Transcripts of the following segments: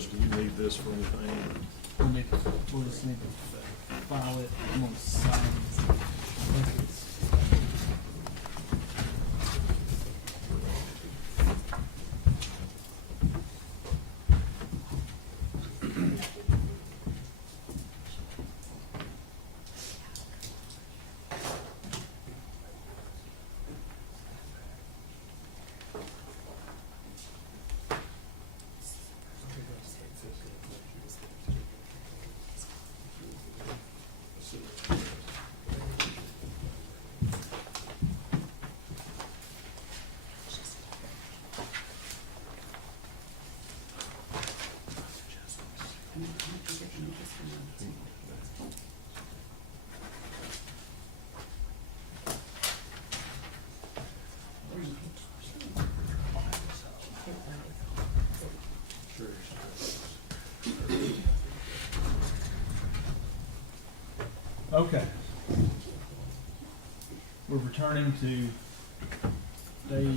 says, do you need this for anything? We'll just need to file it. I'm gonna sign it. Okay. We're returning to day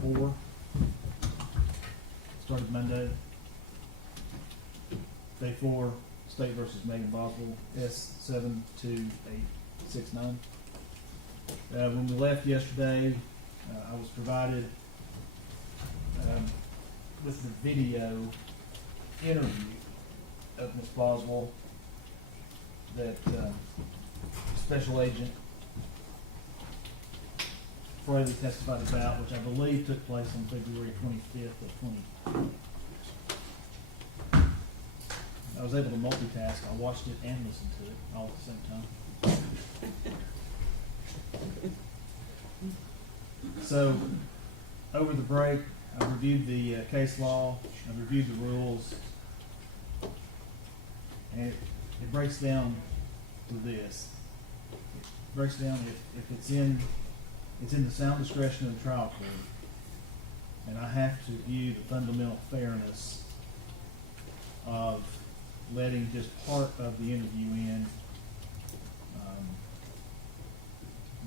4. Started Monday. Day 4, State versus Megan Boswell, S72869. When we left yesterday, I was provided with the video interview of Ms. Boswell that Special Agent Fraley testified about, which I believe took place on February 25th of 2020. I was able to multitask. I watched it and listened to it all at the same time. So, over the break, I reviewed the case law, I reviewed the rules, and it breaks down to this. It breaks down if it's in the sound discretion of the trial court, and I have to view the fundamental fairness of letting just part of the interview in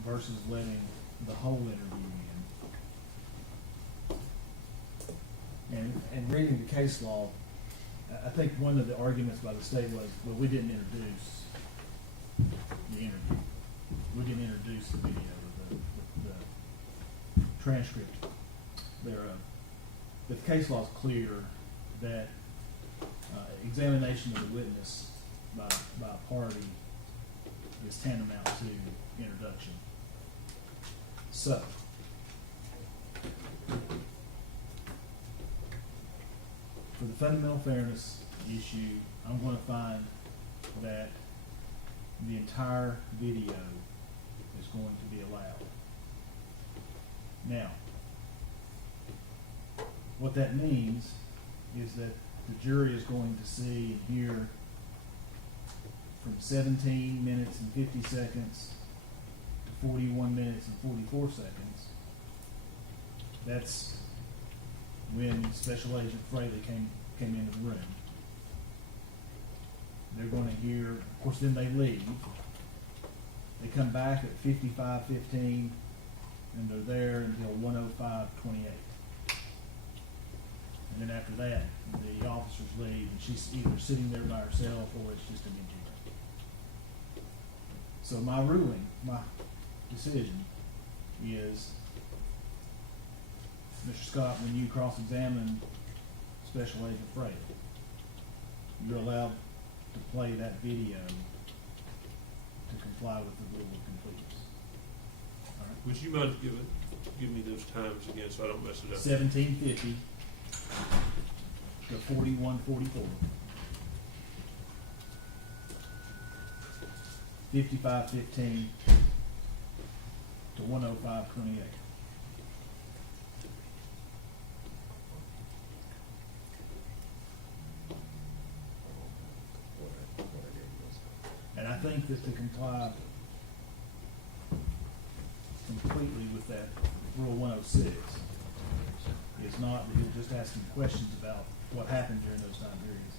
versus letting the whole interview in. And reading the case law, I think one of the arguments by the state was, well, we didn't introduce the interview. We didn't introduce the video or the transcript thereof. But the case law is clear that examination of the witness by a party is tantamount to introduction. So, for the fundamental fairness issue, I'm going to find that the entire video is going to be allowed. Now, what that means is that the jury is going to see and hear from 17 minutes and 50 seconds to 41 minutes and 44 seconds. That's when Special Agent Fraley came into the room. They're going to hear, of course, then they leave. They come back at 55:15, and they're there until 1:05:28. And then after that, the officers leave, and she's either sitting there by herself or it's just an empty room. So my ruling, my decision is, Mr. Scott, when you cross-examine Special Agent Fraley, you're allowed to play that video to comply with the rule of completeness. All right. Would you mind give me those times again so I don't mess it up? 17:50 to 41:44. 55:15 to 1:05:28. And I think that to comply completely with that Rule 106 is not that he'll just ask him questions about what happened during those time periods.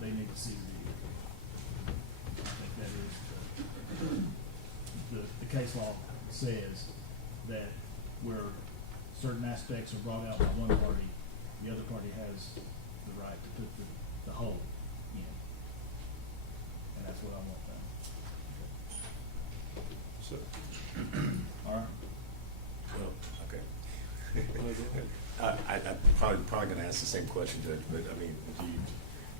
They need to see the video. I think that is the case law says that where certain aspects are brought out by one party, the other party has the right to put the whole in. And that's what I want done. So, All right? Well, okay. I'm probably gonna ask the same question, Judge, but I mean, do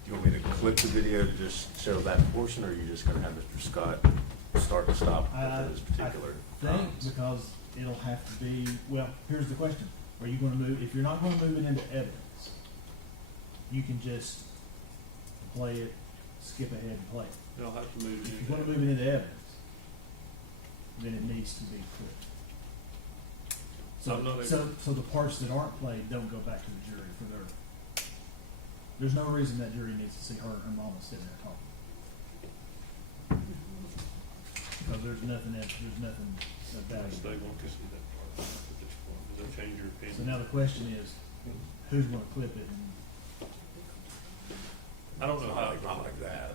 you want me to clip the video to just show that portion, or are you just gonna have Mr. Scott start and stop with this particular? I think because it'll have to be, well, here's the question. Are you gonna move, if you're not gonna move it into evidence, you can just play it, skip ahead and play it. I'll have to move If you it wanna in. move it into evidence, then it needs to be clipped. I'm not So the parts that aren't played don't go back to the jury for there's no reason that jury needs to see her and her mama sitting there talking. Because there's nothing of value. They want to see that part at this point. Does that change your opinion? So now the question is, who's gonna clip it and I don't know how. Not like that.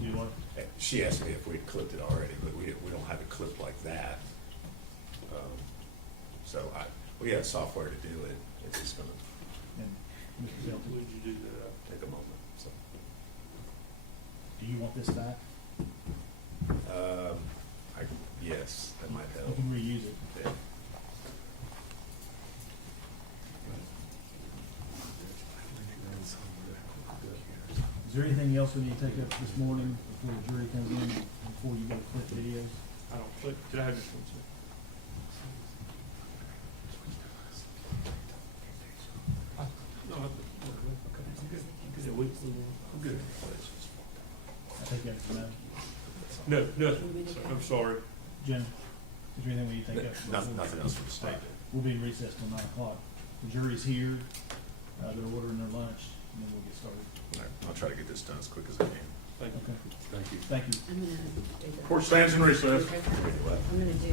do what? She asked me if we'd clipped it already, but we don't have it clipped like that. So we have software to do it. It's just gonna And Mr. Shelton, Would you do that? take a moment, so. do you want this back? Yes, that might You help. can reuse it. Yeah. Is there anything else we need to take up this morning before the jury comes in, before you go to clip videos? I don't click. Did I have just one second? No, I'm good. I'm good. I'm good. I think that's enough. No, nothing. I'm sorry. Jen, is there anything we need to take up? before- Nothing else for the state. We'll be in recess till 9 o'clock. The jury's here, they're ordering their lunch, and then we'll get started. All right, I'll try to get this done as quick as I can. Thank you. Okay, Thank you. thank you. I'm gonna do the. Court stands in recess. I'm gonna do.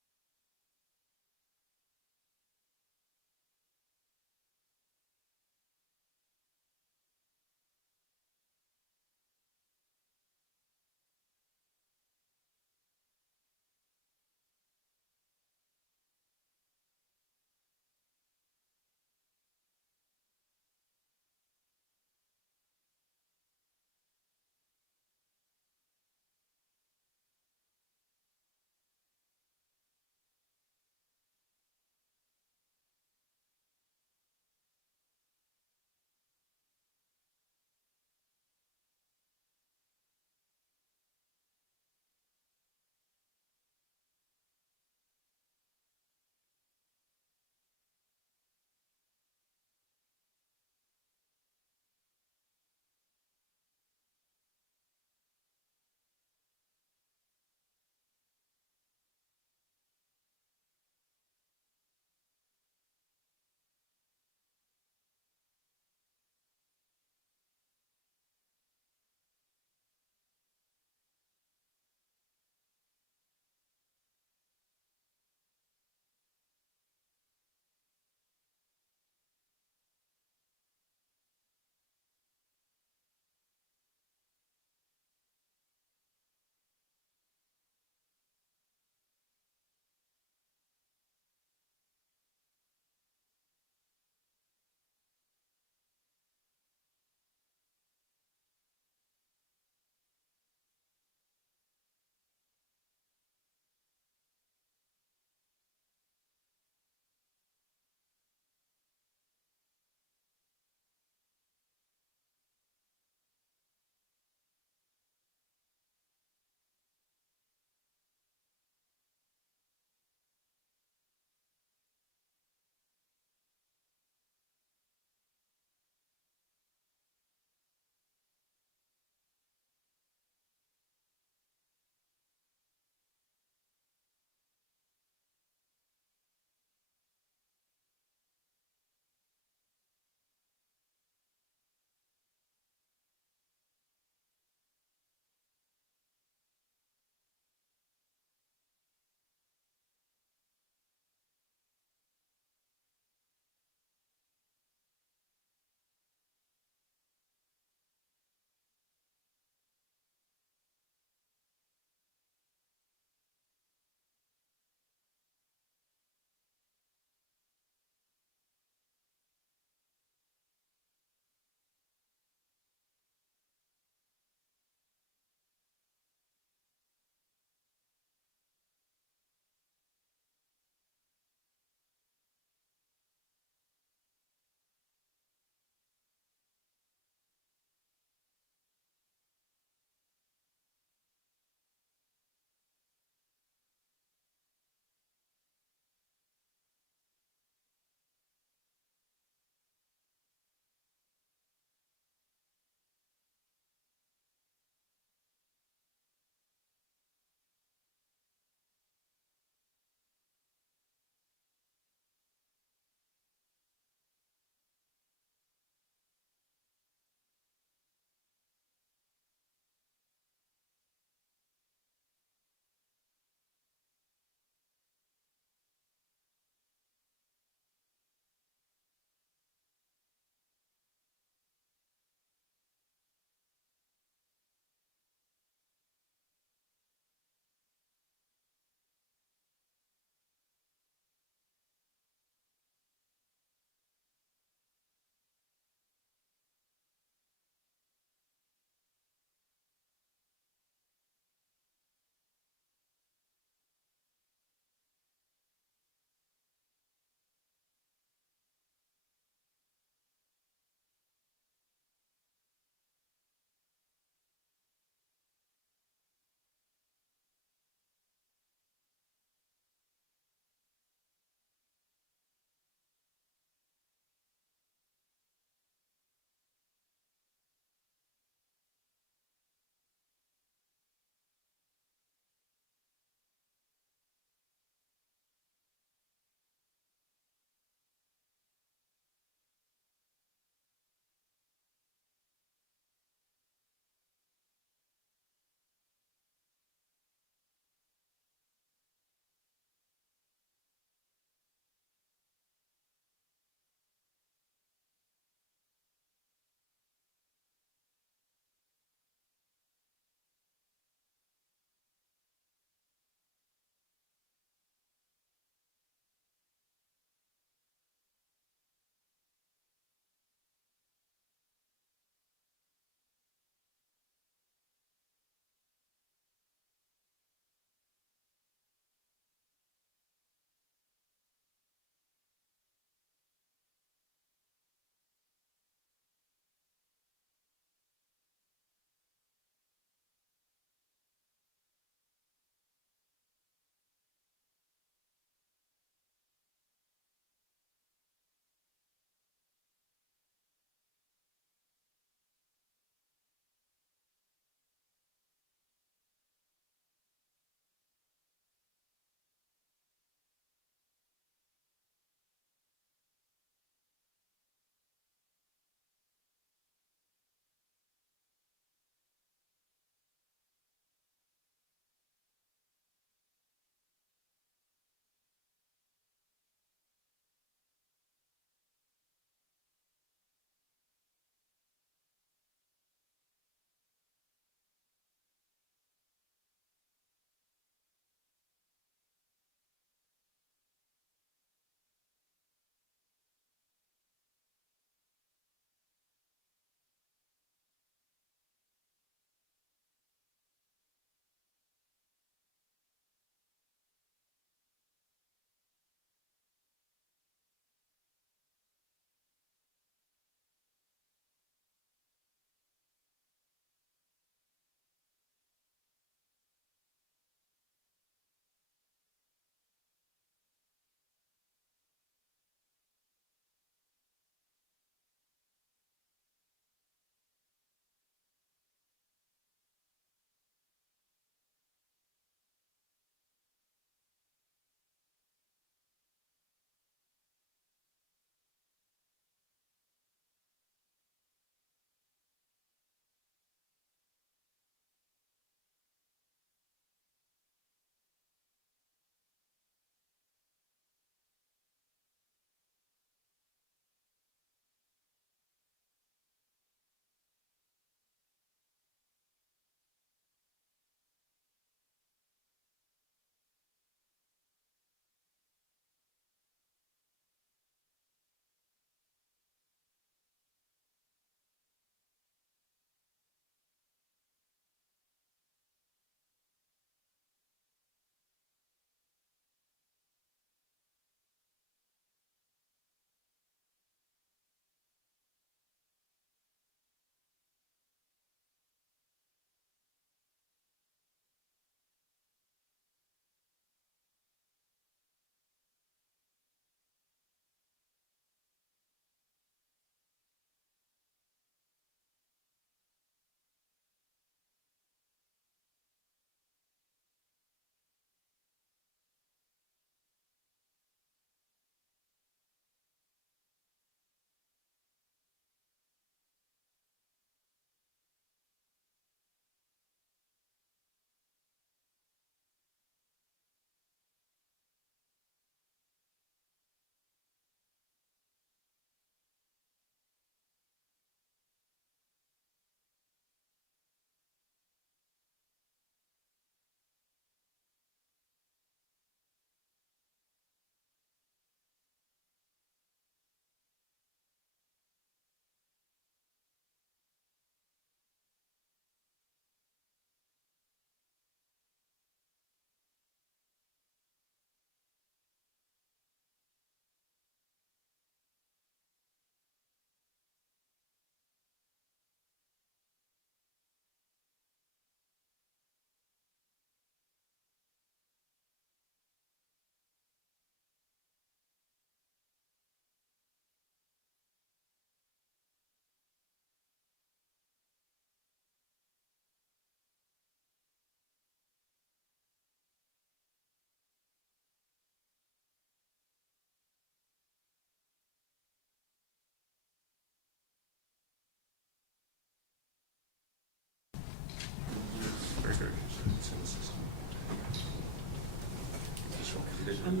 Do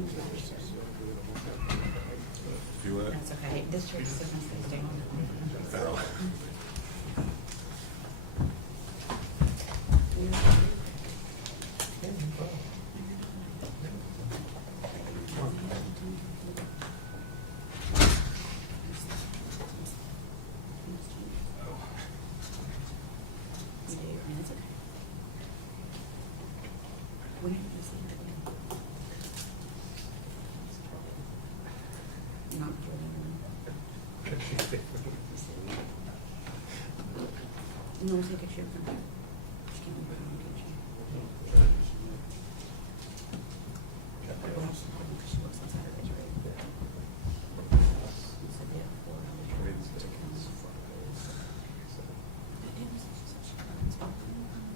what? That's okay. This chair is so nice to stay on. Oh. You do, and it's okay. When have you seen it again? Not good anymore. No, take a chair from her. She can't move around, can she? Well, because she works on Saturdays, right? You said the other 4 hours.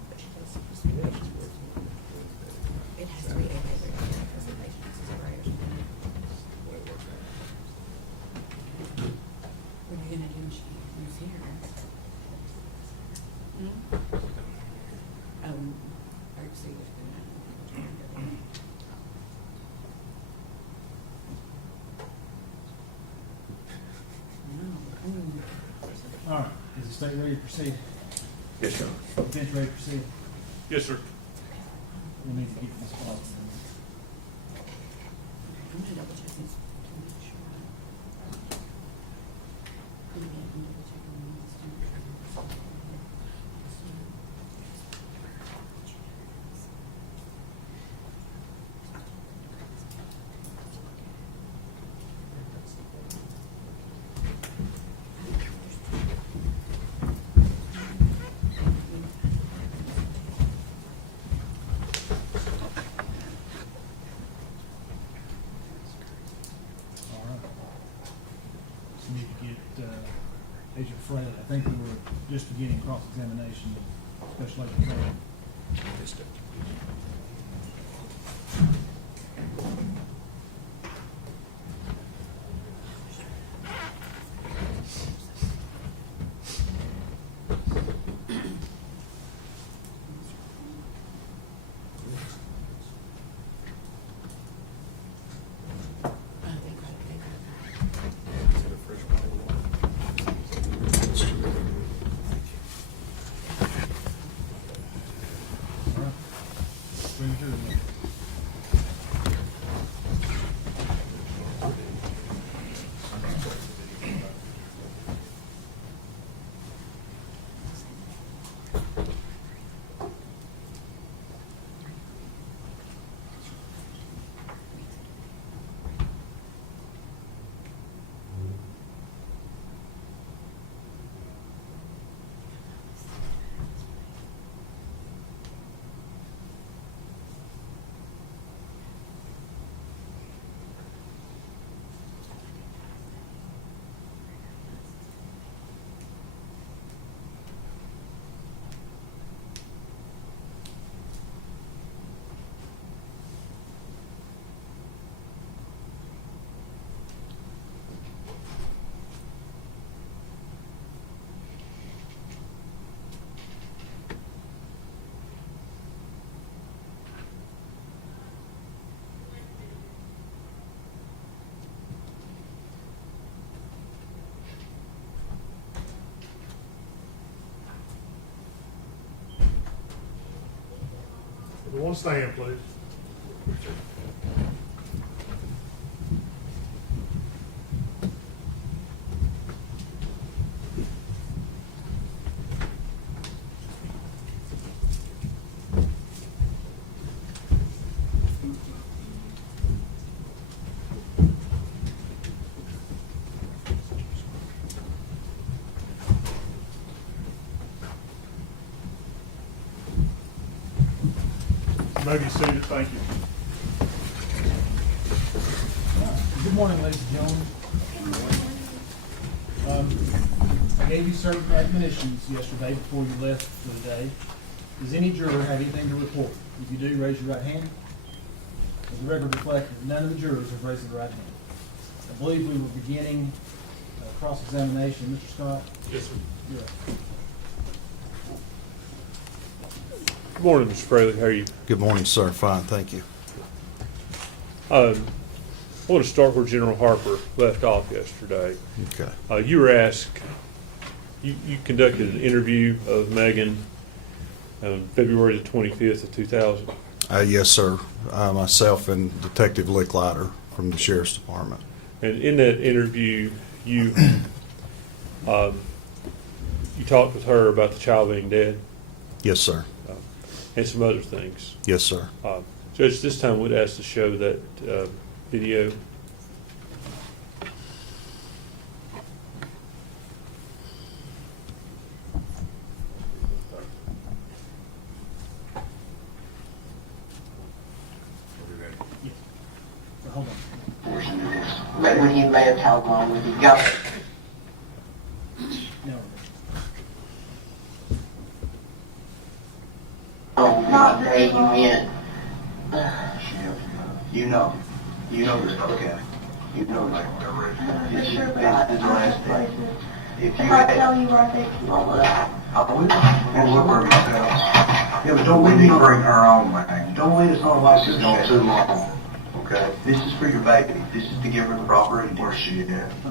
But she does. It has 3 days every day because the patient has his prayers. What are you gonna do when she moves here? Or see what's going on. No. All right, is the state ready to proceed? Yes, sir. Defense ready to proceed? Yes, sir. We need to get this call. I'm gonna double check this to make sure. I'm gonna double check on this to make sure. All right. So we need to get Agent Fraley. I think we were just beginning cross-examination of Special Agent Brian. Yes, sir. They got it. All right. Bring it to the Everyone stand, please. You may be seated. Thank you. Good morning, ladies and gentlemen. I gave you certain admonitions yesterday before you left for the day. Does any juror have anything to report? If you do, raise your right hand. Let the record reflect that none of the jurors have raised their right hand. I believe we were beginning cross-examination. Mr. Scott? Yes, sir. You're up. Good morning, Mr. Fraley. How are you? Good morning, sir. Fine, thank you. I want to start where General Harper left off yesterday. Okay. You were asked, you conducted an interview of Megan on February the 25th of 2000. Yes, sir. Myself and Detective Licklider from the Sheriff's Department. And in that interview, you you talked with her about the child being dead Yes, sir. and some other things. Yes, sir. Judge, this time would ask to show that video. Hold on. But when you left, how long was he gone? No. Oh, not day you went. You know this, okay? You know that. For sure, but This is the last day. places. If If you I had, tell you where I think you will look. I would, and look for yourselves. Yeah, but don't leave me bring her on, man. Don't lead us on like this is going too long, okay? This is for your baby. This is to give her the proper and where's she at?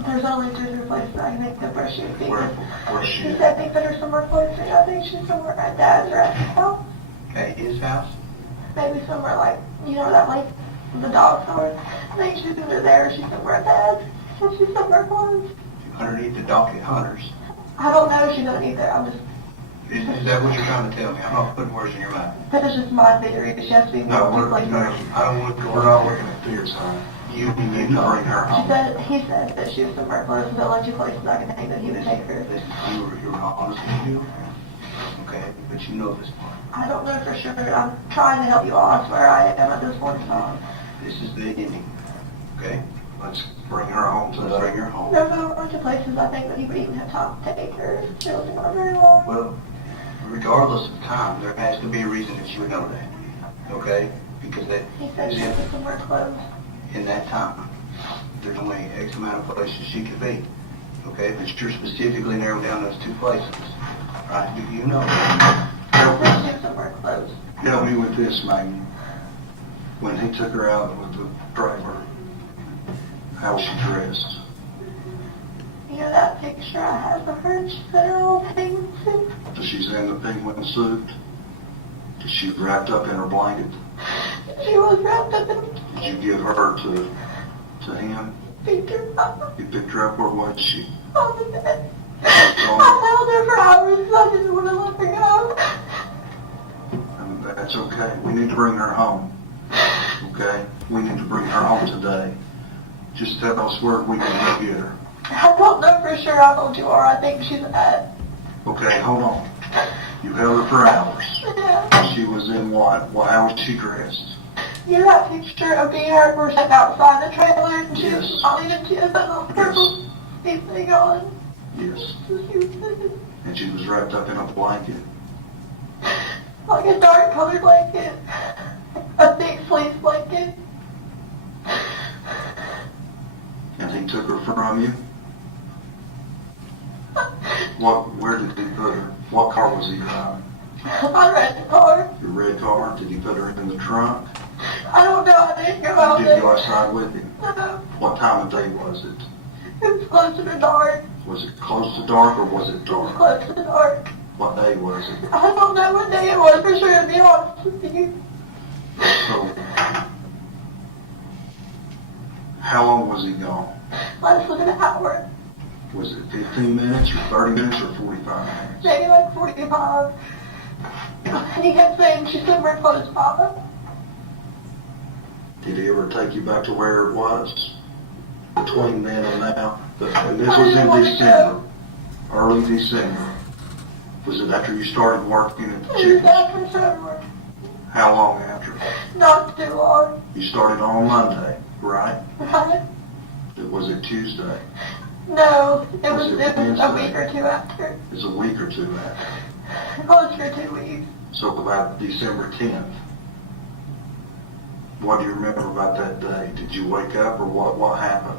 There's only two places I can think of where she would be. Where's she She at? said they put her somewhere closer. I think she's somewhere at Dad's or at his house. Okay, his house? Maybe somewhere like, you know, that like the dog store. I think she's either there or she's somewhere at Dad's. So she's somewhere close. Underneath the dock at Hunter's. I don't know if she's underneath there. I'm just, Is that what you're trying to tell me? I'm not putting words in your mouth. that's just my theory. She has to be No, two no, places. I don't want to go. We're not looking at theories, son. You need to bring her She home. said, he said that she was somewhere close. There's only two places I can think that he would take her. You're honest with you, okay? But you know this part. I don't know for sure. I'm trying to help you all. I swear I am at this point in time. This is the ending, okay? Let's bring her home. Let's bring her home. There's a bunch of places I think that he would even have time to take her. It wasn't going very long. Well, regardless of time, there has to be a reason that you would know that, okay? Because that He said is she was somewhere close. in that time. There's only X amount of places she could be, okay? But you're specifically narrowing down those two places, right? Do you know? He said she was somewhere close. Help me with this, Megan. When he took her out with the driver, how was she dressed? You know that picture I have of her? She said her old penguin suit. Does she in the penguin suit? Is she wrapped up in her blanket? She was wrapped up in Did you give her to him? a picture You picked her up, where was she? on the bed. On- I held her for hours because I didn't want to let her go. And that's okay. We need to bring her home. Okay? We need to bring her home today. Just tell us where we can go get her. I don't know for sure how old you are. I think she's at. Okay, hold on. You held her for hours. Yeah. She was in what? How was she dressed? You know that picture of me and her were sitting outside the trailer and she was Yes. smiling and she had that little purple thing on. Yes. She was And she was wrapped up in a blanket. like a dark colored blanket. A thick fleece blanket. And he took her from you? Where did he put her? What car was he driving? I read the car. Your red car? Did he put her in the trunk? I don't know. I didn't go out Did there. you go outside with him? No. What time of day was it? It was close to the dark. Was it close to dark or was it It was dark? close to the dark. What day was it? I don't know what day it was for sure, to be honest with you. So, how long was he gone? Less than an hour. Was it 15 minutes or 30 minutes or 45 minutes? Maybe like 45. And he kept saying she's somewhere close by. Did he ever take you back to where it was? Between then and now? And this was in December, early December. Was it after you started working at the It was chicken? after summer. How long after? Not too long. You started on Monday, right? Right? Was it Tuesday? No, it Was was it a Wednesday? week or two after. It was a week or two after. Closer to 2 weeks. So about December 10th. What do you remember about that day? Did you wake up or what happened?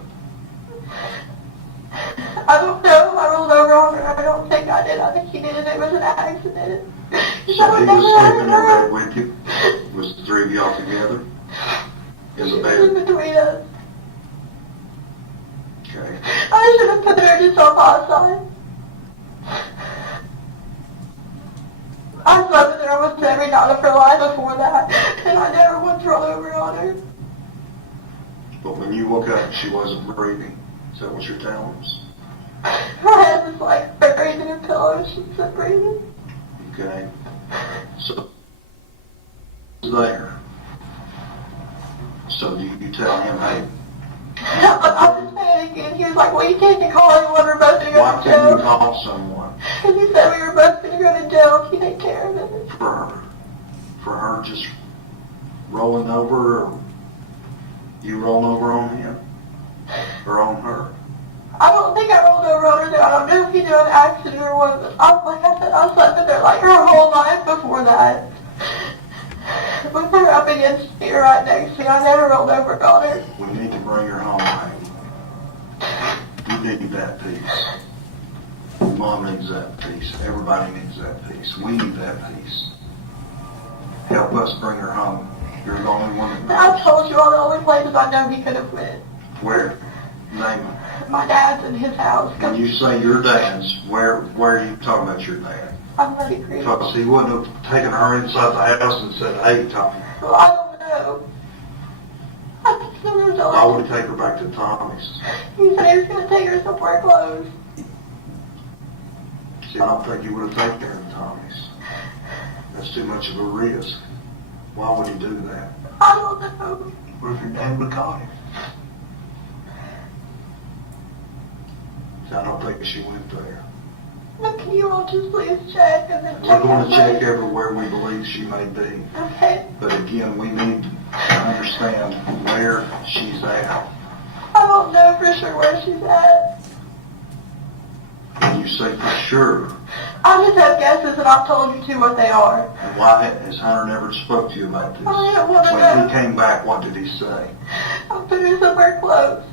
I don't know. I rolled over on her. I don't think I did. I think he did it. It was an accident. So he was sleeping in bed with you? Was the three of y'all together? In She the was in bed? between us. Okay. I should have put her just on my side. I slept with her almost every night of her life before that, and I never once rolled over on her. But when you woke up, she wasn't breathing. Is that what you're telling us? Her head was like buried in her pillow, she wasn't breathing. Okay. So, there. So do you tell him, hey, I was panicking. He was like, well, you can't call anyone, we're both going to go why to can't you jail. call someone And he said we were both going to go to jail if you take care of it. for her? For her just rolling over, or you rolling over on him? Or on her? I don't think I rolled over on her though. I don't know if he did an accident or what, but like I said, I slept with her like her whole life before that. With her up against me or right next to me, I never rolled over on her. We need to bring her home, Maggie. You need that peace. Mom needs that peace. Everybody needs that peace. We need that peace. Help us bring her home. You're the only one that I knows. told you all the only places I know he could have went. Where? Name it. My dad's in his house. When you say your dad's, where are you talking about your dad? I'm Muddy Creek. Because he wouldn't have taken her inside the house and said, hey, Tommy. Well, I don't know. I just don't know. Why would he take her back to Tommy's? He said he was going to take her somewhere close. See, I don't think he would have taken her to Tommy's. That's too much of a risk. Why would he do that? I don't know. What if your dad would have caught him? See, I don't think she went there. But can you all just please check and then We're check going to check everybody? everywhere we believe she may be. Okay. But again, we need to understand where she's at. I don't know for sure where she's at. When you say for sure, I just have guesses and I've told you two what they are. and why has Hunter never spoke to you about this? I don't wanna When know. he came back, what did he say? I'll put her somewhere close.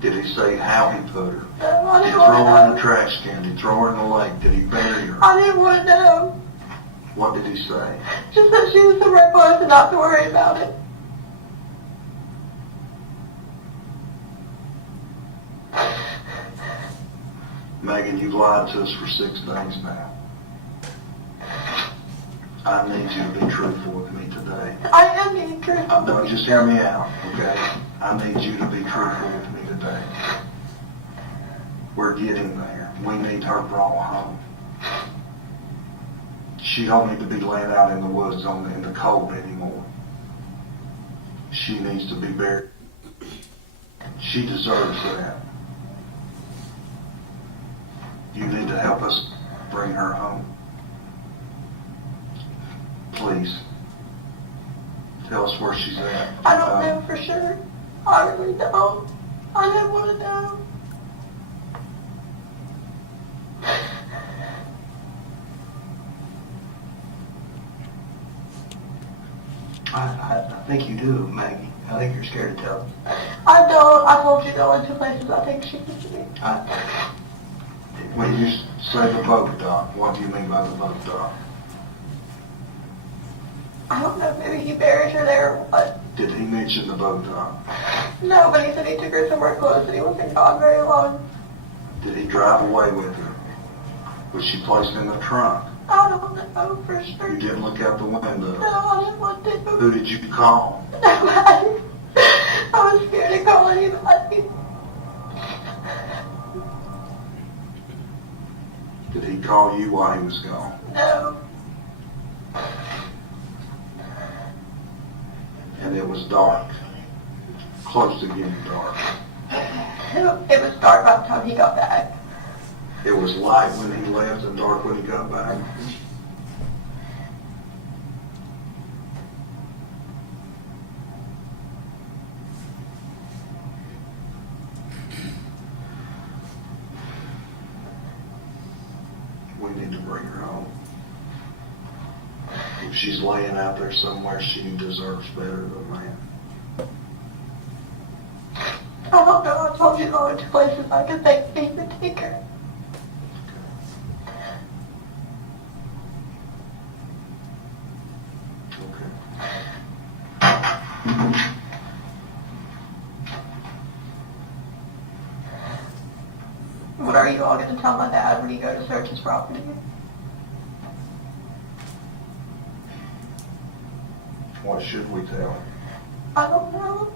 Did he say how he put her? No, I Did he didn't throw her in want the to know. trash can? Did he throw her in the lake? Did he bury her? I didn't want to know. What did he say? Just that she was somewhere close and not to worry about it. Megan, you've lied to us for 6 days now. I need you to be truthful with me today. I am being truthful. No, just hear me out, okay? I need you to be truthful with me today. We're getting there. We need her brought home. She don't need to be laying out in the woods in the cold anymore. She needs to be buried. She deserves that. You need to help us bring her home. Please. Tell us where she's at. I don't know for sure. I really don't. I don't want to know. I think you do, Maggie. I think you're scared to tell. I don't. I told you the only two places I think she could be. When you say the boat dock, what do you mean by the boat dock? I don't know. Maybe he buried her there or what. Did he mention the boat dock? No, but he said he took her somewhere close and he wasn't gone very long. Did he drive away with her? Was she placed in the trunk? I don't know for sure. You didn't look out the window. No, I didn't want to. Who did you call? Nobody. I was scared to call anybody. Did he call you while he was gone? No. And it was dark. Close to getting dark. It was dark by the time he got back. It was light when he left and dark when he got back. We need to bring her home. If she's laying out there somewhere, she deserves better than that. I don't know. I told you the only two places I could think he could take her. are you all going to tell my dad when you go to search his property? What should we tell him? I don't know.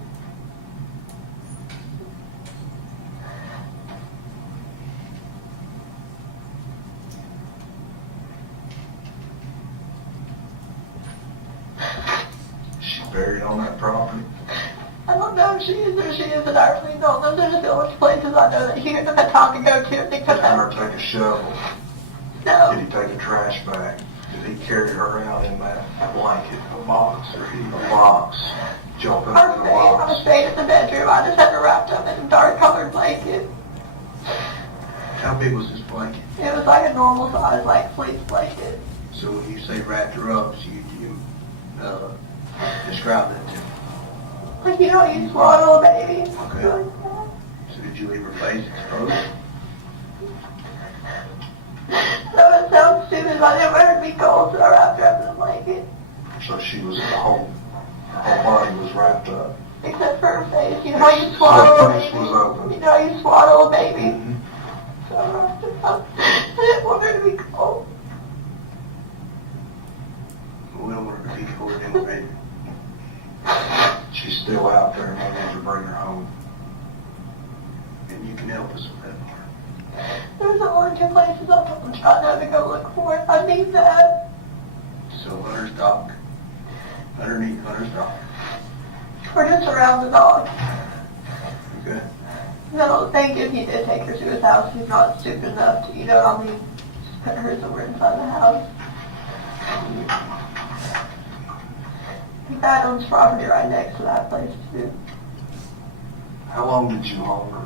Is she buried on that property? I don't know if she is or she isn't. I really don't know. There's a village places I know that he had time to go to if they Did come her out. take a shovel? No. Did he take a trash bag? Did he carry her out in that blanket, a box, or a box? Jump into the I box? stayed in the bedroom. I just had her wrapped up in a dark colored blanket. How big was this blanket? It was like a normal size, like fleece blanket. So when you say wrapped her up, so you describe that to me. Like, you know, you swaddle a baby. Okay. Like that. So did you leave her face exposed? So it sounds stupid, but I didn't want her to be cold, so I wrapped her up in a blanket. So she was her whole body was wrapped up. Except for her face. You know how you swaddle a Her face baby? was open. You know how you swaddle a baby? Mhm. So I wrapped her up. I didn't want her to be cold. We don't want her to be cold anyway. She's still out there and we need to bring her home. And you can help us with that part. There's only two places I'm trying to go look for it. I need that. So Hunter's dock, underneath Hunter's dock. Or just around the dog. Okay? I don't think if he did take her to his house, he's not stupid enough to, you know what I mean, just put her somewhere inside the house. His dad owns property right next to that place too. How long did you hold her?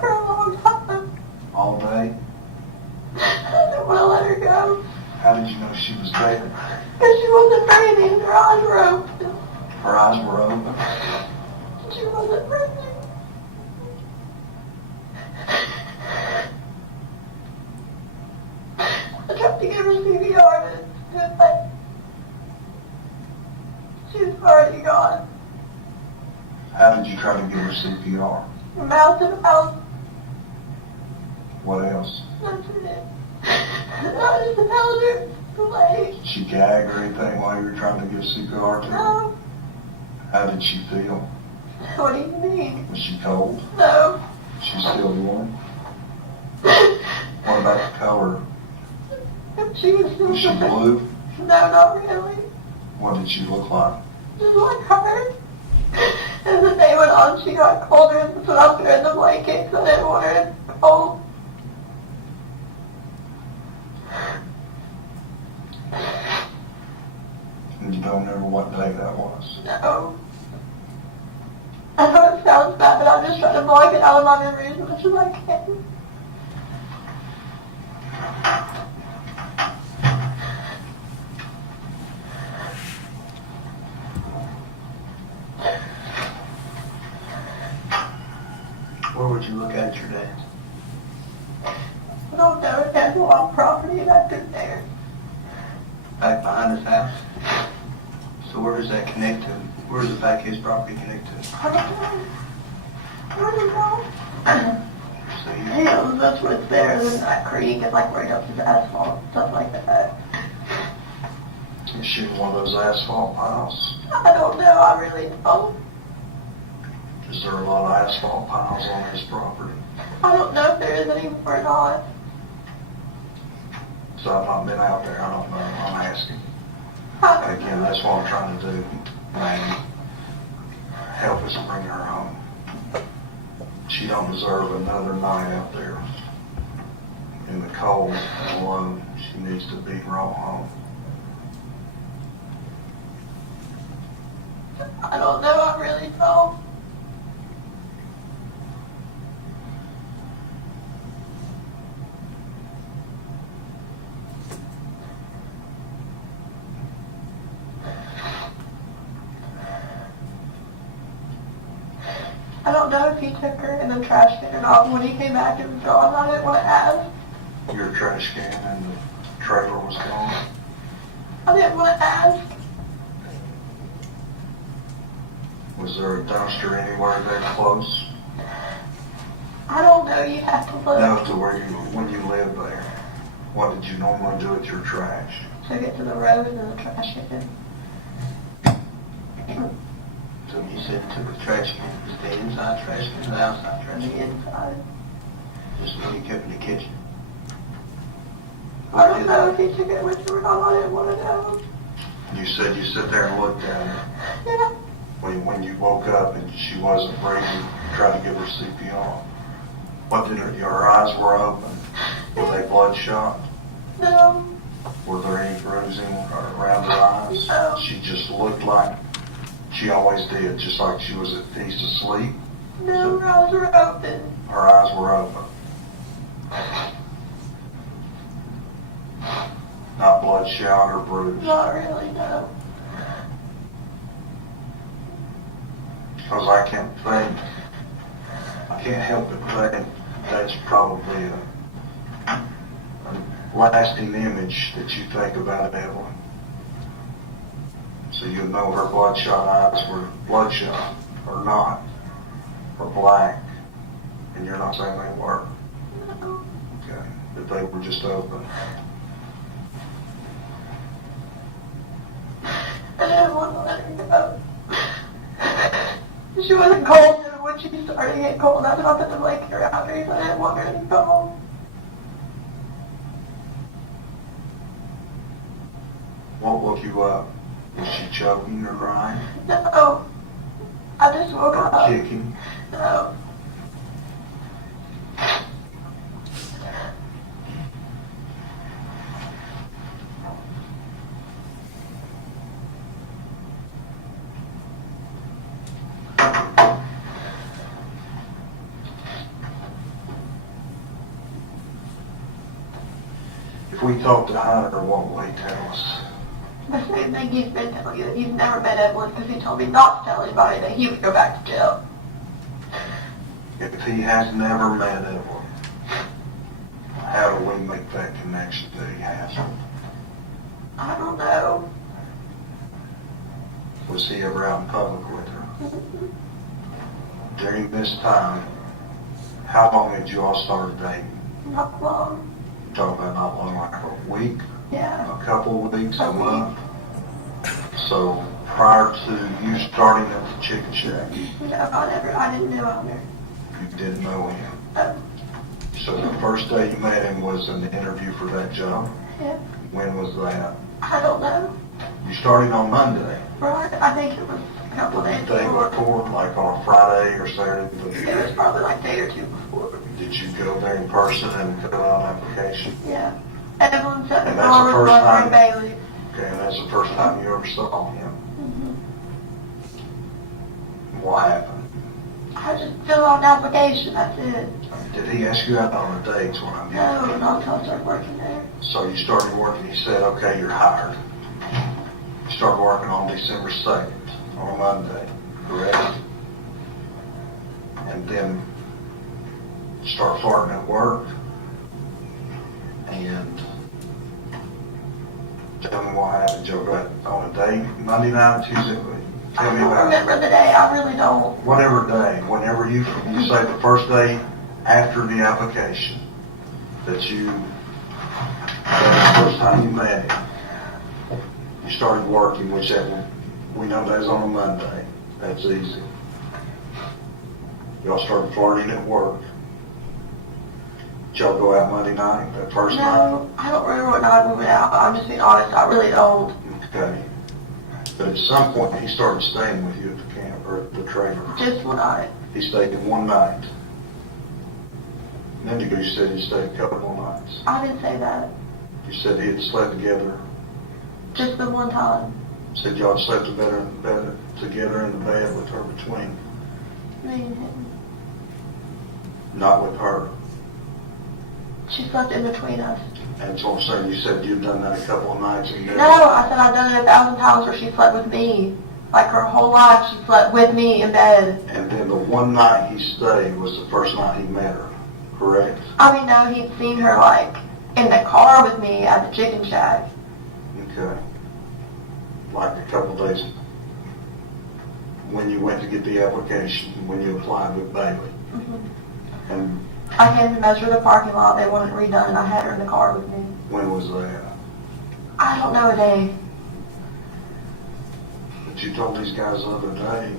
For a long time. All day? I didn't want to let her go. How did you know she was dead? Because she wasn't breathing. Her eyes were open. Her eyes were open. She wasn't breathing. I tried to give her CPR, but she was already gone. How did you try to give her CPR? Mouth to mouth. What else? That's it. I just held her. Like, Did she gag or anything while you were trying to give CPR to her? no. How did she feel? What do you mean? Was she cold? No. She's still warm? What about the color? She was still Was she blue? No, not really. What did she look like? Just like her. As the day went on, she got colder and put up her in the blanket because I didn't want her cold. And you don't remember what day that was? No. I know it sounds bad, but I'm just trying to block it out of my memory as much as I can. Where would you look at your dad? I don't know if that's a lot of property back through there. Back behind his house? So where does that connect to? Where does the back of his property connect to? I don't know. I don't know. So you, Yeah, that's what's there. There's that creek and like right up to the asphalt, stuff like that. you shoot in one of those asphalt piles? I don't know. I really don't. Is there a lot of asphalt piles on his property? I don't know if there is anymore or not. So I've not been out there, I don't know, I'm asking. I don't Again, know. that's what I'm trying to do, man. Help us bring her home. She don't deserve another night out there in the cold and alone. She needs to be brought home. I don't know. I really don't. I don't know if he took her in the trash can or not. When he came back, it was gone. I didn't want to ask. Your trash can and the trailer was gone. I didn't want to ask. Was there a dumpster anywhere there close? I I don't know, you have to look. No, to where when you lived there, what did you normally do with your trash? So get to the road and then the trash can. So you said took the trash can, the inside trash can, the outside On trash the can? inside. Just when you kept in the kitchen? I don't know if he took it with you or not, I didn't want to know. You said you sit there and looked at her. Yeah. When you woke up and she wasn't breathing, you tried to give her CPR. What did her eyes were open? Were they bloodshot? No. Were there any bruising around her eyes? No. She just looked like she always did, just like she was at peace asleep. No, her eyes were open. Her eyes were open. Not bloodshot or bruised. Not really, no. Because I can't help but think that's probably a lasting image that you think about Evelyn. So you know her bloodshot eyes were bloodshot or not, or black, and you're not saying they were. No. Okay, that they were just open. I didn't want to let her go. She wasn't cold, and when she started to get cold, I thought that the blanket around her, so I didn't want her to go home. What woke you up? Was she choking or crying? No. I just woke Or up. kicking? No. If we talk to Hunter, what will he tell us? The same thing he's been telling you, that he's never met Evelyn because he told me not to tell anybody that he would go back to jail. If he has never met Evelyn, how do we make that connection that he has? I don't know. Was he ever out in public with her? During this time, how long had you all started dating? Not long. Talking about not long, like a week, Yeah. a couple of weeks, A a month? So prior to you starting at the chicken shack, No, I didn't know Hunter. you didn't know him. Oh, So the first day you met him was an interview for that job? yeah. When was that? I don't know. You started on Monday. Right, I think it was a couple of days The day before. before, like on a Friday or Saturday? It was probably like a day or two before. Did you go there in person and fill out an application? Yeah. Evelyn sat in And the that's car the with first Mother time? and Bailey. Okay, and that's the first time you ever saw him. Mm-hmm. What happened? I just filled out an application, that's it. Did he ask you out on the dates when I No, did? not until I started working there. So you started working, he said, okay, you're hired. You started working on December 2nd, on a Monday, correct? And then start farting at work. And tell me what happened, Joe, got on a day, Monday night, Tuesday, tell I me don't about it. remember the day, I really don't. Whatever day, whenever you say the first day after the application, that was the first time you met him, you started working, which we know that was on a Monday, that's easy. Y'all started flirting at work. Did y'all go out Monday night, that first night? No, I don't remember what night we went out. I'm just being honest, I really don't. Okay. But at some point, he started staying with you at the camp, or at the trailer. Just one night. He stayed in one night. Indigo, you said he stayed a couple of nights. I didn't say that. You said he had slept together. Just the one time. Said y'all had slept together in the bed with her between, Me and him. not with her. She slept in between us. And so I'm saying, you said you'd done that a couple of nights and No, I said I've done it 1,000 times where she slept with me. Like her whole life, she slept with me in bed. And then the one night he stayed was the first night he met her, correct? I mean, no, he'd seen her like in the car with me at the chicken shack. Okay. Like a couple days when you went to get the application, when you applied with Bailey. Mm-hmm. And I came to measure the parking lot, they wanted it redone, and I had her in the car with me. when was that? I don't know a day. But you told these guys the other day,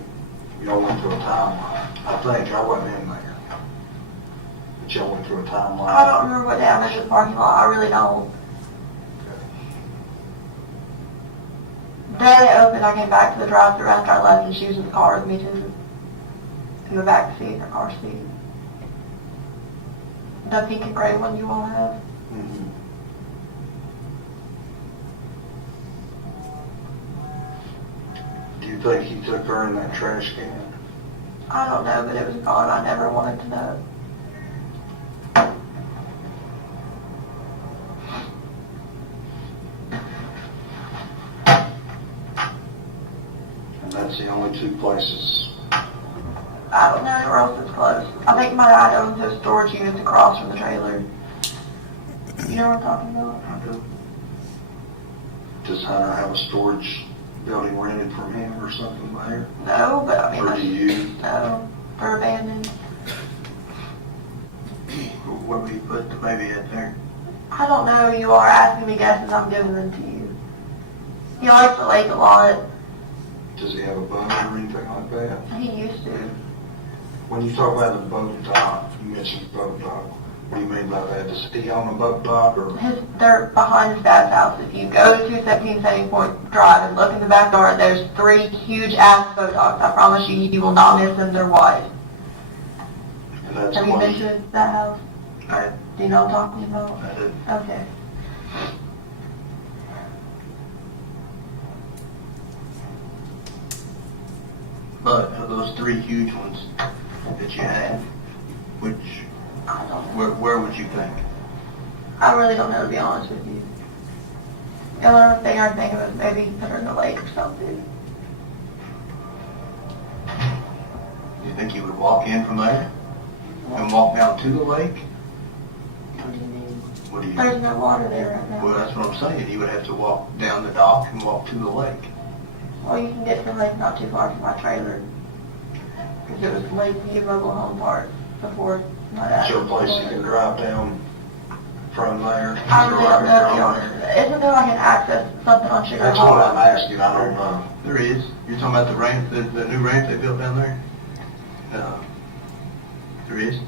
y'all went through a timeline. I think I wasn't in there. But y'all went through a timeline. I don't remember what day I measured the parking lot, I really don't. The day they opened, I came back to the drive-thru after I left, and she was in the car with me too. In the back seat, her car seat. The pink and gray one you all have. Mhm. Do you think he took her in that trash can? I don't know, but it was gone. I never wanted to know. And that's the only two places. I don't know where else it's close. I think my dad owns those storage units across from the trailer. You know what I'm talking about? I do. Does Hunter have a storage building rented from him or something there? No, but I mean, Or do you? no, they're abandoned. What do you put the baby at there? I don't know. You are asking me guesses. I'm giving them to you. He likes the lake a lot. Does he have a boat or anything like that? He used to. When you talk about the boat dock, you mentioned boat dock. What do you mean by that? Does he own a boat dock or? They're behind his dad's house. If you go to 217 Sandy Point Drive and look in the backyard, there's 3 huge ass boat docks. I promise you, you will not miss them. They're wide. And that's Have you close. been to that house? I Do you know what I'm talking about? did. Okay. But of those 3 huge ones that you had, which, I don't know. where would you think? I really don't know, to be honest with you. The only thing I think of is maybe put her in the lake or something. Do you think you would walk in from there and walk down to the lake? What do you mean? What do you? There's no water there right now. Well, that's what I'm saying. You would have to walk down the dock and walk to the lake. Well, you can get to the lake not too far from my trailer. Because it was Lakeview Mobile Home Park before my dad. Is there a place you can drive down from there? I really don't know, to be honest. Isn't there like an access, something on Sugar That's Hall? what I'm asking. I don't know. There is. You're talking about the ramp, the new ramp they built down there? There is. You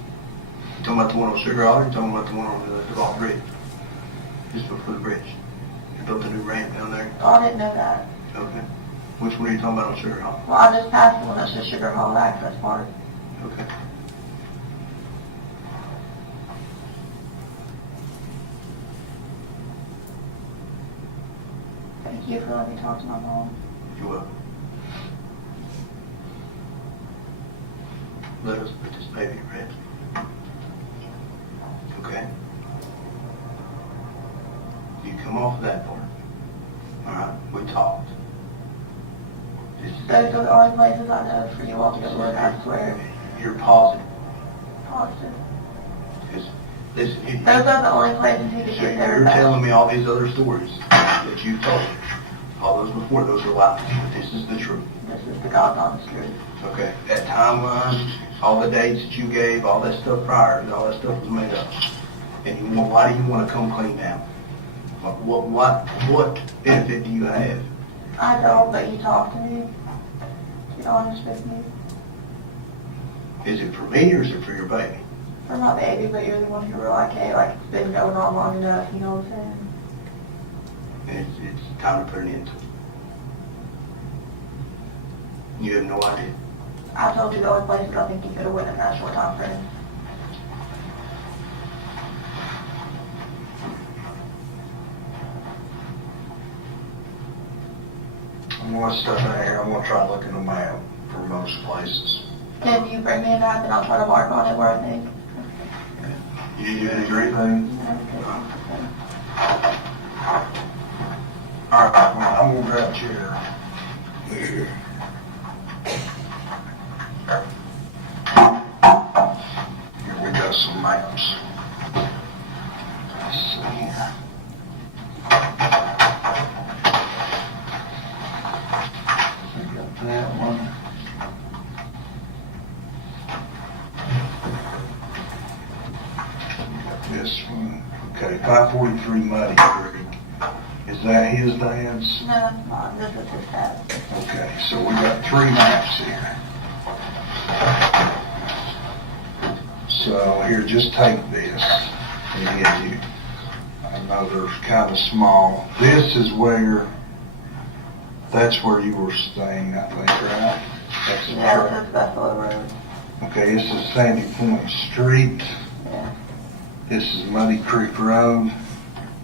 talking about the one on Sugar Hall, or you talking about the one on the Devon Bridge? Just before the bridge. They built a new ramp down there. Oh, I didn't know that. Okay. Which one are you talking about on Sugar Hall? Well, I just passed the one that says Sugar Hall Access Park. Okay. Thank you for letting me talk to my mom. You're welcome. Let us put this baby in red. Okay? You come off of that part. All right? We talked. Those are the only places I know for you all to go look, I swear. You're positive. Positive. Because listen, Those are the only places you can so get there. you're telling me all these other stories that you told me. All those before, those are lies. But this is the truth. This is the God's honest truth. Okay? That timeline, all the dates that you gave, all that stuff prior, all that stuff was made up. And you want, why do you want to come clean now? What benefit do you have? I don't, but you talk to me. To be honest with me. Is it for me or is it for your baby? For my baby, but you're the one who were like, hey, like it's been going on long enough, you know what I'm saying? It's time to put an end to it. You have no idea. I told you the only places I think you could have went in that short time frame. I'm going to step in here. I'm going to try to look in the map for most places. Can you bring me a map and I'll try to mark on it where I think? You agree? All right, well, I'm going to grab a chair. Here we got some maps. Let's see here. We got that one. 543 Muddy Creek. Is that his dad's? No, that's not. This is his dad. Okay, so we got 3 maps here. So here, just take this. And again, I know they're kind of small. This is where, that's where you were staying, I think, right? That's Yeah, this is Buffalo Road. Okay, this is Sandy Point Street. Yeah. This is Muddy Creek Road.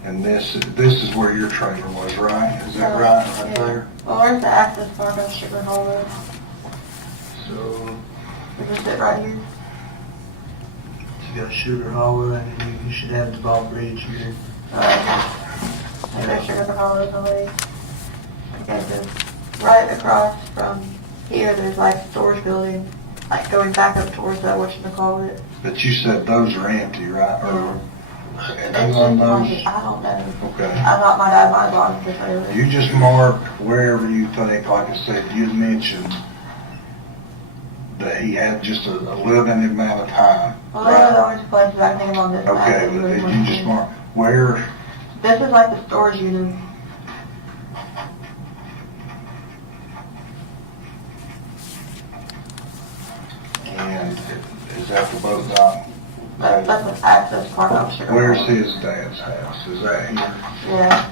And this is where your trailer was, right? Is that right Yeah. there? Well, where's the access part of Sugar Hole Road? So, Is this it right here? You got Sugar Hollow, and you should have the Ball Bridge here. Maybe there's Sugar Hole Road away. Okay, so right across from here, there's like a storage building, like going back up towards that, whatchamacallit. but you said those are empty, right? Or, It's and just on like, those? I don't know. Okay. I thought my dad might have lost this earlier. You just mark wherever you think, like I said, you mentioned that he had just a limited amount of time. Well, those are the only places I can think of on this map. Okay, but did you just mark where? This is like the storage unit. And is that the boat dock? That's an access part of Sugar Hole. Where's his dad's house? Is that here? Yeah.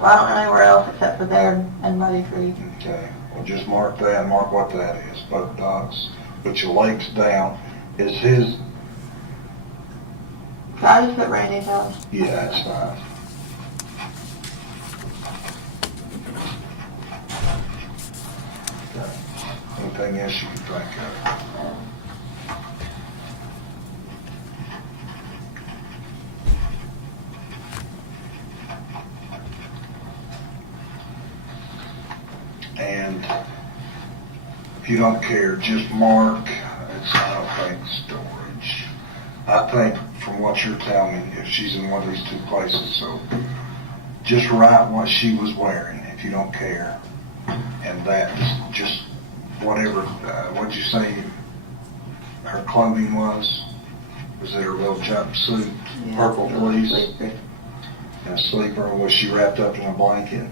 Well, I don't know anywhere else except for there and Muddy Creek. Okay, well, just mark that, mark what that is, boat docks. Put your lakes down. Is his, Can I just put Randy's house? yeah, that's fine. Okay. Anything else you can think of? And if you don't care, just mark, I don't think storage. I think from what you're telling me, if she's in one of these 2 places, so just write what she was wearing if you don't care. And that's just whatever, what'd you say her clothing was? Was it her little jumpsuit, purple fleece? Sleeper. And a sleeper, was she wrapped up in a blanket?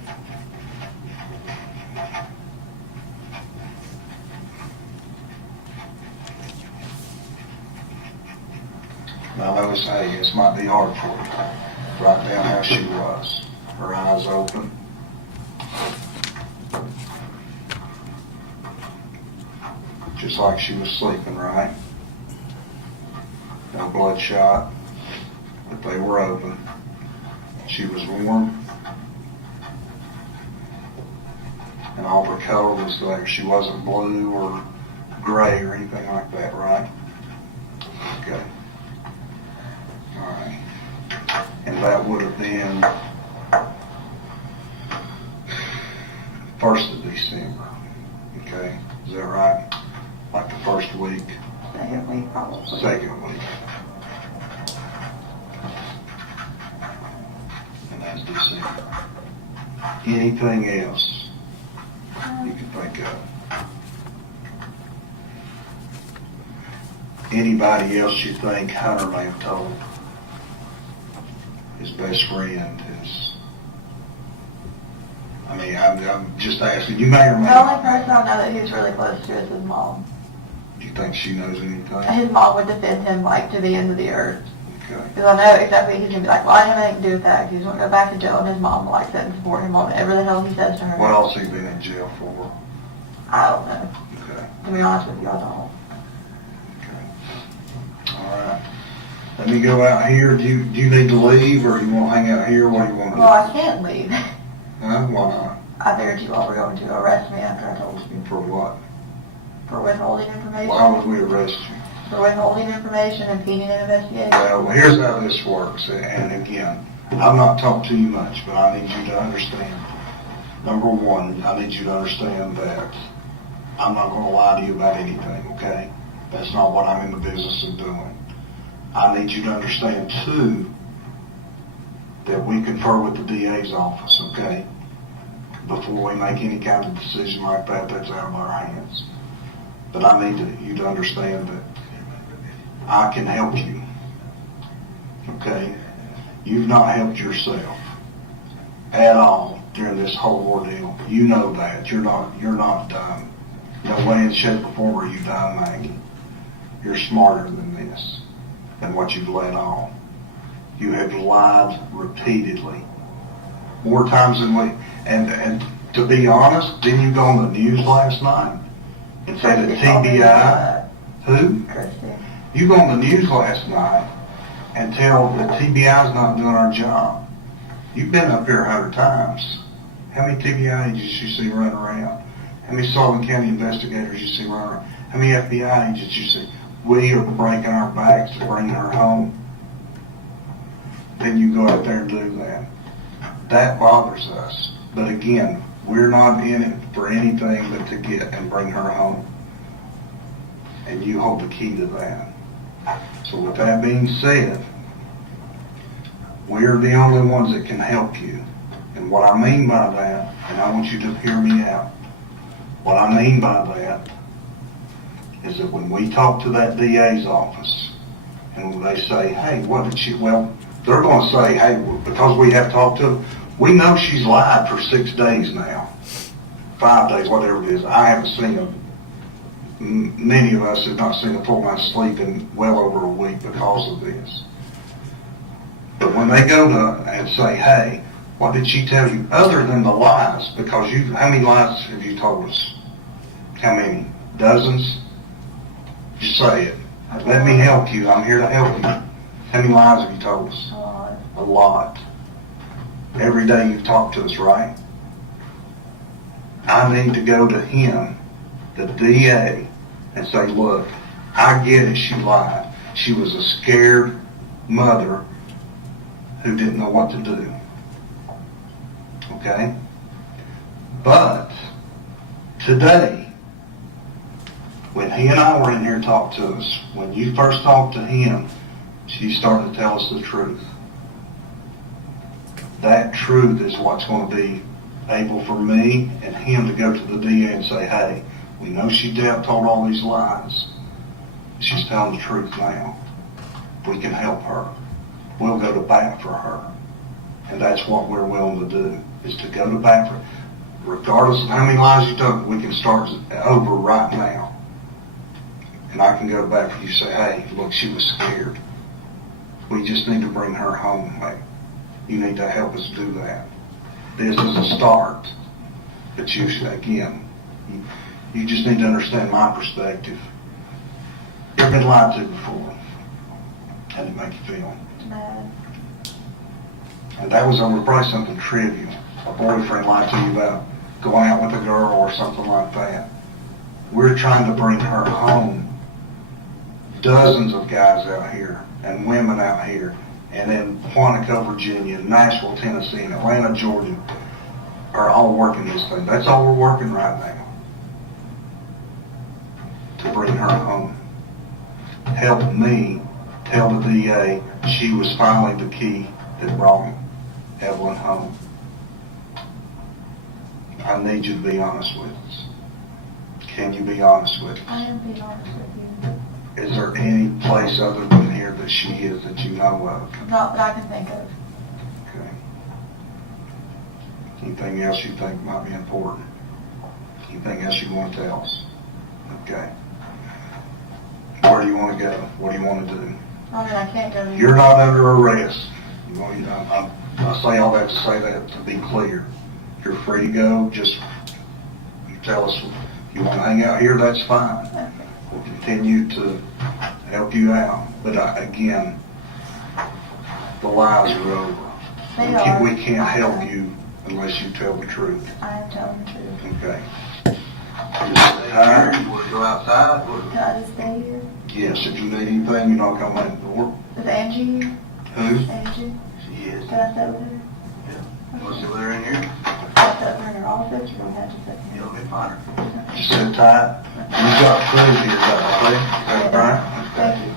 Now notice, hey, this might be hard for you. Write down how she was. Her eyes open. Just like she was sleeping, right? No bloodshot, but they were open. She was warm. And all her color was there. She wasn't blue or gray or anything like that, right? Okay. All right. And that would have been 1st of December. Okay, is that right? Like the first week, Second week, probably. second week. And that's December. Anything else you can think of? Anybody else you think Hunter may have told? His best friend, I mean, I'm just asking, you may or may The only not. person I know that he's really close to is his mom. Do you think she knows anything? His mom would defend him like to the end of the earth. Okay. Because I know exactly he's gonna be like, well, I didn't have anything to do with that. He's gonna go back to jail, and his mom will like sit and support him on whatever the hell he says to her. What else he been in jail for? I don't know. Okay. To be honest with you, I don't. Okay. All right. Let me go out here. Do you need to leave, or you want to hang out here? What do you want to do? Well, I can't leave. Huh? Why not? I figured you all were going to arrest me after I told you. For what? For withholding information. Why would we arrest you? For withholding information, impeding an investigation. Well, here's how this works, and again, I'm not talking to you much, but I need you to understand. Number one, I need you to understand that I'm not going to lie to you about anything, okay? That's not what I'm in the business of doing. I need you to understand, too, that we confer with the DA's office, okay? Before we make any kind of decision like that, that's out of our hands. But I need you to understand that I can help you, okay? You've not helped yourself at all during this whole ordeal. You know that. You're not done. No way in shape or form are you done, Maggie. You're smarter than this, than what you've let on. You have lied repeatedly, more times than we. And to be honest, didn't you go on the news last night and say that TBI? Who? You go on the news last night and tell that TBI is not doing our job. You've been up here 100 times. How many TBI agents you see running around? How many Sullivan County investigators you see running around? How many FBI agents you see? We are breaking our backs to bring her home. Then you go out there and do that. That bothers us. But again, we're not in it for anything but to get and bring her home. And you hold the key to that. So with that being said, we're the only ones that can help you. And what I mean by that, and I want you to hear me out, what I mean by that is that when we talk to that DA's office and they say, hey, what did she, well, they're going to say, hey, because we have talked to them, we know she's lied for 6 days now, 5 days, whatever it is. I haven't seen them. Many of us have not seen a full night's sleep in well over a week because of this. But when they go to and say, hey, what did she tell you other than the lies? Because how many lies have you told us? How many? Dozens? Just say it. Let me help you. I'm here to help you. How many lies have you told us? A lot. Every day you've talked to us, right? I need to go to him, the DA, and say, look, I get it, she lied. She was a scared mother who didn't know what to do. Okay? But today, when he and I were in here talking to us, when you first talked to him, she started to tell us the truth. That truth is what's going to be able for me and him to go to the DA and say, hey, we know she told all these lies. She's telling the truth now. We can help her. We'll go to bat for her. And that's what we're willing to do, is to go to bat for her. Regardless of how many lies you told, we can start over right now. And I can go to bat for you and say, hey, look, she was scared. We just need to bring her home. Hey, you need to help us do that. This is a start. But you should, again, you just need to understand my perspective. You've been lied to before. How did it make you feel? Bad. And that was over probably something trivial. A boyfriend lied to you about going out with a girl or something like that. We're trying to bring her home. Dozens of guys out here and women out here, and in Quantico, Virginia, Nashville, Tennessee, and Atlanta, Georgia, are all working this thing. That's all we're working right now. To bring her home. Help me tell the DA she was finally the key that brought Evelyn home. I need you to be honest with us. Can you be honest with us? I am being honest with you. Is there any place other than here that she is that you know of? Not that I can think of. Okay. Anything else you think might be important? Anything else you want to tell us? Okay. Where do you want to go? What do you want to do? I mean, I can't go. You're not under arrest. You know, I say all that to say that to be clear. You're free to go. Just you tell us if you want to hang out here, that's fine. Okay. We'll continue to help you out. But again, the lies are over. We can't help you unless you tell the truth. I am telling the truth. Okay. You're tired? You want to go outside? Can I just stay here? Yes, if you need anything, you know, come in the door. Is Angie here? Who? Angie? She is. Can I stay with her? You want to sit with her in here? Can I stay with her in her office, or do we have to sit here? You'll be fine. Just sit tight. You've got food here, is that okay? Is that right? Thank you.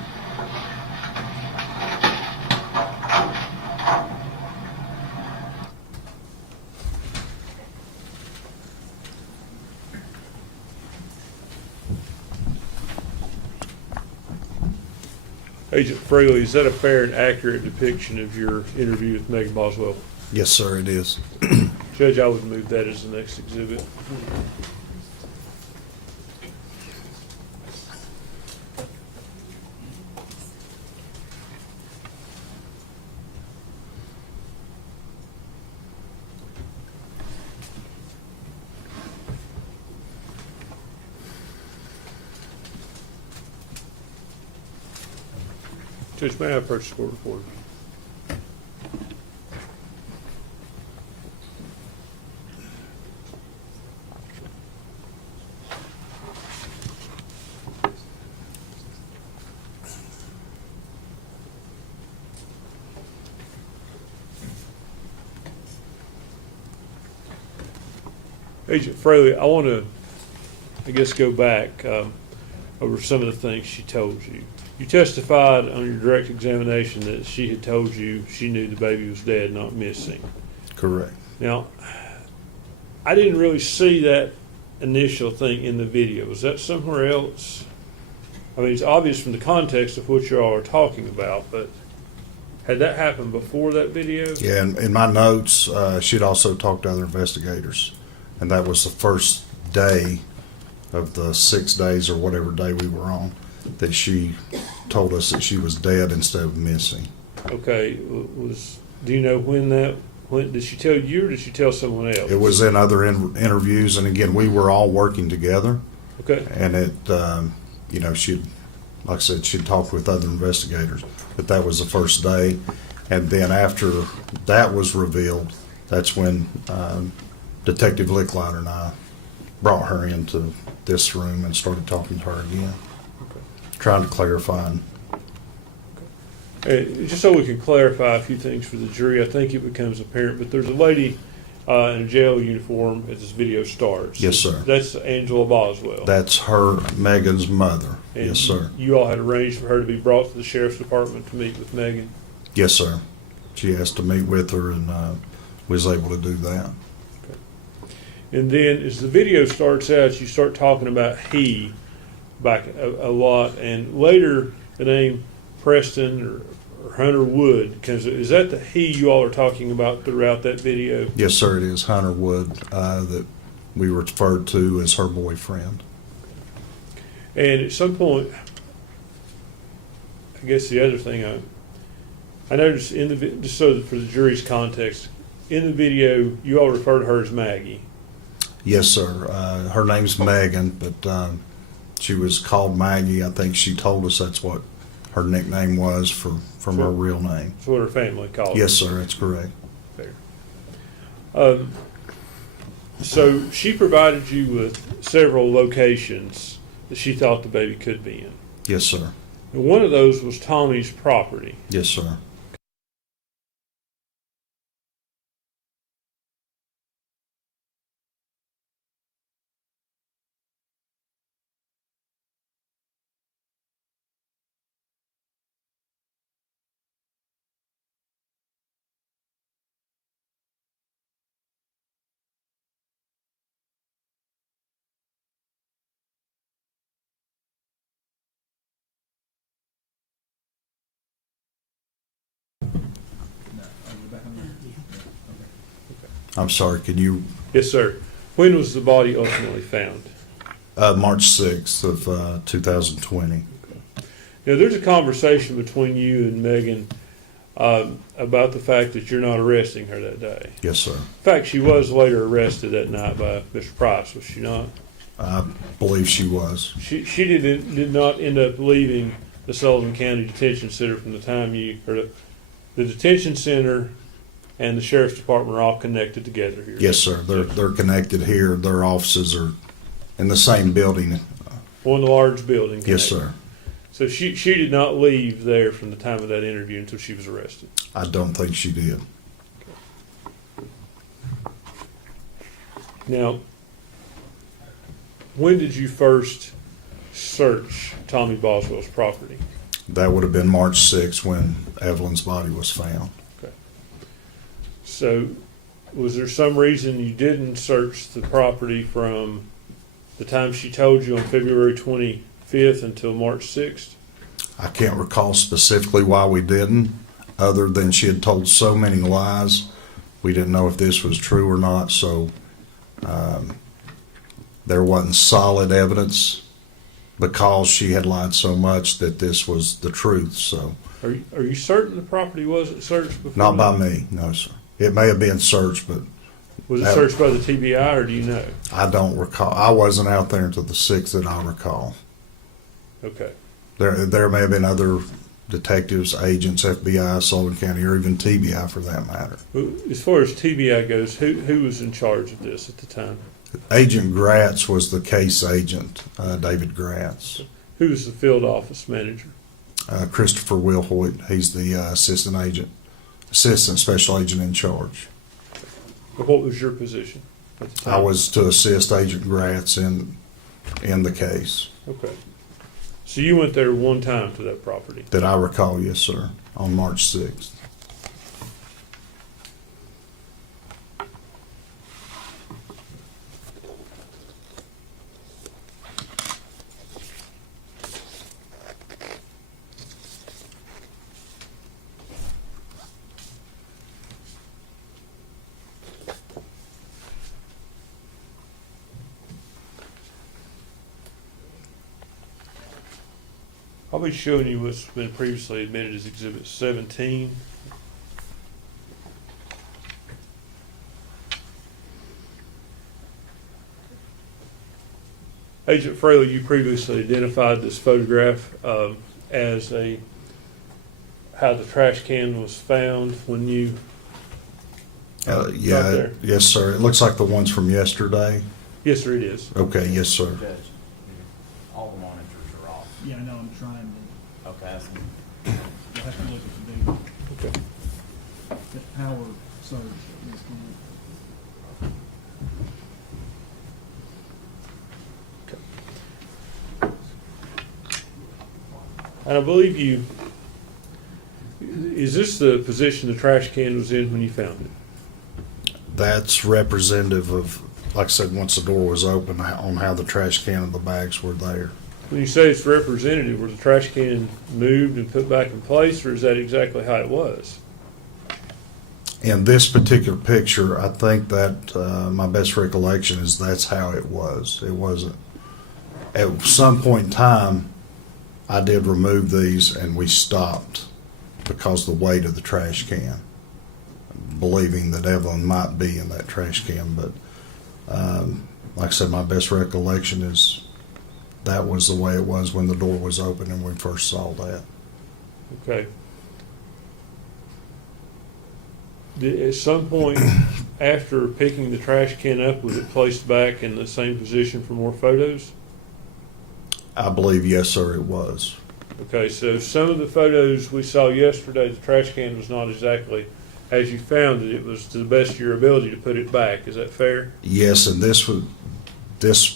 Agent Fraley, is that a fair and accurate depiction of your interview with Megan Boswell? Yes, sir, it is. Judge, I would move that as the next exhibit. Judge, may I approach the court reporter? Agent Fraley, I want to, go back over some of the things she told you. You testified on your direct examination that she had told you she knew the baby was dead, not missing. Correct. Now, I didn't really see that initial thing in the video. Was that somewhere else? I mean, it's obvious from the context of what you all are talking about, but had that happened before that video? Yeah, in my notes, she'd also talked to other investigators, and that was the first day of the 6 days or whatever day we were on that she told us that she was dead instead of missing. Okay, do you know when did she tell you or did she tell someone else? It was in other interviews, and again, we were all working together. Okay. And it, she'd, like I said, she'd talked with other investigators, but that was the first day. And then after that was revealed, that's when Detective Licklider and I brought her into this room and started talking to her again, trying to clarify. Just so we can clarify a few things for the jury, I think it becomes apparent, but there's a lady in a jail uniform as this video starts. Yes, sir. That's Angela Boswell. That's her, Megan's mother. And yes, sir. You all had arranged for her to be brought to the sheriff's department to meet with Megan? Yes, sir. She asked to meet with her, and was able to do that. And then as the video starts out, you start talking about he back a lot, and later the name Preston or Hunter Wood comes. Is that the he you all are talking about throughout that video? Yes, sir, it is Hunter Wood that we referred to as her boyfriend. And at some point, I guess the other thing I noticed just so that for the jury's context, in the video you all refer to her as Maggie. Yes, sir. Her name's Megan, but she was called Maggie. I think she told us that's what her nickname was from her real name. That's what her family called her. Yes, sir. That's correct. Fair. So she provided you with several locations that she thought the baby could be in. Yes, sir. And one of those was Tommy's property. Yes, sir. I'm sorry, can you? Yes, sir. When was the body ultimately found? March 6th of 2020. Now, there's a conversation between you and Megan about the fact that you're not arresting her that day. Yes, sir. In fact, she was later arrested that night by Mr. Price, was she not? I believe she was. She did not end up leaving the Sullivan County Detention Center from the time the detention center and the sheriff's department are all connected together here. Yes, sir. They're connected here. Their offices are in the same building. One large building. Yes, sir. So she did not leave there from the time of that interview until she was arrested. I don't think she did. Now, when did you first search Tommy Boswell's property? That would have been March 6th when Evelyn's body was found. Okay. So, was there some reason you didn't search the property from the time she told you on February 25th until March 6th? I can't recall specifically why we didn't, other than she had told so many lies. We didn't know if this was true or not, so there wasn't solid evidence because she had lied so much that this was the truth. So, Are you certain the property wasn't searched before? not by me, no, sir. It may have been searched, but Was it searched by the TBI, or do you know? I don't recall. I wasn't out there until the 6th that I recall. Okay. There may have been other detectives, agents, FBI, Sullivan County, or even TBI for that matter. Well, as far as TBI goes, who was in charge of this at the time? Agent Gratz was the case agent, David Gratz. Who was the field office manager? Christopher Wilhoit, he's the assistant special agent in charge. What was your position at the time? I was to assist Agent Gratz in the case. Okay. So you went there one time to that property? That I recall, yes, sir, on March 6th. I'll be showing you what's been previously admitted as Exhibit 17. Agent Fraley, you previously identified this photograph as how the trash can was found when you Yeah, there. yes, sir. It looks like the ones from yesterday. Yes, sir, it is. Okay, yes, sir. Judge, all the monitors are off. Yeah, I know, I'm trying to, Okay, I see. you'll have to look at the big, Okay. the power surge. is going. And I believe is this the position the trash can was in when you found it? That's representative of, like I said, once the door was open, on how the trash can and the bags were there. When you say it's representative, was the trash can moved and put back in place, or is that exactly how it was? In this particular picture, I think that my best recollection is that's how it was. It wasn't. At some point in time, I did remove these and we stopped because of the weight of the trash can, believing that Evelyn might be in that trash can. But like I said, my best recollection is that was the way it was when the door was open and we first saw that. Okay. At some point after picking the trash can up, was it placed back in the same position for more photos? I believe, yes, sir, it was. Okay, so some of the photos we saw yesterday, the trash can was not exactly as you found it. It was to the best of your ability to put it back. Is that fair? Yes, and this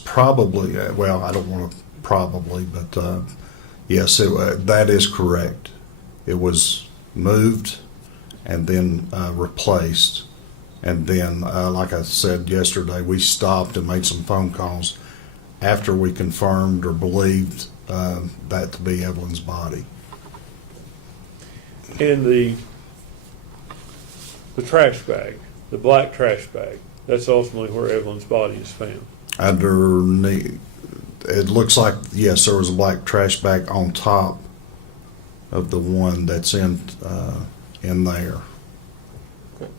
probably, well, I don't want to probably, but yes, that is correct. It was moved and then replaced. And then, like I said yesterday, we stopped and made some phone calls after we confirmed or believed that to be Evelyn's body. And the trash bag, the black trash bag, that's ultimately where Evelyn's body is found. Underneath, it looks like, yes, there was a black trash bag on top of the one that's in there. Okay.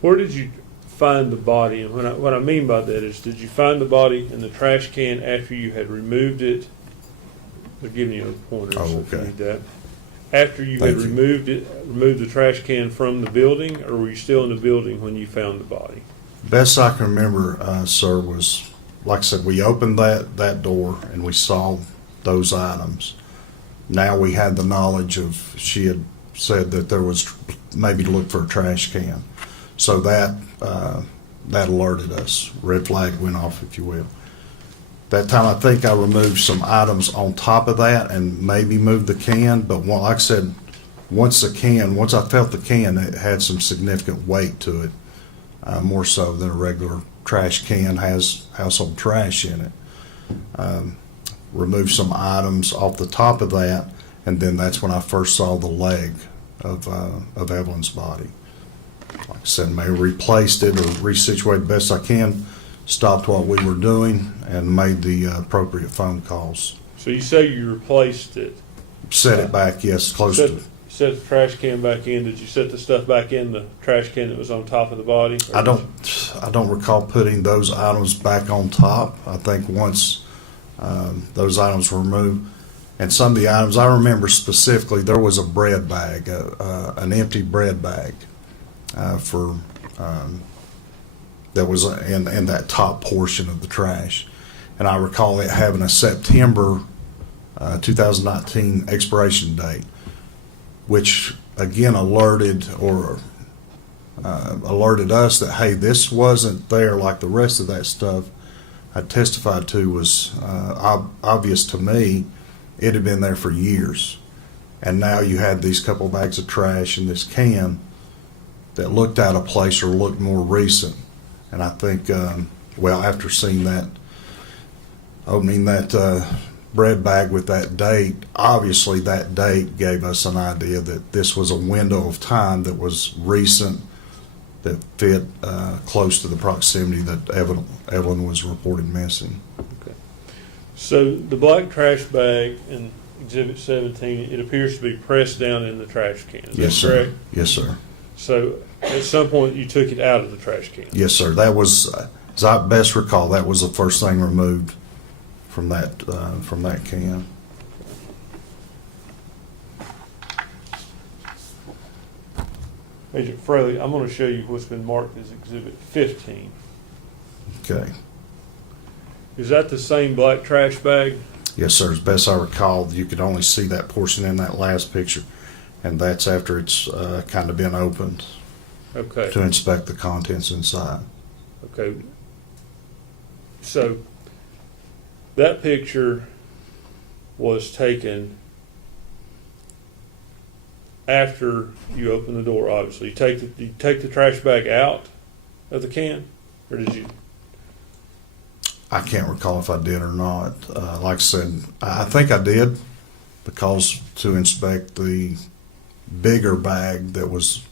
Where did you find the body? And what I mean by that is, did you find the body in the trash can after you had removed it? They're giving you a pointer, so if you okay. need that. After you Thank had you. removed the trash can from the building, or were you still in the building when you found the body? Best I can remember, sir, was, like I said, we opened that door and we saw those items. Now we had the knowledge of, she had said that there was maybe to look for a trash can. So that alerted us. Red flag went off, if you will. That time, I think I removed some items on top of that and maybe moved the can. But like I said, once I felt the can, it had some significant weight to it, more so than a regular trash can has household trash in it. Removed some items off the top of that, and then that's when I first saw the leg of Evelyn's body. Like I said, may have replaced it or resituated best I can, stopped what we were doing, and made the appropriate phone calls. So you say you replaced it. Set it back, yes, close Set, to. set the trash can back in. Did you set the stuff back in the trash can that was on top of the body? I don't recall putting those items back on top. I think once those items were removed, and some of the items I remember specifically, there was a bread bag, an empty bread bag that was in that top portion of the trash, and I recall it having a September 2019 expiration date, which again alerted us that, hey, this wasn't there like the rest of that stuff I testified to was obvious to me. It had been there for years, and now you had these couple bags of trash in this can that looked out of place or looked more recent. And I think, after seeing that, opening that bread bag with that date, obviously that date gave us an idea that this was a window of time that was recent, that fit close to the proximity that Evelyn was reported missing. Okay. So the black trash bag in Exhibit 17, it appears to be pressed down in the trash can. Is Yes, that correct? sir. Yes, sir. So at some point you took it out of the trash can. Yes, sir. That was, as I best recall, that was the first thing removed from that can. Agent Fraley, I'm going to show you what's been marked as Exhibit 15. Okay. Is that the same black trash bag? Yes, sir. As best I recall, you could only see that portion in that last picture, and that's after it's kind of been opened Okay. to inspect the contents inside. Okay. So that picture was taken after you open the door, obviously. You take the trash bag out of the can, or did you? I can't recall if I did or not. Like I said, I think I did, because to inspect the bigger bag that was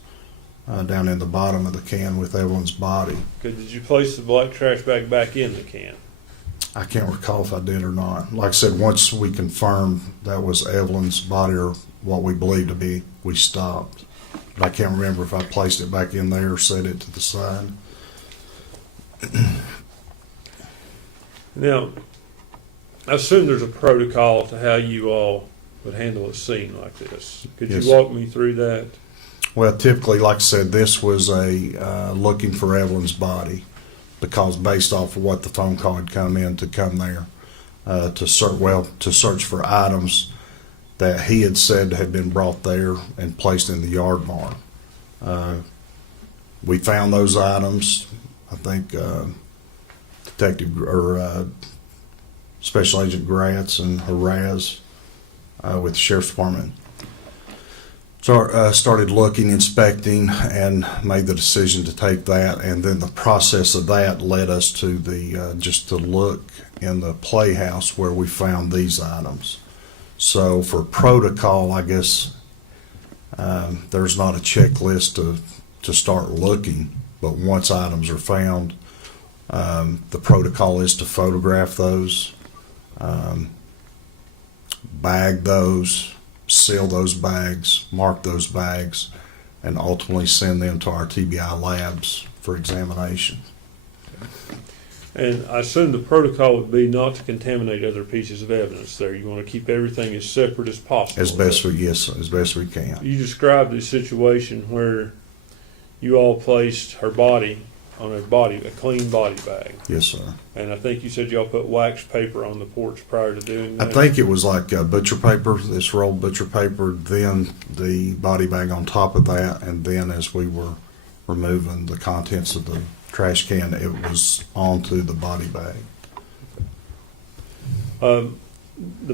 down in the bottom of the can with Evelyn's body. Okay, did you place the black trash bag back in the can? I can't recall if I did or not. Like I said, once we confirmed that was Evelyn's body or what we believed to be, we stopped. But I can't remember if I placed it back in there or set it to the side. Now, I assume there's a protocol to how you all would handle a scene like this. Could Yes. you walk me through that? Well, typically, like I said, this was a looking for Evelyn's body, because based off of what the phone call had come in to come there to search for items that he had said had been brought there and placed in the yard barn. We found those items. I think Special Agent Gratz and Haraz with the Sheriff's Department started looking, inspecting, and made the decision to take that. And then the process of that led us to just to look in the playhouse where we found these items. So for protocol, I guess there's not a checklist to start looking, but once items are found, the protocol is to photograph those, bag those, seal those bags, mark those bags, and ultimately send them to our TBI labs for examination. And I assume the protocol would be not to contaminate other pieces of evidence there. You want to keep everything as separate as possible. As best we can. You described a situation where you all placed her body on a clean body bag. Yes, sir. And I think you said y'all put wax paper on the porch prior to doing that. I think it was like butcher paper, this rolled butcher paper, then the body bag on top of that, and then as we were removing the contents of the trash can, it was onto the body bag. The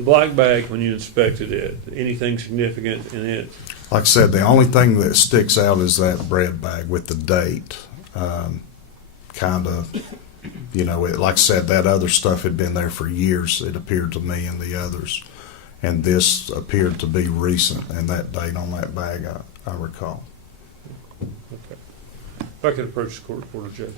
black bag, when you inspected it, anything significant in it? Like I said, the only thing that sticks out is that bread bag with the date. Kind of, like I said, that other stuff had been there for years, it appeared to me, and the others. and this appeared to be recent, and that date on that bag I recall. Okay. If I could approach the court reporter, Judge.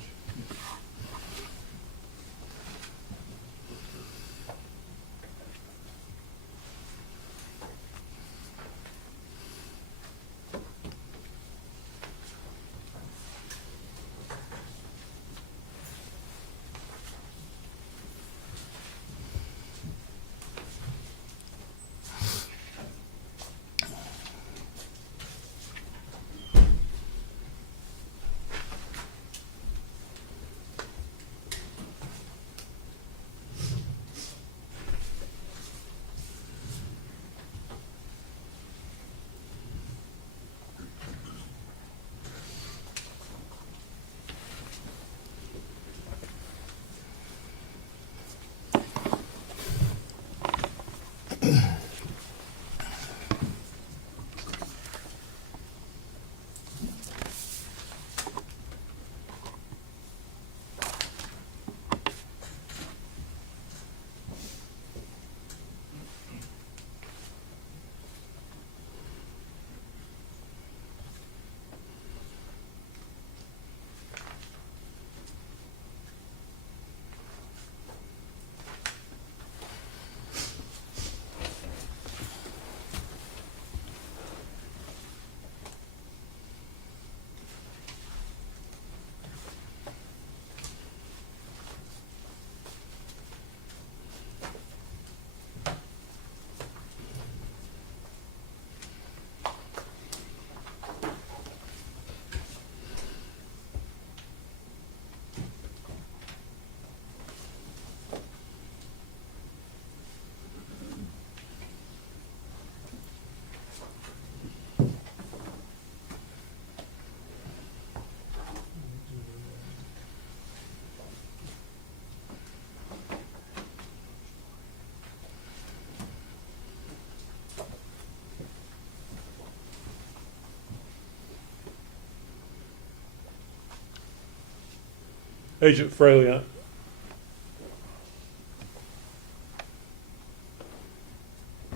Agent Fraley,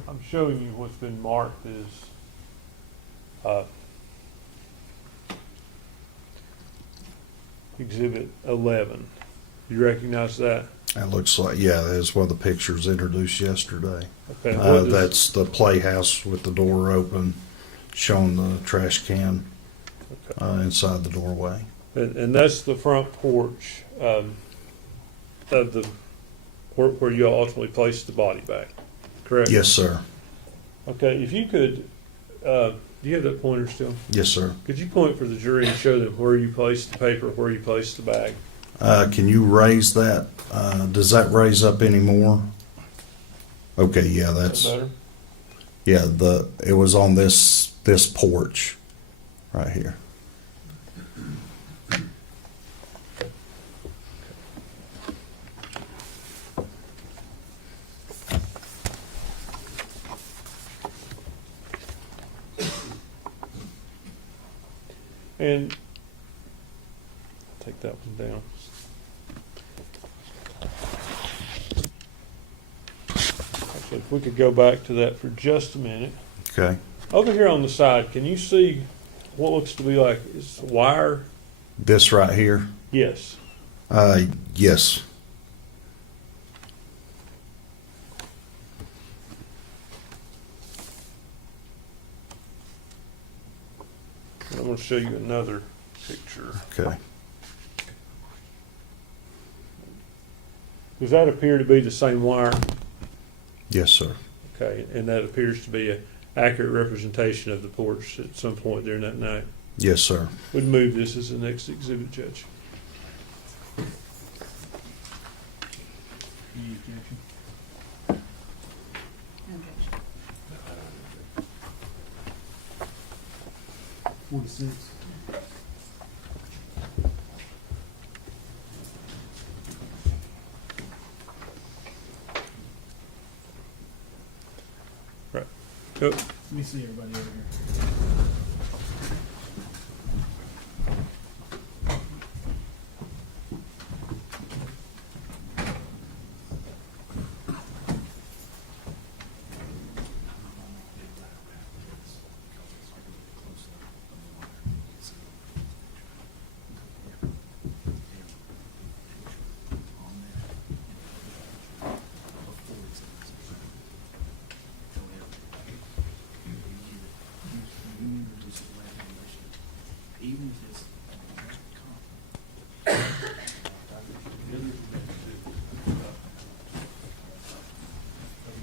I'm showing you what's been marked as Exhibit 11. You recognize that? It looks like, yeah, that's one of the pictures introduced yesterday. Okay. What does- That's the playhouse with the door open, showing the trash can inside the doorway. And that's the front porch of the where you ultimately place the body back, correct? Yes, sir. Okay, if you could, do you have that pointer still? Yes, sir. Could you point for the jury and show them where you placed the paper, where you placed the bag? Can you raise that? Does that raise up anymore? Okay, yeah, Is that's, that better? yeah, it was on this porch right here. And take that one down. Actually, if we could go back to that for just a minute. Okay. Over here on the side, can you see what looks to be like is wire? This right here? Yes. Yes. I'm going to show you another picture. Okay. Does that appear to be the same wire? Yes, sir. Okay, and that appears to be an accurate representation of the porch at some point during that night. Yes, sir. We'd move this as the next exhibit, Judge. Any objection? Objection. 46. Oh, Let me see everybody over here.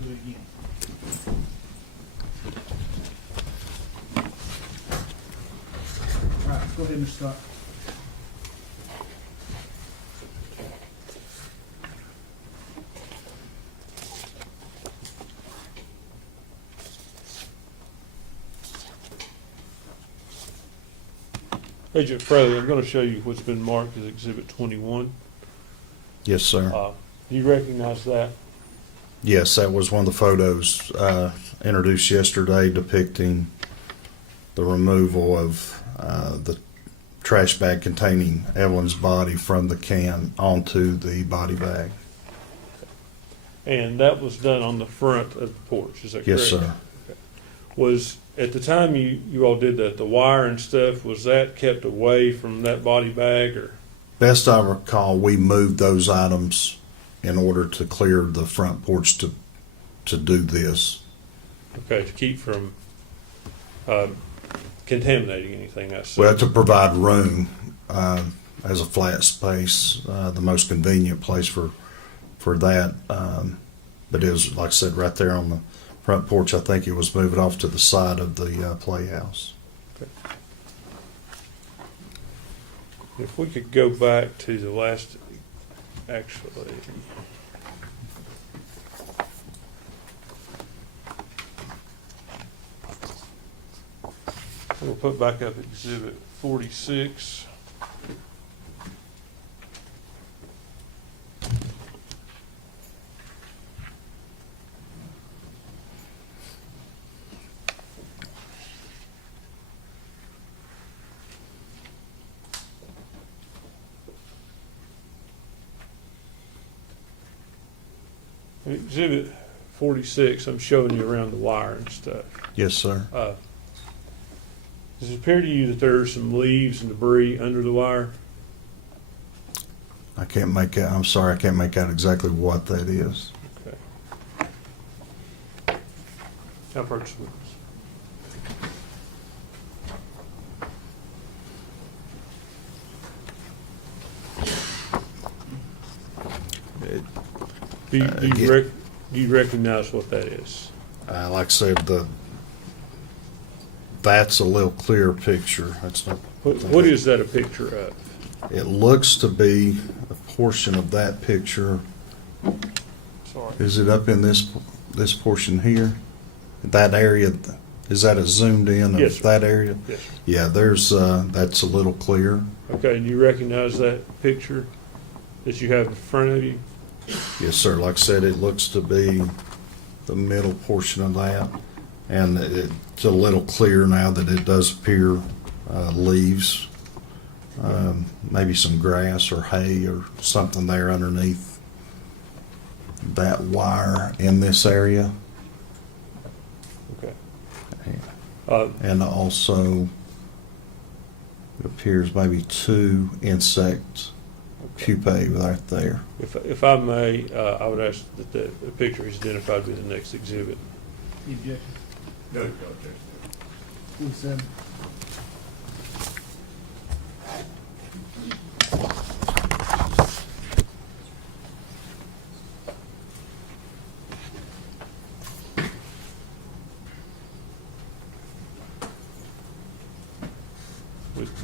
do it again. All right, go ahead, Mr. Scott. Agent Fraley, I'm going to show you what's been marked as Exhibit 21. Yes, sir. Do you recognize that? Yes, that was one of the photos introduced yesterday depicting the removal of the trash bag containing Evelyn's body from the can onto the body bag. And that was done on the front of the porch, is that correct? Yes, sir. Was, at the time you all did that, the wire and stuff, was that kept away from that body bag, or? Best I recall, we moved those items in order to clear the front porch to do this. Okay, to keep from contaminating anything, I see. Well, to provide room as a flat space, the most convenient place for that. But it was, like I said, right there on the front porch. I think it was moved off to the side of the playhouse. Okay. If we could go back to the last, actually. We'll put back up Exhibit 46. Exhibit 46, I'm showing you around the wire and stuff. Yes, sir. Does it appear to you that there are some leaves and debris under the wire? I can't make out. I'm sorry, I can't make out exactly what that is. Okay. I've heard some. Do you recognize what that is? Like I said, that's a little clearer picture. That's not. What is that a picture of? It looks to be a portion of that picture. Sorry. Is it up in this portion here? That area, is that a zoomed in of Yes, sir. that area? Yes, sir. Yeah, there's that's a little clear. Okay, and you recognize that picture that you have in front of you? Yes, sir. Like I said, it looks to be the middle portion of that, and it's a little clear now that it does appear leaves, maybe some grass or hay or something there underneath that wire in this area. Okay. And also it appears maybe 2 insect pupae right there. If I may, I would ask that the picture is identified with the next exhibit. You object? No, no objection. 47.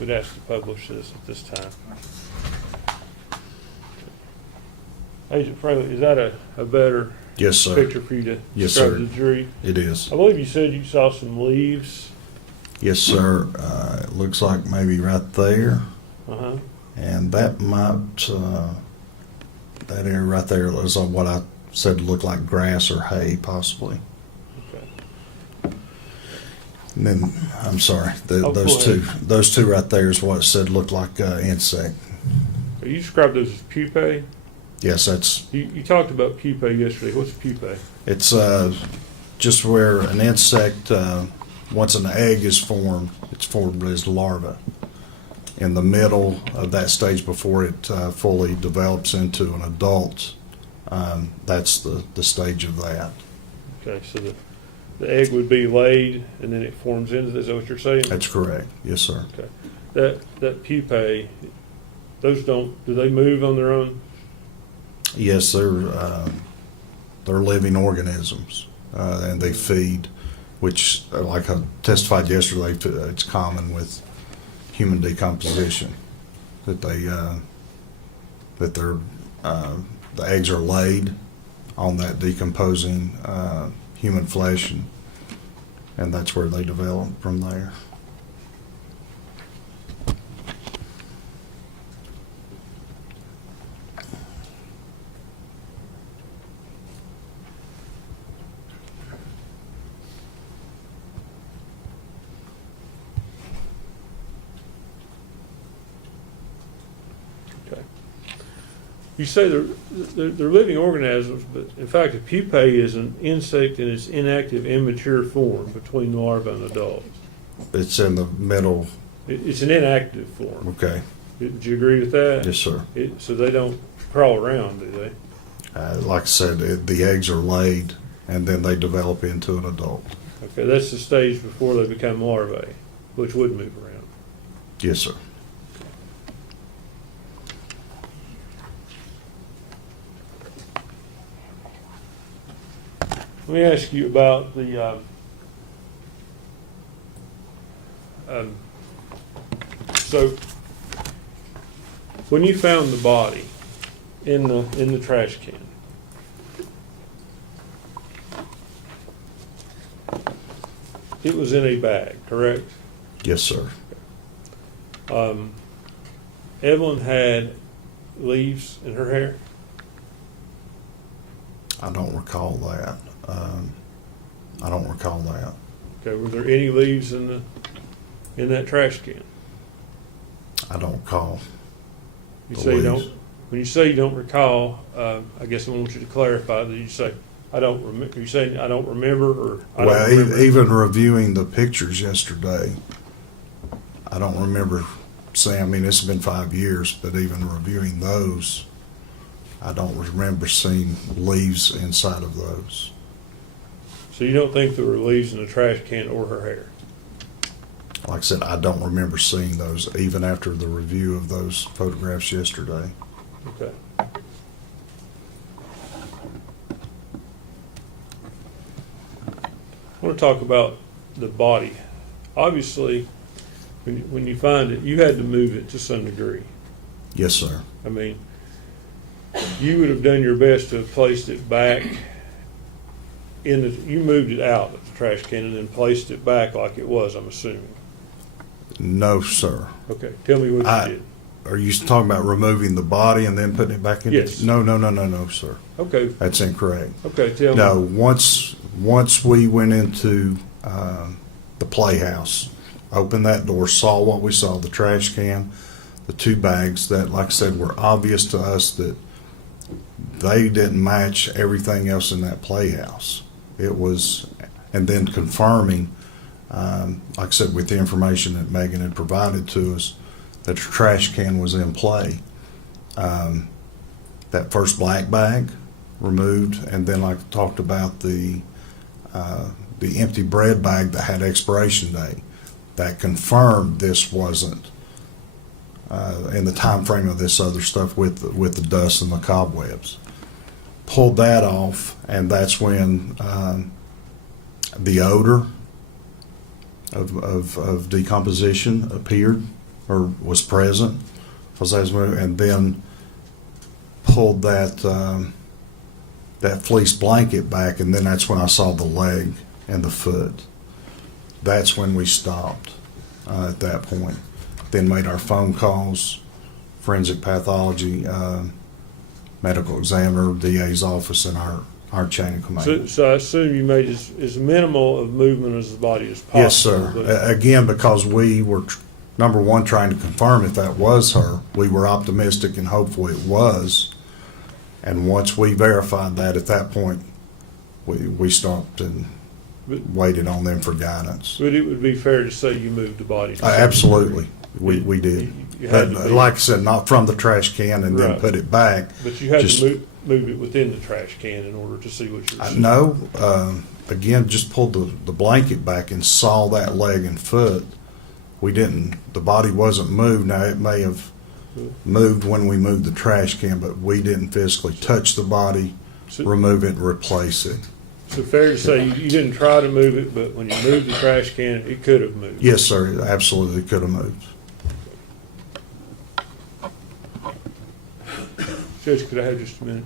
We'd ask to publish this at this time. Agent Fraley, is that a better Yes, sir. picture for you to Yes, describe sir. to the jury? It is. I believe you said you saw some leaves. Yes, sir. It looks like maybe right there. Uh-huh. And that might, that area right there is what I said looked like grass or hay, possibly. Okay. And then, I'm sorry, Oh, those go two, right there is what it said looked like insect. You described those as pupae. Yes, that's, You talked about pupae yesterday. What's pupae? it's just where an insect, once an egg is formed, it's formed as larva. In the middle of that stage before it fully develops into an adult, that's the stage of that. Okay, so the egg would be laid and then it forms into this. Is that what you're saying? That's correct. Yes, sir. Okay. That pupae, those do they move on their own? Yes, they're they're living organisms, and they feed, which, like I testified yesterday, it's common with human decomposition, that the eggs are laid on that decomposing human flesh, and that's where they develop from there. Okay. You say they're living organisms, but in fact, a pupae is an insect in its inactive, immature form between larva and adult. It's in the middle. It's an inactive form. Okay. Would you agree with that? Yes, sir. So they don't crawl around, do they? Like I said, the eggs are laid, and then they develop into an adult. Okay, that's the stage before they become larvae, which would move around. Yes, sir. Let me ask you about the so when you found the body in the trash can, it was in a bag, correct? Yes, sir. Evelyn had leaves in her hair. I don't recall that. I don't recall that. Okay, were there any leaves in that trash can? I don't recall. You The say you don't. leaves. When you say you don't recall, I guess I want you to clarify that you say I don't remember. You saying I don't remember, or I Well, don't remember? even reviewing the pictures yesterday, I don't remember saying. I mean, it's been 5 years, but even reviewing those, I don't remember seeing leaves inside of those. So you don't think there were leaves in the trash can or her hair? Like I said, I don't remember seeing those even after the review of those photographs yesterday. Okay. I want to talk about the body. Obviously, when you find it, you had to move it to some degree. Yes, sir. I mean, you would have done your best to have placed it back you moved it out of the trash can and then placed it back like it was, I'm assuming. No, sir. Okay, tell me what you did. Are you talking about removing the body and then putting it back in? Yes. No, sir. Okay, That's incorrect. okay, tell No, me. once we went into the playhouse, opened that door, saw what we saw, the trash can, the 2 bags that, like I said, were obvious to us that they didn't match everything else in that playhouse. It was, and then confirming, like I said, with the information that Megan had provided to us, that the trash can was in play. That first black bag removed, and then like I talked about the empty bread bag that had expiration date, that confirmed this wasn't in the time frame of this other stuff with the dust and the cobwebs. Pulled that off, and that's when the odor of decomposition appeared or was present, and then pulled that fleece blanket back, and then that's when I saw the leg and the foot. That's when we stopped at that point. Then made our phone calls, forensic pathology, medical examiner, DA's office, and our chain of command. So I assume you made as minimal of movement as the body as possible. Yes, sir. but- Again, because we were, number one, trying to confirm if that was her. We were optimistic and hopeful it was. And once we verified that, at that point, we stopped and But- waited on them for guidance. But it would be fair to say you moved the body. to some Absolutely, degree. we did. You had But to be- like I said, not from the trash can and then Right. put it back. But you had just- to move it within the trash can in order to see what you're seeing. No, again, just pulled the blanket back and saw that leg and foot. We didn't, the body wasn't moved. Now, it may have moved when we moved the trash can, but we didn't physically touch the body remove it and replace it. So fair to say you didn't try to move it, but when you moved the trash can, it could have moved? Yes, sir, it absolutely could have moved. Judge, could I have just a minute?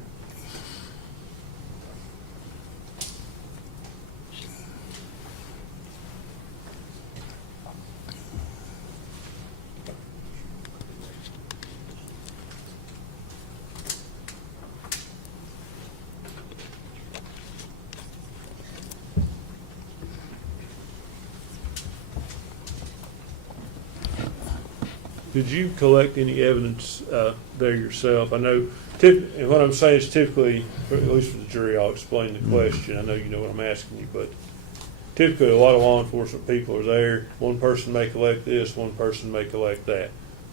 Did you collect any evidence there yourself? I know, and what I'm saying is typically, at least for the jury, I'll explain the question. I know you know what I'm asking you, but typically a lot of law enforcement people are there. One person may collect this, one person may collect that.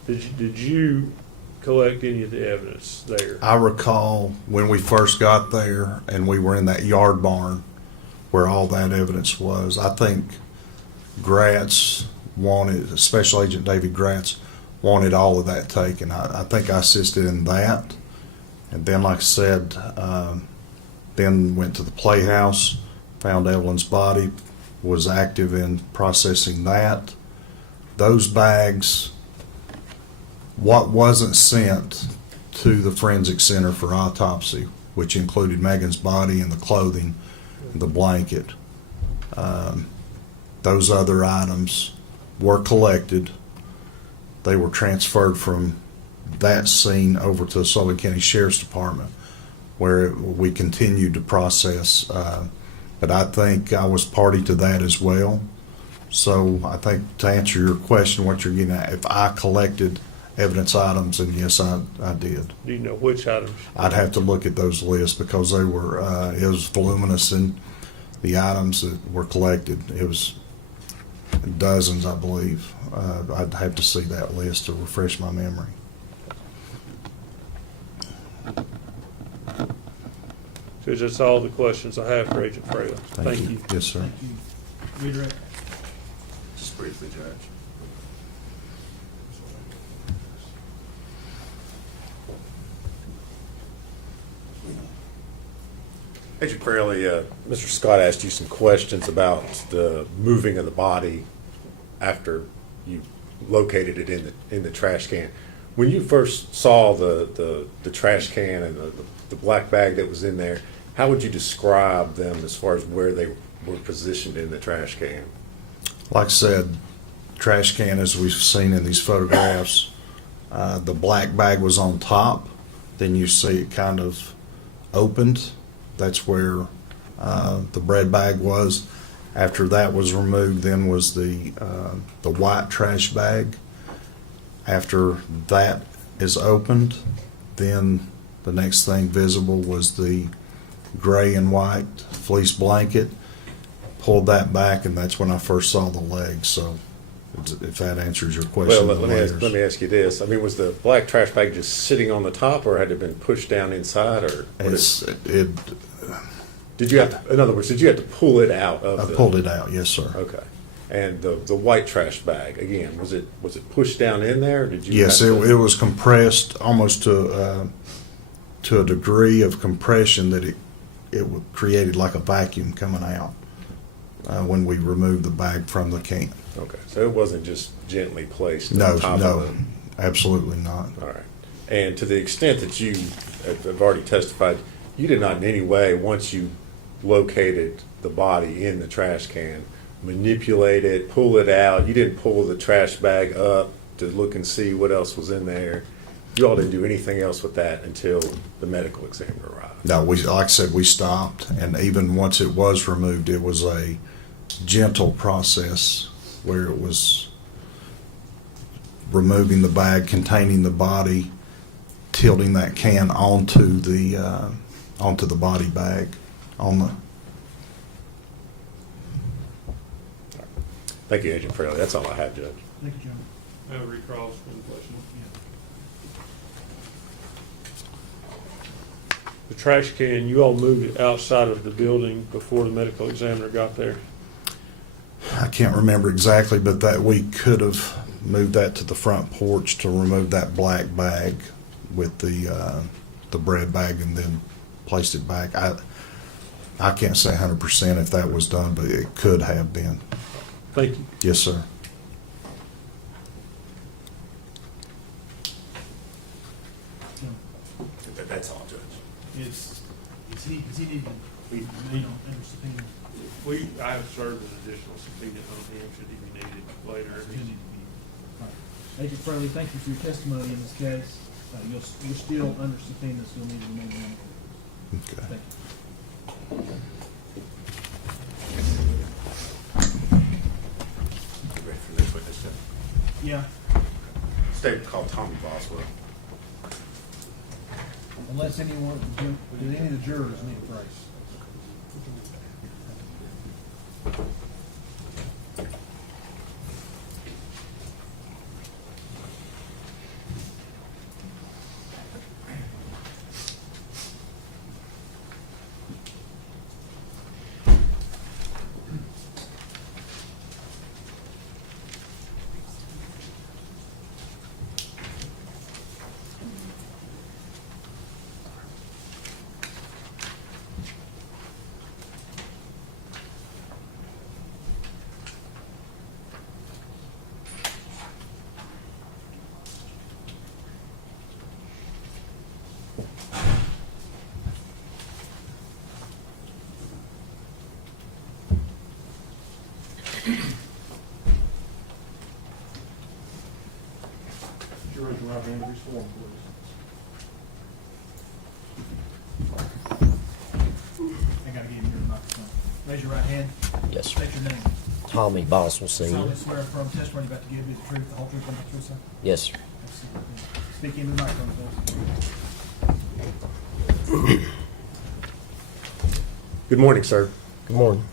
Did you collect any of the evidence there? I recall when we first got there and we were in that yard barn where all that evidence was. I think Gratz wanted, Special Agent David Gratz wanted all of that taken. I think I assisted in that. And then, like I said, then went to the playhouse, found Evelyn's body, was active in processing that. Those bags, what wasn't sent to the forensic center for autopsy, which included Megan's body and the clothing, and the blanket, those other items were collected. They were transferred from that scene over to the Sullivan County Sheriff's Department, where we continued to process. But I think I was party to that as well. So I think to answer your question, what you're getting at, if I collected evidence items, and yes, I did. Do you know which items? I'd have to look at those lists because they were, it was voluminous in the items that were collected. It was dozens, I believe. I'd have to see that list to refresh my memory. Judge, that's all the questions I have for Agent Fraley. Thank you. Yes, sir. Thank you. Redirect. Just briefly, Judge. Agent Fraley, Mr. Scott asked you some questions about the moving of the body after you located it in the trash can. When you first saw the trash can and the black bag that was in there, how would you describe them as far as where they were positioned in the trash can? Like I said, trash can, as we've seen in these photographs, the black bag was on top. Then you see it kind of opened. That's where the bread bag was. After that was removed, then was the white trash bag. After that is opened, then the next thing visible was the gray and white fleece blanket. Pulled that back, and that's when I first saw the legs. So, if that answers your question. Well, let me ask you this. I mean, was the black trash bag just sitting on the top, or had it been pushed down inside, or did you have to, in other words, did you have to pull it out of I pulled it out, yes, sir. Okay. And the white trash bag, again, was it pushed down in there, or did you? Yes, it was compressed almost to a degree of compression that it created like a vacuum coming out when we removed the bag from the can. Okay, so it wasn't just gently placed No, on top of it? absolutely not. All right. And to the extent that you have already testified, you did not in any way, once you located the body in the trash can, manipulate it, pull it out. You didn't pull the trash bag up to look and see what else was in there. You all didn't do anything else with that until the medical examiner arrived. No, like I said, we stopped, and even once it was removed, it was a gentle process where it was removing the bag containing the body, tilting that can onto the body bag on the. Thank you, Agent Fraley. That's all I have, Judge. Thank you, John. Recross one question. The trash can, you all moved it outside of the building before the medical examiner got there? I can't remember exactly, but that we could have moved that to the front porch to remove that black bag with the bread bag, and then placed it back. I can't say 100% if that was done, but it could have been. Thank you. Yes, sir. That's all, Judge. Is he need to be under subpoena? I have served an additional subpoena on him should he be needed later. He'll need to be. All right. Agent Fraley, thank you for your testimony in this case. You're still under subpoena, so you'll need to remain in. Okay. Thank you. You ready for this witness, Judge? Yeah, Statement called Tommy Boswell. unless anyone, do any of the jurors need a brace? Raise your right hand to be sworn, please. I gotta give you your microphone. Raise your right hand. Yes, sir. State your name. Tommy Boswell Sr. Solemnly swear affirm testimony about to give you the truth, the whole truth, and the truth, sir. Yes, sir. Speak into the microphone, please. Good morning, sir. Good morning.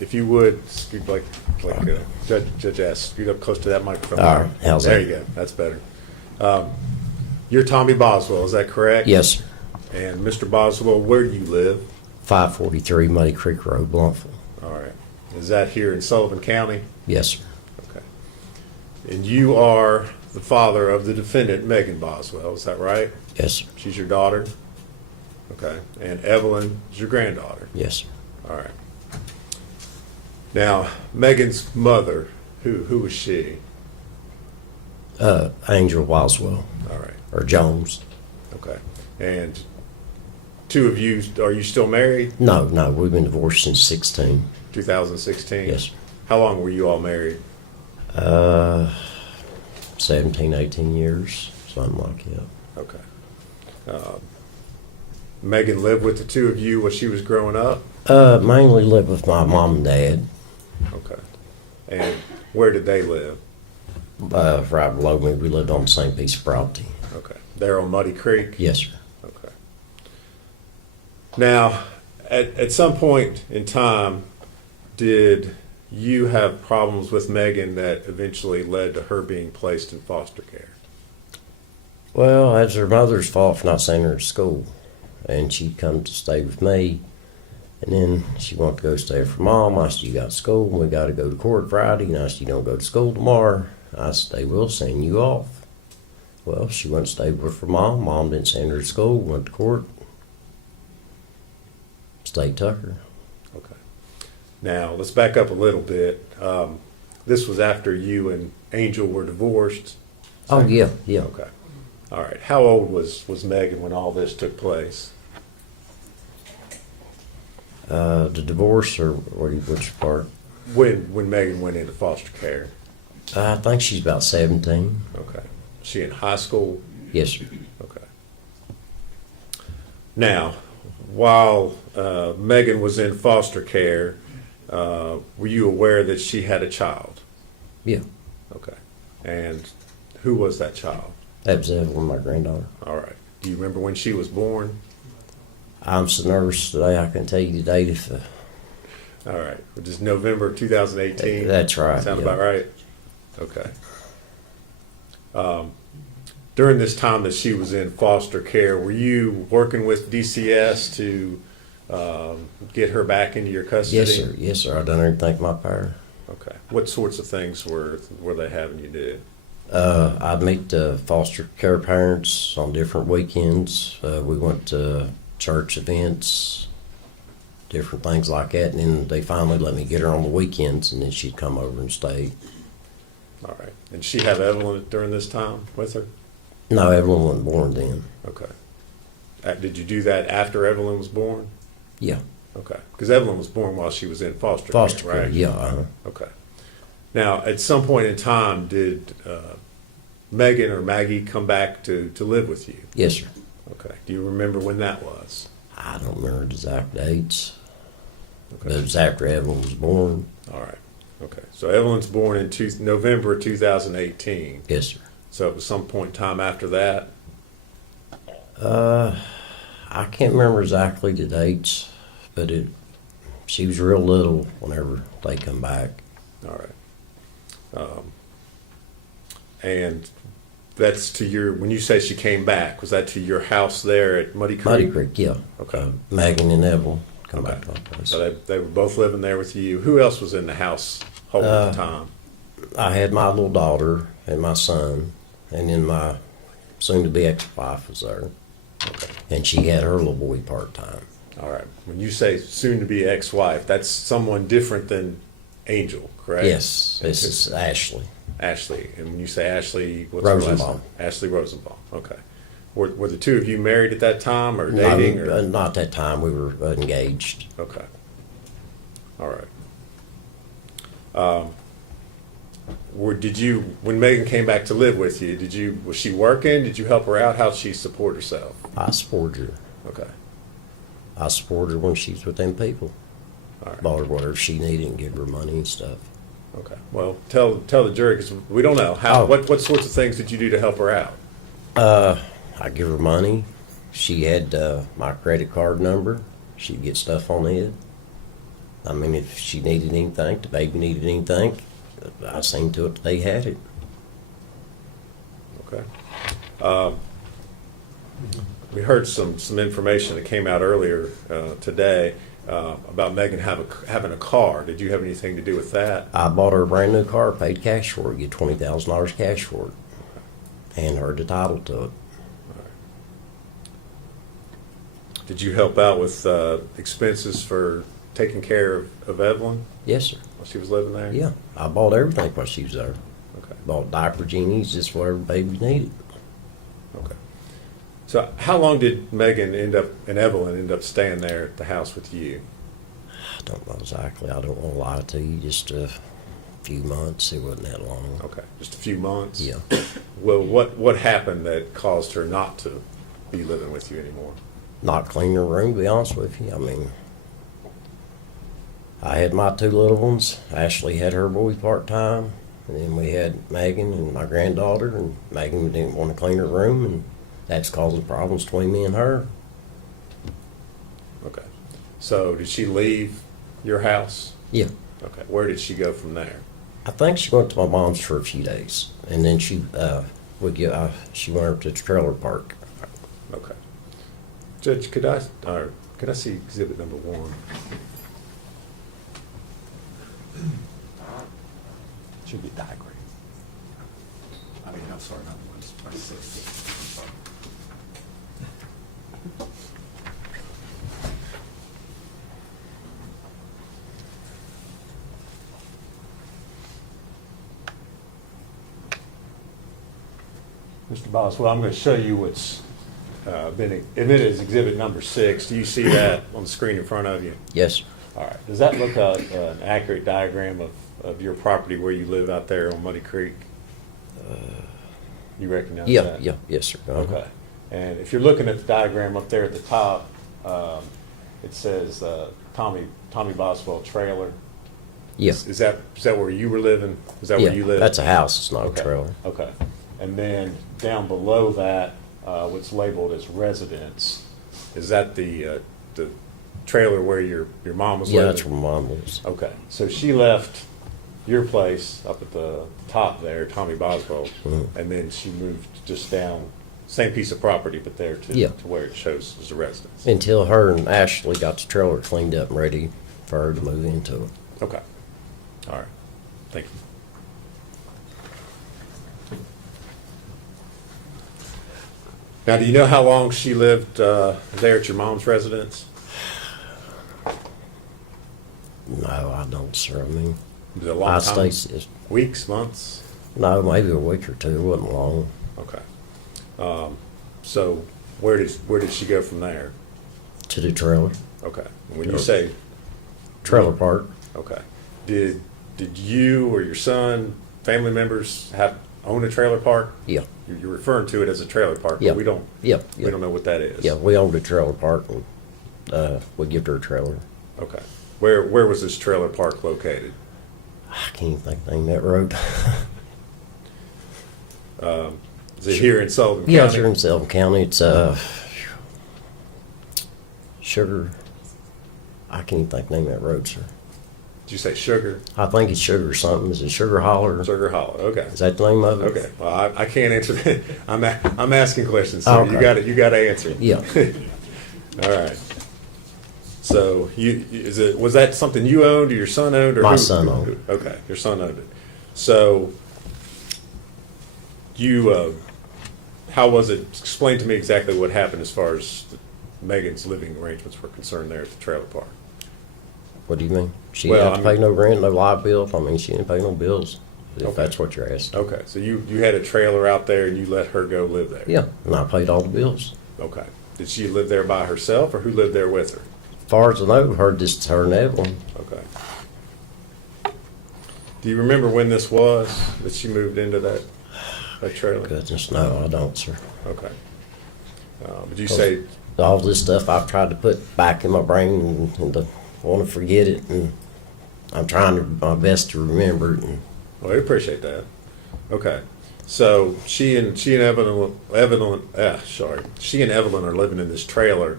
If you would, scoot like Judge asked, scoot up close to that microphone. All right, how's there that? you go. That's better. You're Tommy Boswell, is that correct? Yes, sir. And Mr. Boswell, where do you live? 543 Muddy Creek Road, Bluntful. All right. Is that here in Sullivan County? Yes, sir. Okay. And you are the father of the defendant, Megan Boswell, is that right? Yes, sir. She's your daughter? Okay. And Evelyn is your granddaughter? Yes, sir. All right. Now, Megan's mother, who was she? Angel Boswell, All right. or Jones. Okay. And two of you, are you still married? No, we've been divorced since 16. 2016? Yes, sir. How long were you all married? 17, 18 years, something like that. Okay. Megan lived with the two of you when she was growing up? Mainly lived with my mom and dad. Okay. And where did they live? Right below me, we lived on the same piece of property. Okay. There on Muddy Creek? Yes, sir. Okay. Now, at some point in time, did you have problems with Megan that eventually led to her being placed in foster care? Well, that's her mother's fault for not sending her to school. And she'd come to stay with me. And then she wanted to go stay with her mom. I said, you got school, and we got to go to court Friday. And I said, you don't go to school tomorrow. I said, they will send you off. Well, she went and stayed with her mom. Mom didn't send her to school, went to court. State took her. Okay. Now, let's back up a little bit. This was after you and Angel were divorced? Oh, yeah. Okay. All right. How old was Megan when all this took place? The divorce, or which part? When Megan went into foster care? I think she's about 17. Okay. Was she in high school? Yes, sir. Okay. Now, while Megan was in foster care, were you aware that she had a child? Yeah. Okay. And who was that child? That was Evelyn, my granddaughter. All right. Do you remember when she was born? I'm so nervous today, I can tell you the date if... All right. Which is November 2018? That's right. Sound yeah. about right? Okay. During this time that she was in foster care, were you working with DCS to get her back into your custody? Yes, sir. Yes, sir. I done everything in my power. Okay. What sorts of things were they having you do? I'd meet the foster care parents on different weekends. We went to church events, different things like that. And then they finally let me get her on the weekends, and then she'd come over and stay. All right. And she have Evelyn during this time with her? No, Evelyn wasn't born then. Okay. Did you do that after Evelyn was born? Yeah. Okay. Because Evelyn was born while she was in foster Foster care, care, right? yeah. Uh-huh. Okay. Now, at some point in time, did Megan or Maggie come back to live with you? Yes, sir. Okay. Do you remember when that was? I don't remember the exact dates. Okay. But it was after Evelyn was born. All right. Okay. So Evelyn's born in November 2018. Yes, sir. So it was some point in time after that? I can't remember exactly the dates, but she was real little whenever they come back. All right. And that's to your, when you say she came back, was that to your house there at Muddy Creek? Muddy Creek, yeah. Okay. Megan and Evelyn come back to our place. So they were both living there with you. Who else was in the house at the time? I had my little daughter and my son, and then my soon-to-be ex-wife was there. Okay. And she had her little boy part-time. All right. When you say soon-to-be ex-wife, that's someone different than Angel, correct? Yes, this is Ashley. Ashley. And when you say Ashley, what's her last Rosenbaum. name? Ashley Rosenbaum. Okay. Were the two of you married at that time or dating? No, not that time. We were engaged. Okay. All right. When Megan came back to live with you, was she working? Did you help her out? How'd she support herself? I supported her. Okay. I supported her when she was with them people. All right. Bought her whatever she needed and give her money and stuff. Okay. Well, tell the jury, because we don't know. What sorts of things did you do to help her out? I give her money. She had my credit card number. She'd get stuff on it. I mean, if she needed anything, the baby needed anything, I seen to it that they had it. Okay. We heard some information that came out earlier today about Megan having a car. Did you have anything to do with that? I bought her a brand new car, paid cash for it, get $20,000 cash for it, and her the title to it. Did you help out with expenses for taking care of Evelyn Yes, sir. while she was living there? Yeah, I bought everything while she was there. Okay. Bought diaper genies, just whatever baby needed. Okay. So how long did Megan and Evelyn end up staying there at the house with you? I don't know exactly. I don't want to lie to you. Just a few months. It wasn't that long. Okay, just a few months? Yeah. Well, what happened that caused her not to be living with you anymore? Not clean her room, to be honest with you. I mean, I had my two little ones. Ashley had her boy part-time. And then we had Megan and my granddaughter. And Megan didn't want to clean her room. And that's causing problems between me and her. Okay. So did she leave your house? Yeah. Okay. Where did she go from there? I think she went to my mom's for a few days. And then she went up to the trailer park. Okay. Judge, could I see exhibit number 1? Should be a diagram. I mean, I'm sorry, not one, it's 6. Mr. Boswell, I'm going to show you what's been admitted as exhibit number 6. Do you see that on the screen in front of you? Yes, sir. All right. Does that look like an accurate diagram of your property where you live out there on Muddy Creek? You recognize that? Yeah, yes, sir. Uh-huh. Okay. And if you're looking at the diagram up there at the top, it says Tommy Boswell trailer. Yeah. Is that where you were living? Is that Yeah, where you live? that's a house. It's not Okay. a trailer. Okay. And then down below that, what's labeled as residence, is that the trailer where your mom was Yeah, living? that's where my mom lives. Okay. So she left your place up at the top there, Tommy Boswell, and then she moved just down, same piece of property, but there to where it shows as a residence. Until her and Ashley got the trailer cleaned up and ready for her to move into it. Okay. All right. Thank you. Now, do you know how long she lived there at your mom's residence? No, I don't, sir. I mean, Was it a long I time? stay, Weeks, months? no, maybe a week or two. It wasn't long. Okay. So where did she go from there? To the trailer. Okay. When you say Trailer park. okay, did you or your son, family members, own a trailer park? Yeah. You're referring to it as a trailer park, Yeah. but we don't Yep. we don't know what that is. Yeah, we owned a trailer park and we gave her a trailer. Okay. Where was this trailer park located? I can't even think the name of that road. Is it here in Sullivan County? Yeah, it's here in Sullivan County. It's Sugar. I can't even think the name of that road, sir. Did you say Sugar? I think it's Sugar something. Is it Sugar Holler? Sugar Hollow. Okay. Is that the name of it? Okay. Well, I can't answer that. I'm asking questions. So Okay. you got to answer. Yeah. All right. So was that something you owned or your son owned? Or My son owned it. Okay, your son owned it. So how was it? Explain to me exactly what happened as far as Megan's living arrangements were concerned there at the trailer park. What do you mean? She Well, didn't have to pay no rent, no light bill. I mean, she didn't pay no bills. If Okay. that's what you're asking. Okay, so you had a trailer out there and you let her go live there. Yeah, and I paid all the bills. Okay. Did she live there by herself or who lived there with her? As far as I know, her and Evelyn. Okay. Do you remember when this was that she moved into that trailer? Goodness, no, I don't, sir. Okay. Would you say, All this stuff I've tried to put back in my brain and to want to forget it, and I'm trying my best to remember it. And well, I appreciate that. Okay. So she and Evelyn are living in this trailer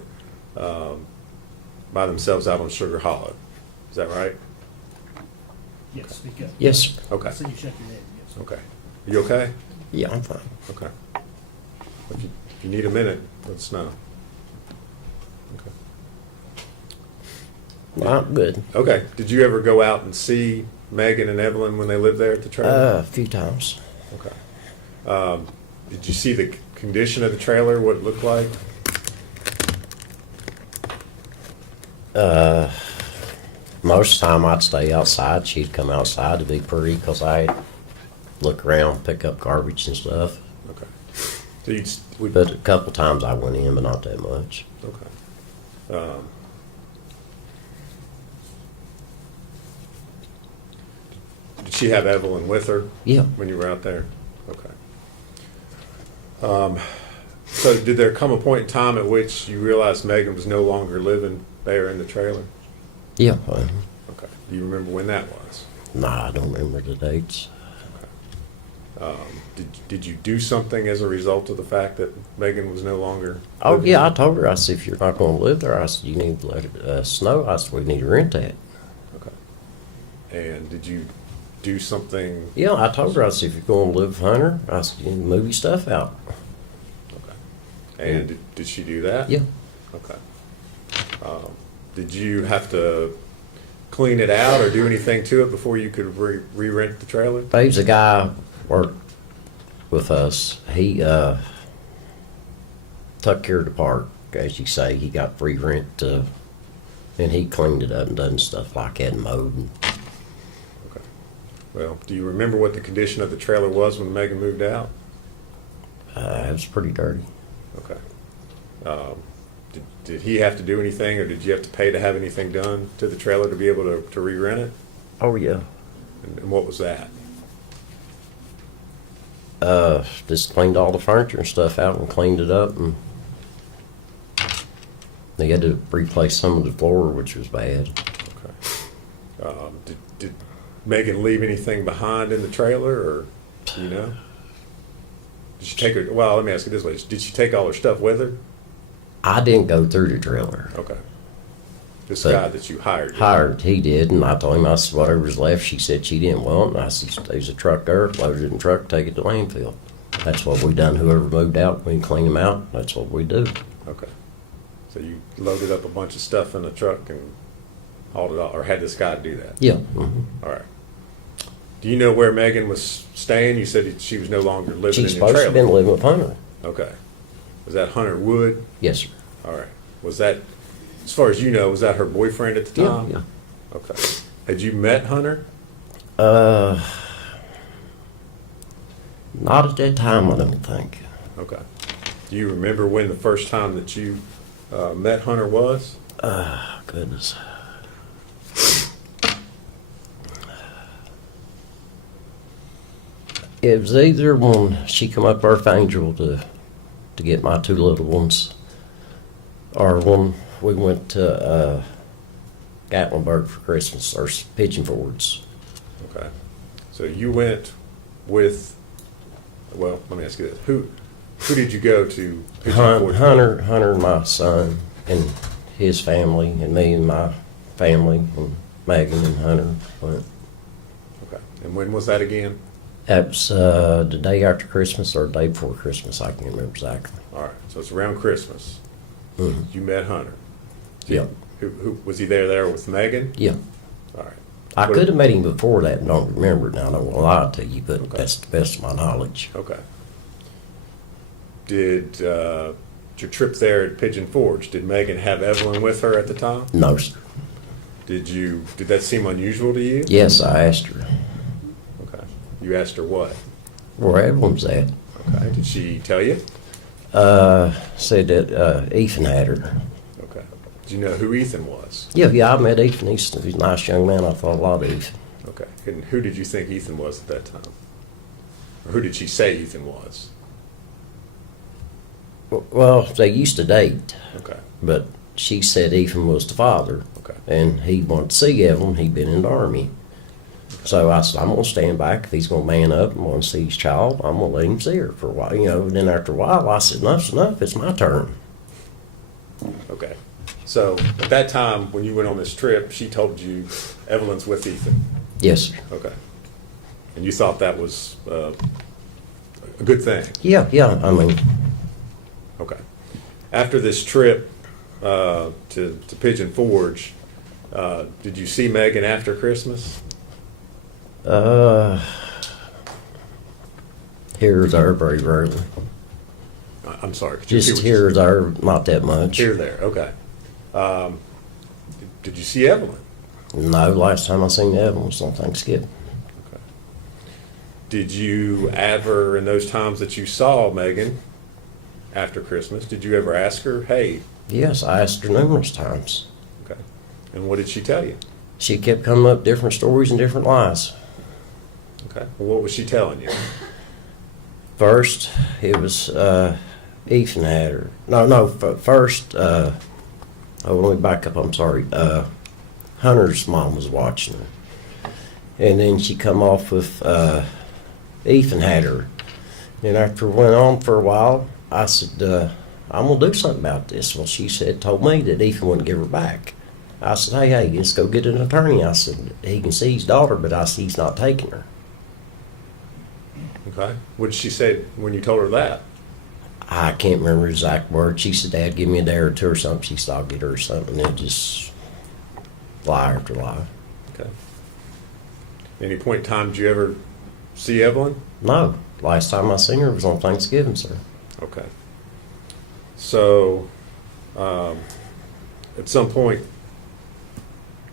by themselves out on Sugar Hollow. Is that right? Yes, speak up. yes, sir. Okay. I see you shake your head, yes. Okay. You okay? Yeah, I'm fine. Okay. If you need a minute, let us know. Okay. I'm good. Okay. Did you ever go out and see Megan and Evelyn when they lived there at the trailer? A few times. Okay. Did you see the condition of the trailer, what it looked like? Most of the time I'd stay outside. She'd come outside to be pretty because I'd look around, pick up garbage and stuff. Okay. So you'd, But a couple times I went in, but not that much. okay. Did she have Evelyn with her? Yeah. When you were out there? Okay. So did there come a point in time at which you realized Megan was no longer living there in the trailer? Yeah. Okay. Do you remember when that was? Nah, I don't remember the dates. Did you do something as a result of the fact that Megan was no longer? Oh, living yeah, I there? told her, I said, if you're not going to live there, I said, you need to let it snow. I said, we need to rent that. Okay. And did you do something? Yeah, I told her, I said, if you're going to live with Hunter, I said, you need to move your stuff out. Okay. And did she do that? Yeah. Okay. Did you have to clean it out or do anything to it before you could re-rent the trailer? Babe's a guy worked with us. He took care of the park, as you say. He got free rent, and he cleaned it up and done stuff like that and mowed. And Okay. Well, do you remember what the condition of the trailer was when Megan moved out? it was pretty dirty. Okay. Did he have to do anything, or did you have to pay to have anything done to the trailer to be able to re-rent it? Oh, yeah. And what was that? Just cleaned all the furniture and stuff out and cleaned it up, and they had to replace some of the floor, which was bad. Okay. Did Megan leave anything behind in the trailer, or do you know? Did she take her? Well, let me ask you this way: did she take all her stuff with her? I didn't go through the trailer. Okay. This But guy that you hired. Hired, he did, and I told him, I said, whatever's left, she said she didn't want, and I said, there's a truck there, load it in the truck, take it to landfill. That's what we done. Whoever moved out, we clean them out. That's what we do. Okay. So you loaded up a bunch of stuff in the truck and hauled it off, or had this guy do that? Yeah. Mm-hmm. All right. Do you know where Megan was staying? You said she was no longer living She's in your supposed to trailer. have been living with Hunter. Okay. Was that Hunter Wood? Yes, sir. All right. Was that, as far as you know, was that her boyfriend at the Yeah, time? yeah. Okay. Had you met Hunter? Not at that time, I don't think. Okay. Do you remember when the first time that you met Hunter was? Goodness. It was either when she come up Earth Angel to get my two little ones, or when we went to Gatlinburg for Christmas, or Pigeon Fords. Okay. So you went with, well, let me ask you this. Who did you go to? Pigeon Forge with? Hunter and my son and his family, and me and my family, and Megan and Hunter went. Okay. And when was that again? That was the day after Christmas or the day before Christmas. I can't remember exactly. All right. So it's around Christmas. Mhm. You met Hunter. Yeah. Who was he there with Megan? Yeah. All right. I What- could have met him before that and don't remember it now. I don't want to lie to you, but Okay. that's the best of my knowledge. Okay. Did your trip there at Pigeon Forge, did Megan have Evelyn with her at the time? No, sir. Did that seem unusual to you? Yes, I asked her Okay. You asked her what? where Evelyn's at. Okay. Did she tell you? Said that Ethan had her. Okay. Did you know who Ethan was? Yeah, I met Ethan. He's a nice young man. I thought a lot of Ethan. Okay. And who did you think Ethan was at that time? Or who did she say Ethan was? Well, they used to date, Okay. but she said Ethan was the father, Okay. and he wanted to see Evelyn. He'd been in the Army. So I said, I'm going to stand back. If he's going to man up and want to see his child, I'm going to let him see her for a while. And then after a while, I said, enough's enough. It's my turn. Okay. So at that time, when you went on this trip, she told you Evelyn's with Ethan. Yes, sir. Okay. And you thought that was a good thing. Yeah, I mean, Okay. After this trip to Pigeon Forge, did you see Megan after Christmas? here or there, very rarely. I'm sorry. Could you Just repeat what here or there, not that much. Here, there. Okay. Did you see Evelyn? No, last time I seen Evelyn was on Thanksgiving. Okay. Did you ever, in those times that you saw Megan after Christmas, did you ever ask her, hey? Yes, I asked her numerous times. Okay. And what did she tell you? She kept coming up with different stories and different lies. Okay. Well, what was she telling you? First, it was Ethan had her. No, first, let me back up, I'm sorry. Hunter's mom was watching her. And then she come off with Ethan had her. And after it went on for a while, I said, I'm going to do something about this. Well, she told me that Ethan wouldn't give her back. I said, hey, let's go get an attorney. I said, he can see his daughter, but I said, he's not taking her. Okay. What did she say when you told her that? I can't remember the exact words. She said, Dad, give me a day or two or something. She said, I'll get her or something. And it just lie after lie. Okay. Any point in time did you ever see Evelyn? No. Last time I seen her was on Thanksgiving, sir. Okay. So, at some point,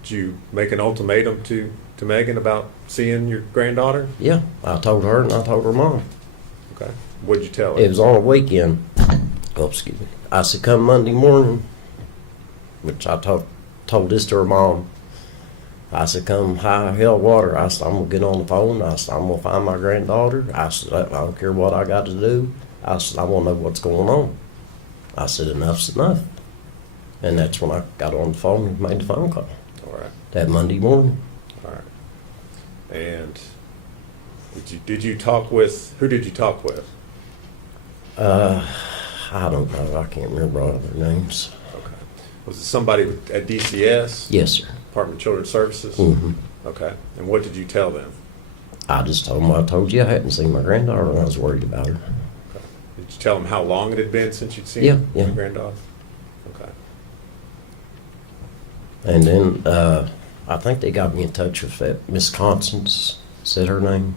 did you make an ultimatum to Megan about seeing your granddaughter? Yeah. I told her and I told her mom. Okay. What did you tell her? It was on a weekend. Oh, excuse me. I said, come Monday morning, which I told this to her mom. I said, come high hell water. I said, I'm going to get on the phone. I said, I'm going to find my granddaughter. I said, I don't care what I got to do. I said, I want to know what's going on. I said, enough's enough. And that's when I got on the phone and made the phone call. All right. That Monday morning. All right. And did you talk with, who did you talk with? I don't know. I can't remember all of their names. Okay. Was it somebody at DCS? Yes, sir. Department of Children's Services? Mm-hmm. Okay. And what did you tell them? I just told them I told you I hadn't seen my granddaughter and I was worried about her. Okay. Did you tell them how long it had been since you'd seen Yeah. your granddaughter? Okay. And then I think they got me in touch with that Miss Constance, said her name.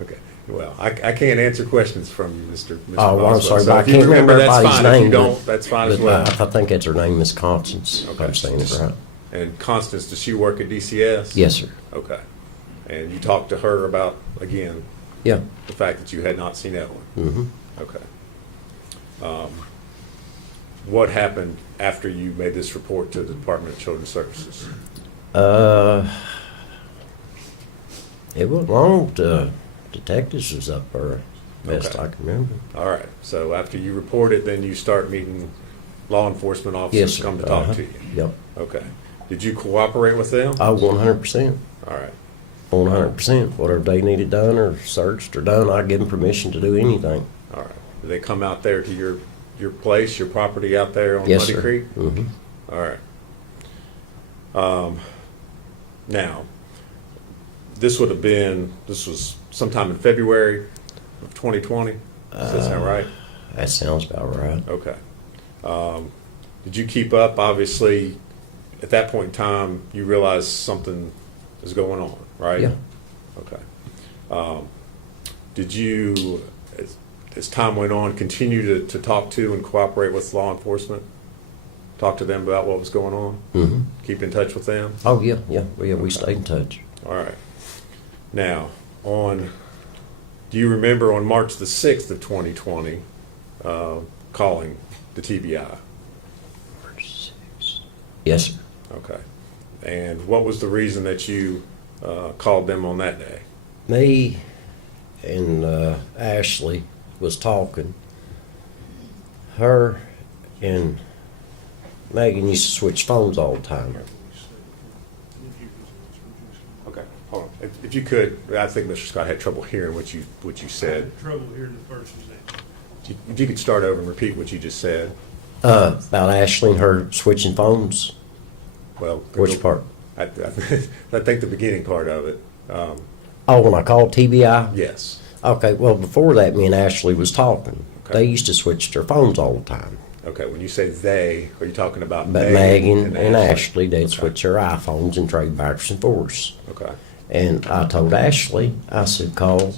Okay. Well, I can't answer questions from you, Mr. Oh, well, I'm Boswell. sorry, So but I if you can't remember that's everybody's fine. If you name. don't, that's fine as But well. I think it's her name, Miss Constance, if I'm saying it right. And Constance, does she work at DCS? Yes, sir. Okay. And you talked to her about, again, Yeah. the fact that you had not seen Evelyn? Mm-hmm. Okay. What happened after you made this report to the Department of Children's Services? It wasn't long. Detectives was up there, best Okay. I can remember. All right. So after you reported, then you start meeting law enforcement officers Yes, to sir. come to talk Uh-huh. to you? Yep. Okay. Did you cooperate with them? Oh, 100%. All right. 100%. Whatever they needed done or searched or done, I give them permission to do anything. All right. Did they come out there to your place, your property out there on Yes, Muddy sir. Creek? Mm-hmm. All right. Now, this was sometime in February of 2020? Does that sound right? That sounds about right. Okay. Did you keep up? Obviously, at that point in time, you realized something is going on, right? Yeah. Okay. Did you, as time went on, continue to talk to and cooperate with law enforcement? Talk to them about what was going on? Mm-hmm. Keep in touch with them? Oh, yeah. We stayed in touch. All right. Now, do you remember on March the 6th of 2020, calling the TBI? Yes, sir. Okay. And what was the reason that you called them on that day? Me and Ashley was talking. Her and Megan used to switch phones all the time. Okay, hold on. If you could, I think Mr. Scott had trouble hearing what you I said. had trouble hearing the person's name. If you could start over and repeat what you just said. About Ashley and her switching phones. Well, Which part? I think the beginning part of it. Oh, when I called TBI? Yes. Okay, well, before that, me and Ashley was talking. Okay. They used to switch their phones all the time. Okay, when you say they, are you talking about But Megan Megan and Ashley, they'd Okay. switch their iPhones and trade backwards and forwards. Okay. And I told Ashley, I said, call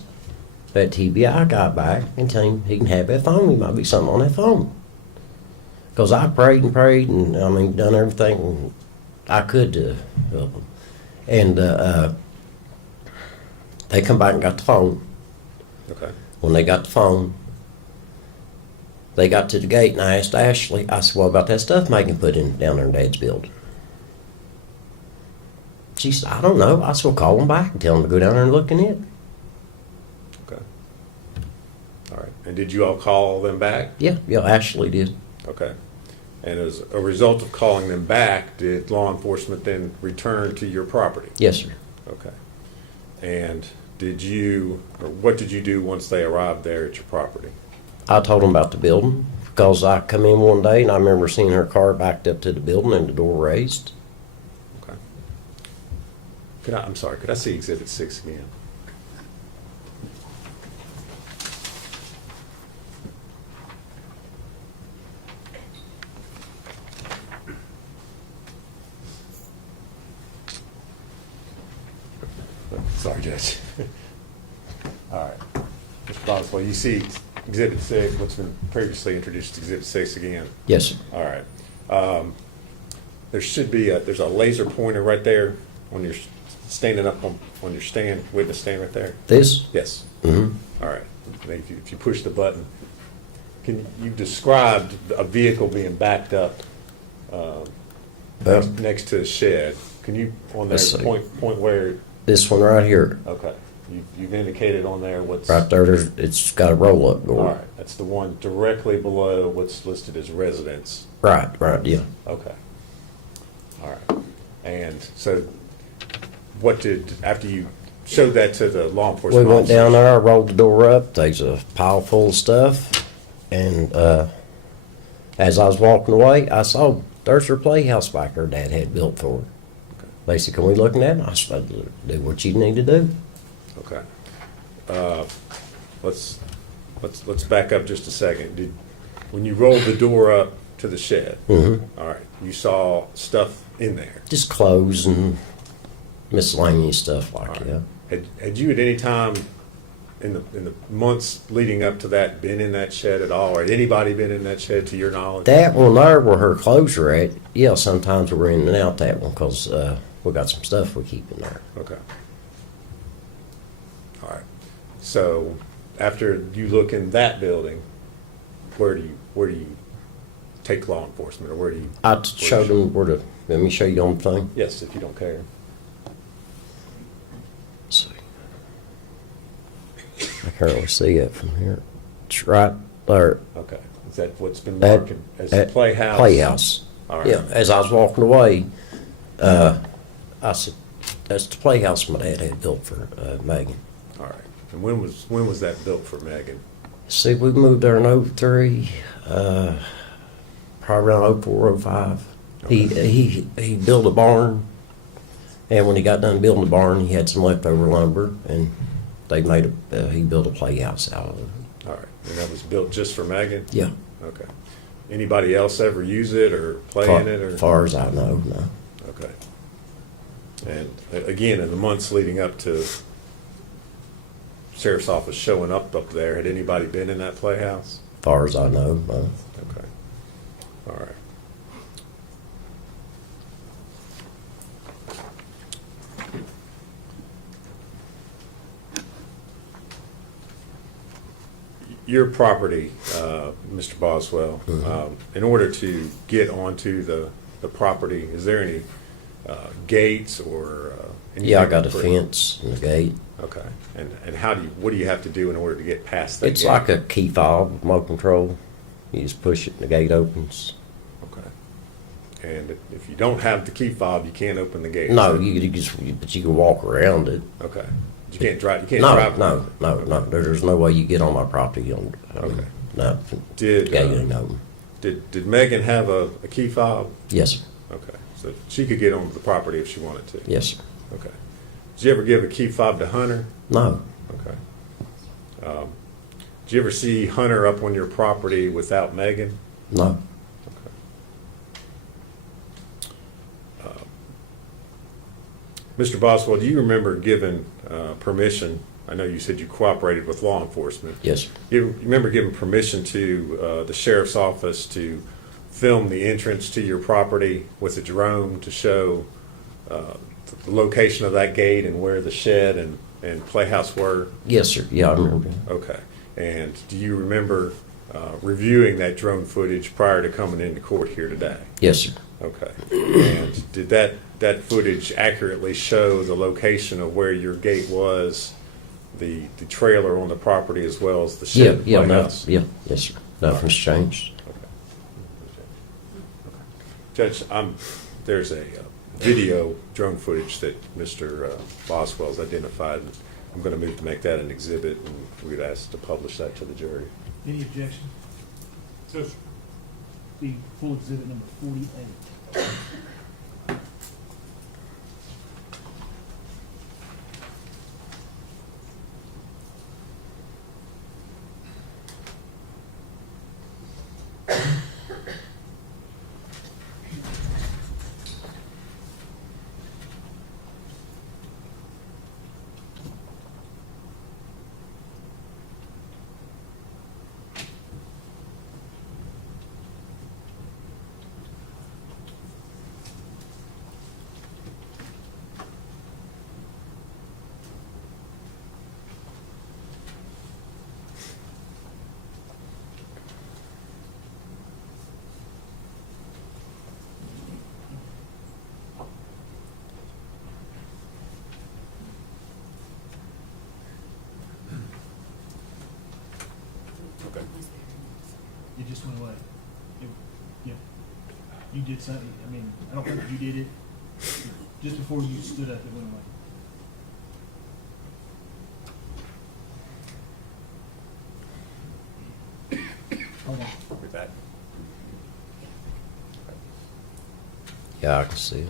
that TBI guy back and tell him he can have that phone. There might be something on that phone. Because I prayed and prayed and, done everything I could to help them. And they come back and got the phone. Okay. When they got the phone, they got to the gate and I asked Ashley, I said, what about that stuff Megan put in down there in Dad's building? She said, I don't know. I said, well, call them back and tell them to go down there and look in it. Okay. All right. And did you all call them back? Yeah, Ashley did. Okay. And as a result of calling them back, did law enforcement then return to your property? Yes, sir. Okay. And what did you do once they arrived there at your property? I told them about the building because I come in one day and I remember seeing her car backed up to the building and the door raised. Okay. I'm sorry, could I see Exhibit 6 again? Sorry, Judge. All right. Mr. Boswell, you see Exhibit 6, what's been previously introduced as Exhibit 6 again? Yes, sir. All right. There should be there's a laser pointer right there when you're standing up on your stand, witness stand right there. This? Yes. Mm-hmm. All right. If you push the button, you described a vehicle being backed up next to a shed. Can you on there Let's see. point where? This one right here. Okay. You've indicated on there what's Right there, it's got a roll-up door. All right. That's the one directly below what's listed as residence. Right, yeah. Okay. All right. And so after you showed that to the law We enforcement went down officers- there, I rolled the door up, there's a pile full of stuff, and as I was walking away, I saw there's her playhouse back her dad had built for her. Okay. They said, can we look in that? And I said, do what you need to do. Okay. Let's back up just a second. When you rolled the door up to the shed, Mm-hmm. all right, you saw stuff in there. Just clothes and miscellaneous stuff like All right. that. Had you at any time in the months leading up to that, been in that shed at all? Or had anybody been in that shed to your knowledge? That one there where her clothes are at, yeah, sometimes we're in and out that one because we got some stuff we keep in there. Okay. All right. So after you look in that building, where do you take law enforcement, or where do you? I showed them where to. Let me show you on the thing. Yes, if you don't care. Let's see. I can't really see it from here. It's right there. Okay. Is that what's been At- marked as the at playhouse? Playhouse. All right. Yeah. As I was walking away, I said, "That's the playhouse my dad had built for Megan." All right. And when was that built for Megan? See, we moved there in 03, probably around 04, 05. He built a barn, and when he got done building the barn, he had some leftover lumber, and they made he built a playhouse out of it. All right. And that was built just for Megan? Yeah. Okay. Anybody else ever use it or play in it? Or? As far as I know, no. Okay. And again, in the months leading up to sheriff's office showing up there, had anybody been in that playhouse? As far as I know, no. Okay. All right. Your property, Mr. Boswell, in order to get onto the property, is there any gates or anything? Yeah, I got a fence and a gate. Okay. And what do you have to do in order to get past that It's gate? like a key fob, remote control. You just push it and the gate opens. Okay. And if you don't have the key fob, you can't open the gate. No, but you can walk around it. Okay. You can't drive. You can't drive. No. There's no way you get on my property. Okay. No. Did Gate ain't open. did Megan have a key fob? Yes, sir. Okay. So she could get onto the property if she wanted to. Yes, sir. Okay. Did you ever give a key fob to Hunter? No. Okay. Did you ever see Hunter up on your property without Megan? No. Mr. Boswell, do you remember giving permission? I know you said you cooperated with law enforcement. Yes, sir. You remember giving permission to the sheriff's office to film the entrance to your property with a drone to show the location of that gate and where the shed and playhouse were? Yes, sir. Yeah, I remember. Okay. And do you remember reviewing that drone footage prior to coming into court here today? Yes, sir. Okay. And did that footage accurately show the location of where your gate was, the trailer on the property, as well as the shed? Yeah, playhouse? yes, sir. Nothing's changed. Judge, there's a video drone footage that Mr. Boswell's identified. I'm going to move to make that an exhibit, and we'd ask to publish that to the jury. Any objection? Yes. The full exhibit number 48. Okay. It just went away. Yeah. You did something. I mean, I don't think you did it. Just before you stood up, it went away. Hold on. With that. Yeah, I can see it.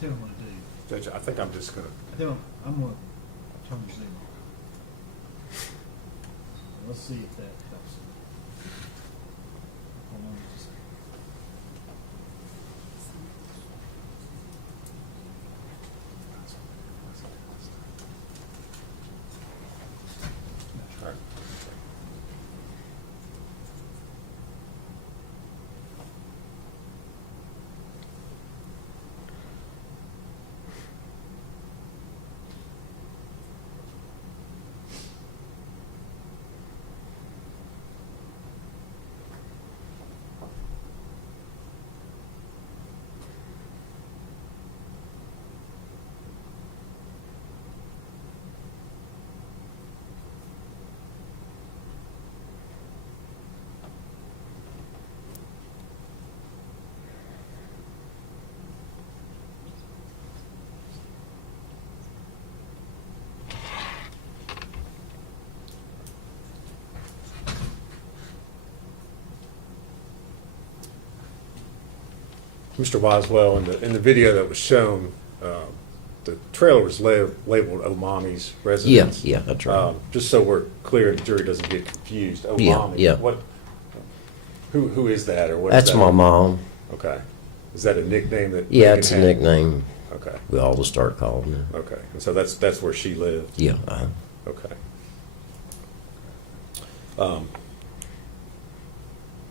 tell him what to do. Judge, I think I'm just gonna, I'm gonna turn your Zoom off. Let's see if that helps. Hold on just a second. all right. Mr. Boswell, in the video that was shown, the trailer was labeled Omami's residence. Yeah, that's right. Just so we're clear, the jury doesn't get confused. Omami. Yeah. What? Who is that, or what? That's is that? my mom. Okay. Is that a nickname that? Yeah, Megan it's a had? nickname Okay. we all just start calling her. Okay. And so that's where she lived. Yeah. Okay.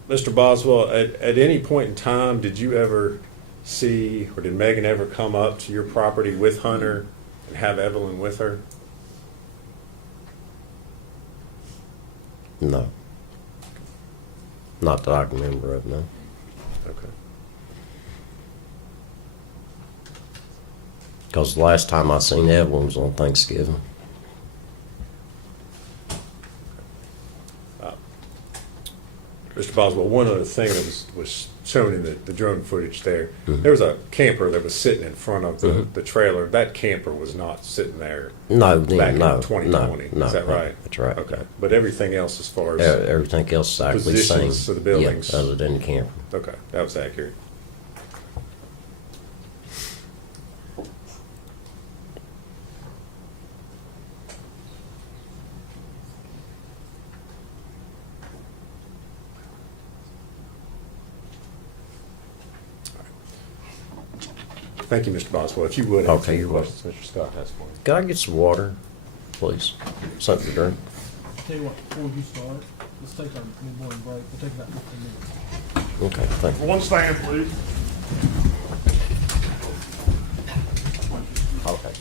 Mr. Boswell, at any point in time, did you ever see, or did Megan ever come up to your property with Hunter and have Evelyn with her? No. Not that I can remember of, no. Okay. Because the last time I seen Evelyn was on Thanksgiving. Mr. Boswell, one other thing that was shown in the drone footage there, there was a camper that was sitting in front of the trailer. That camper was not sitting there No, back no, in 2020. no, Is that right? That's right. Okay. But everything else as far as... Everything else is actually the same. Positions of the buildings. Yeah, other than the camper. Okay, that was accurate. Thank you, Mr. Boswell. If you would, answer Okay, any you're welcome. questions Mr. Scott has for you. Can I get some water, please? Something to drink? Tell you what, before you start, let's take our mid-morning break. We'll take about 15 minutes. Okay, thank you. One stand, please. Okay.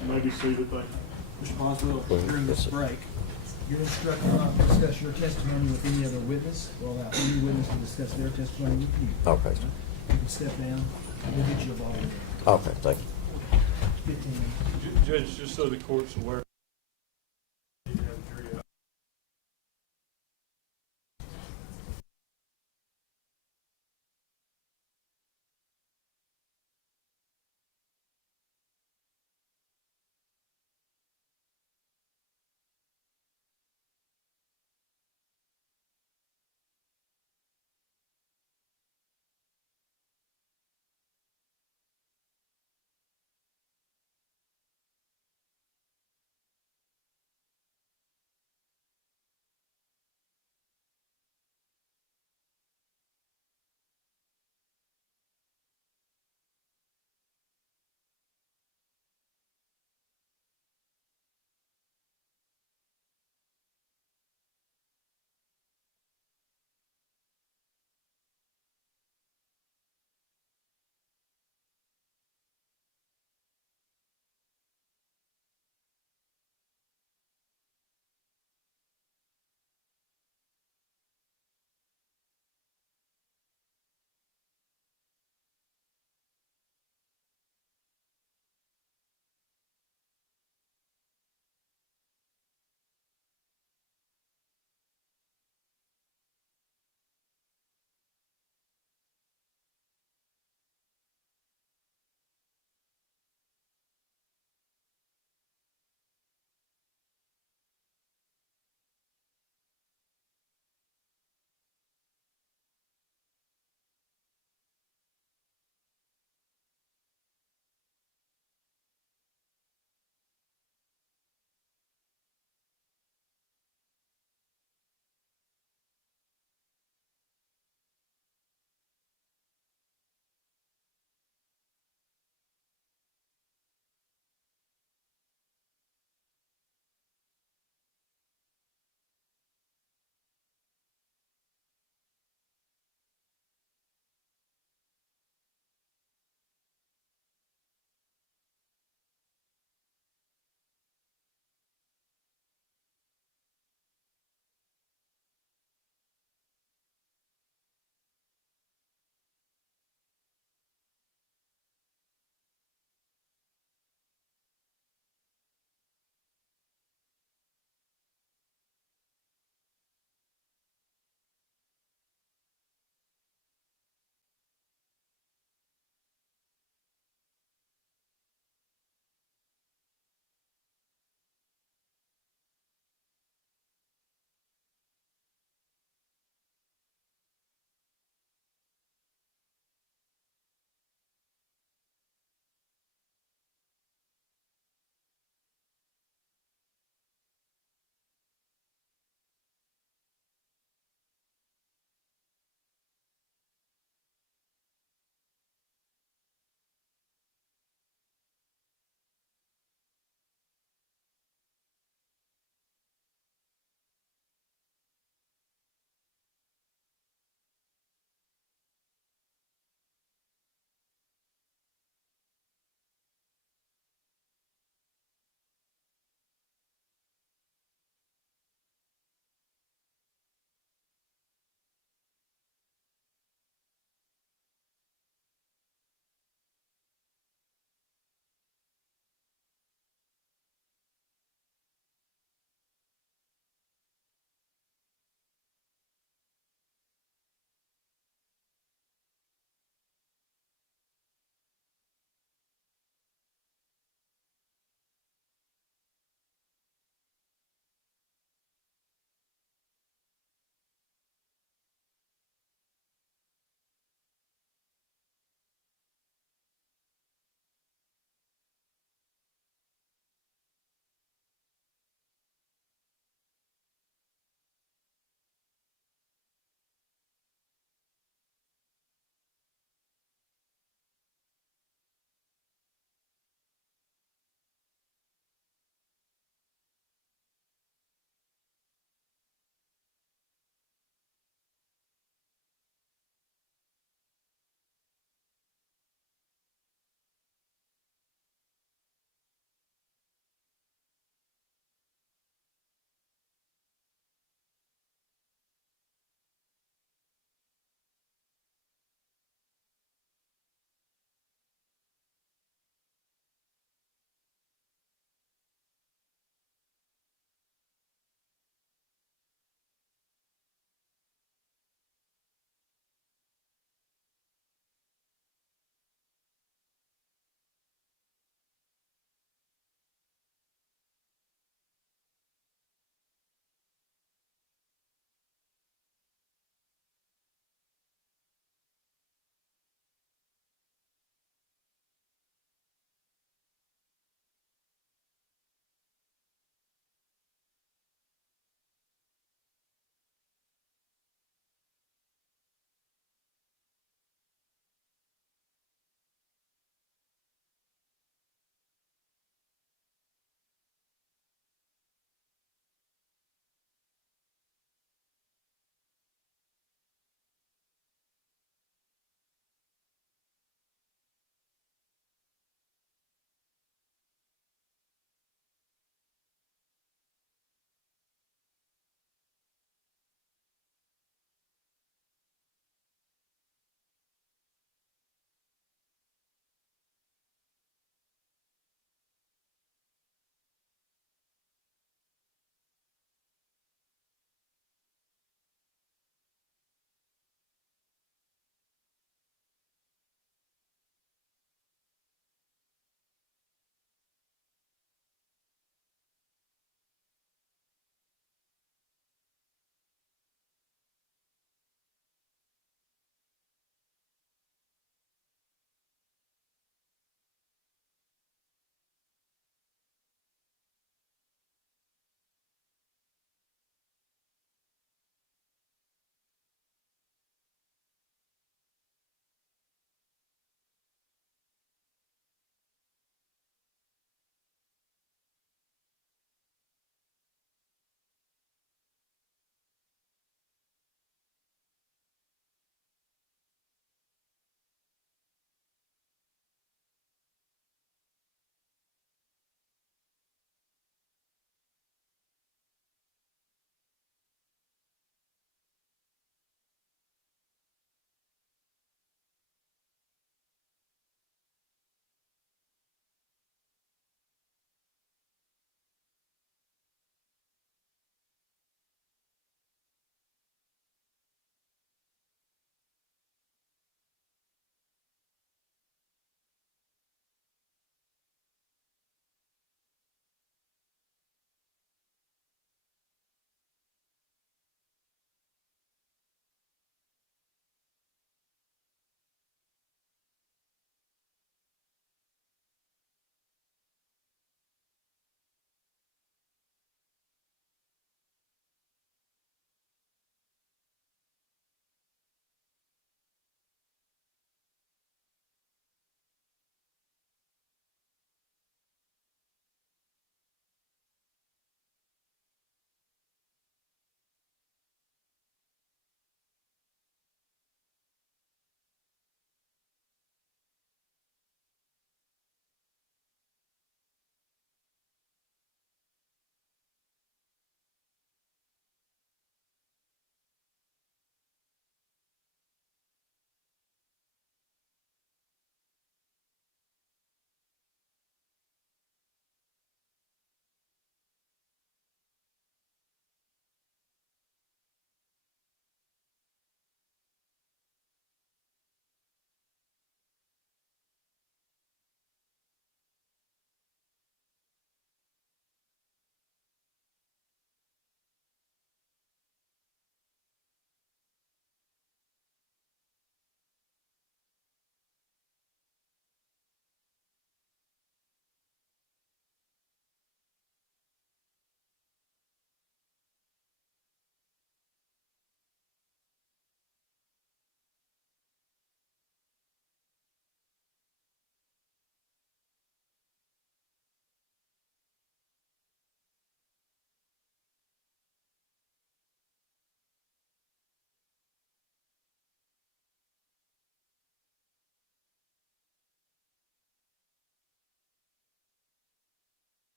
You may be seated, thank you. Mr. Boswell, during this break, you're instructed not to discuss your testimony with any other witness or allow any witness to discuss their testimony with you. Okay. You can step down, and we'll get you a bottle. Okay, thank you. 15 minutes. Judge, just so the court's aware,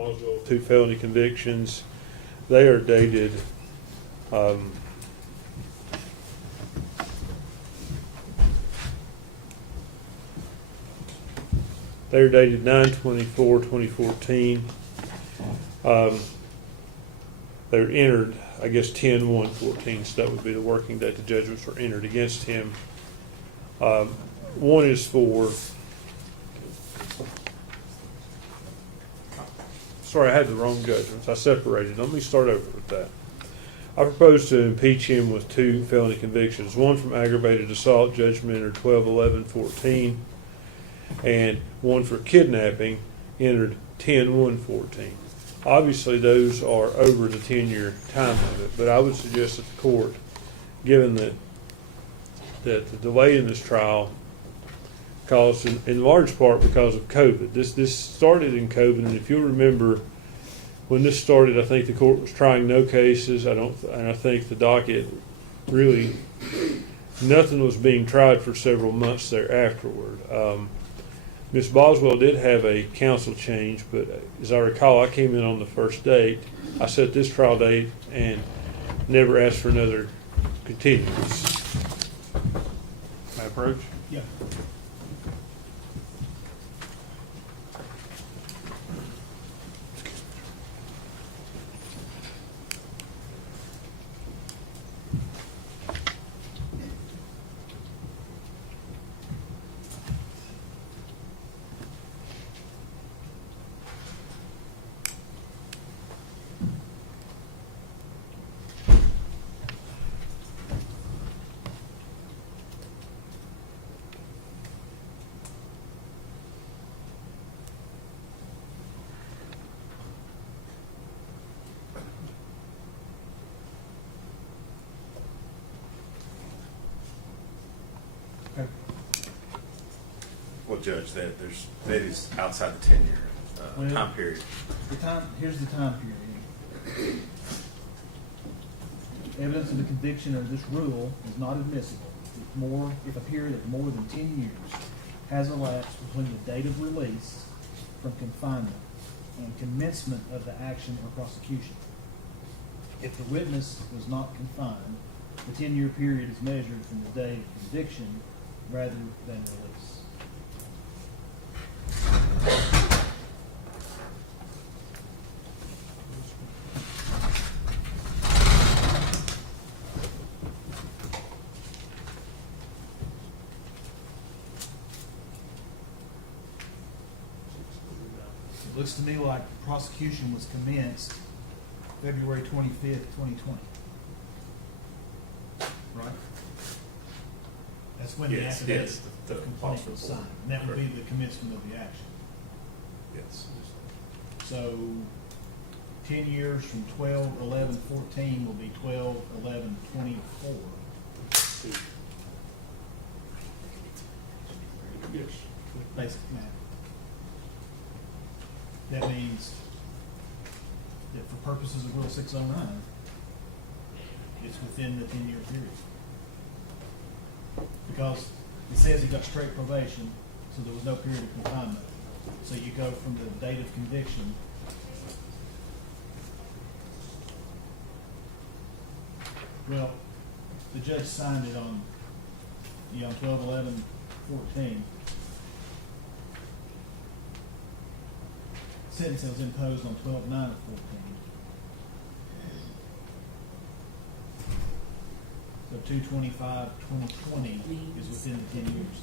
Boswell, 2 felony convictions. They are dated, they're dated 9/24/2014. They were entered, I guess, 10/1/14, so that would be the working date the judgments were entered against him. One is for, sorry, I had the wrong judgments. I separated. Let me start over with that. I propose to impeach him with 2 felony convictions, one from aggravated assault, judgment entered 12/11/14, and one for kidnapping, entered 10/1/14. Obviously, those are over the 10-year time limit, but I would suggest that the court, given that the delay in this trial caused in large part because of COVID. This started in COVID, and if you'll remember, when this started, I think the court was trying no cases. And I think the docket really, nothing was being tried for several months there afterward. Ms. Boswell did have a counsel change, but as I recall, I came in on the first date. I set this trial date and never asked for another continuance. My approach? Yeah. Well, Judge, that is outside the 10-year time period. Here's the time period. Evidence of the conviction of this rule is not admissible if a period of more than 10 years has elapsed between the date of release from confinement and commencement of the action or prosecution. If the witness was not confined, the 10-year period is measured from the date of conviction rather than release. It looks to me like prosecution was commenced February 25th, 2020. Right? That's when the affidavit of complaint was signed. And that would be the commencement of the action. Yes. So 10 years from 12/11/14 will be 12/11/24. Yes. Basic math. That means that for purposes of Rule 609, it's within the 10-year period. Because it says he got straight probation, so there was no period of confinement. So you go from the date of conviction. Well, the judge signed it on 12/11/14. Sentence that was imposed on 12/9/14. So 2/25/2020 is within the 10 years.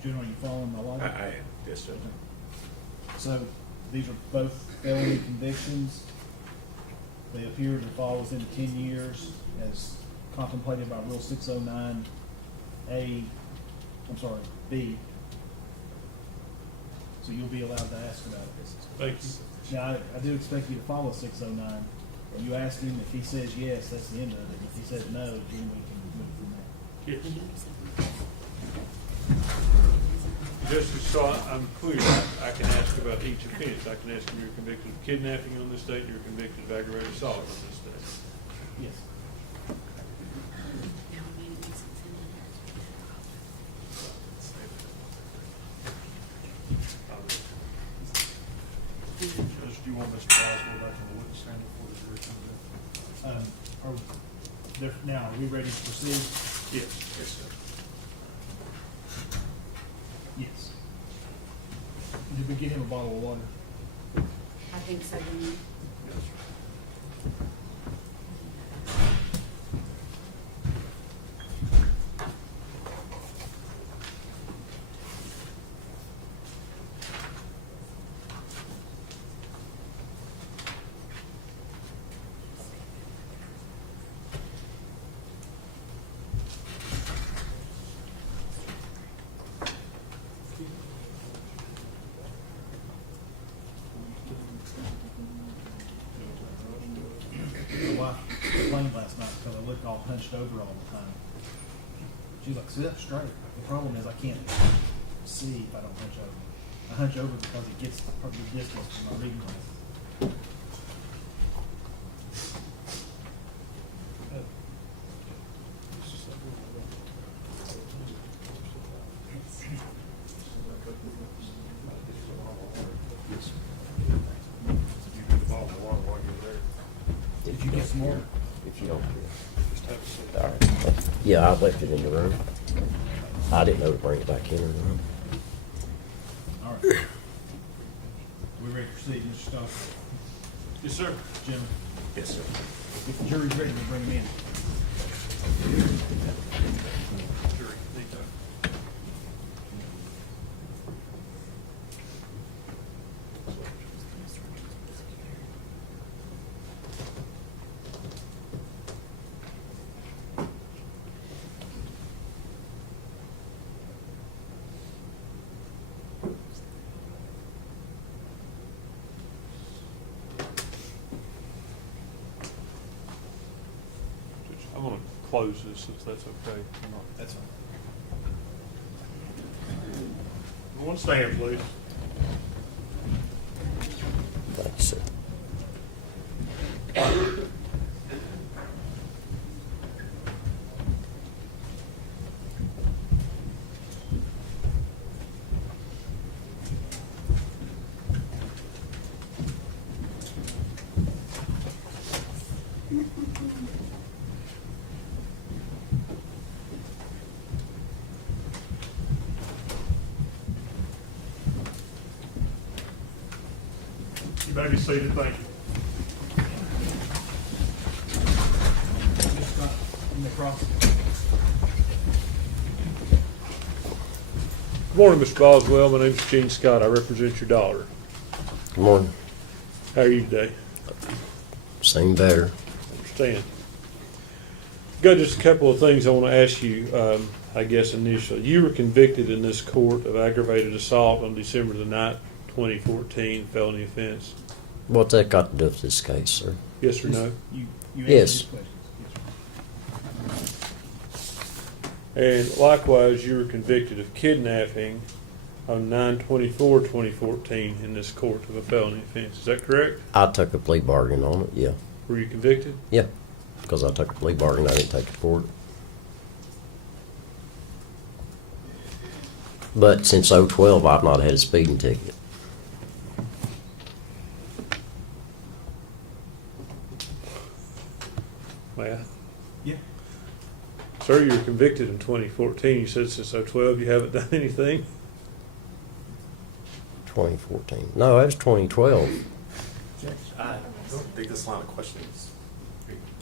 June, are you following my logic? I am, yes, Judge. So these are both felony convictions. They appear to fall within 10 years as contemplated by Rule 609B. So you'll be allowed to ask about this. Thank you. Now, I do expect you to follow 609, You ask him, if he says yes, that's the end of it. If he says no, then we can move from there. Justice Shaw, I'm clear. I can ask about each offense. I can ask him, you're convicted of kidnapping on this date, you're convicted of aggravated assault on this date. Yes. Judge, do you want Mr. Boswell back on the witness stand before the jury comes Now, are we ready to proceed? Yes. Yes, sir. Yes. Did we get him a bottle of water? I think so. Didn't you? My wife complained last night because I looked all hunched over all the time. She's like, sit up straight. The problem is I can't see if I don't hunch over. I hunch over because it gets the distance from my reading glasses. Did you get some more? If you don't. All right. Yeah, I left it in the room. I didn't know to bring it back in or not. All right. We ready to proceed, Mr. Stockton? Yes, sir. Jim, Yes, sir. if the jury's ready, we'll bring him in. Jury, need to- I'm gonna close this if that's okay. That's fine. One stand, please. Thank you, sir. You may be seated, thank you. Mr. Scott, you may cross. Good morning, Mr. Boswell. My name's Gene Scott. I represent your daughter. Good morning. How are you today? Seen better. Understand. Got just a couple of things I want to ask you, I guess initially. You were convicted in this court of aggravated assault on December the 9th, 2014, felony offense. What's that got to do with this case, sir? Yes or no? You Yes. answer these questions. Yes, sir. And likewise, you were convicted of kidnapping on 9/24/2014 in this court of a felony offense. Is that correct? I took a plea bargain on it, yeah. Were you convicted? Yeah, because I took a plea bargain, I didn't take it forward. But since 2012, I've not had a speeding ticket. Well, Yeah. sir, you were convicted in 2014. You said since 2012 you haven't done anything? 2014. No, that was 2012. I don't think this line of questioning is.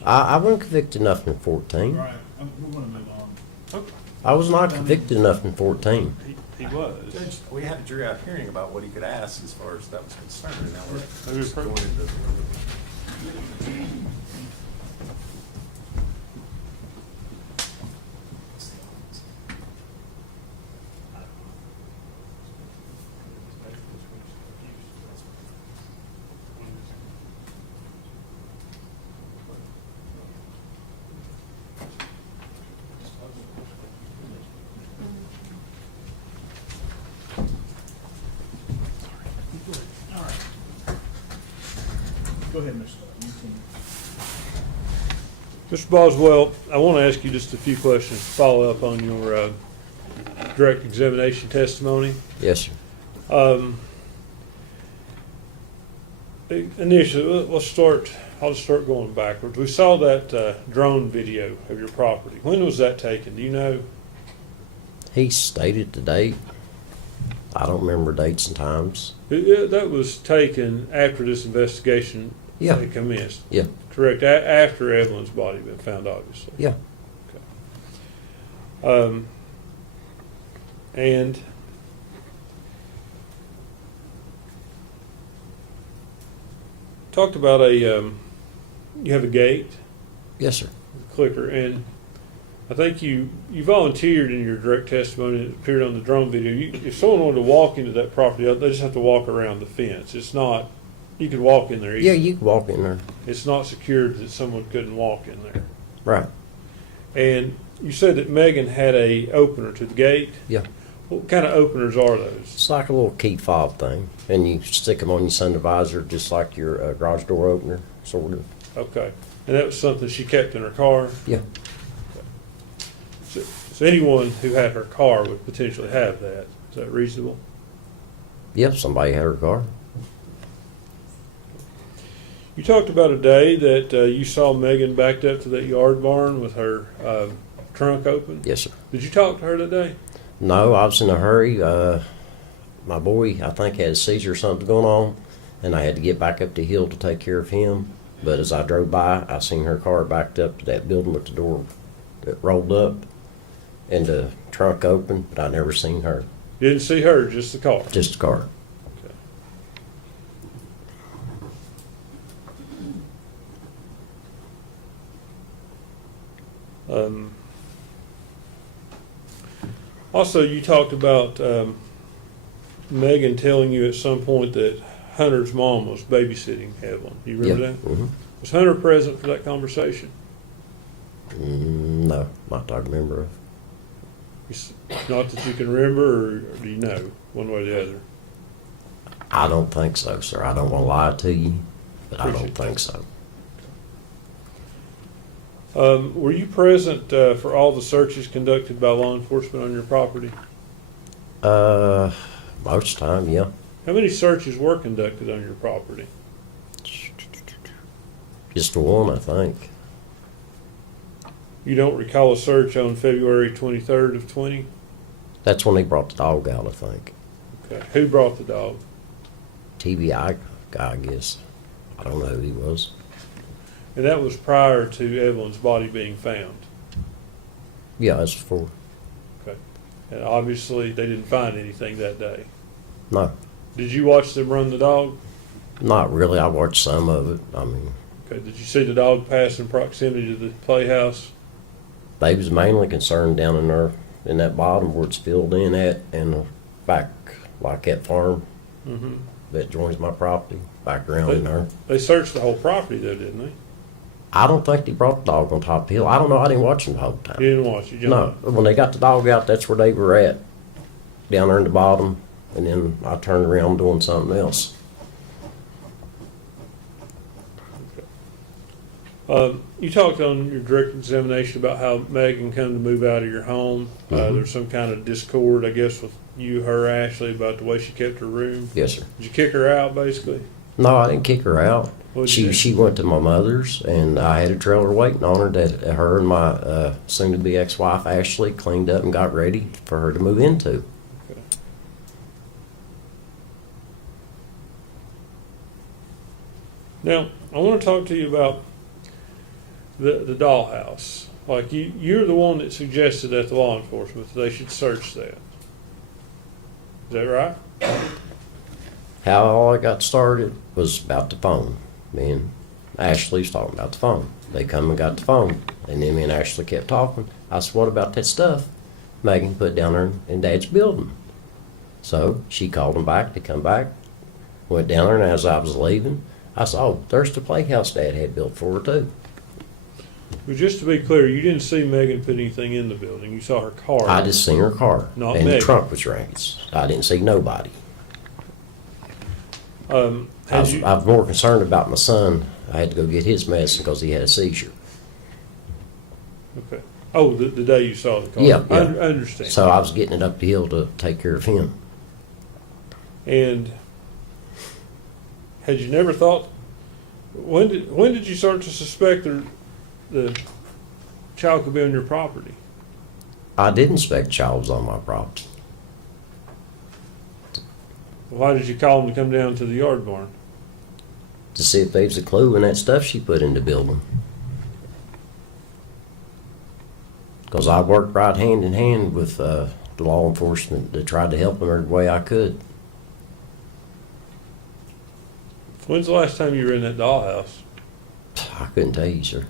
I wasn't convicted enough in 14. All right, we're going to move on. I was not convicted enough in 14. He was. Judge, we had a jury out hearing about what he could ask as far as that was concerned, and now we're Maybe just going into. Go ahead, Mr. Scott. You can- Mr. Boswell, I want to ask you just a few questions to follow up on your direct examination testimony. Yes, sir. Initially, I'll just start going backwards. We saw that drone video of your property. When was that taken? Do you know? He stated the date. I don't remember dates and times. That was taken after this investigation Yeah. had commenced. Yeah. Correct. After Evelyn's body had been found, obviously. Yeah. And talked about you have a gate, Yes, sir. clicker, and I think you volunteered in your direct testimony that appeared on the drone video. If someone wanted to walk into that property, they just have to walk around the fence. It's not, you could walk in there. Yeah, you can walk in there. It's not secured that someone couldn't walk in there. Right. And you said that Megan had a opener to the gate. Yeah. What kind of openers are those? It's like a little key fob thing, and you stick them on your sun visor just like your garage door opener, sort of. Okay. And that was something she kept in her car? Yeah. So anyone who had her car would potentially have that. Is that reasonable? Yep, somebody had her car. You talked about a day that you saw Megan backed up to that yard barn with her trunk open. Yes, sir. Did you talk to her that day? No, I was in a hurry. My boy, I think, had a seizure or something going on, and I had to get back up the hill to take care of him. But as I drove by, I seen her car backed up to that building with the door that rolled up and the trunk open, but I never seen her. You didn't see her, just the car? Just the car. Also, you talked about Megan telling you at some point that Hunter's mom was babysitting Evelyn. Do you remember that? Mm-hmm. Was Hunter present for that conversation? No, not that I remember of. Not that you can remember, or do you know, one way or the other? I don't think so, sir. I don't want to lie to you, but I don't Appreciate think so. Were you present for all the searches conducted by law enforcement on your property? Most of the time, yeah. How many searches were conducted on your property? Just the one, I think. You don't recall a search on February 23rd of 20? That's when they brought the dog out, I think. Okay. Who brought the dog? TBI guy, I guess. I don't know who he was. And that was prior to Evelyn's body being found? Yeah, that's before. Okay. And obviously, they didn't find anything that day? No, Did you watch them run the dog? not really. I watched some of it. I mean, Okay. Did you see the dog pass in proximity to the playhouse? they was mainly concerned down in there, in that bottom where it's filled in at, and back, like that farm Mm-hmm. that joins my property, back around in there. They searched the whole property, though, didn't they? I don't think they brought the dog on top of the hill. I don't know. I didn't watch them the whole time. You didn't watch it? No, when they got the dog out, that's where they were at, down there in the bottom, and then I turned around doing something else. You talked on your direct examination about how Megan come to move out of your home. There's some kind of discord, I guess, with you, her, Ashley, about the way she kept her room. Yes, sir. Did you kick her out, basically? No, I didn't kick her out. What'd you do? She went to my mother's, and I had a trailer waiting on her that her and my soon-to-be ex-wife Ashley cleaned up and got ready for her to move into. Okay. Now, I want to talk to you about the dollhouse. Like, you're the one that suggested that to law enforcement that they should search that. Is that right? How all I got started was about the phone. Me and Ashley was talking about the phone. They come and got the phone, and then me and Ashley kept talking. I said, "What about that stuff Megan put down there in Dad's building?" So she called them back. They come back, went down there, and as I was leaving, I said, "Oh, there's the playhouse Dad had built for her too." But just to be clear, you didn't see Megan put anything in the building. You saw her car. I just seen her car, Not and Megan. the trunk was raised. I didn't see nobody. I was more concerned about my son. I had to go get his medicine because he had a seizure. Okay. Oh, the day you saw the car? Yeah, I yeah. understand. So I was getting it up the hill to take care of him. And had you never thought, when did you start to suspect the child could be on your property? I didn't suspect the child was on my property. Why did you call him to come down to the yard barn? To see if there was a clue in that stuff she put in the building. Because I worked right hand in hand with the law enforcement to try to help them every way I could. When's the last time you were in that dollhouse? I couldn't tell you, sir.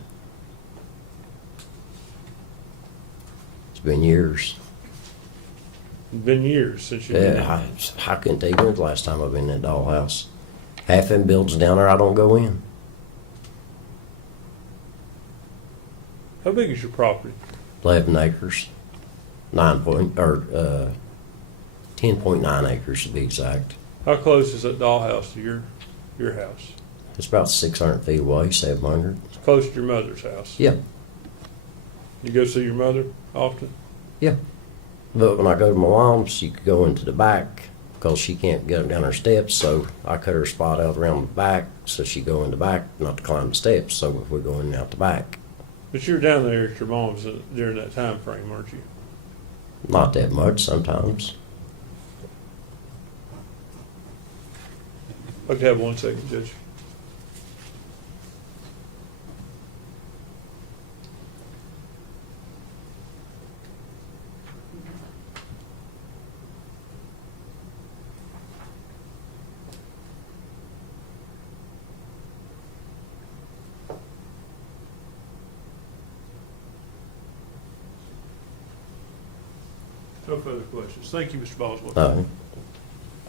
It's been years. It's been years since you've been in. Yeah, I couldn't tell you when's the last time I've been in that dollhouse. Half them buildings down there, I don't go in. How big is your property? 11 acres, 10.9 acres to be exact. How close is that dollhouse to your house? It's about 600 feet away, 700. It's close to your mother's house. Yeah, You go see your mother often? yeah. But when I go to my mom's, she could go into the back because she can't get down her steps, so I cut her spot out around the back so she go in the back, not to climb the steps, so we're going out the back. But you were down there at your mom's during that time frame, weren't you? Not that much sometimes. I could have 1 second, Judge. No further questions. Thank you, Mr. Boswell.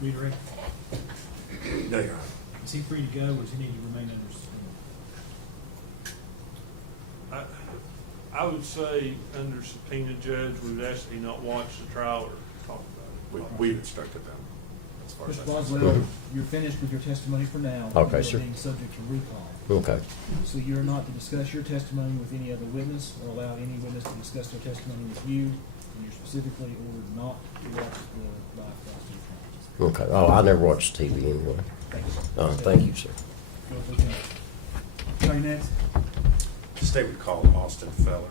Read Ray. No, Your Honor. Is he free to go, or does he need to remain under subpoena? I would say under subpoena, Judge, we would ask that he not watch the trial or talk about it. We've instructed them as far as Mr. that's Boswell, you're finished with your testimony for now. Okay, You're sir. being subject to recall. Okay. So you're not to discuss your testimony with any other witness or allow any witness to discuss their testimony with you. And you're specifically ordered not to watch the live broadcast. Okay. Oh, I never watched TV anyway. Thank you. Thank you, sir. Go, Lieutenant. Sorry, next. The state would call Austin Feller.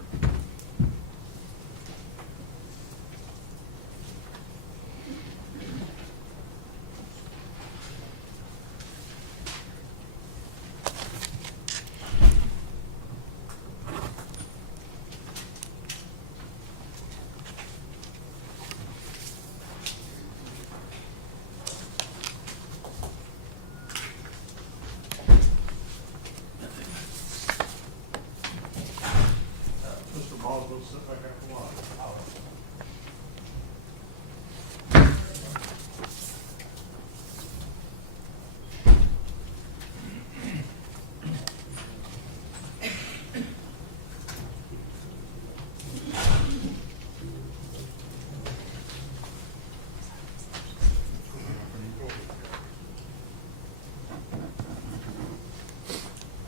Mr. Boswell, sit back there for a while.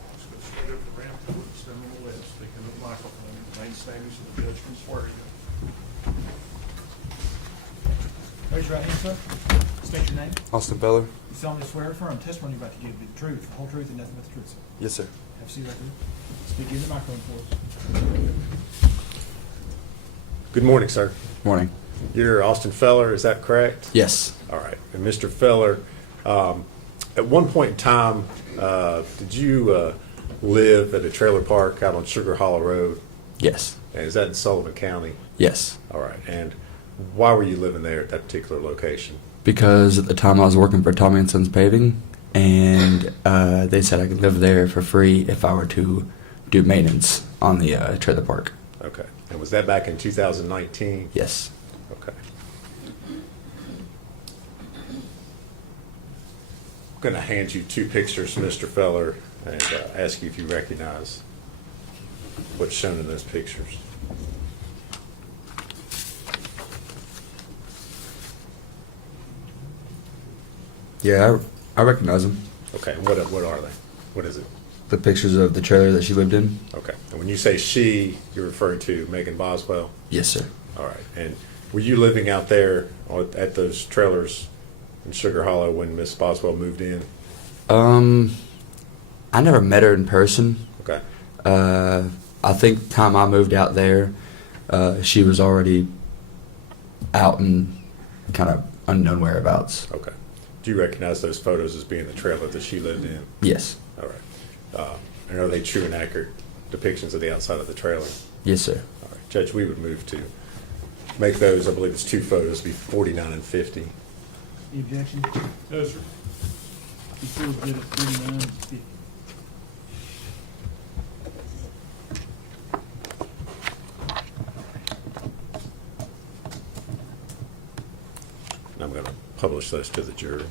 Let's go straight up the ramp to it, stand on the left, speaking of the microphone, the main standards of the judge can swear you. Raise your right hand, sir. State your name. Austin Feller? You solemnly swear or affirm testimony you're about to give be the truth, the whole truth, and nothing but the truth, sir. Yes, sir. Have a seat right there. Speak in the microphone for us. Good morning, sir. Morning. You're Austin Feller, is that correct? Yes. All right. And Mr. Feller, at one point in time, did you live at a trailer park out on Sugar Hollow Road? Yes. And is that in Sullivan County? Yes. All right. And why were you living there at that particular location? Because at the time I was working for Tommy & Sons Paving, and they said I could live there for free if I were to do maintenance on the trailer park. Okay. And was that back in 2019? Yes. Okay. I'm going to hand you two pictures, Mr. Feller, and ask you if you recognize what's shown in those pictures. Yeah, I recognize him. Okay, and what are they? What is it? The pictures of the trailer that she lived in? Okay, and when you say she, you're referring to Megan Boswell? Yes, sir. All right, and were you living out there at those trailers in Sugar Hollow when Miss Boswell moved in? I never met her in person. Okay. I think the time I moved out there, she was already out and kind of unknown whereabouts. Okay. Do you recognize those photos as being the trailer that she lived in? Yes. All right. And are they true and accurate depictions of the outside of the trailer? Yes, sir. All right. Judge, we would move to make those, I believe it's 2 photos, be 49 and 50. Any objection? No, sir. Before exhibit 49 and 50. And I'm going to publish those to the jury.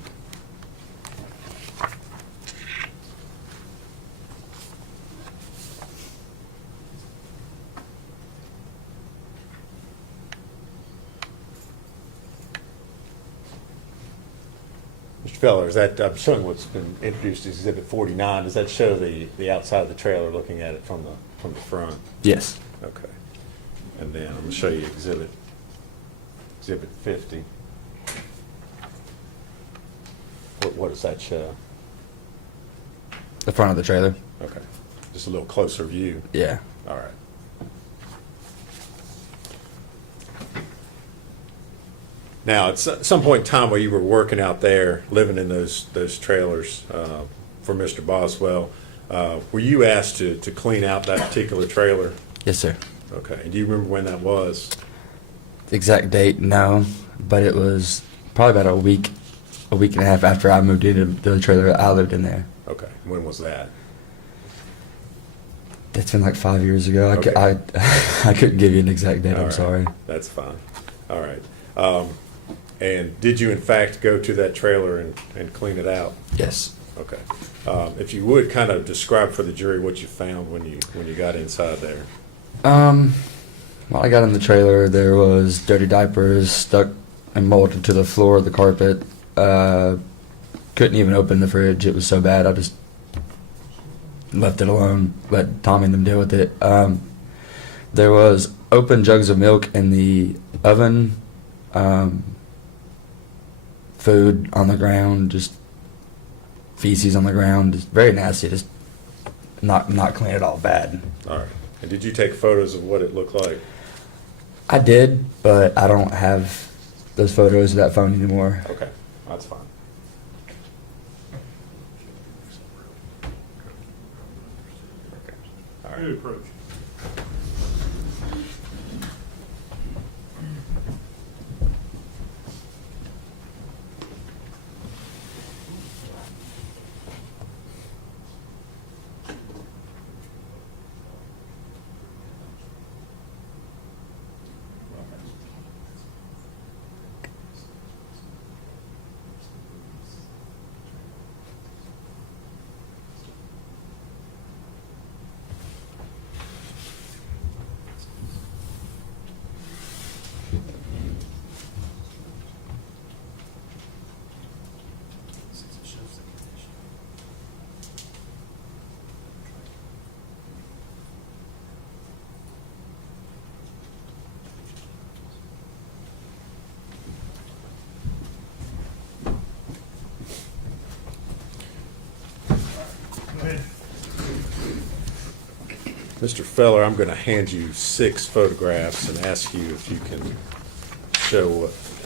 Mr. Feller, is that, I'm showing what's been introduced as Exhibit 49. Does that show the outside of the trailer looking at it from the front? Yes. Okay. And then I'm going to show you Exhibit 50. What does that show? The front of the trailer? Okay. Just a little closer view. Yeah. All right. Now, at some point in time while you were working out there, living in those trailers for Mr. Boswell, were you asked to clean out that particular trailer? Yes, sir. Okay. And do you remember when that was? The exact date, no, but it was probably about a week and a half after I moved into the trailer. I lived in there. Okay. When was that? It's been like 5 years ago. Okay. I couldn't give you an exact date. All I'm right. sorry. That's fine. All right. And did you in fact go to that trailer and clean it out? Yes. Okay. If you would kind of describe for the jury what you found when you got inside there. When I got in the trailer, there was dirty diapers stuck and molded to the floor of the carpet. Couldn't even open the fridge. It was so bad. I just left it alone. Let Tommy and them deal with it. There was open jugs of milk in the oven. Food on the ground, just feces on the ground, just very nasty, just not clean at all, bad. All right. And did you take photos of what it looked like? I did, but I don't have those photos of that phone anymore. Okay, that's fine. Okay. All right. Good approach. Mr. Feller, I'm going to hand you 6 photographs and ask you if you can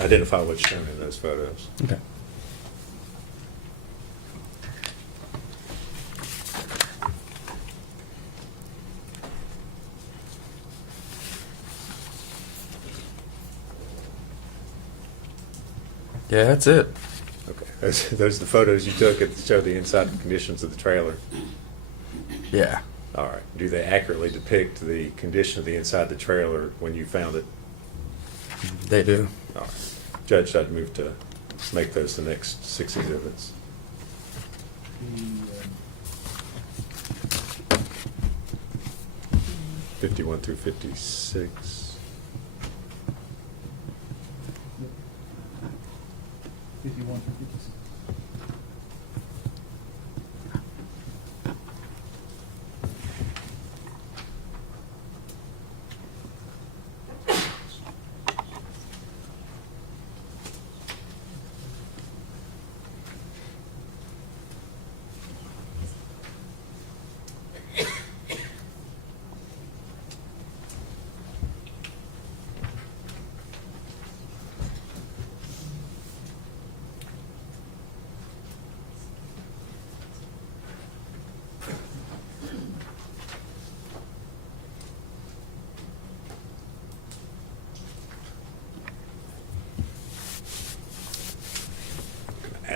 identify what's shown in those photos. Okay. Yeah, that's it. Okay. Those are the photos you took that show the inside conditions of the trailer? Yeah. All right. Do they accurately depict the condition of the inside the trailer when you found it? They do. All right. Judge, I'd move to make those the next 6 exhibits. The, 51 through 56. 51 through 56.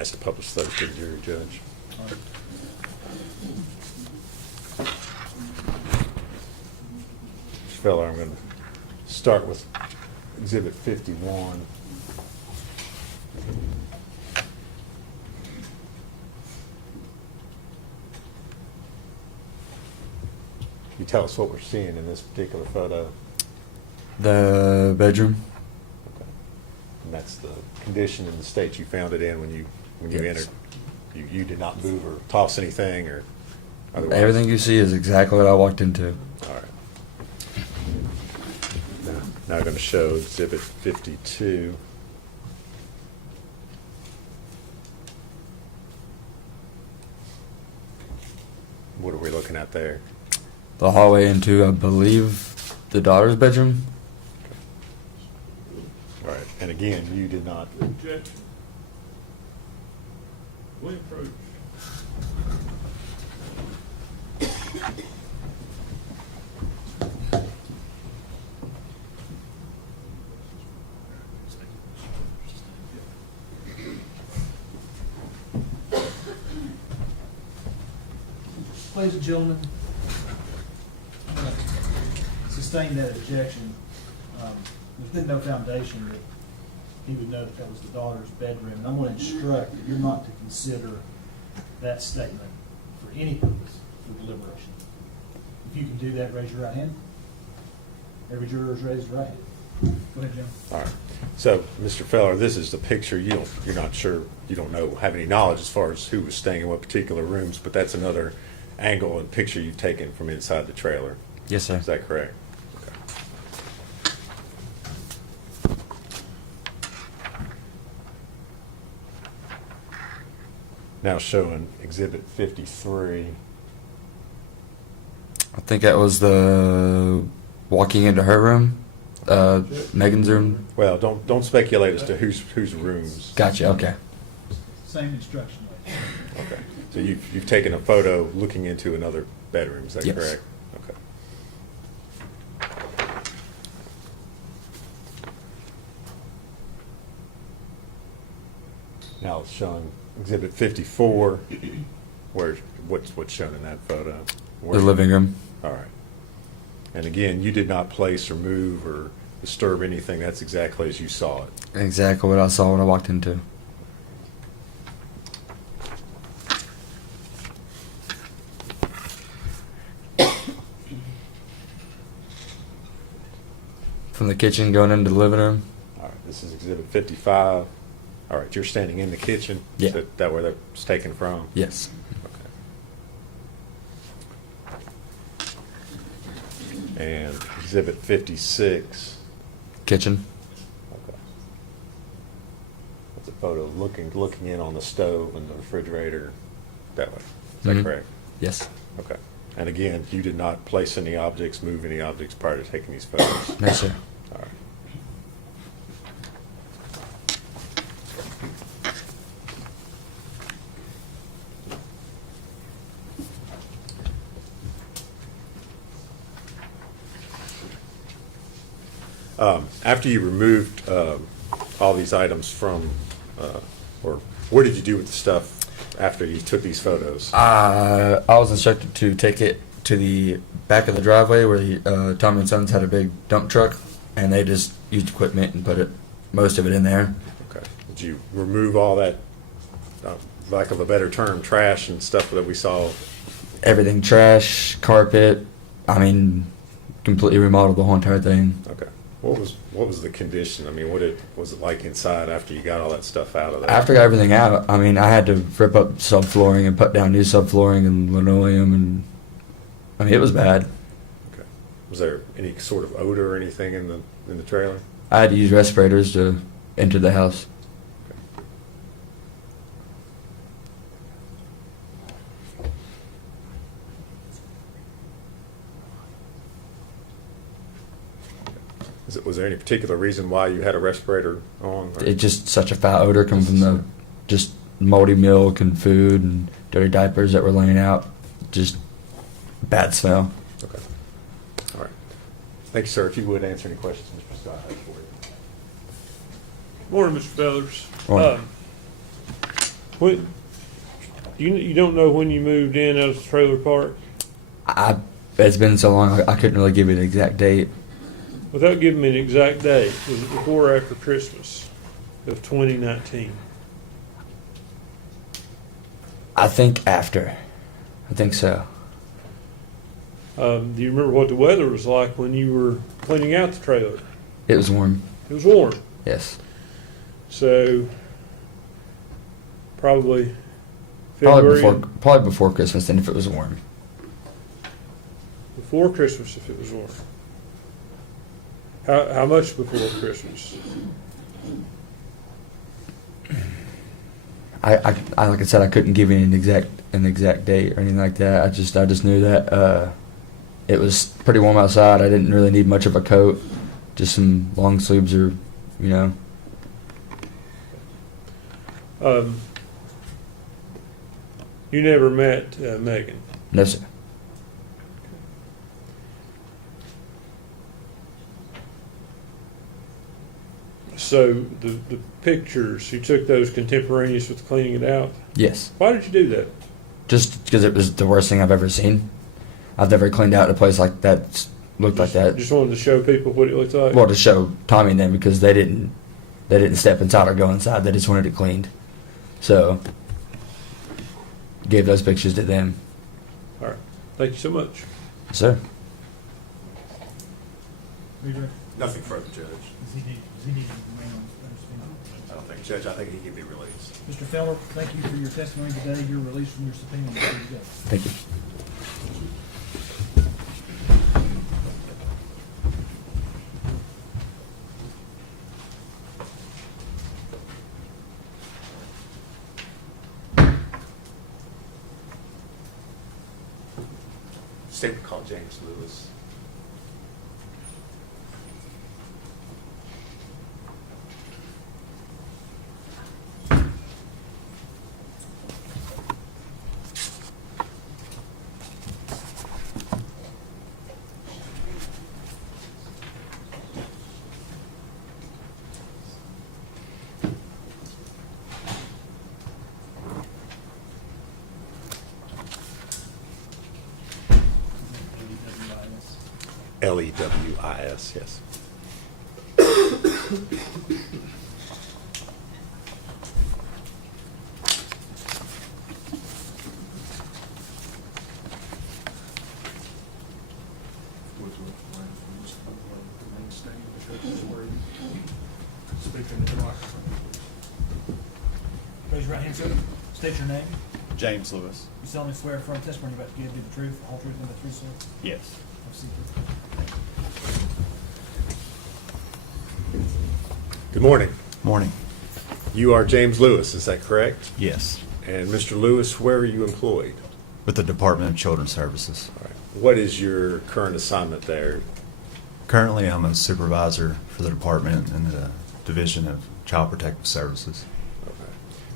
ask to publish those to the jury judge. Mr. Feller, I'm going to start with Exhibit 51. Can you tell us what we're seeing in this particular photo? The bedroom. And that's the condition and the state you found it in when you Yes. entered. You did not move or toss anything or otherwise? Everything you see is exactly what I walked into. All right. Now I'm going to show Exhibit 52. What are we looking at there? The hallway into, I believe, the daughter's bedroom. All right. And again, you did not. Objection. We approach. Ladies and gentlemen, I'm going to sustain that objection. There's been no foundation that he would know that was the daughter's bedroom. And I'm going to instruct that you're not to consider that statement for any purpose for deliberation. If you can do that, raise your right hand. Every juror has raised their right hand. Go ahead, Jim. All right. So, Mr. Feller, this is the picture. You're not sure, you don't have any knowledge as far as who was staying in what particular rooms, but that's another angle and picture you've taken from inside the trailer. Yes, sir. Is that correct? Okay. Now showing Exhibit 53. I think that was the walking into her room, Megan's room. Well, don't speculate as to whose rooms. Gotcha. Okay. Same instruction. Okay. So you've taken a photo looking into another bedroom. Is that Yes. correct? Okay. Now it's showing Exhibit 54. What's shown in that photo? The living room. All right. And again, you did not place or move or disturb anything. That's exactly as you saw it. Exactly what I saw when I walked into. From the kitchen going into the living room. All right. This is Exhibit 55. All right. You're standing in the kitchen. Yeah. Is that where that was taken from? Yes. Okay. And Exhibit 56. Kitchen. Okay. That's a photo looking in on the stove and the refrigerator that way. Is that Mhm. correct? Yes. Okay. And again, you did not place any objects, move any objects prior to taking these photos? No, sir. All right. After you removed all these items from, or what did you do with the stuff after you took these photos? I was instructed to take it to the back of the driveway where the Tommy and Sons had a big dump truck, and they just used equipment and put most of it in there. Okay. Did you remove all that, lack of a better term, trash and stuff that we saw? Everything, trash, carpet. I mean, completely remodeled the whole entire thing. Okay. What was the condition? I mean, was it like inside after you got all that stuff out of there? After I got everything out, I mean, I had to rip up subflooring and put down new subflooring and linoleum, and I mean, it was bad. Okay. Was there any sort of odor or anything in the trailer? I had to use respirators to enter the house. Was there any particular reason why you had a respirator on? Or? It's just such a foul odor coming from the just moldy milk and food and dirty diapers that were laying out. Just bad smell. Okay. All right. Thank you, sir. If you would answer any questions Mr. Scott has for you. Morning, Mr. Fellers. Morning. When, you don't know when you moved in out of the trailer park? It's been so long, I couldn't really give you an exact date. Without giving me an exact date, was it before or after Christmas of 2019? I think after. I think so. Do you remember what the weather was like when you were cleaning out the trailer? It was warm. It was warm. Yes. So probably February. Probably before Christmas, then if it was warm. Before Christmas, if it was warm. How much before Christmas? I like I said, I couldn't give you an exact date or anything like that. I just knew that it was pretty warm outside. I didn't really need much of a coat, just some long sleeves or, you know. You never met Megan? No, sir. So the pictures, you took those contemporaneous with cleaning it out? Yes. Why did you do that? Just because it was the worst thing I've ever seen. I've never cleaned out a place like that, looked like that. Just wanted to show people what it looked like? Well, to show Tommy and them, because they didn't step inside or go inside. They just wanted it cleaned. So, gave those pictures to them. All right. Thank you so much. Yes, sir. Redirect. Nothing further, Judge. Does he need to remain under subpoena? I don't think, Judge, I think he can be released. Mr. Feller, thank you for your testimony today. You're released from your subpoena. There you go. Thank you. Statement called James Lewis. Lewis, yes. Raise your right hand, sir. State your name. James Lewis. You solemnly swear affirm testimony you're about to give be the truth, the whole truth, and the truth, sir? Yes. Have a seat, please. Good morning. Morning. You are James Lewis, is that correct? Yes. And Mr. Lewis, where are you employed? With the Department of Children's Services. All right. What is your current assignment there? Currently, I'm a supervisor for the department in the Division of Child Protective Services. Okay.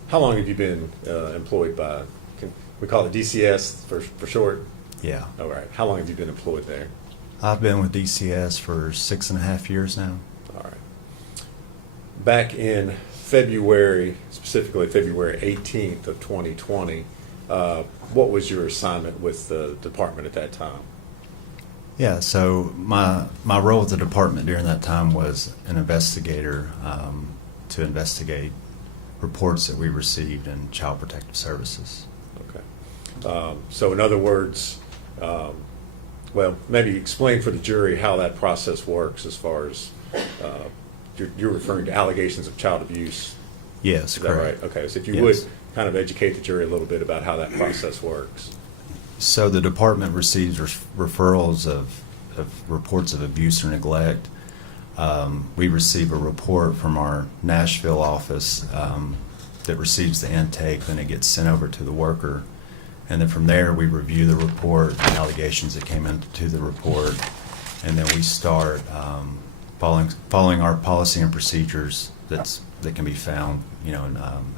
How long have you been employed by, we call it DCS for short? Yeah. All right. How long have you been employed there? I've been with DCS for 6.5 years now. All right. Back in February, specifically February 18th of 2020, what was your assignment with the department at that time? Yeah, so my role with the department during that time was an investigator to investigate reports that we received in Child Protective Services. Okay. So in other words, well, maybe explain for the jury how that process works as far as you're referring to allegations of child abuse. Yes, Is that correct. right? Okay, so if you Yes. would kind of educate the jury a little bit about how that process works. So the department receives referrals of reports of abuse or neglect. We receive a report from our Nashville office that receives the intake, then it gets sent over to the worker. And then from there, we review the report, the allegations that came into the report, and then we start following our policy and procedures that can be found,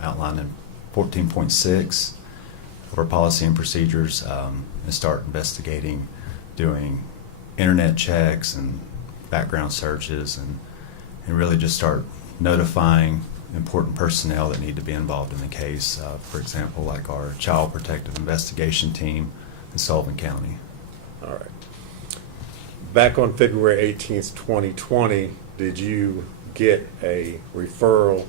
outlined in 14.6 of our policy and procedures, and start investigating, doing internet checks and background searches, and really just start notifying important personnel that need to be involved in the case. For example, like our Child Protective Investigation Team in Sullivan County. All right. Back on February 18th, 2020, did you get a referral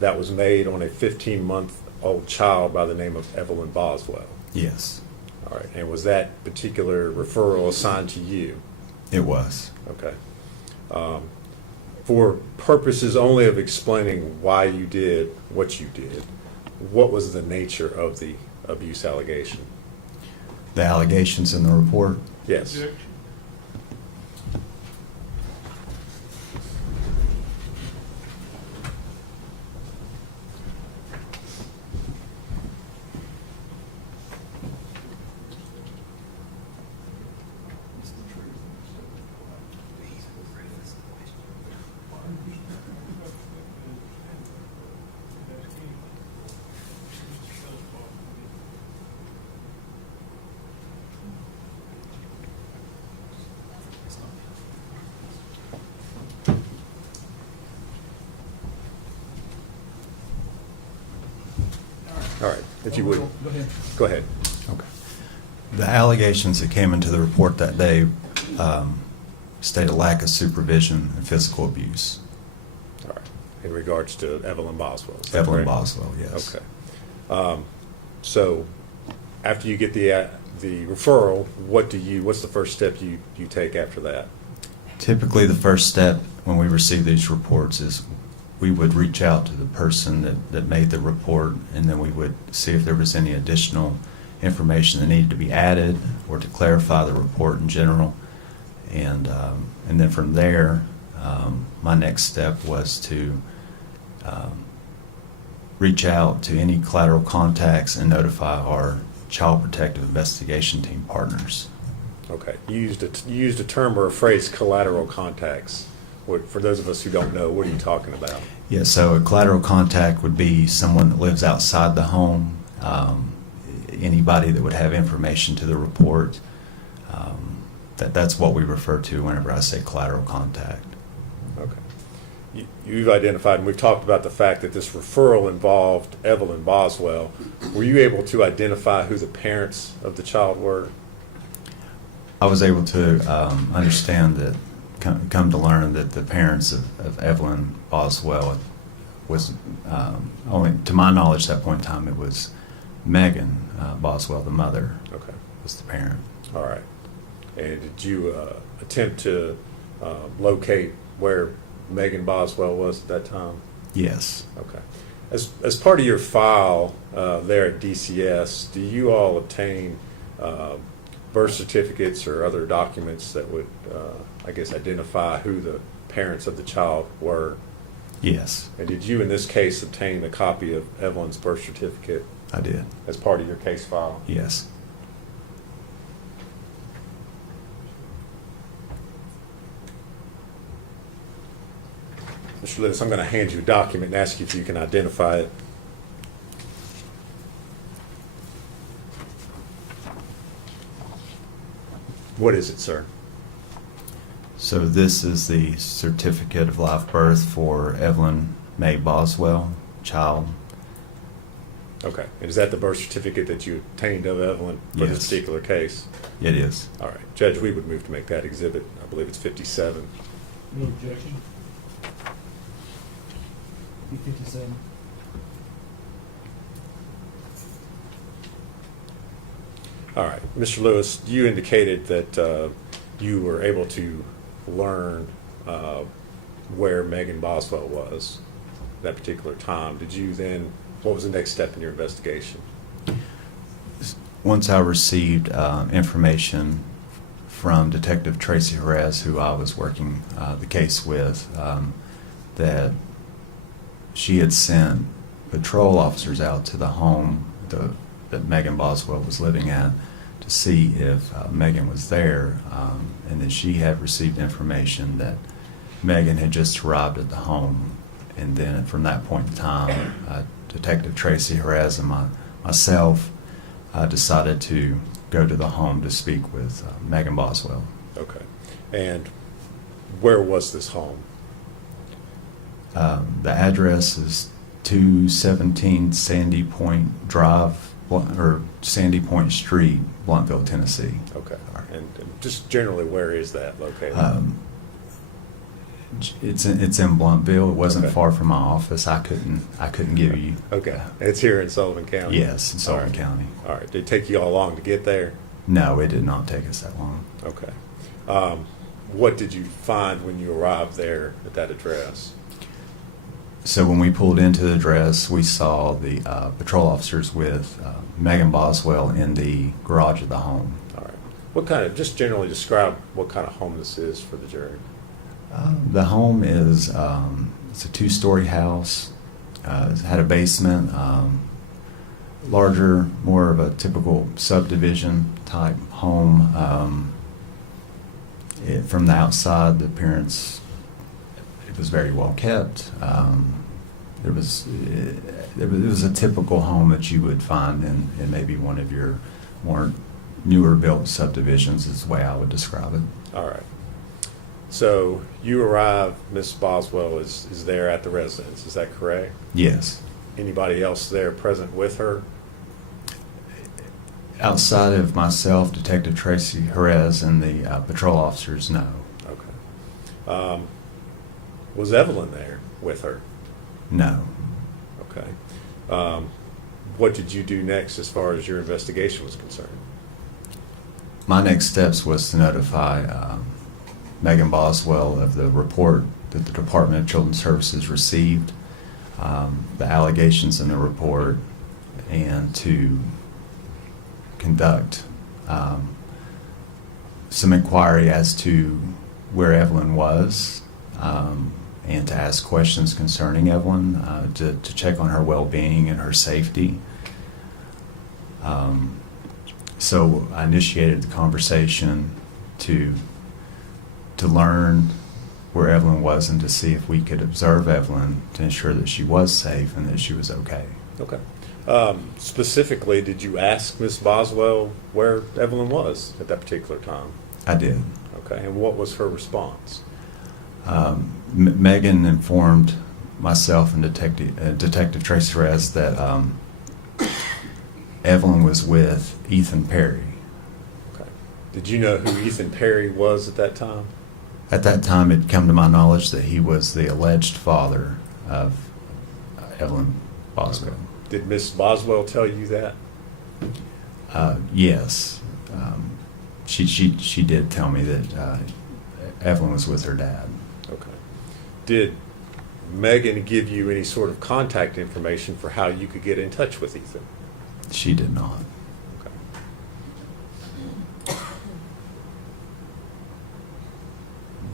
that was made on a 15-month-old child by the name of Evelyn Boswell? Yes, All right. And was that particular referral assigned to you? it was. Okay. For purposes only of explaining why you did what you did, what was the nature of the abuse allegation? The allegations in the report. Yes. Objection. All right. If you would, Go ahead. go ahead. Okay. The allegations that came into the report that day state a lack of supervision and physical abuse. All right. In regards to Evelyn Boswell. is that Evelyn correct? Boswell, yes. Okay. So after you get the referral, what's the first step you take after that? Typically, the first step when we receive these reports is we would reach out to the person that made the report, and then we would see if there was any additional information that needed to be added or to clarify the report in general. And then from there, my next step was to reach out to any collateral contacts and notify our Child Protective Investigation Team partners. Okay. You used a term or a phrase, collateral contacts. For those of us who don't know, what are you talking about? Yeah, so a collateral contact would be someone that lives outside the home, anybody that would have information to the report. That's what we refer to whenever I say collateral contact. Okay. You've identified, and we've talked about the fact that this referral involved Evelyn Boswell. Were you able to identify who the parents of the child were? I was able to understand that, come to learn that the parents of Evelyn Boswell was, only to my knowledge at that point in time, it was Megan Boswell, the mother, Okay. was the parent. All right. And did you attempt to locate where Megan Boswell was at that time? Yes. Okay. As part of your file there at DCS, do you all obtain birth certificates or other documents that would, I guess, identify who the parents of the child were? Yes, And did you, in this case, obtain a copy of Evelyn's birth certificate I did. as part of your case file? Yes. Mr. Lewis, I'm going to hand you a document and ask you if you can identify it. What is it, sir? So this is the certificate of live birth for Evelyn May Boswell, child. Okay. And is that the birth certificate that you obtained of Evelyn for this Yes. particular case? It is. All right. Judge, we would move to make that exhibit. I believe it's 57. No objection. B57. All right. Mr. Lewis, you indicated that you were able to learn where Megan Boswell was at that particular time. Did you then, what was the next step in your investigation? Once I received information from Detective Tracy Jerez, who I was working the case with, that she had sent patrol officers out to the home that Megan Boswell was living at to see if Megan was there, and that she had received information that Megan had just arrived at the home. And then from that point in time, Detective Tracy Jerez and myself decided to go to the home to speak with Megan Boswell. Okay. And where was this home? The address is 217 Sandy Point Drive, or Sandy Point Street, Blunttville, Tennessee. Okay. And just generally, where is that located? It's in Blunttville. It wasn't Okay. far from my office. I couldn't give you. Okay. It's here in Sullivan County? Yes, in Sullivan All right. County. All right. Did it take you all long to get there? No, it did not take us that long. Okay. What did you find when you arrived there at that address? So when we pulled into the address, we saw the patrol officers with Megan Boswell in the garage of the home. All right. What kind of, just generally describe what kind of home this is for the jury. The home is it's a 2-story house. It had a basement, larger, more of a typical subdivision type home. From the outside, the appearance, it was very well kept. It was a typical home that you would find in maybe one of your more newer built subdivisions, is the way I would describe it. All right. So you arrive, Miss Boswell is there at the residence, is that correct? Yes. Anybody else there present with her? Outside of myself, Detective Tracy Jerez, and the patrol officers, no. Okay. Was Evelyn there with her? No. Okay. What did you do next as far as your investigation was concerned? My next steps was to notify Megan Boswell of the report that the Department of Children's Services received, the allegations in the report, and to conduct some inquiry as to where Evelyn was, and to ask questions concerning Evelyn, to check on her well-being and her safety. So I initiated the conversation to learn where Evelyn was and to see if we could observe Evelyn to ensure that she was safe and that she was okay. Okay. Specifically, did you ask Miss Boswell where Evelyn was at that particular time? I did. Okay. And what was her response? Megan informed myself and Detective Tracy Jerez that Evelyn was with Ethan Perry. Okay. Did you know who Ethan Perry was at that time? At that time, it come to my knowledge that he was the alleged father of Evelyn Boswell. Okay. Did Miss Boswell tell you that? Yes. She did tell me that Evelyn was with her dad. Okay. Did Megan give you any sort of contact information for how you could get in touch with Ethan? She did not. Okay.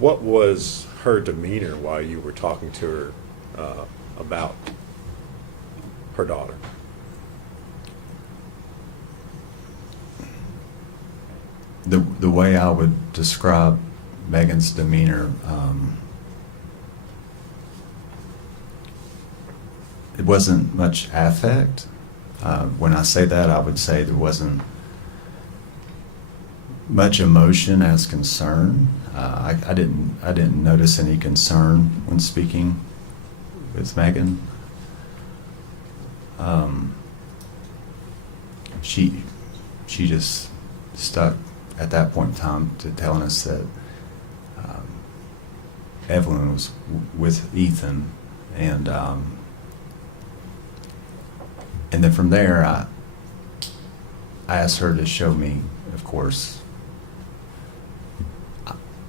What was her demeanor while you were talking to her about her daughter? The way I would describe Megan's demeanor, it wasn't much affect. When I say that, I would say there wasn't much emotion as concern. I didn't notice any concern when speaking with Megan. She just stuck at that point in time to telling us that Evelyn was with Ethan, and then from there I asked her to show me, of course,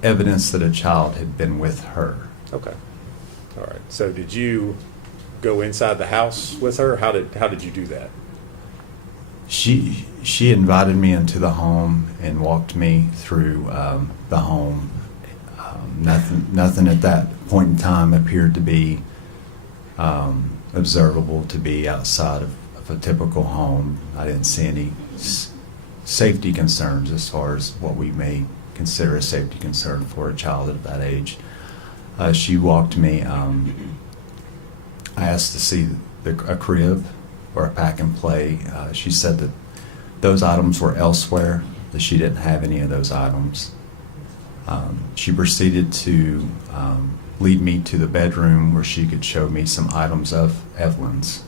evidence that a child had been with her. Okay. All right. So did you go inside the house with her? How did you do that? She invited me into the home and walked me through the home. Nothing at that point in time appeared to be observable to be outside of a typical home. I didn't see any safety concerns as far as what we may consider a safety concern for a child at that age. She walked me. I asked to see a crib or a pack and play. She said that those items were elsewhere, that she didn't have any of those items. She proceeded to lead me to the bedroom where she could show me some items of Evelyn's.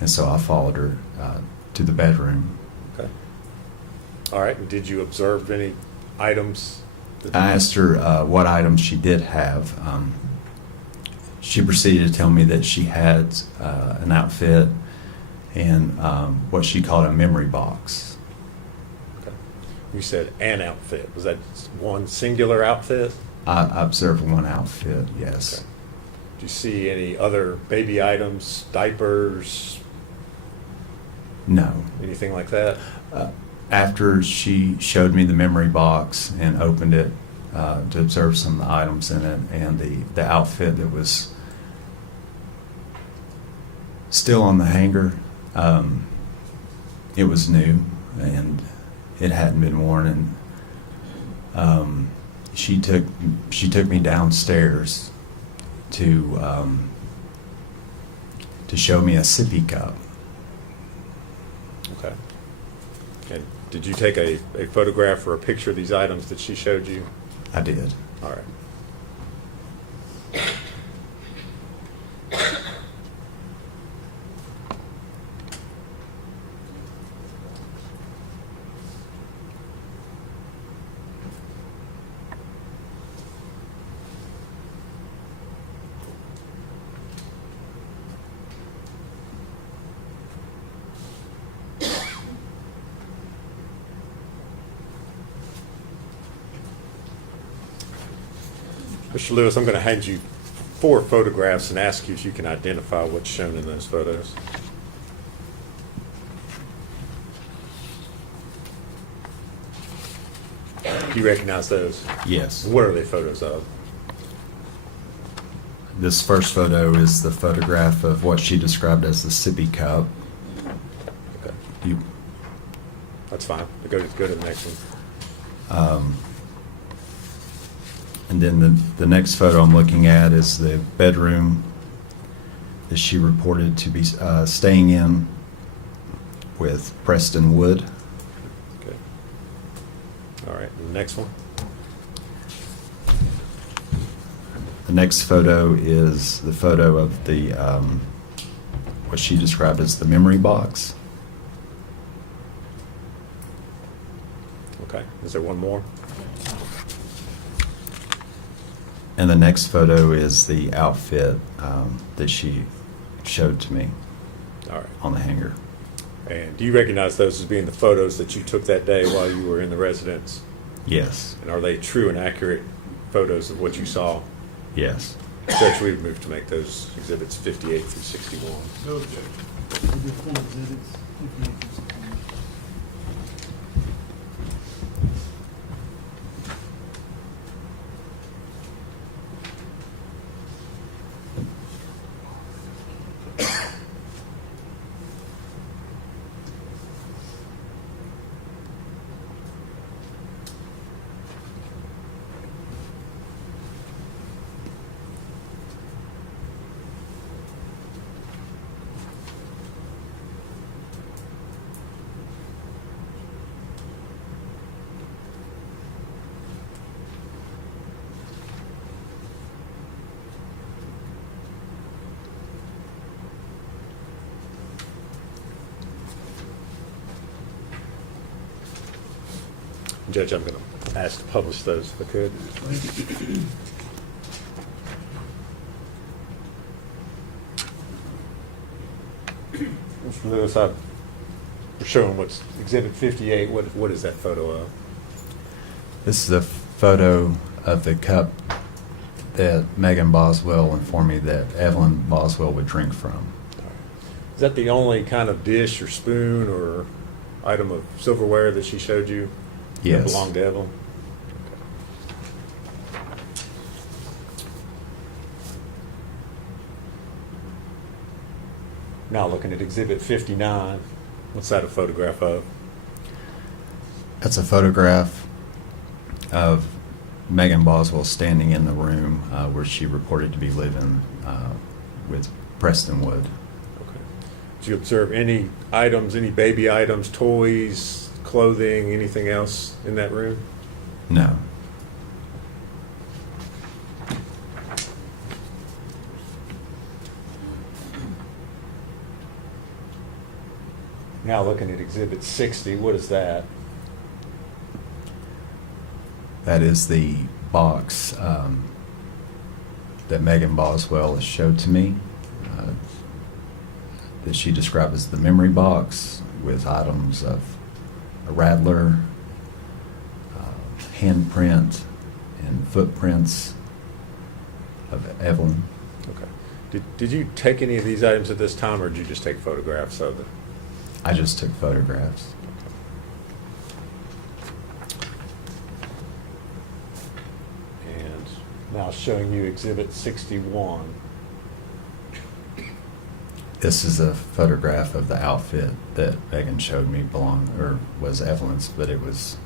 And so I followed her to the bedroom. Okay. All right, and did you observe any items? I asked her what items she did have. She proceeded to tell me that she had an outfit and what she called a memory box. Okay. You said an outfit. Was that one singular outfit? I observed one outfit, yes. Okay. Did you see any other baby items, diapers, No. anything like that? After she showed me the memory box and opened it to observe some of the items in it and the outfit that was still on the hanger, it was new and it hadn't been worn. And she took me downstairs to show me a sippy cup. Okay. And did you take a photograph or a picture of these items that she showed you? I did. All right. Mr. Lewis, I'm going to hand you 4 photographs and ask you if you can identify what's shown in those photos. Do you recognize those? Yes. What are they photos of? This first photo is the photograph of what she described as the sippy cup. Okay. That's fine. Go to the next one. And then the next photo I'm looking at is the bedroom that she reported to be staying in with Preston Wood. Okay. All right. And the next one. The next photo is the photo of the what she described as the memory box. Okay. Is there one more? And the next photo is the outfit that she showed to me All right. on the hanger. And do you recognize those as being the photos that you took that day while you were in the residence? Yes. And are they true and accurate photos of what you saw? Yes. Judge, we've moved to make those exhibits 58 through 61. No objection. We did 4 exhibits, 58 through 61. Judge, I'm going to ask to publish those if I could. Mr. Lewis, we're showing what's Exhibit 58. What is that photo of? This is a photo of the cup that Megan Boswell informed me that Evelyn Boswell would drink from. Is that the only kind of dish or spoon or item of silverware that she showed you that Yes. belonged to Evelyn? Now looking at Exhibit 59, what's that a photograph of? That's a photograph of Megan Boswell standing in the room where she reported to be living with Preston Wood. Okay. Did you observe any items, any baby items, toys, clothing, anything else in that room? No. now looking at Exhibit 60, what is that? That is the box that Megan Boswell has showed to me, that she described as the memory box with items of a rattler, handprint, and footprints of Evelyn. Okay. Did you take any of these items at this time, or did you just take photographs of them? I just took photographs. And now showing you Exhibit 61. This is a photograph of the outfit that Megan showed me was Evelyn's, but it was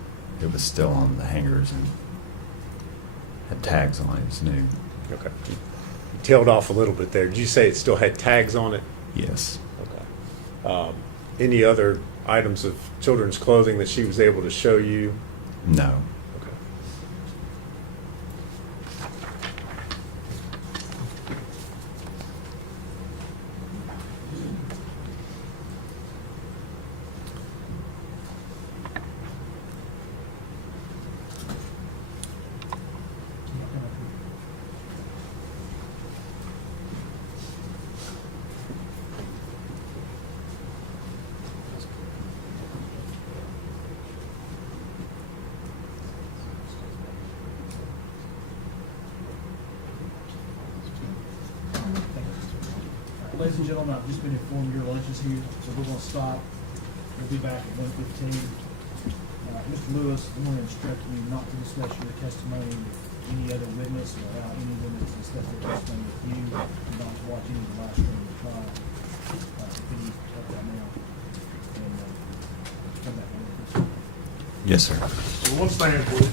still on the hangers and had tags on it. It was new. Okay. You tailed off a little bit there. Did you say it still had tags on it? Yes. Okay. Any other items of children's clothing that she was able to show you? No. Okay. Ladies and gentlemen, I've just been informed your lunch is here, so we're gonna stop. We'll be back at 1:15. Mr. Lewis, I'm gonna instruct you not to discuss your testimony with any other witness or allow any witness to discuss their testimony with you, and not to watch any of the live stream of the trial. Can you help that now? And, come back later. Yes, sir. So one stand, please.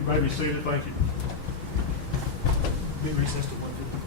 You may be seated, thank you. Be recessed at 1:50.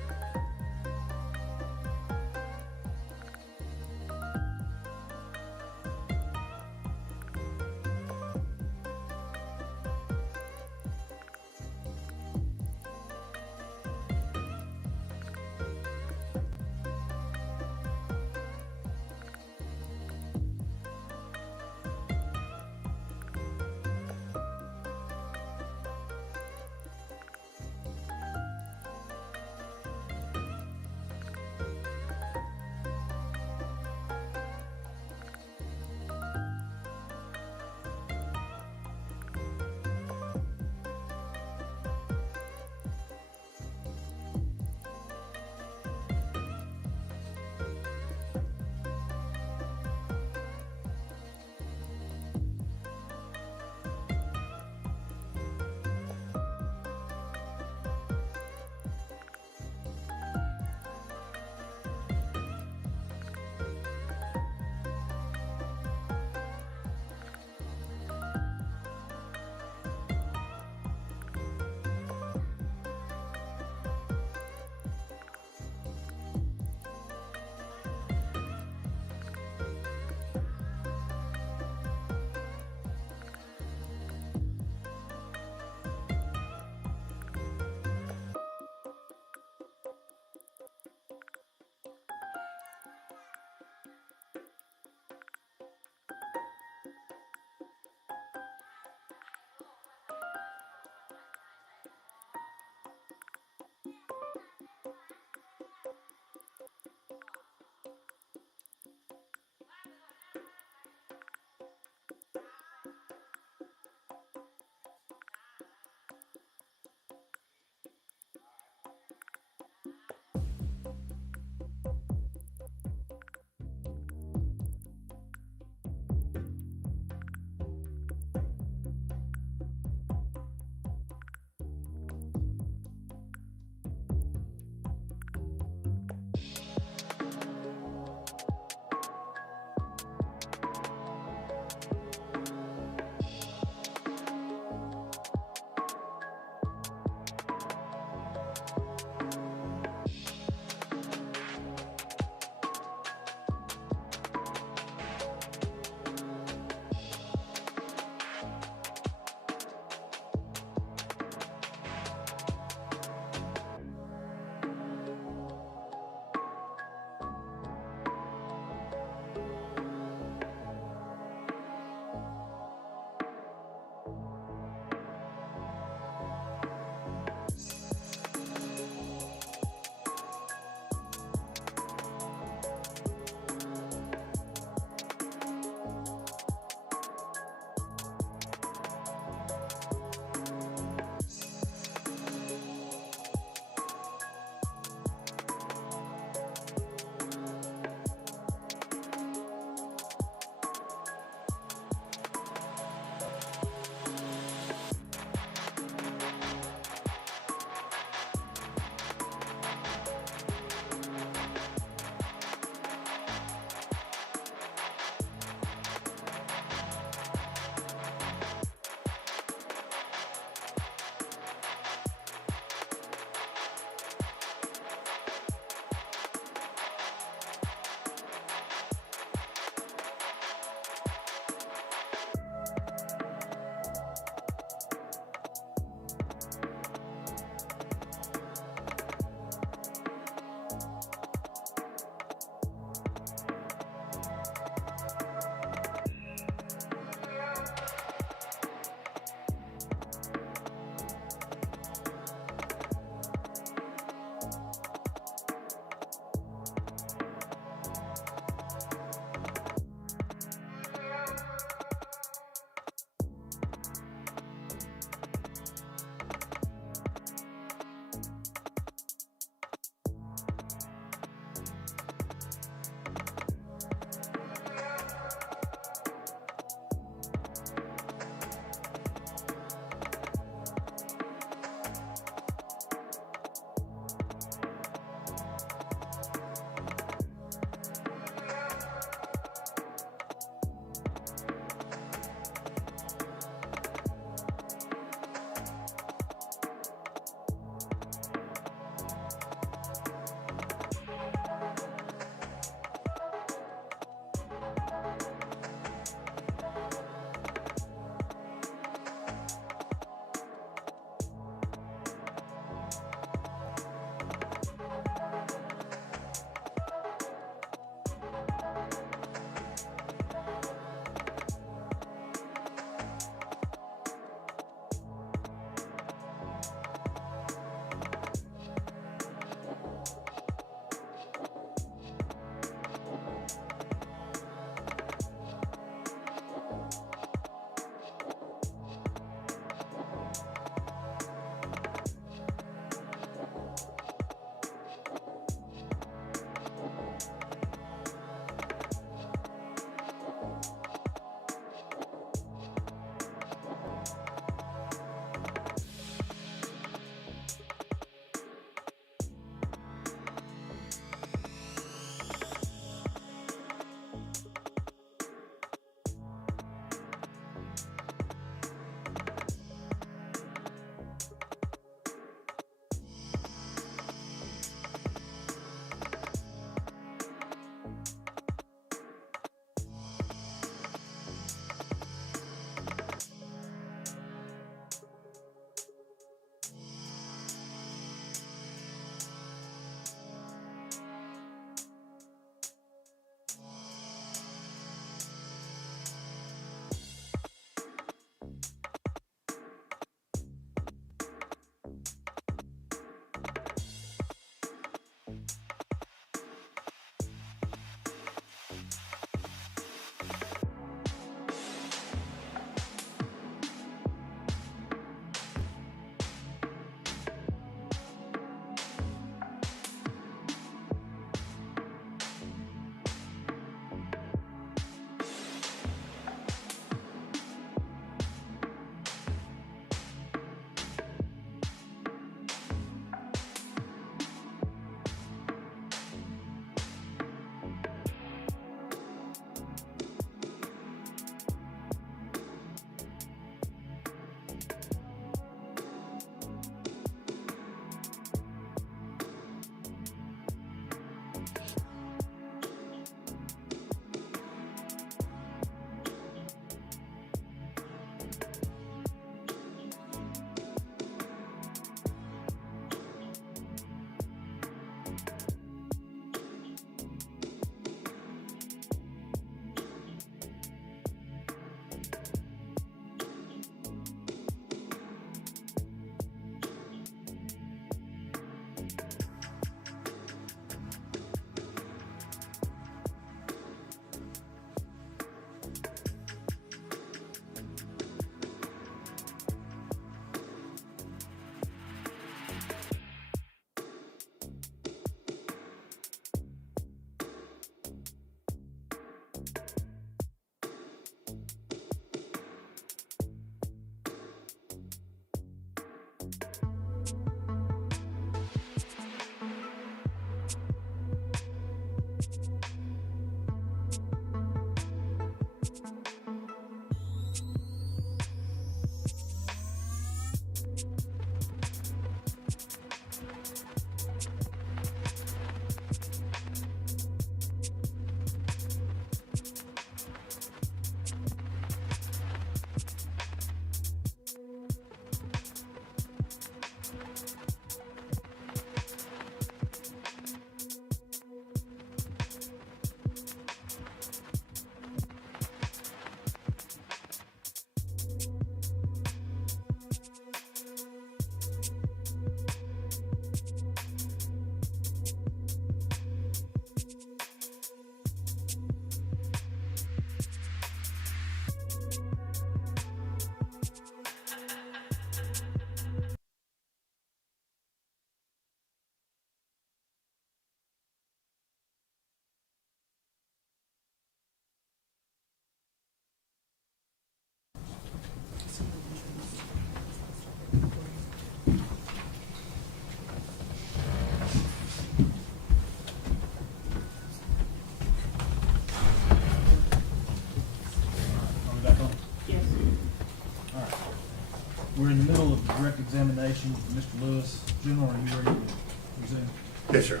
We're in the middle of direct examination with Mr. Lewis. General, are you ready to resume? Yes, sir.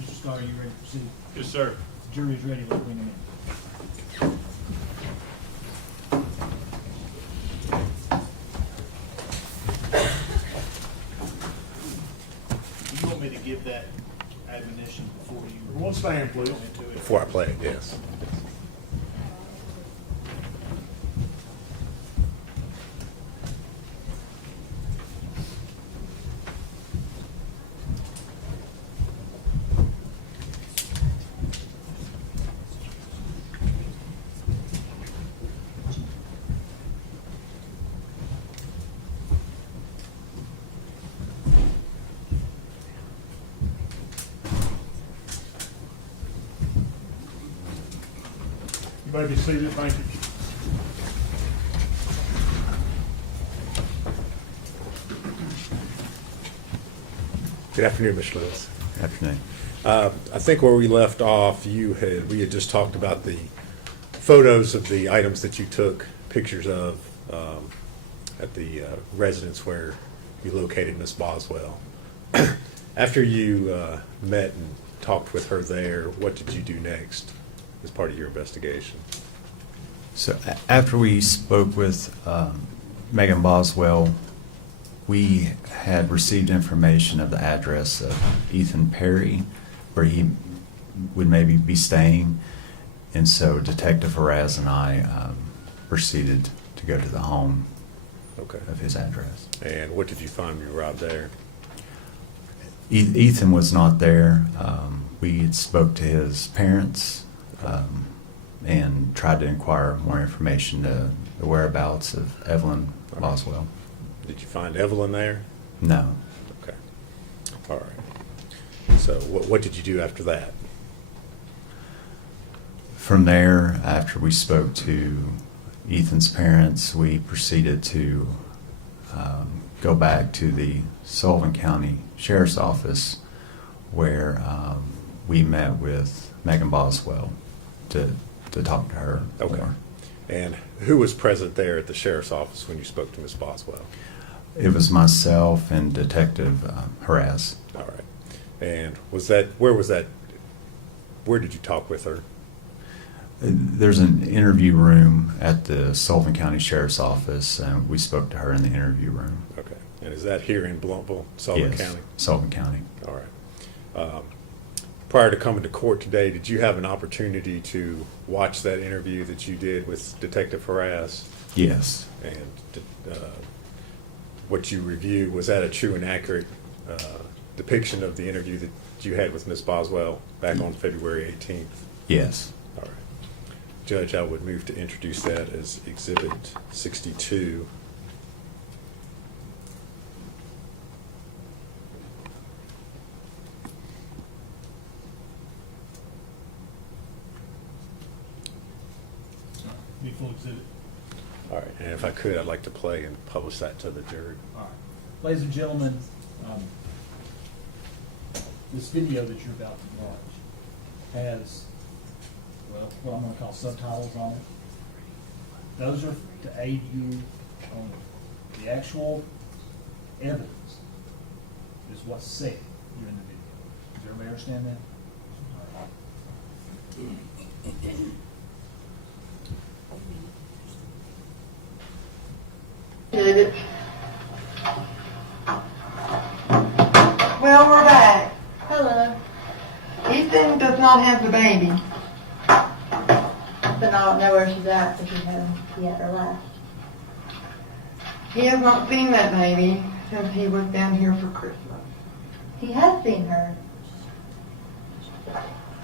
Mr. Scott, are you ready to proceed? Yes, sir. The jury is ready. Let's bring him in. You want me to give that admonition before you? One stand, please. Go into it? Before I play it, yes. You may be seated. Thank you. Good afternoon, Mr. Lewis. Afternoon. I think where we left off, we had just talked about the photos of the items that you took pictures of at the residence where you located Miss Boswell. After you met and talked with her there, what did you do next as part of your investigation? So after we spoke with Megan Boswell, we had received information of the address of Ethan Perry, where he would maybe be staying. And so Detective Faraz and I proceeded to go to the home of his address. And what did you find when you arrived there? Ethan was not there. We had spoke to his parents and tried to inquire more information to the whereabouts of Evelyn Boswell. Did you find Evelyn there? No. Okay. All right. So what did you do after that? From there, after we spoke to Ethan's parents, we proceeded to go back to the Sullivan County Sheriff's Office, where we met with Megan Boswell to talk to her. Okay. more. And who was present there at the sheriff's office when you spoke to Miss Boswell? It was myself and Detective Faraz. All right. And where did you talk with her? There's an interview room at the Sullivan County Sheriff's Office, and we spoke to her in the interview room. Okay. And is that here in Blumpville, Sullivan Yes, County? Sullivan County. All right. Prior to coming to court today, did you have an opportunity to watch that interview that you did with Detective Faraz? Yes. And what you reviewed, was that a true and accurate depiction of the interview that you had with Ms. Boswell back on February 18th? Yes. All right. Judge, I would move to introduce that as Exhibit 62. Be full exhibit. All right. And if I could, I'd like to play and publish that to the jury. All right. Ladies and gentlemen, this video that you're about to watch has, well, what I'm going to call subtitles on it. Those are to aid you on the actual evidence is what's said during the video. Does everybody understand that? Well, we're back. Hello. Ethan does not have the baby. But I don't know where she's at because she hasn't yet or last. He has not seen that baby since he was down here for Christmas. He has seen her.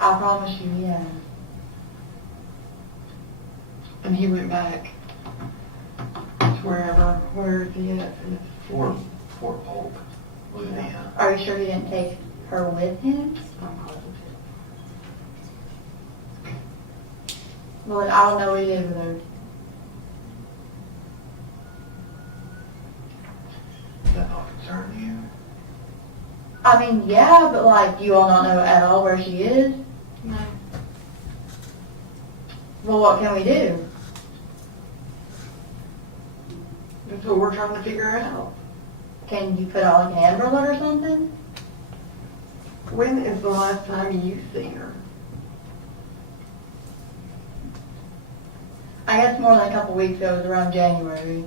I promise you, yeah. And he went back to where is he at? Fort Polk, Louisiana. Are you sure he didn't take her with him? I'm positive. Well, then I don't know what he did with her. Does that not concern you? I mean, yeah, but like, you all not know at all where she is? No. Well, what can we do? Just That's what we're trying to figure out. Can you put out like an Amber Alert or something? When is the last time you've seen her? I guess more than a couple weeks ago. It was around January.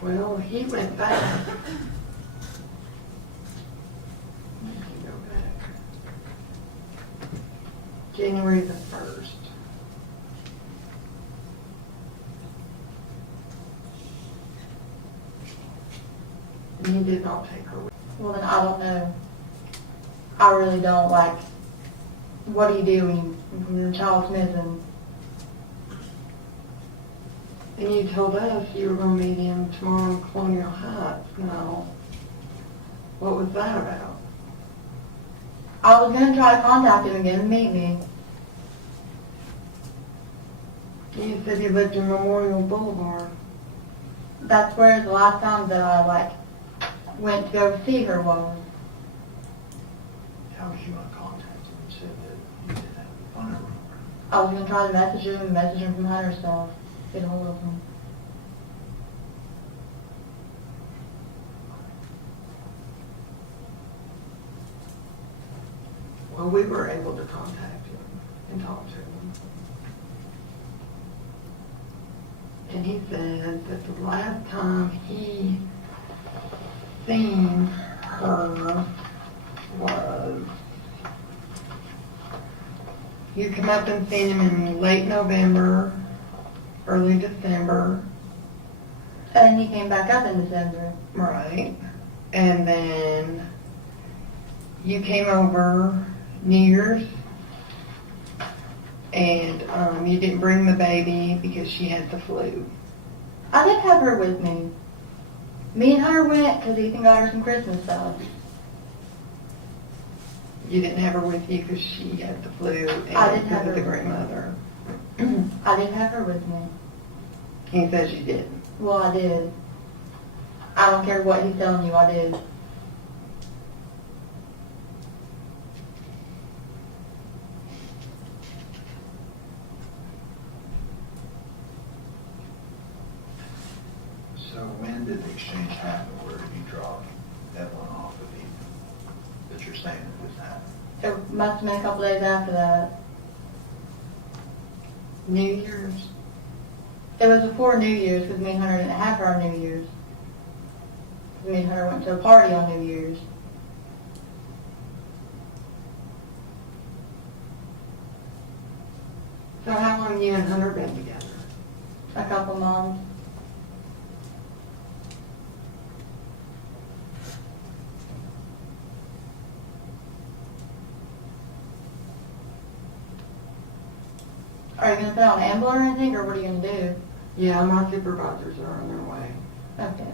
Well, he went back. Let me go back. January the 1st. And he did not take her with. Well, then I don't know. I really don't like. What do you do when your child's missing? And you told us you were going to meet him tomorrow in Colonial Heights. No. What was that about? I was gonna try to contact him again and meet me. You said you lived in Memorial Boulevard. That's where the last time that I went to go see her was. How was you in contact him and said that you didn't have a phone number? I was gonna try to message him from Hunter's stuff, get a hold of him. Well, we were able to contact him and talk to him. And he said that the last time he seen her was, you come up and seen him in late November, early December. And he came back up in December. Right. And then you came over New Year's, and you didn't bring the baby because she had the flu. I did have her with me. Me and Hunter went because Ethan got her some Christmas stuff. You didn't have her with you because she had the flu and I didn't have because of the her. grandmother. I didn't have her with me. He says you didn't. Well, I did. I don't care what he's telling you, I did. So when did the exchange happen where you dropped Evelyn off of Ethan? That you're saying that this happened? It must have been a couple days after that. New Year's. It was before New Year's because me and Hunter didn't have her on New Year's. Me and Hunter went to a party on New Year's. So how long have you and Hunter been together? A couple months. Are you going to put out an ambulance or anything, or what are you going to do? Yeah, my supervisors are on their way. Okay.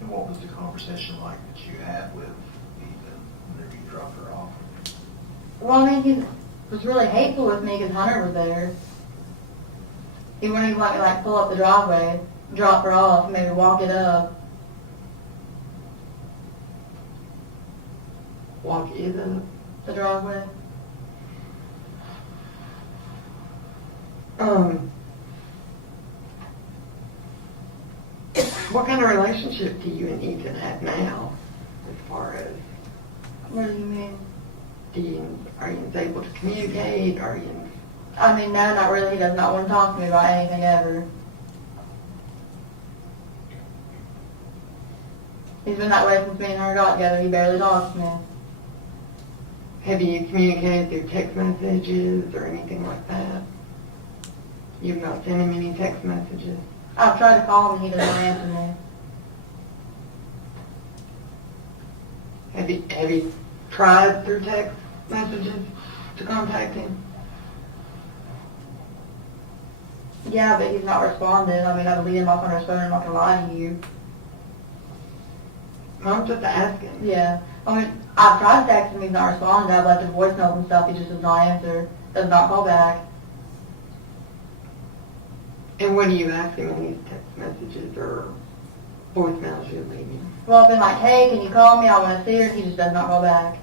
And what was the conversation like that you had with Ethan whenever you dropped her off? Well, I mean, he was really hateful with me because Hunter was there. He wouldn't even let me, pull up the driveway, drop her off, and maybe walk it up. Walk it up. The driveway. What kind of relationship do you and Ethan have now, as far as, What do you mean? are you able to communicate, are you? I mean, no, not really. He does not want to talk to me about anything ever. He's been that way since me and her got together. He barely talks to me. Have you communicated through text messages or anything like that? You've not sent him any text messages? I've tried to call him and he doesn't answer me. Have you tried through text messages to contact him? Yeah, but he's not responding. I mean, I deleted him off on his phone. I'm not gonna lie to you. I'm just asking. Yeah. I mean, I've tried to text him. He's not responding. I've left him voicemails and stuff. He just does not answer. Does not call back. And what do you ask him in these text messages or voicemails you're leaving? Well, I've been like, hey, can you call me? I want to see her. He just does not call back.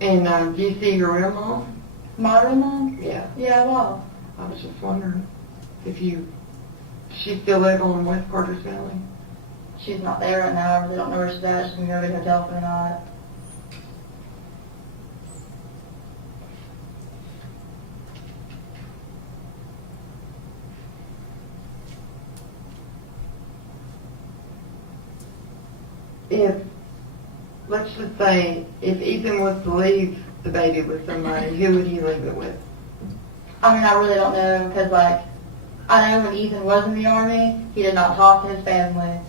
And do you see your real mom? My real mom? Yeah. Yeah, well, I was just wondering if she still live on West Carter's Valley? she's not there right now. I really don't know where she's at. She's gonna go to the hotel for the night. If, let's just say, if Ethan was to leave the baby with somebody, who would he leave it with? I mean, I really don't know, because, like, I know when Ethan was in the Army, he did not talk to his family.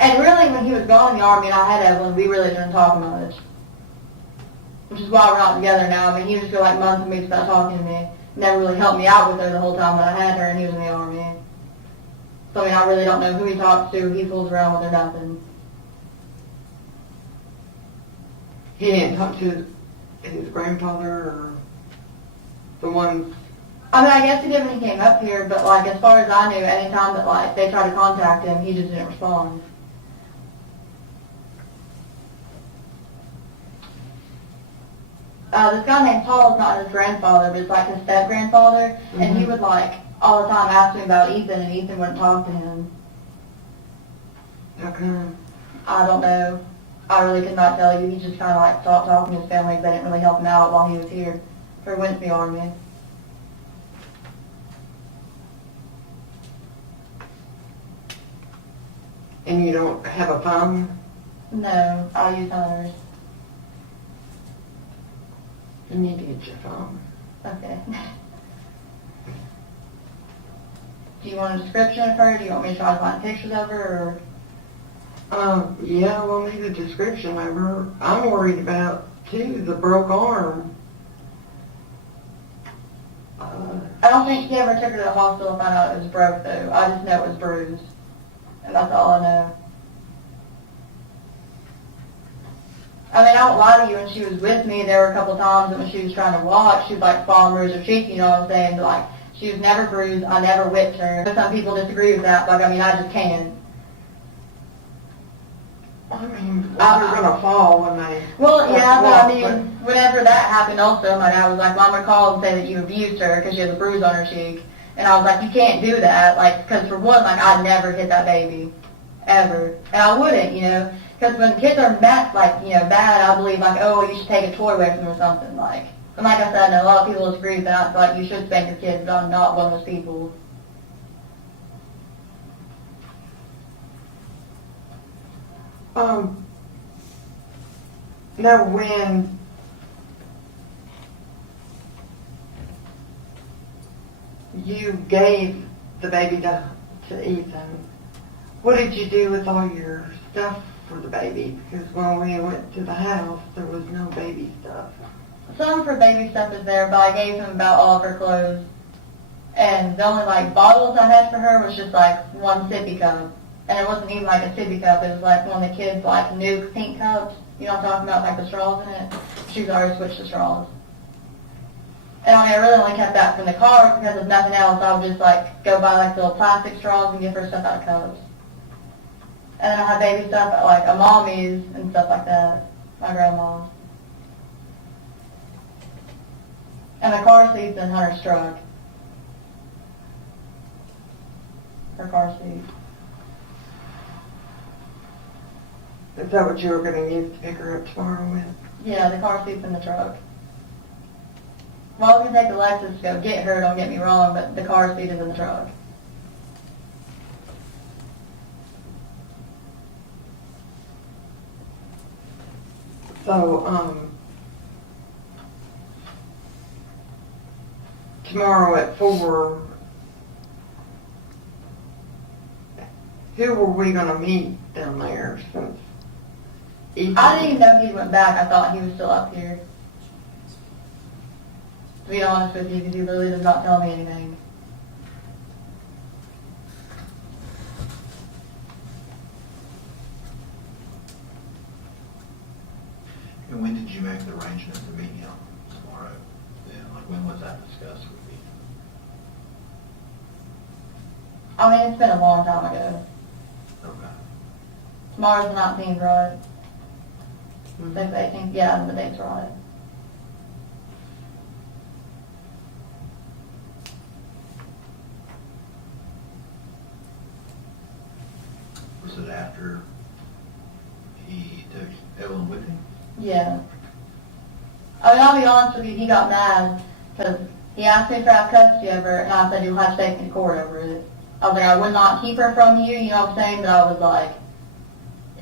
And really, when he was gone in the Army and I had Evelyn, we really didn't talk much. Which is why we're not together now. I mean, he would just go like months and weeks without talking to me. Never really helped me out with her the whole time that I had her and he was in the Army. So, I mean, I really don't know who he talks to, who he fools around with or nothing. He didn't talk to his grandfather or the ones... I mean, I guess he did when he came up here, but, like, as far as I knew, any time that, like, they tried to contact him, he just didn't respond. This guy named Paul is not his grandfather, but it's like his step-grandfather, and he would, like, all the time ask me about Ethan, and Ethan wouldn't talk to him. How come? I don't know. I really could not tell you. He just kind of, like, stopped talking to his family because they didn't really help him out while he was here, or went to the Army. And you don't have a phone? No, I use Hunter's. You need to get your phone. Okay. Do you want a description of her? Do you want me to try to find pictures of her? Yeah, we'll need a description of her. I'm worried about, too, the broke arm. I don't think he ever took her to the hospital and found out it was broke, though. I just know it was bruised. And that's all I know. I mean, I won't lie to you, when she was with me, there were a couple times that when she was trying to walk, she was like falling bruise her cheek, you know what I'm saying? But, like, she was never bruised, I never whipped her. Some people disagree with that, but I mean, I just can't. I mean, they're gonna fall when they... Well, yeah, but I walk, mean, whenever that happened also, my dad was like, Mama called and said that you abused her because she has a bruise on her cheek. And I was like, you can't do that, like, because for one, like, I never hit that baby, ever. And I wouldn't, you know, because when kids are bad, like, you know, bad, I believe, like, oh, you should take a toy away from them or something, like. And like I said, I know a lot of people disagree with that. I feel like you should spank your kids, but I'm not one of those people. Now, when you gave the baby to Ethan, what did you do with all your stuff for the baby? Because when we went to the house, there was no baby stuff. Some of her baby stuff is there, but I gave him about all of her clothes. And the only, like, bottles I had for her was just, like, one sippy cup. And it wasn't even, like, a sippy cup. It was, like, one of the kids' like, new pink cups. You know what I'm talking about, like, the straws in it? She's already switched the straws. And I mean, I really only kept that from the car because if nothing else, I would just, like, go buy, like, little plastic straws and give her stuff out of cups. And then I had baby stuff at, like, a mommy's and stuff like that. My grandma's. And the car seat's in Hunter's truck. Her car seat. Is that what you were going to use to pick her up tomorrow with? Yeah, the car seat's in the truck. Well, I was going to take the Lexus to go get her, don't get me wrong, but the car seat is in the truck. So, tomorrow at 4, who were we going to meet down there since Ethan? I didn't even know he went back. I thought he was still up here. To be honest with you, because he literally does not tell me anything. And when did you make the arrangement to meet him tomorrow? Then, like, when was that discussed with you? I mean, it's been a long time ago. Okay. Tomorrow's the 19th, right? The 18th, yeah, the date's right. Was it after he took Evelyn with him? Yeah. I mean, I'll be honest with you, he got mad because he asked me for have custody of her, and I said you'll have to take me to court over it. I was like, I would not keep her from you, you know what I'm saying? But I was like,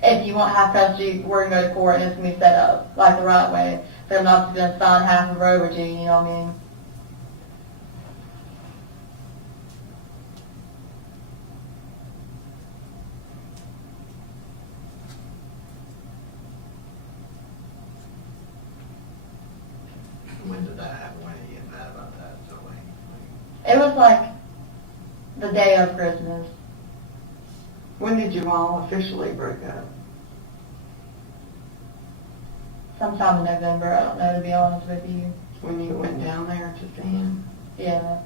if you want to have custody, we're going to go to court, and it's going to be set up like the right way. So I'm not going to sign half of her over to you, you know what I mean? When did that happen? When did you get mad about that? So when? It was like the day of Christmas. When did you all officially break up? Sometime in November, I don't know, to be honest with you. When you went down there to see him? Yeah.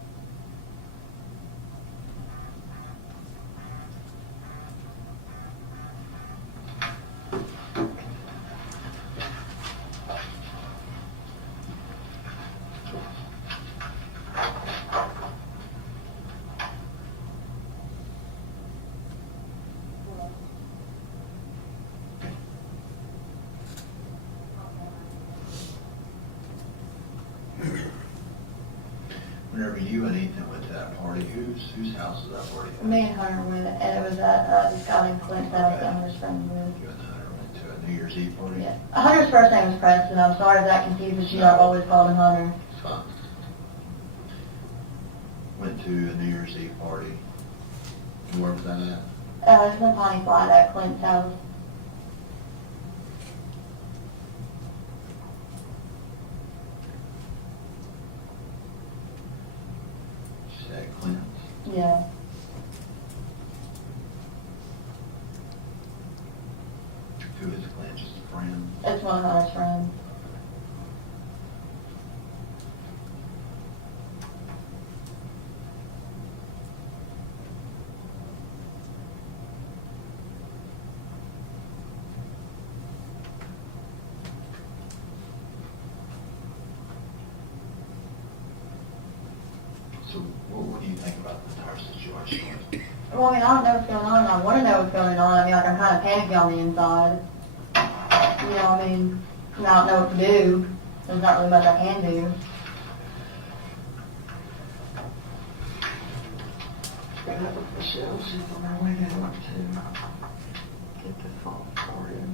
Whenever you and Ethan went to that party, whose house was that party at? Me and Hunter went, and it was at this guy named Clint's house that Hunter's friend with. You and Hunter went to a New Year's Eve party? Yeah. Hunter's first name was Preston. I'm sorry if that confuses you. I've always called him Hunter. It's fine. Went to a New Year's Eve party. And where was that at? It's in Piney Flat at Clint's house. She said Clint's. Yeah. Who is Clint? Just a friend? It's one of Hunter's friends. So what do you think about the entire situation? Well, I mean, I don't know what's going on, and I want to know what's going on. I mean, like, I'm kind of panicking on the inside. You know, I mean, I don't know what to do. There's not really much I can do. Got up with Michelle, she's on her way down to get the phone started.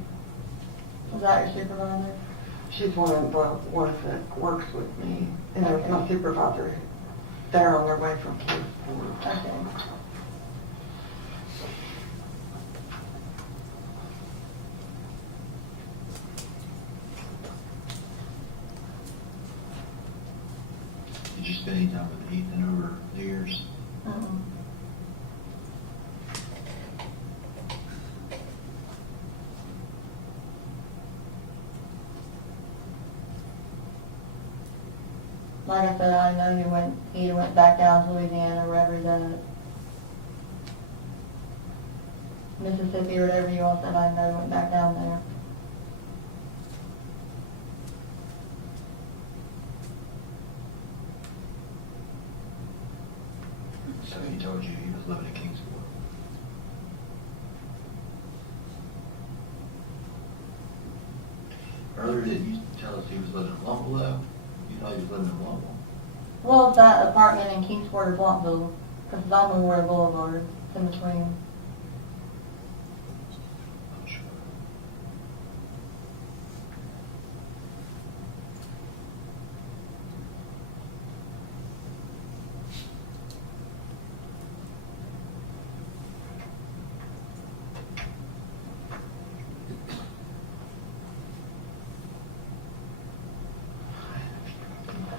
Was that your supervisor? She's one of the ones that works with me, and there's my supervisor. They're on their way from Kingsport. Okay. Did you spend any time with Ethan over the years? Mm-mm. Like I said, I know he went back down to Louisiana, wherever he's at. Mississippi, or whatever you all said, I know he went back down there. So he told you he was living in Kingsport. Earlier, did you tell us he was living in Bluntville? You thought he was living in Bluntville? Well, it's that apartment in Kingsport or Bluntville, because it's on Memorial Boulevard. It's in between. Not sure.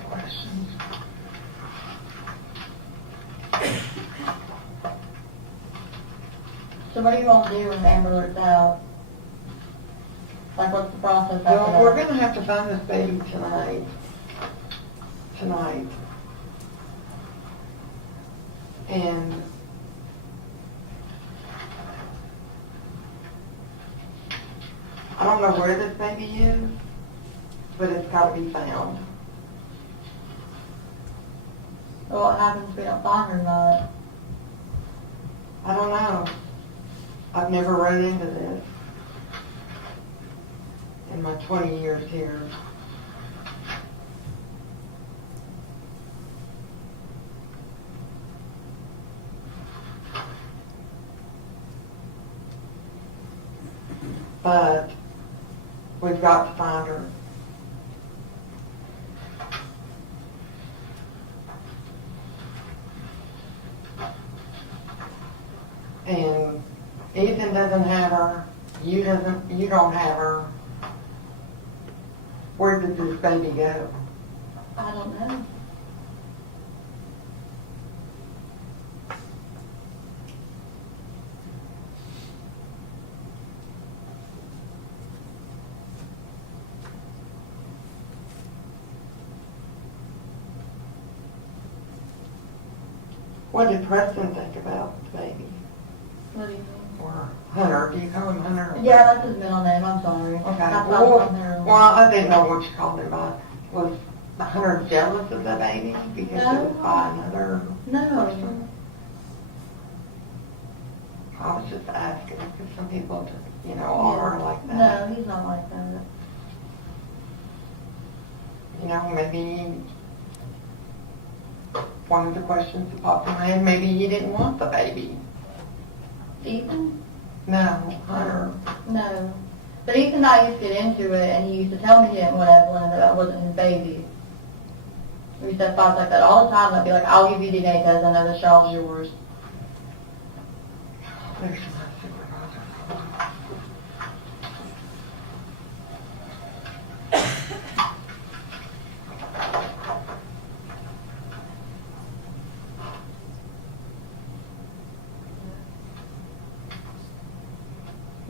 Questions? So what do you all do when Amber Alert's out? Like, what's the process after Well, we're that? gonna have to find this baby tonight. And I don't know where this baby is, but it's got to be found. So what happens if we don't find her or not? I don't know. I've never run into this in my 20 years here. But we've got to find her. And Ethan doesn't have her. You don't have her. Where did this baby go? I don't know. What did Preston think about the baby? What do you mean? Or Hunter? Do you call him Hunter? Yeah, that's his middle name. I'm sorry. Okay. I thought Well, something there. I didn't know what you called him by. Was Hunter jealous of the baby because No. it was by another No. person? I was just asking because some people, are like that. No, he's not like that. Maybe one of the questions that popped in my head, maybe he didn't want the baby. Ethan? No, Hunter. No. But Ethan and I used to get into it, and he used to tell me he didn't want Evelyn and that I wasn't his baby. We used to have fights like that all the time, and I'd be like, I'll give you DNA test, I know this child's yours. There's my supervisor.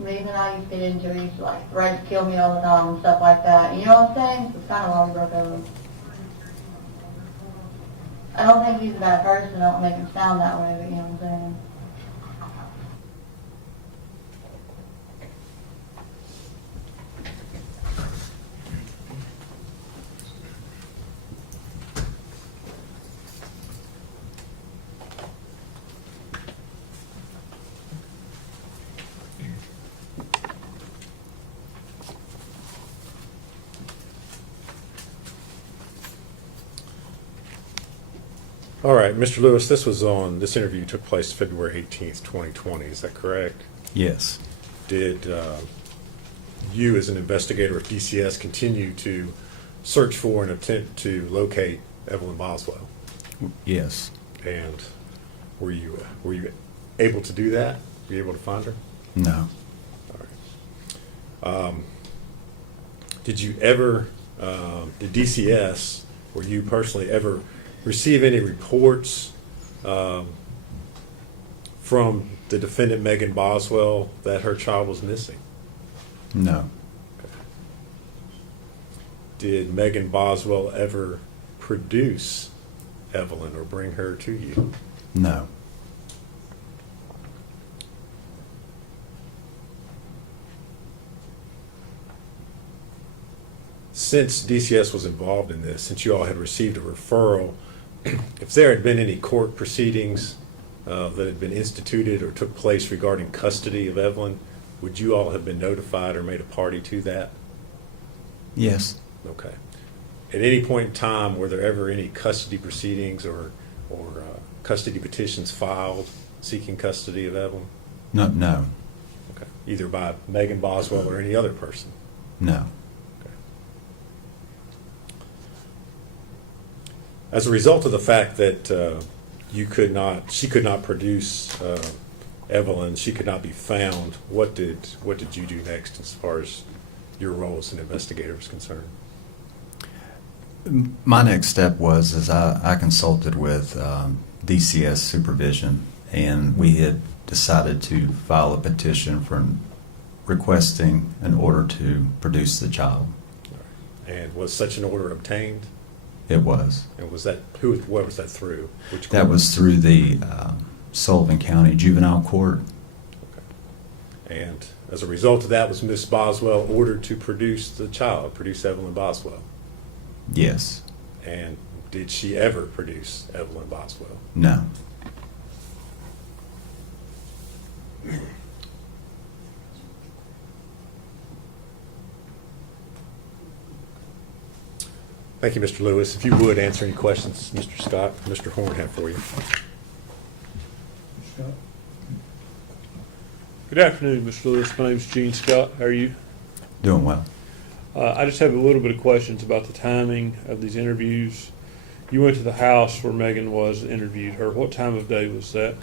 Ethan and I used to get into it, he used to like threaten to kill me all the time and stuff like that. You know what I'm saying? It's kind of why we broke up. I don't think he's a bad person, I don't make him sound that way, but you know what I'm saying? All right, Mr. Lewis, this interview took place February 18th, 2020, is that correct? Yes. Did you, as an investigator of DCS, continue to search for and attempt to locate Evelyn Boswell? Yes. And were you able to do that? Were you able to find her? No. All right. Did you ever, did DCS, or you personally ever receive any reports from the defendant, Megan Boswell, that her child was missing? No. Okay. Did Megan Boswell ever produce Evelyn or bring her to you? No. Since DCS was involved in this, since you all had received a referral, if there had been any court proceedings that had been instituted or took place regarding custody of Evelyn, would you all have been notified or made a party to that? Yes. Okay. At any point in time, were there ever any custody proceedings or custody petitions filed seeking custody of Evelyn? No. No. Okay. Either by Megan Boswell or any other person? No. As a result of the fact that she could not produce Evelyn, she could not be found, what did you do next as far as your role as an investigator is concerned? My next step was I consulted with DCS supervision, and we had decided to file a petition for requesting an order to produce the child. And was such an order obtained? It was. And was that what was that through? Which court? That was through the Sullivan County Juvenile Court. Okay. And as a result of that, was Miss Boswell ordered to produce the child, produce Evelyn Boswell? Yes. And did she ever produce Evelyn Boswell? No. Thank you, Mr. Lewis. If you would answer any questions, Mr. Scott, Mr. Horn have for you. Mr. Scott? Good afternoon, Mr. Lewis. My name's Gene Scott. How are you? Doing well. I just have a little bit of questions about the timing of these interviews. You went to the house where Megan was and interviewed her. What time of day was that?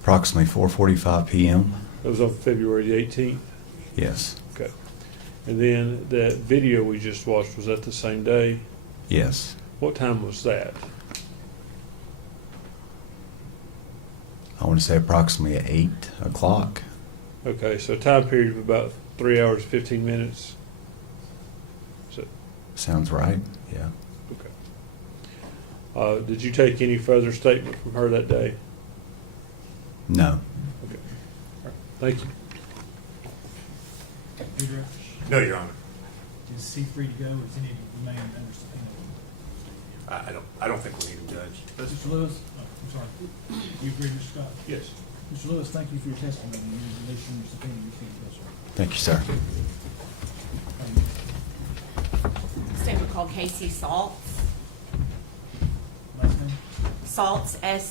Approximately 4:45 p.m. That was on February the 18th? Yes. Okay. And then that video we just watched, was that the same day? Yes. What time was that? I want to say approximately at 8 o'clock. Okay, so a time period of about 3 hours, 15 minutes? So, Sounds right. Yeah. okay. Did you take any further statement from her that day? No. Okay. All right. Thank you. Pedro? No, Your Honor. Is he free to go, or does he need to remain under subpoena? I don't think we need him, Judge. Mr. Lewis? Oh, I'm sorry. You agree, Mr. Scott? Yes. Mr. Lewis, thank you for your testimony. You released from your subpoena. You can go, sir. Thank you, sir. Statement called Casey Saults. Last name? Saults, Saults.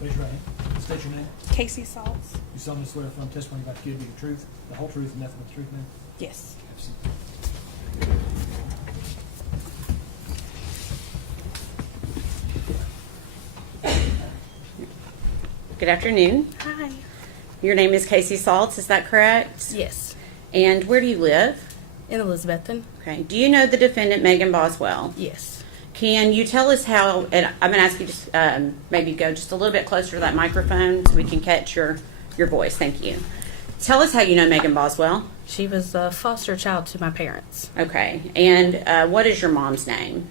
Raise your right hand. State your name. Casey Saults. You solemnly swear to affirm testimony about to give you the truth, the whole truth, and nothing but the truth, ma'am? Yes. Have a seat. Good afternoon. Hi. Your name is Casey Saults, is that correct? Yes. And where do you live? In Elizabethton. Okay. Do you know the defendant, Megan Boswell? Yes. Can you tell us how, and I'm going to ask you to maybe go just a little bit closer to that microphone so we can catch your voice. Thank you. Tell us how you know Megan Boswell. She was a foster child to my parents. Okay. And what is your mom's name?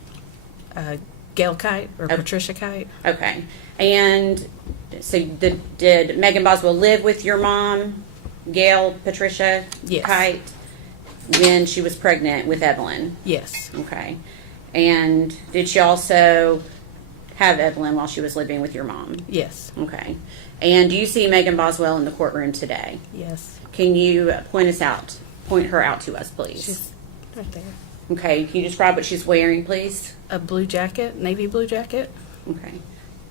Gail Kite or Patricia Kite. Okay. And so did Megan Boswell live with your mom, Gail Patricia Yes. Kite, when she was pregnant with Evelyn? Yes. Okay. And did she also have Evelyn while she was living with your mom? Yes. Okay. And do you see Megan Boswell in the courtroom today? Yes. Can you point her out to us, please? She's right there. Okay. Can you describe what she's wearing, please? A blue jacket, navy blue jacket. Okay.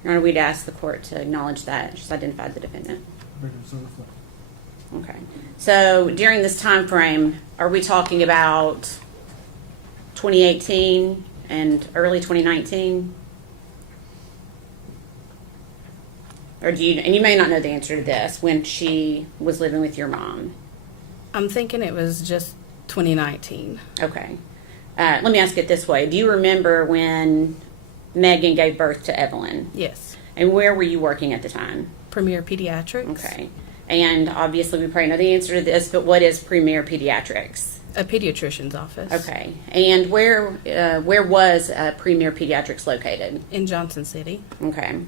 Your Honor, we'd ask the court to acknowledge that she's identified the defendant. Okay. So during this time frame, are we talking about 2018 and early 2019? Or do you, and you may not know the answer to this, when she was living with your mom? I'm thinking it was just 2019. Okay. Let me ask it this way. Do you remember when Megan gave birth to Evelyn? Yes. And where were you working at the time? Premier Pediatrics. Okay. And obviously we probably know the answer to this, but what is Premier Pediatrics? A pediatrician's office. Okay. And where was Premier Pediatrics located? In Johnson City. Okay.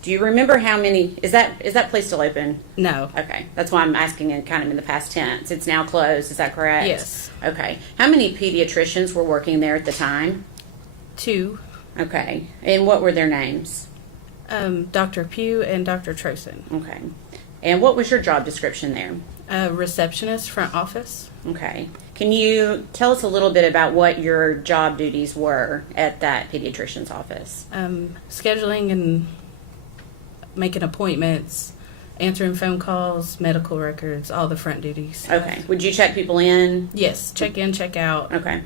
Do you remember how many, is that place still open? No. Okay. That's why I'm asking in kind of in the past tense. It's now closed, is that correct? Yes. Okay. How many pediatricians were working there at the time? 2. Okay. And what were their names? Dr. Pugh and Dr. Trosen. Okay. And what was your job description there? Receptionist, front office. Okay. Can you tell us a little bit about what your job duties were at that pediatrician's office? Scheduling and making appointments, answering phone calls, medical records, all the front duties. Okay. Would you check people in? Yes, check in, check out. Okay.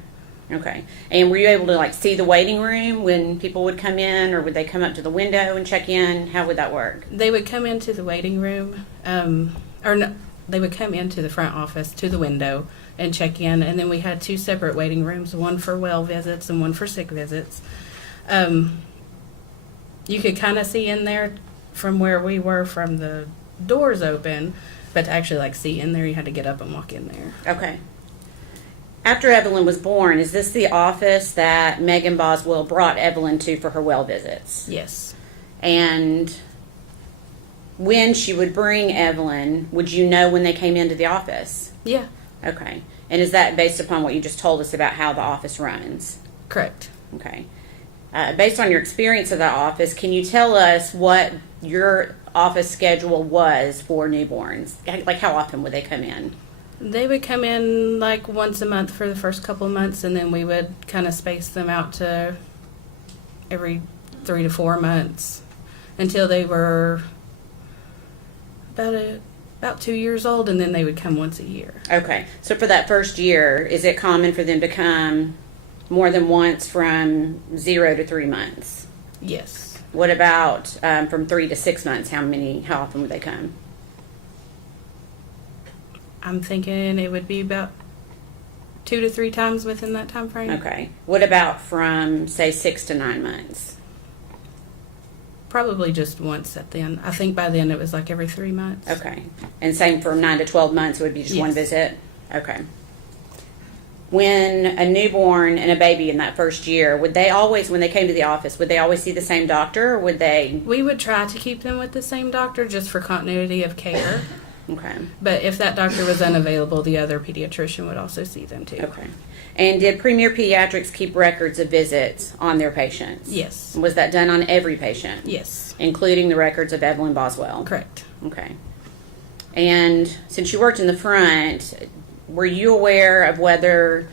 Okay. And were you able to like see the waiting room when people would come in, or would they come up to the window and check in? How would that work? They would come into the waiting room, or no, they would come into the front office to the window and check in, and then we had 2 separate waiting rooms, one for well visits and one for sick visits. You could kind of see in there from where we were from the doors open, but to actually like see in there, you had to get up and walk in there. Okay. After Evelyn was born, is this the office that Megan Boswell brought Evelyn to for her well visits? Yes. And when she would bring Evelyn, would you know when they came into the office? Yeah. Okay. And is that based upon what you just told us about how the office runs? Correct. Okay. Based on your experience of that office, can you tell us what your office schedule was for newborns? Like how often would they come in? They would come in like once a month for the first couple of months, and then we would kind of space them out to every 3 to 4 months until they were about 2 years old, and then they would come once a year. Okay. So for that first year, is it common for them to come more than once from 0 to 3 months? Yes. What about from 3 to 6 months? How often would they come? I'm thinking it would be about 2 to 3 times within that time frame. Okay. What about from, say, 6 to 9 months? Probably just once at the end. I think by then it was like every 3 months. Okay. And same from 9 to 12 months, it would be just one Yes. visit? Okay. When a newborn and a baby in that first year, would they always, when they came to the office, would they always see the same doctor, or would they? We would try to keep them with the same doctor just for continuity of care. Okay. But if that doctor was unavailable, the other pediatrician would also see them too. Okay. And did Premier Pediatrics keep records of visits on their patients? Yes. Was that done on every patient? Yes. Including the records of Evelyn Boswell? Correct. Okay. And since you worked in the front, were you aware of whether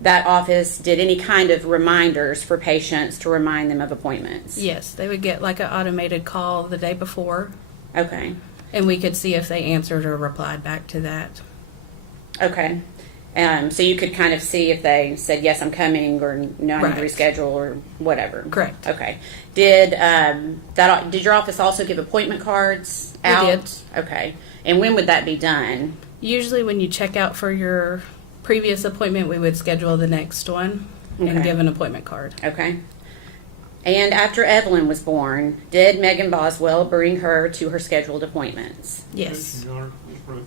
that office did any kind of reminders for patients to remind them of appointments? Yes, they would get like an automated call the day before. Okay. And we could see if they answered or replied back to that. Okay. So you could kind of see if they said, yes, I'm coming, or no, I need to Right. reschedule, or whatever. Correct. Okay. Did your office also give appointment cards We out? did. Okay. And when would that be done? Usually when you check out for your previous appointment, we would schedule the next one Okay. and give an appointment card. Okay. And after Evelyn was born, did Megan Boswell bring her to her scheduled appointments? Yes. Your Honor, please approach.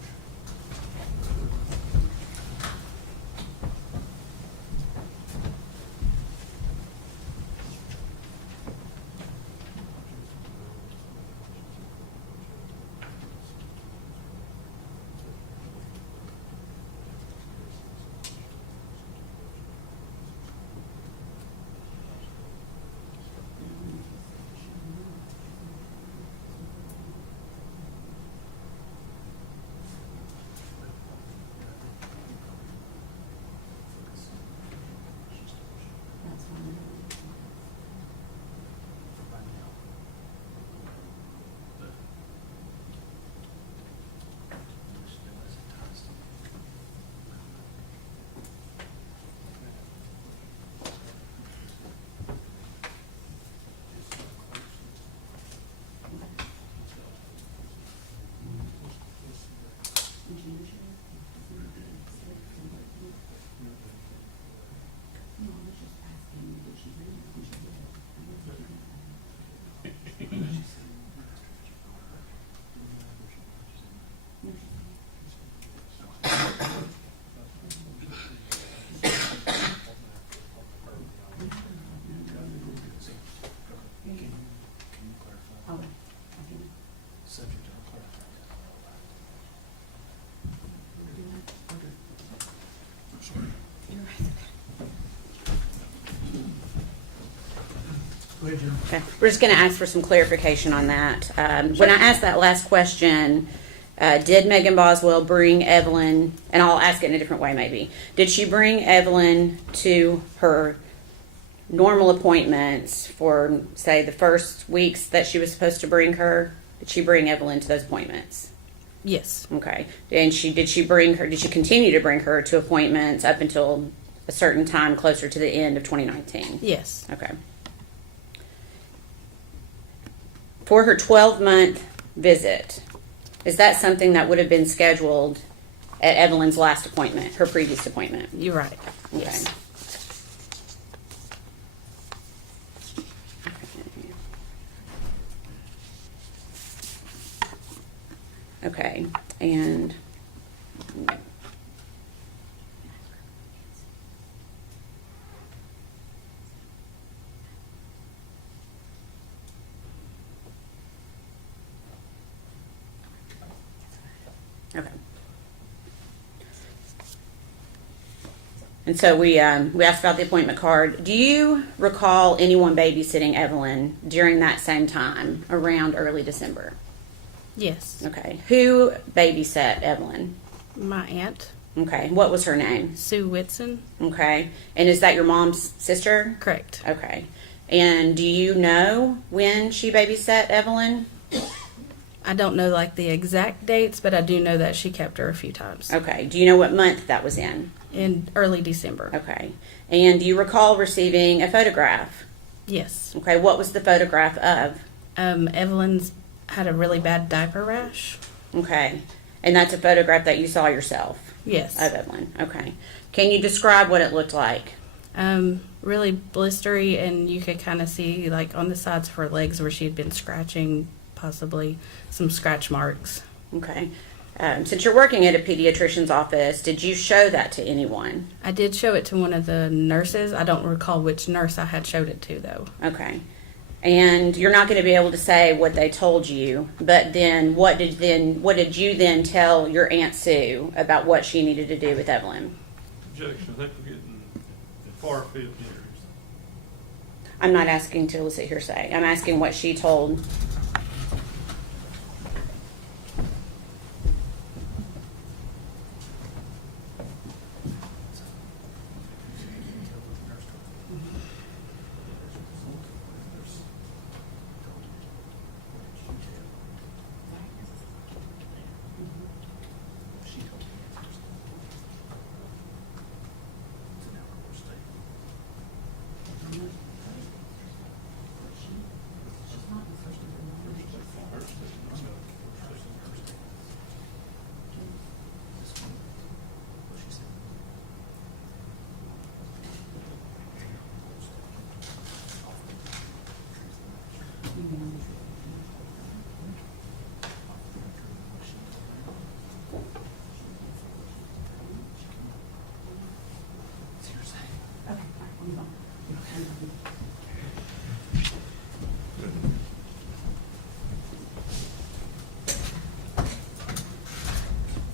Okay. We're just going to ask for some clarification on that. When I asked that last question, did Megan Boswell bring Evelyn, and I'll ask it in a different way maybe, did she bring Evelyn to her normal appointments for, say, the first weeks that she was supposed to bring her? Did she bring Evelyn to those appointments? Yes. Okay. And did she continue to bring her to appointments up until a certain time closer to the end of 2019? Yes. Okay. For her 12-month visit, is that something that would have been scheduled at Evelyn's last appointment, her previous appointment? You're right. Okay. Yes. Okay. And okay. And so we asked about the appointment card. Do you recall anyone babysitting Evelyn during that same time, around early December? Yes. Okay. Who babysat Evelyn? My aunt, Okay. What was her name? Sue Whitson. Okay. And is that your mom's sister? Correct. Okay. And do you know when she babysat Evelyn? I don't know like the exact dates, but I do know that she kept her a few times. Okay. Do you know what month that was in? In early December. Okay. And do you recall receiving a photograph? Yes. Okay. What was the photograph of? Evelyn's had a really bad diaper rash. Okay. And that's a photograph that you saw yourself? Yes. Of Evelyn. Okay. Can you describe what it looked like? Really blistery, and you could kind of see like on the sides of her legs where she had been scratching, possibly some scratch marks. Okay. Since you're working at a pediatrician's office, did you show that to anyone? I did show it to one of the nurses. I don't recall which nurse I had showed it to, though. Okay. And you're not going to be able to say what they told you, but then what did you then tell your Aunt Sue about what she needed to do with Evelyn? Objection, I think we're getting far-fetched here. I'm not asking to elicit hearsay. I'm asking what she told.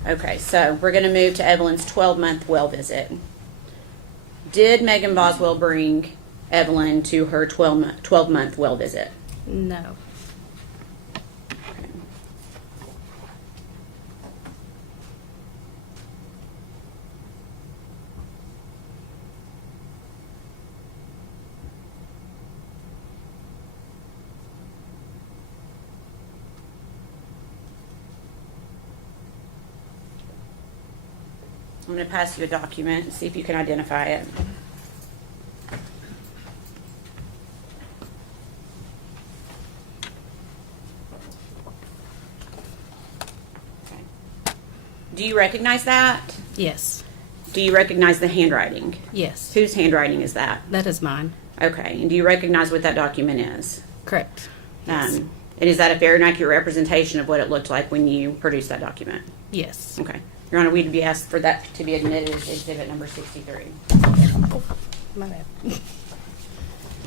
Okay, so we're going to move to Evelyn's 12-month well visit. Did Megan Boswell bring Evelyn to her 12-month well visit? No. Okay. I'm going to pass you a document and see if you can identify it. Okay. Do you recognize that? Yes. Do you recognize the handwriting? Yes. Whose handwriting is that? That is mine. Okay. And do you recognize what that document is? Correct. And is that a fair and accurate representation of what it looked like when you produced that document? Yes. Okay. Your Honor, we'd be asked for that to be admitted as exhibit number 63. My bad.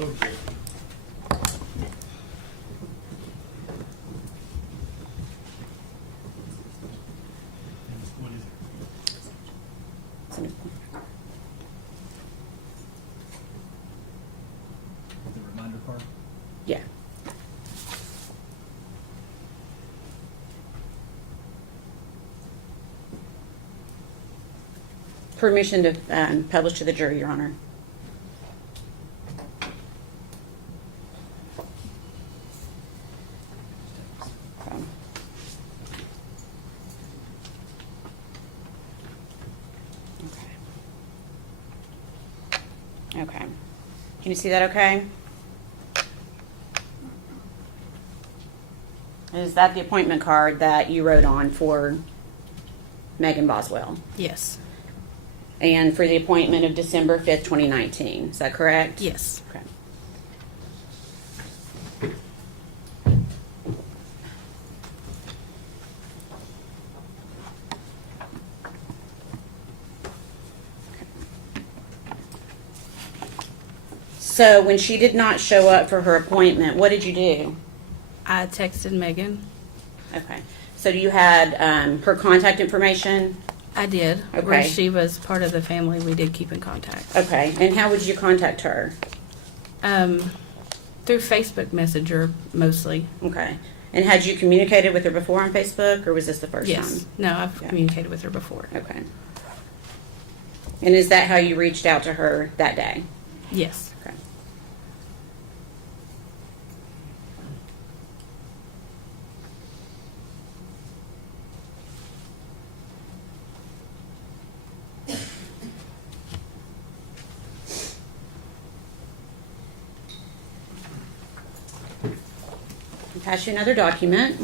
Okay. What is it? The reminder card. Yeah. Permission to publish to the jury, Your Honor. Okay. Can you see that okay? Is that the appointment card that you wrote on for Megan Boswell? Yes. And for the appointment of December 5th, 2019. Is that correct? Yes. Okay. So when she did not show up for her appointment, what did you do? I texted Megan. Okay. So you had her contact information? I did. Okay. Where she was part of the family, we did keep in contact. Okay. And how would you contact her? Through Facebook Messenger, mostly. Okay. And had you communicated with her before on Facebook, or was this the first Yes. time? No, I've Okay. communicated with her before. Okay. And is that how you reached out to her that day? Yes. Okay. I'll pass you another document.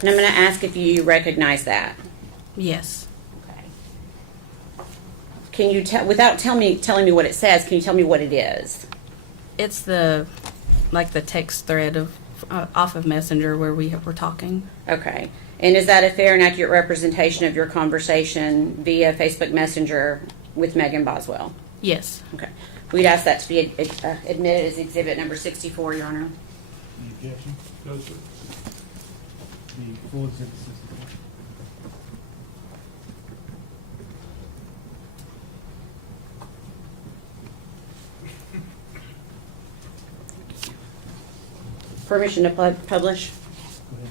And I'm going to ask if you recognize that. Yes. Okay. Can you tell, without telling me what it says, can you tell me what it is? It's the text thread of off of Messenger where we were talking. Okay. And is that a fair and accurate representation of your conversation via Facebook Messenger with Megan Boswell? Yes. Okay. We'd ask that to be admitted as exhibit number 64, Your Honor. Any objection? No, sir. The full exhibit 64. Permission to publish? Go ahead.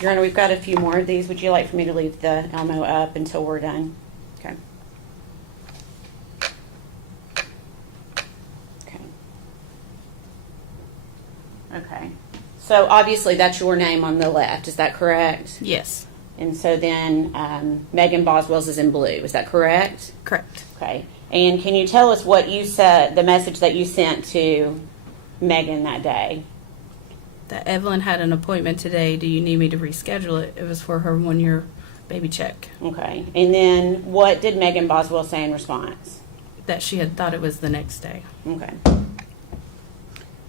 Your Honor, we've got a few more of these. Would you like for me to leave the Elmo up until we're done? Okay. Okay. Okay. So obviously that's your name on the left. Is that correct? Yes. And so then Megan Boswell's is in blue. Is that correct? Correct. Okay. And can you tell us what you said, the message that you sent to Megan that day? That Evelyn had an appointment today. Do you need me to reschedule it? It was for her 1-year baby check. Okay. And then what did Megan Boswell say in response? That she had thought it was the next day. Okay.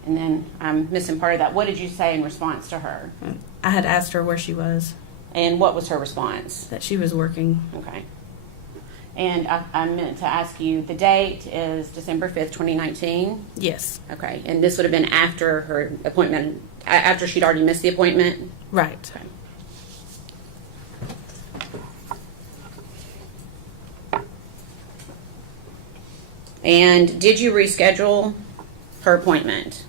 And then I'm missing part of that. What did you say in response to her? I had asked her where she was. And what was her response? That she was working. Okay. And I meant to ask you, the date is December 5th, 2019? Yes. Okay. And this would have been after her appointment, after she'd already missed the appointment? Right. Okay. And did you reschedule her appointment?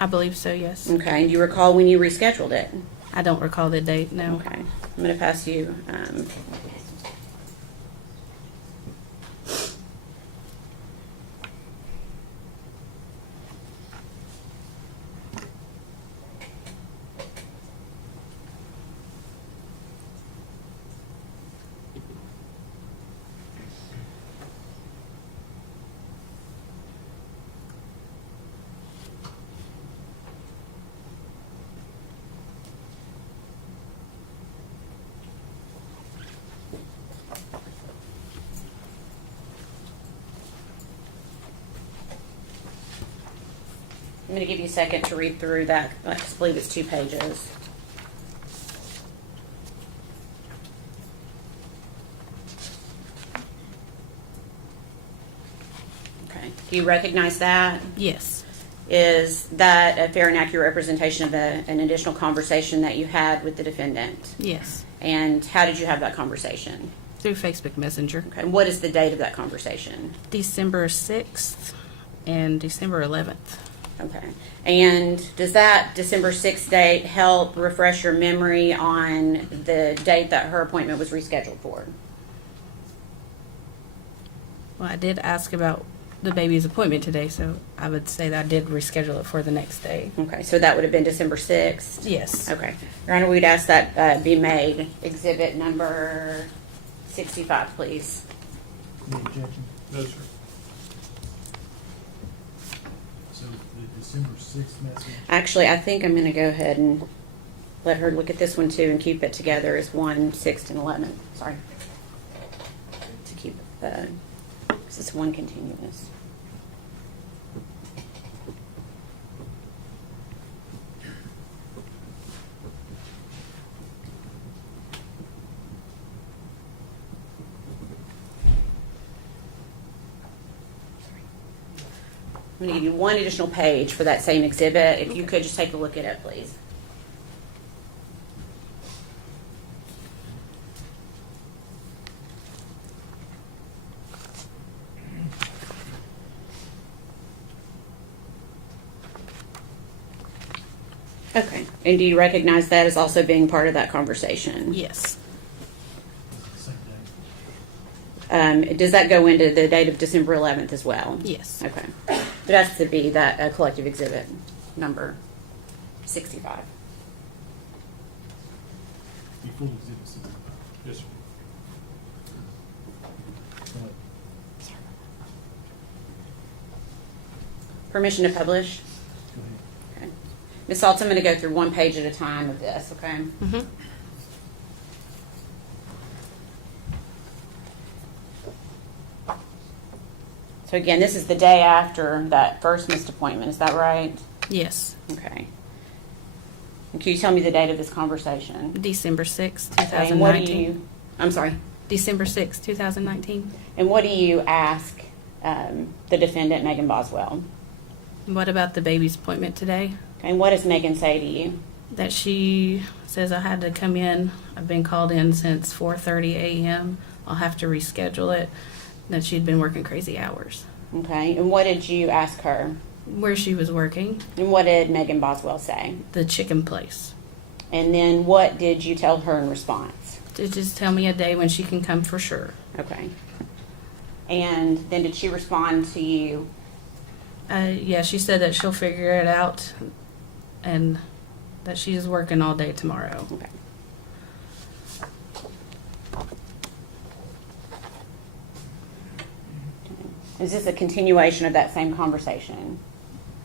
I believe so, yes. Okay. Do you recall when you rescheduled it? I don't recall the date, no. Okay. I'm going to pass you. I'm going to give you a second to read through that. I just believe it's 2 pages. Okay. Do you recognize that? Yes. Is that a fair and accurate representation of an additional conversation that you had with the defendant? Yes. And how did you have that conversation? Through Facebook Messenger. Okay. And what is the date of that conversation? December 6th and December 11th. Okay. And does that December 6th date help refresh your memory on the date that her appointment was rescheduled for? Well, I did ask about the baby's appointment today, so I would say that I did reschedule it for the next day. Okay, so that would have been December 6th? Yes. Okay. Your Honor, we'd ask that be made exhibit number 65, please. Any objection? No, sir. So the December 6th message, Actually, I think I'm going to go ahead and let her look at this one too and keep it together as 1, 6, and 11. Sorry. To keep this is one continuous. I'm going to give you one additional page for that same exhibit. If you could just take a look at it, please. Okay. And do you recognize that as also being part of that conversation? Yes. same day. Does that go into the date of December 11th as well? Yes. Okay. It has to be that collective exhibit number 65. The full exhibit 65. Yes, sir. Go Permission to publish? ahead. Okay. Ms. Saults, I'm going to go through one page at a time of this, okay? Mm-hmm. So again, this is the day after that first missed appointment, is that right? Yes. Okay. And can you tell me the date of this conversation? December 6th, Okay, and what do 2019. you, I'm sorry, December 6th, 2019. and what do you ask the defendant, Megan Boswell? What about the baby's appointment today? Okay, and what does Megan say to you? That she says I had to come in. I've been called in since 4:30 a.m. I'll have to reschedule it. That she'd been working crazy hours. Okay, and what did you ask her? Where she was working, And what did Megan Boswell say? the chicken place. And then what did you tell her in response? To just tell me a day when she can come for sure. Okay. And then did she respond to you? Yeah, she said that she'll figure it out and that she's working all day tomorrow. Okay. Is this a continuation of that same conversation?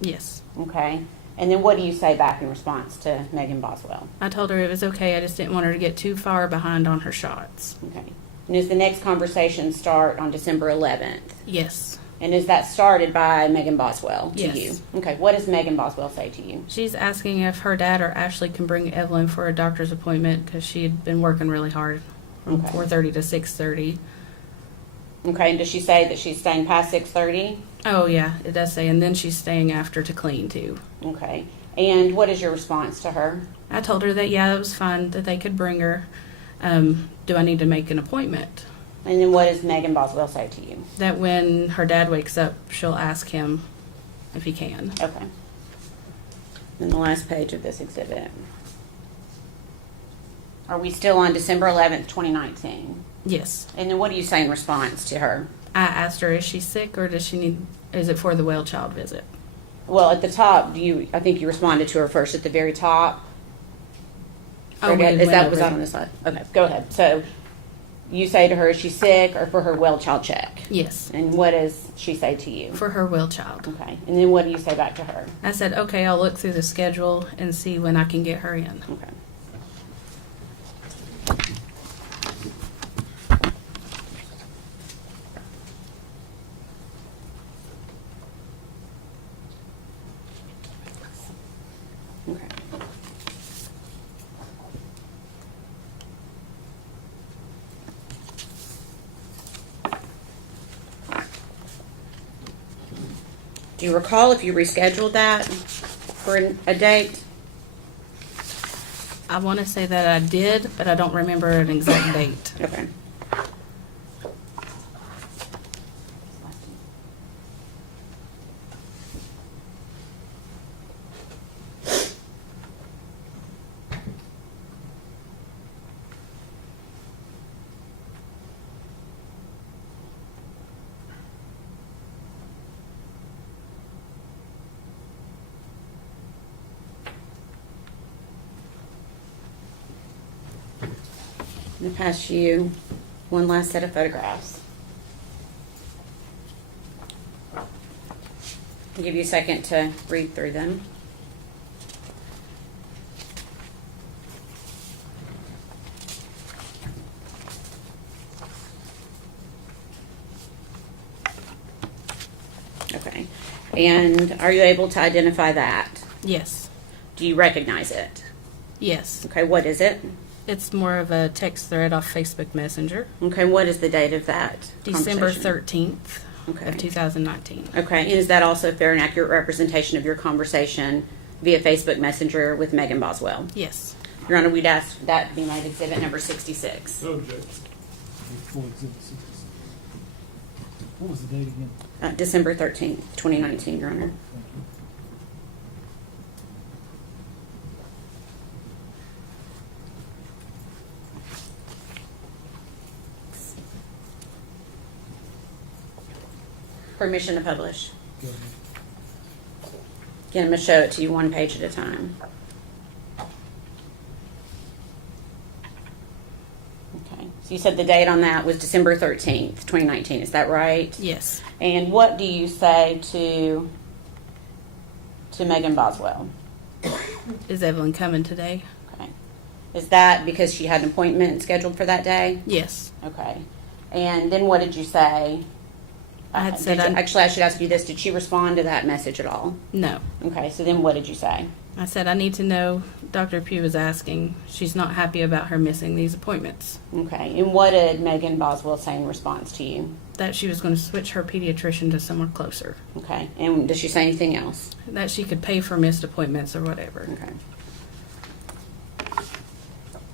Yes. Okay. And then what do you say back in response to Megan Boswell? I told her it was okay. I just didn't want her to get too far behind on her shots. Okay. And does the next conversation start on December 11th? Yes. And is that started by Megan Boswell to Yes. you? Okay. What does Megan Boswell say to you? She's asking if her dad or Ashley can bring Evelyn for a doctor's appointment because she had been working really hard from Okay. 4:30 to 6:30. Okay. And does she say that she's staying past 6:30? Oh, yeah, it does say. And then she's staying after to clean, too. Okay. And what is your response to her? I told her that, yeah, it was fine, that they could bring her. Do I need to make an appointment? And then what does Megan Boswell say to you? That when her dad wakes up, she'll ask him if he can. Okay. Then the last page of this exhibit. Are we still on December 11th, 2019? Yes. And then what do you say in response to her? I asked her, is she sick or does she need, is it for the well child visit? Well, at the top, I think you responded to her first at the very top. Oh, Or we is went that over was that it. on this slide? Okay, go ahead. So you say to her, is she sick or for her well child check? Yes. And what does she say to you? For her well child. Okay. And then what do you say back to her? I said, okay, I'll look through the schedule and see when I can get her in. Okay. Okay. Do you recall if you rescheduled that for a date? I want to say that I did, but I don't remember an exact date. Okay. I'm going to pass you one last set of photographs. I'll give you a second to read through them. Okay. And are you able to identify that? Yes. Do you recognize it? Yes. Okay, what is it? It's more of a text thread off Facebook Messenger. Okay, what is the date of that? December conversation? 13th Okay. of 2019. Okay, and is that also a fair and accurate representation of your conversation via Facebook Messenger with Megan Boswell? Yes. Your Honor, we'd ask that be made exhibit number 66. No objection. Full exhibit 66. What was the date again? December 13th, 2019, Your Honor. Thank you. Permission to publish. Go ahead. Again, I'm going to show it to you one page at a time. Okay, so you said the date on that was December 13th, 2019, is that right? Yes. And what do you say to Megan Boswell? Is Evelyn coming today? Okay. Is that because she had an appointment scheduled for that day? Yes. Okay. And then what did you say? I had said Actually, I should ask you this. Did she respond to that message at all? No. Okay, so then what did you say? I said I need to know. Dr. Pugh was asking. She's not happy about her missing these appointments. Okay. And what did Megan Boswell say in response to you? That she was going to switch her pediatrician to somewhere closer. Okay. And did she say anything else? That she could pay for missed appointments or whatever. Okay.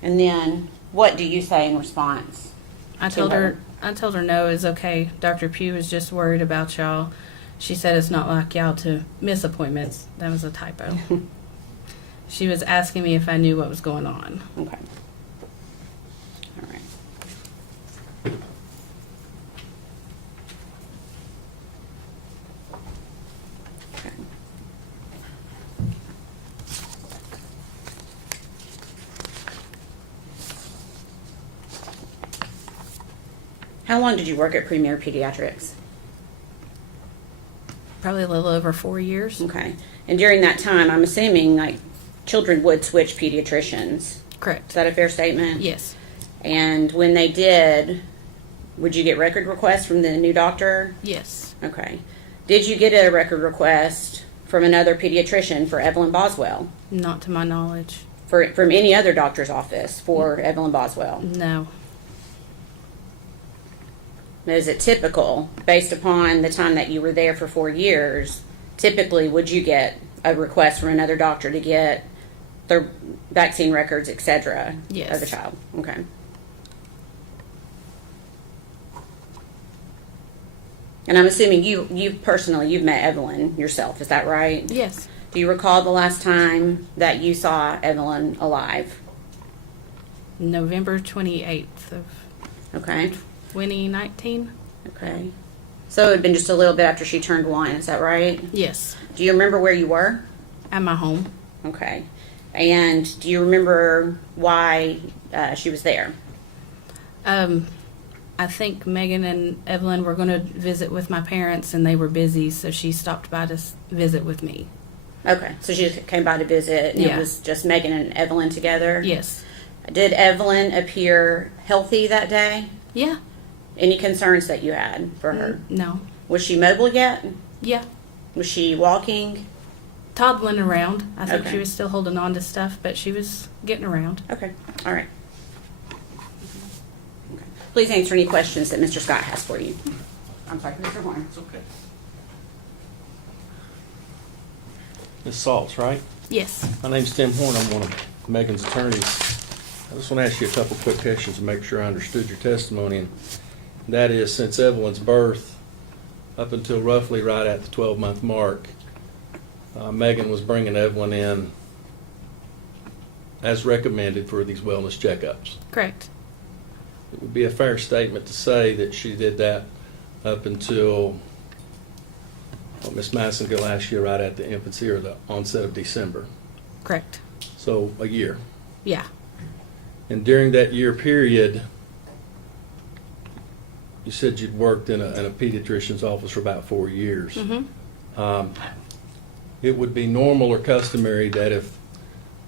And then what do you say in response? I told her no is okay. Dr. Pugh was just worried about y'all. She said it's not like y'all to miss appointments. That was a typo. She was asking me if I knew what was going on. Okay. All right. Okay. How long did you work at Premier Pediatrics? Probably a little over 4 years. Okay. And during that time, I'm assuming like children would switch pediatricians. Correct. Is that a fair statement? Yes. And when they did, would you get record requests from the new doctor? Yes. Okay. Did you get a record request from another pediatrician for Evelyn Boswell? Not to my knowledge. From any other doctor's office for Evelyn Boswell? No. Is it typical, based upon the time that you were there for 4 years, typically would you get a request from another doctor to get their vaccine records, etc. Yes. of the child? Okay. And I'm assuming you personally, you've met Evelyn yourself, is that right? Yes. Do you recall the last time that you saw Evelyn alive? November 28th of Okay. 2019. Okay. So it had been just a little bit after she turned 1, is that right? Yes. Do you remember where you were? At my home. Okay. And do you remember why she was there? I think Megan and Evelyn were going to visit with my parents and they were busy, so she stopped by to visit with me. Okay. So she just came by to visit, and Yeah. it was just Megan and Evelyn together? Yes. Did Evelyn appear healthy that day? Yeah. Any concerns that you had for her? No. Was she mobile yet? Yeah. Was she walking? Toddling around. I think Okay. she was still holding on to stuff, but she was getting around. Okay. All right. Okay. Please answer any questions that Mr. Scott has for you. I'm sorry, Mr. Horn. It's okay. Ms. Saults, right? Yes. My name's Tim Horn. I'm one of Megan's attorneys. I just want to ask you a couple quick questions to make sure I understood your testimony. And that is, since Evelyn's birth, up until roughly right at the 12-month mark, Megan was bringing Evelyn in as recommended for these wellness checkups. Correct. It would be a fair statement to say that she did that up until Ms. Massengill asked you right at the infancy or the onset of December. Correct. So a year. Yeah. And during that year period, you said you'd worked in a pediatrician's office for about 4 years. It would be normal or customary that if,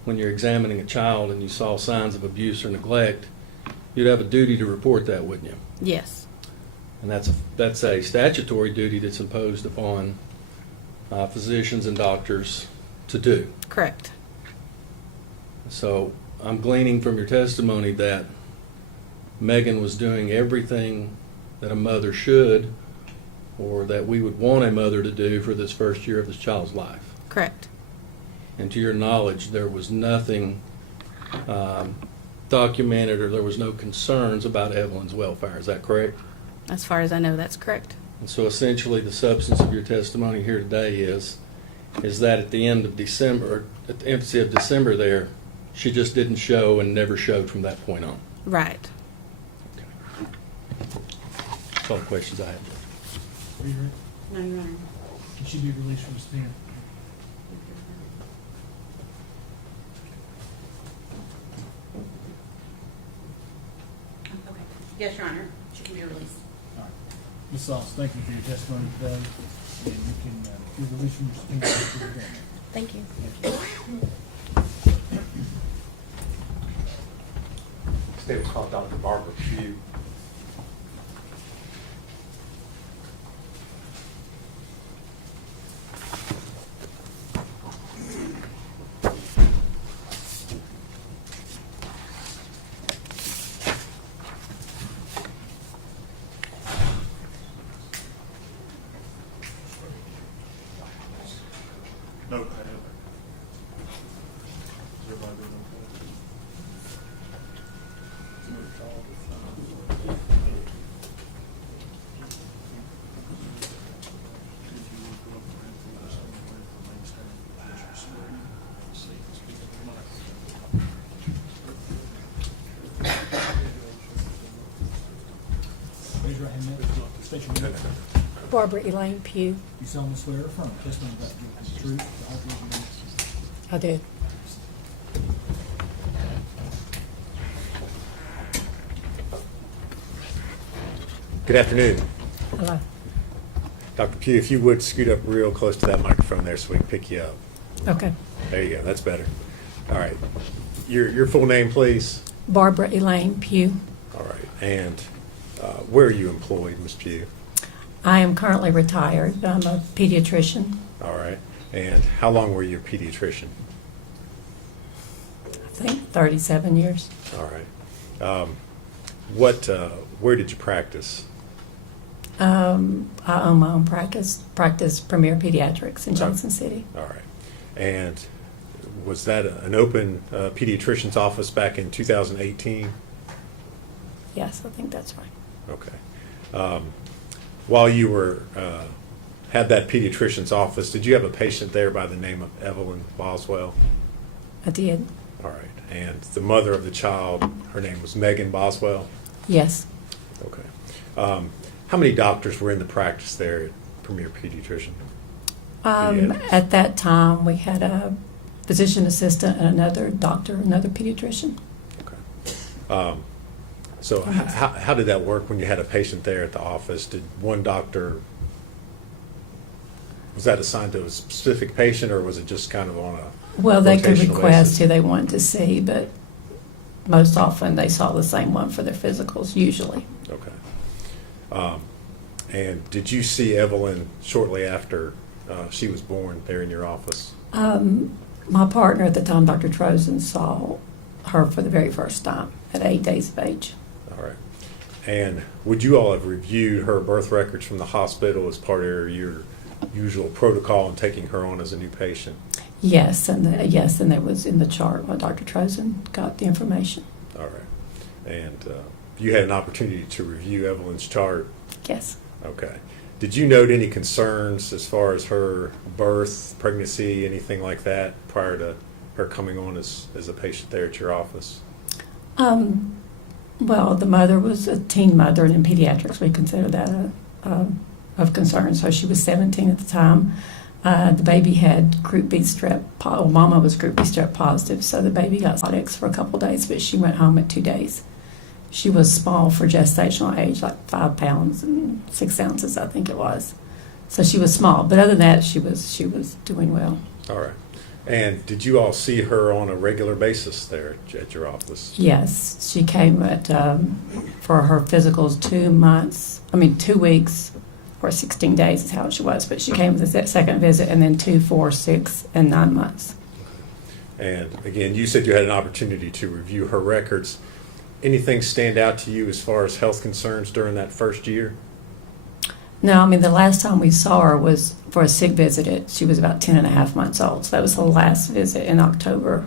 when you're examining a child and you saw signs of abuse or neglect, you'd have a duty to report that, wouldn't you? Yes. And that's a statutory duty that's imposed upon physicians and doctors to do. Correct. So I'm gleaning from your testimony that Megan was doing everything that a mother should, or that we would want a mother to do for this first year of this child's life. Correct. And to your knowledge, there was nothing documented, or there was no concerns about Evelyn's welfare. Is that correct? As far as I know, that's correct. And so essentially the substance of your testimony here today is that at the end of December, or at the infancy of December there, she just didn't show and never showed from that point on. Right. Okay. That's all the questions I have. Are you ready? No, Your Honor. Can she be released from the stand? Okay. Yes, Your Honor. She can be released. All right. Ms. Saults, thank you for your testimony today, and you can be released from your stand. Thank you. Today was called Dr. Barbara Pugh. No, Raise your right hand. State your name. Barbara Elaine Pugh. You solemnly swear or affirm the testimony about to give the truth, the whole truth, and I do. Good afternoon. Hello. Dr. Pugh, if you would scoot up real close to that microphone there so we can pick you up. Okay. There you go. That's better. All right. Your full name, please. Barbara Elaine Pugh. All right. And where are you employed, Ms. Pugh? I am currently retired. I'm a pediatrician. All right. And how long were you a pediatrician? I think 37 years. All right. Where did you practice? I own my own practice Premier Pediatrics in Johnson City. All right. And was that an open pediatrician's office back in 2018? Yes, I think that's right. Okay. While you were had that pediatrician's office, did you have a patient there by the name of Evelyn Boswell? I did. All right. And the mother of the child, her name was Megan Boswell? Yes. Okay. How many doctors were in the practice there at Premier Pediatrician? At that time, we had a physician assistant and another doctor, another pediatrician. Okay. So how did that work when you had a patient there at the office? Did one doctor, was that assigned to a specific patient, or was it just kind of on a Well, they could rotational request basis? who they wanted to see, but most often they saw the same one for their physicals, usually. Okay. And did you see Evelyn shortly after she was born there in your office? My partner at the time, Dr. Trozen, saw her for the very first time at 8 days of age. All right. And would you all have reviewed her birth records from the hospital as part of your usual protocol in taking her on as a new patient? Yes, and that was in the chart when Dr. Trozen got the information. All right. And you had an opportunity to review Evelyn's chart? Yes. Okay. Did you note any concerns as far as her birth, pregnancy, anything like that prior to her coming on as a patient there at your office? Well, the mother was a teen mother, and in pediatrics we consider that of concern. So she was 17 at the time. The baby had group B strep, Mama was group B strep positive, so the baby got Saults for a couple days, but she went home at 2 days. She was small for gestational age, like 5 pounds and 6 ounces, I think it was. So she was small, but other than that, she was doing well. All right. And did you all see her on a regular basis there at your office? Yes, she came for her physicals 2 weeks or 16 days is how she was, but she came with the second visit and then 2, 4, 6, and 9 months. And again, you said you had an opportunity to review her records. Anything stand out to you as far as health concerns during that first year? No, I mean, the last time we saw her was for a sick visit. She was about 10 and a half months old. So that was the last visit in October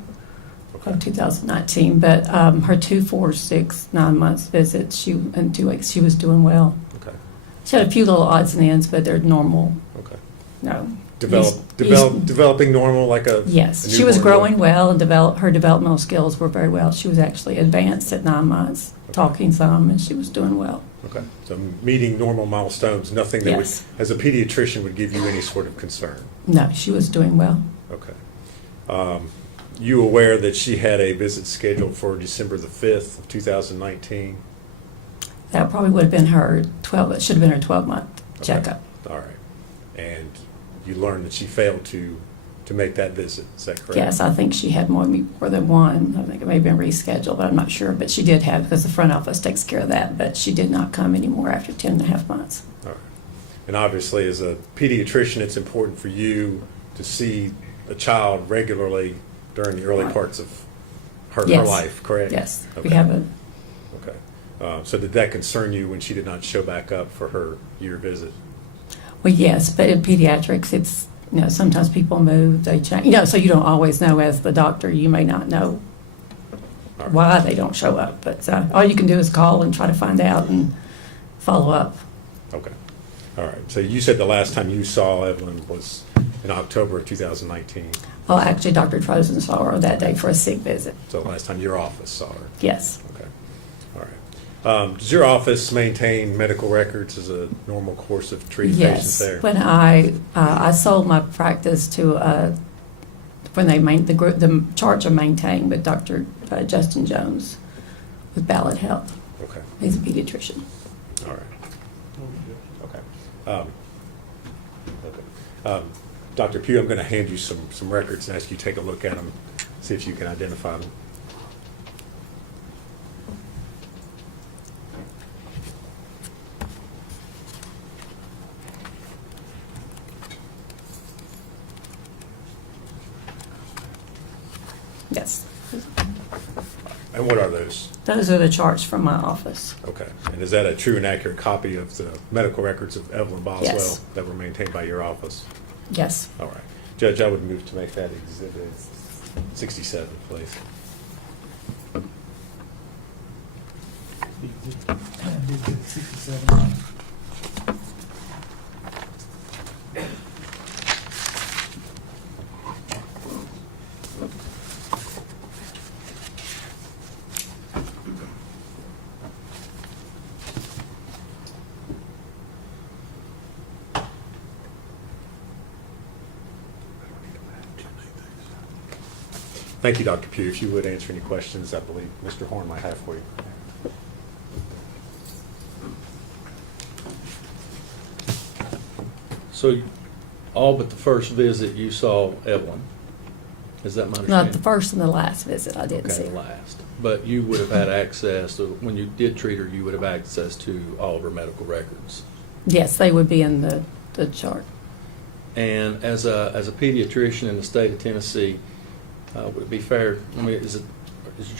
of 2019. But her 2, 4, 6, 9 months visits, in 2 weeks, she was doing well. Okay. She had a few little odds and ends, but they're normal. Okay. No. Developing normal like a Yes, a she was newborn growing would? well, and her developmental skills were very well. She was actually advanced at 9 months, talking some, and she was doing well. Okay. So meeting normal milestones, nothing that Yes. would, as a pediatrician, would give you any sort of concern. No, she was doing well. Okay. You aware that she had a visit scheduled for December the 5th of 2019? That probably would have been her 12. It should have been her 12-month checkup. All right. And you learned that she failed to make that visit. Is that correct? Yes, I think she had more than one. I think it may have been rescheduled, but I'm not sure. But she did have, because the front office takes care of that. But she did not come anymore after 10 and a half months. All right. And obviously, as a pediatrician, it's important for you to see a child regularly during the early parts of her life, correct? Yes. Okay. We have a. Okay. So did that concern you when she did not show back up for her year visit? Well, yes, but in pediatrics, it's, sometimes people move, they change, so you don't always know as the doctor, you may not know why they don't show up. But all you can do is call and try to find out and follow up. Okay. All right. So you said the last time you saw Evelyn was in October of 2019. Well, actually, Dr. Trozen saw her that day for a sick visit. So the last time your office saw her? Yes. Okay. All right. Does your office maintain medical records as a normal course of treating patients there? Yes. When I sold my practice to when the charge of maintained with Dr. Justin Jones with Ballot Health. Okay. He's a pediatrician. All right. Okay. Dr. Pugh, I'm going to hand you some records and ask you to take a look at them, see if you can identify them. Yes. And what are those? Those are the charts from my office. Okay. And is that a true and accurate copy of the medical records of Evelyn Boswell Yes. that were maintained by your office? Yes. All right. Judge, I would move to make that exhibit 67, please. Thank you, Dr. Pugh. If you would answer any questions, I believe Mr. Horn might have for you. So, all but the first visit you saw Evelyn. Is that my understanding? Not the first and the last visit, I didn't see Okay, her. last. But you would have had access, to, when you did treat her, you would have access to all of her medical records. Yes, they would be in the chart. And as a pediatrician in the state of Tennessee, would it be fair, I mean, is it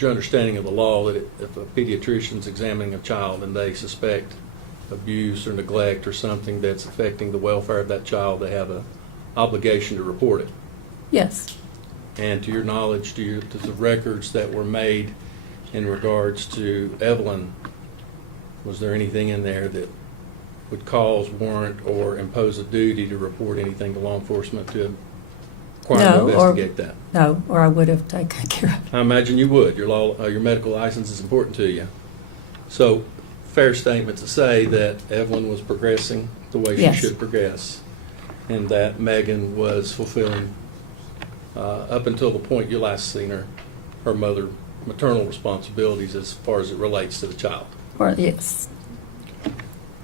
your understanding of the law that if a pediatrician's examining a child and they suspect abuse or neglect or something that's affecting the welfare of that child, they have an obligation to report it? Yes. And to your knowledge, to the records that were made in regards to Evelyn, was there anything in there that would cause, warrant, or impose a duty to report anything to law enforcement to require to investigate that? No, or I would have taken care of it. I imagine you would. Your medical license is important to you. So, fair statement to say that Evelyn was progressing the way she Yes. should progress. and that Megan was fulfilling, up until the point you last seen her, her maternal responsibilities as far as it relates to the child. Or, yes.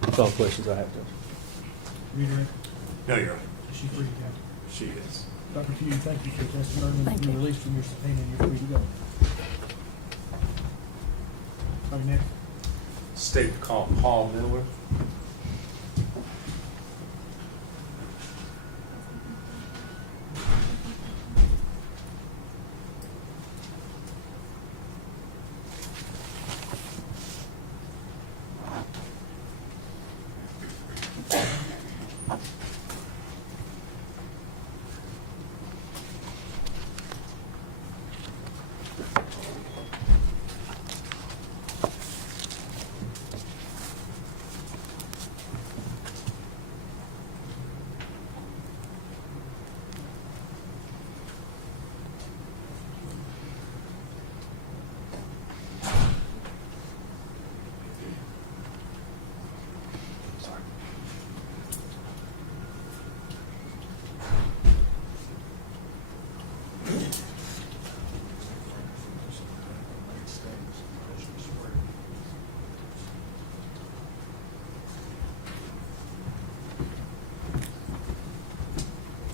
That's all the questions I have, Judge. Reader, No, you're right. is she free to go? She is. Dr. Pugh, thank you for your testimony. Thank You're you. released from your subpoena and you're free to go. All right, next. State the call, Paul Miller.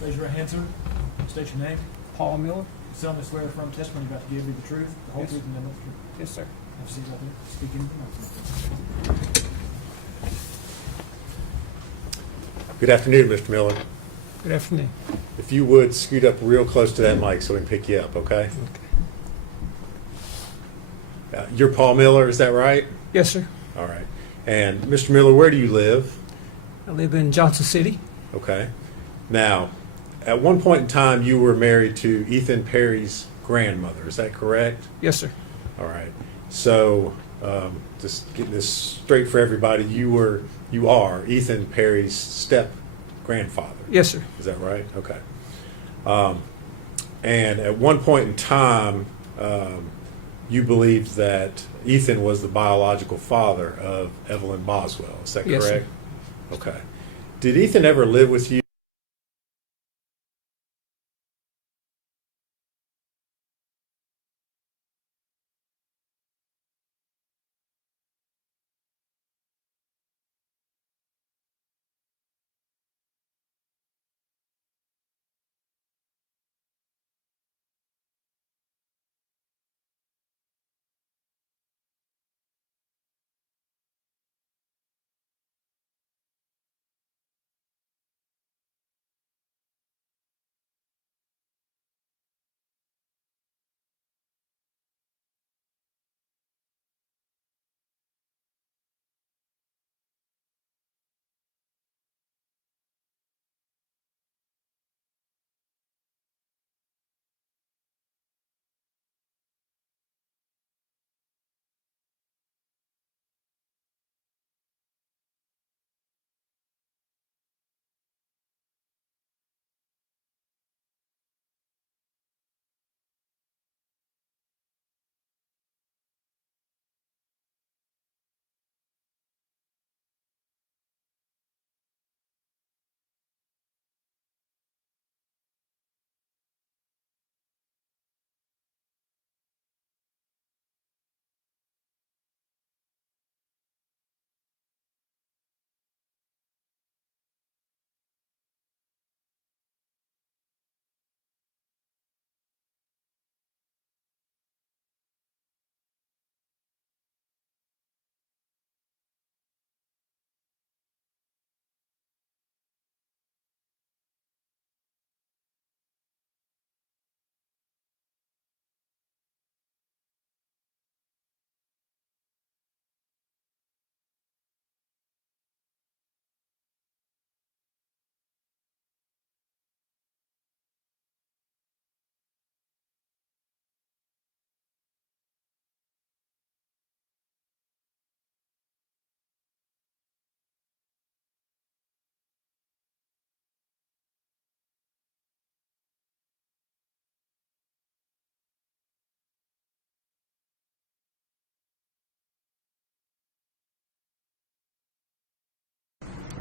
Raise your right hand, sir. State your name. Paul Miller? You solemnly swear affirm testimony you're about to give me the truth, the whole Yes. truth, and nothing but the truth. Yes, sir. Have a seat right there. Speak anything else. Good afternoon, Mr. Miller. Good afternoon. If you would scoot up real close to that mic so we can pick you up, okay? You're Paul Miller, is that right? Yes, sir. All right. And Mr. Miller, where do you live? I live in Johnson City. Okay. Now, at one point in time, you were married to Ethan Perry's grandmother, is that correct? Yes, sir. All right. So, just getting this straight for everybody, you are Ethan Perry's step grandfather. Yes, sir. Is that right? Okay. And at one point in time, you believed that Ethan was the biological father of Evelyn Boswell. Is that Yes, sir. correct? Okay. Did Ethan ever live with you?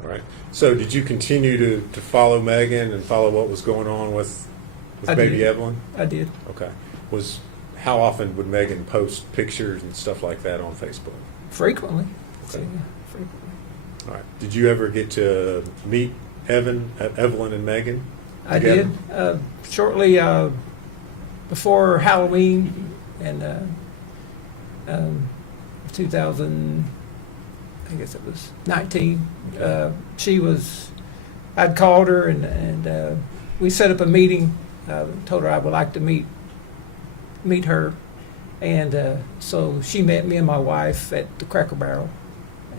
All right. So did you continue to follow Megan and follow what was going on with I baby did. Evelyn? I did. Okay. How often would Megan post pictures and stuff like that on Facebook? Frequently. Okay. Yeah, frequently. All right. Did you ever get to meet Evelyn and Megan? I together? did. Shortly before Halloween and 2000, I guess it was 19. I'd called her and we set up a meeting. Told her I would like to meet her, and so she met me and my wife at the Cracker Barrel,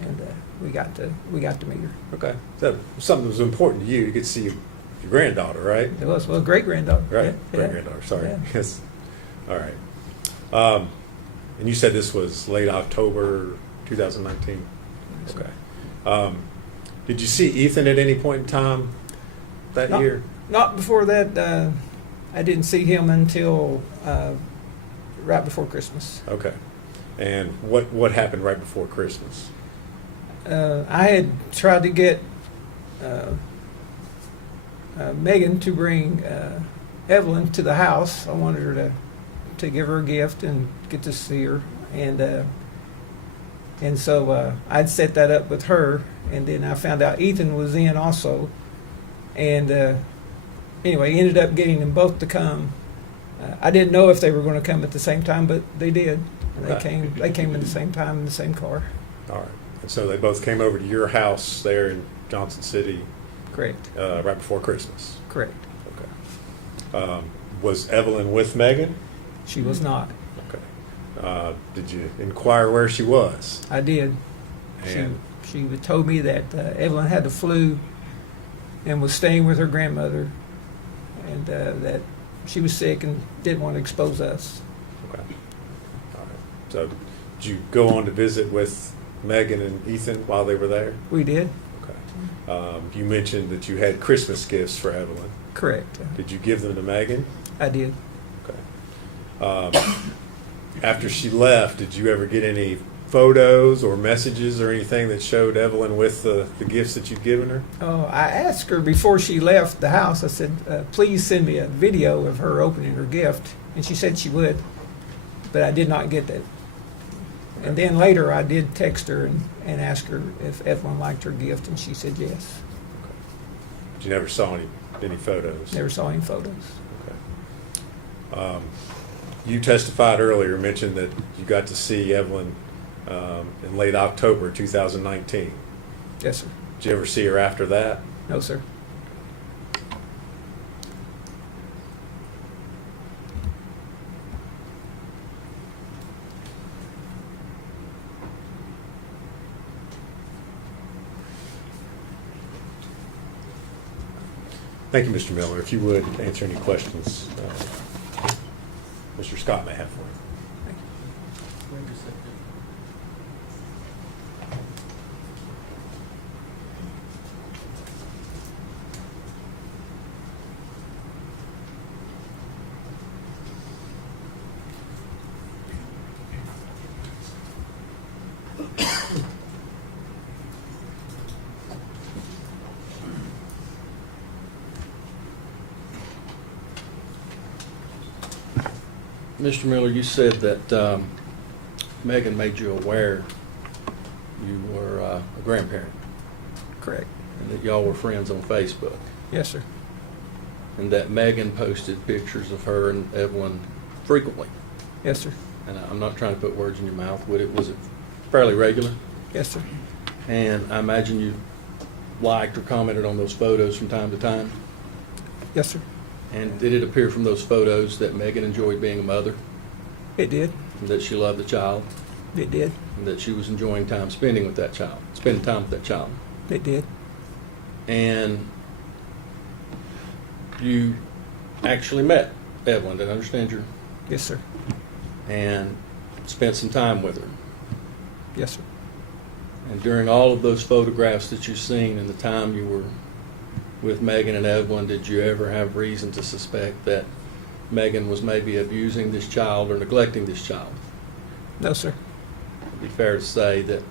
and we got to meet her. Okay. So something that was important to you. You could see your granddaughter, right? It was great granddaughter. Right. Yeah, Great yeah. granddaughter. Sorry. Yeah. Yes. All right. And you said this was late October 2019. Okay. Did you see Ethan at any point in time that year? Not before that. I didn't see him until right before Christmas. Okay. And what happened right before Christmas? I had tried to get Megan to bring Evelyn to the house. I wanted her to give her a gift and get to see her, and so I'd set that up with her, and then I found out Ethan was in also, and anyway, ended up getting them both to come. I didn't know if they were going to come at the same time, but they did. And they came at the same time in the same car. All right. And so they both came over to your house there in Johnson City. Correct. Right before Christmas. Correct. Okay. Was Evelyn with Megan? She was not. Okay. Did you inquire where she was? I did. And She told me that Evelyn had the flu and was staying with her grandmother, and that she was sick and didn't want to expose us. okay. All right. So did you go on to visit with Megan and Ethan while they were there? We did. Okay. You mentioned that you had Christmas gifts for Evelyn. Correct. Did you give them to Megan? I did. Okay. After she left, did you ever get any photos or messages or anything that showed Evelyn with the gifts that you'd given her? Oh, I asked her before she left the house. I said, "Please send me a video of her opening her gift," and she said she would, but I did not get that. And then later, I did text her and ask her if Evelyn liked her gift, and she said yes. Okay. But you never saw any photos? Never saw any photos. Okay. You testified earlier, mentioned that you got to see Evelyn in late October 2019. Yes, sir. Did you ever see her after that? No, sir. Thank you, Mr. Miller. If you would answer any questions Mr. Scott may have for you. Mr. Miller, you said that Megan made you aware you were a grandparent. Correct. And that y'all were friends on Facebook. Yes, sir. And that Megan posted pictures of her and Evelyn frequently. Yes, sir. And I'm not trying to put words in your mouth. Was it fairly regular? Yes, sir. And I imagine you liked or commented on those photos from time to time? Yes, sir. And did it appear from those photos that Megan enjoyed being a mother? It did. And that she loved the child? It did. And that she was enjoying time spending with that child, spending time with that child? It did. And you actually met Evelyn, did I understand you? Yes, sir. And spent some time with her? Yes, sir. And during all of those photographs that you've seen and the time you were with Megan and Evelyn, did you ever have reason to suspect that Megan was maybe abusing this child or neglecting this child? No, sir. It'd be fair to say that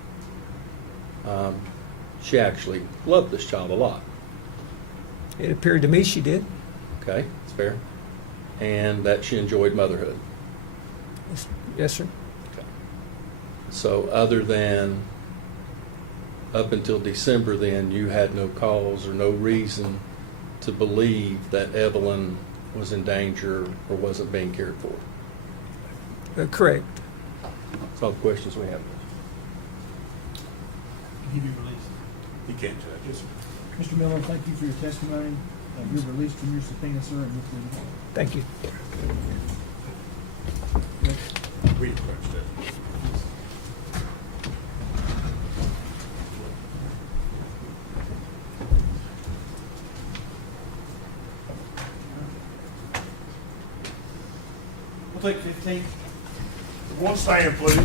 she actually loved this child a lot. It appeared to me she did. Okay, that's fair. And that she enjoyed motherhood. Yes, sir. Okay. So other than up until December then, you had no cause or no reason to believe that Evelyn was in danger or wasn't being cared for? Correct. That's all the questions we have. Can he be released? You can't judge. Yes, sir. Mr. Miller, thank you for your testimony. You're released from your subpoena, sir, and you're free to go. Thank you. We approached it. We'll take 15. One stand, please.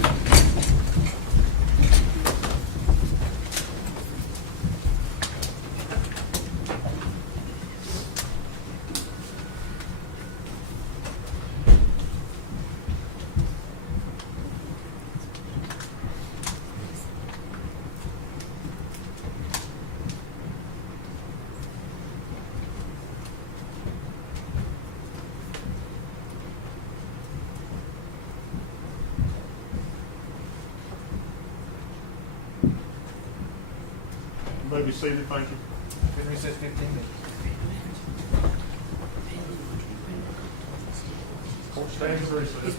You may be seated, thank you. Can we say 15? Court stands in recess.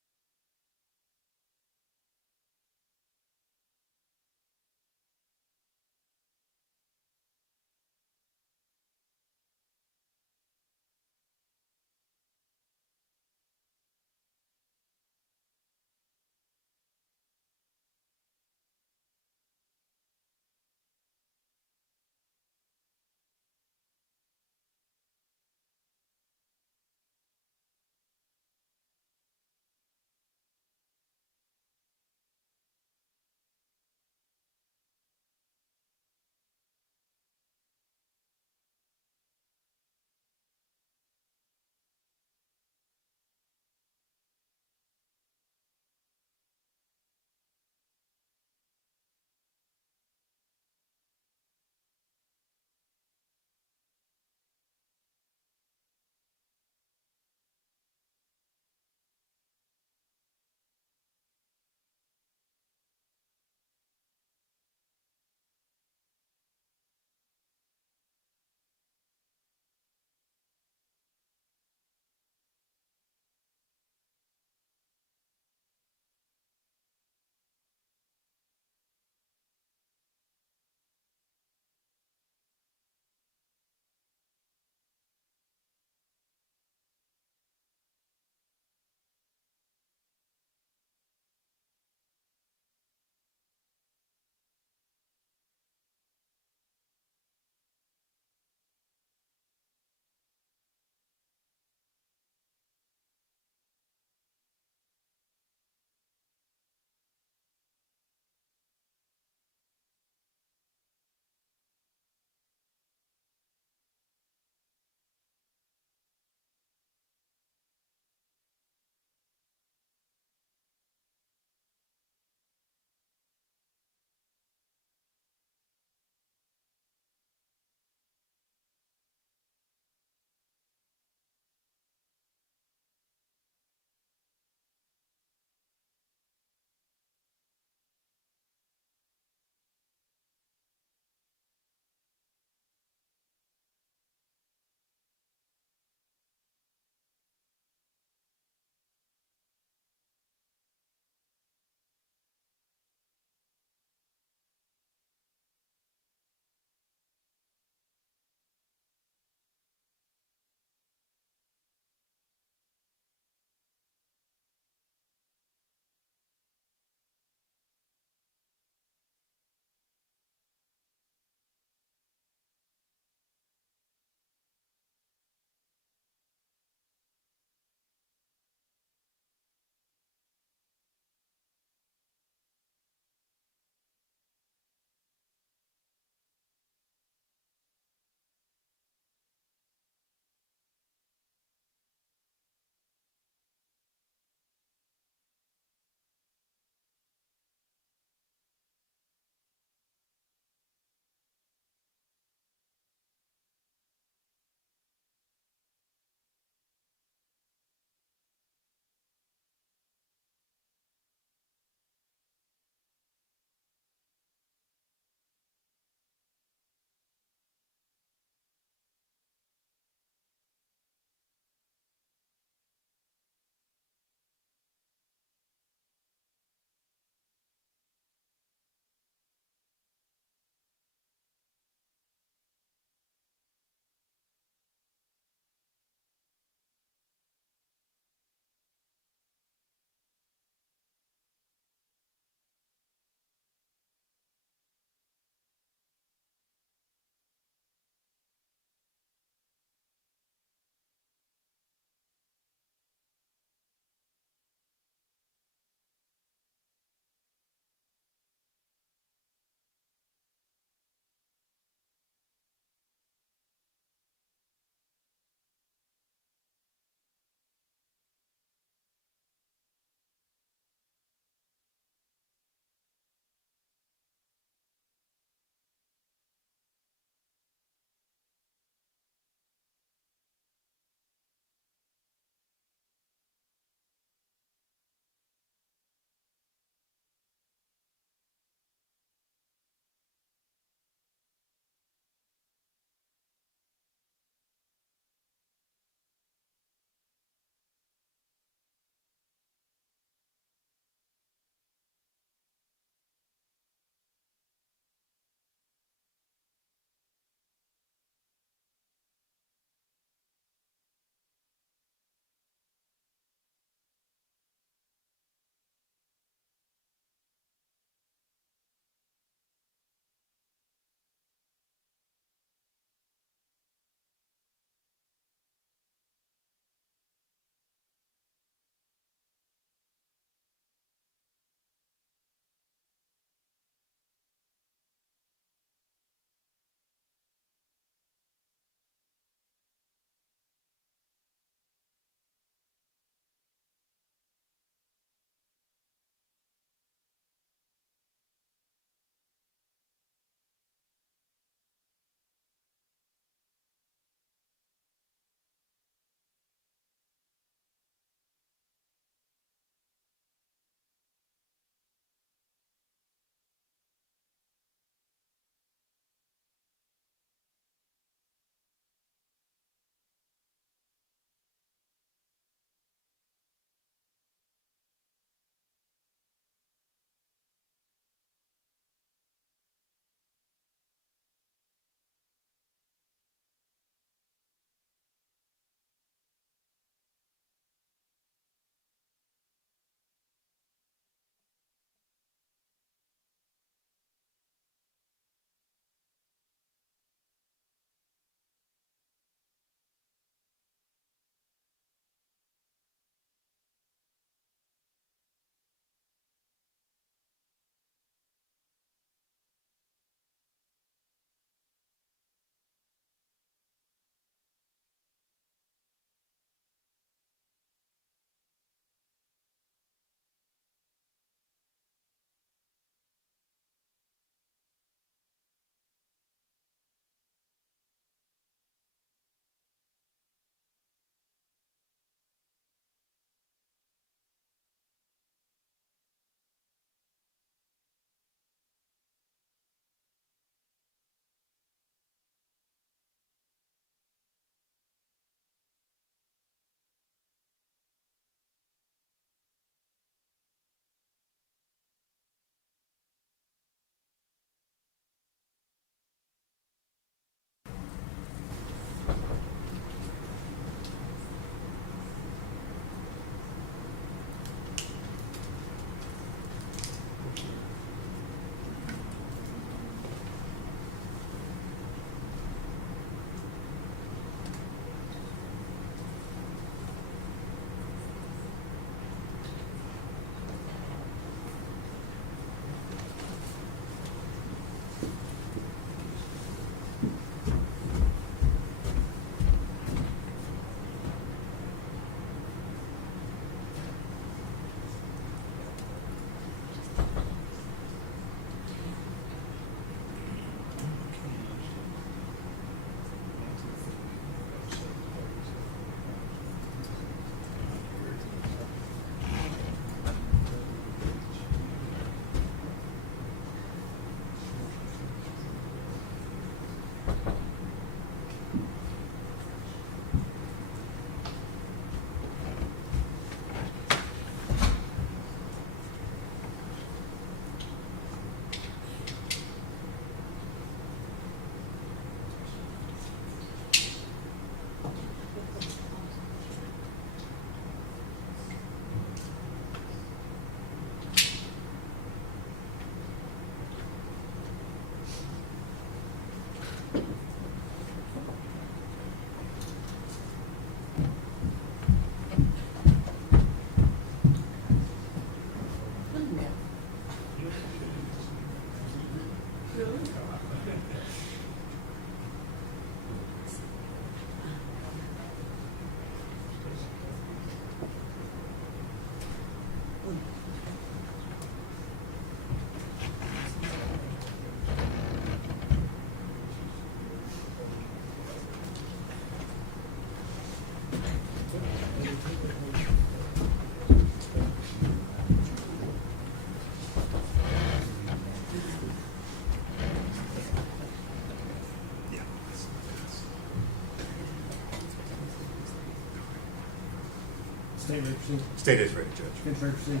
State ready to proceed. State is ready, Judge. Defense ready to proceed.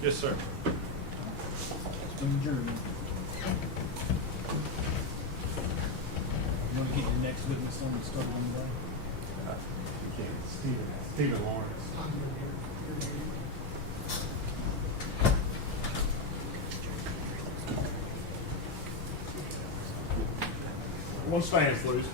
Yes, sir. Adjourned. You want to get the next witness on the start on the way? Stephen Lawrence. One stand, please.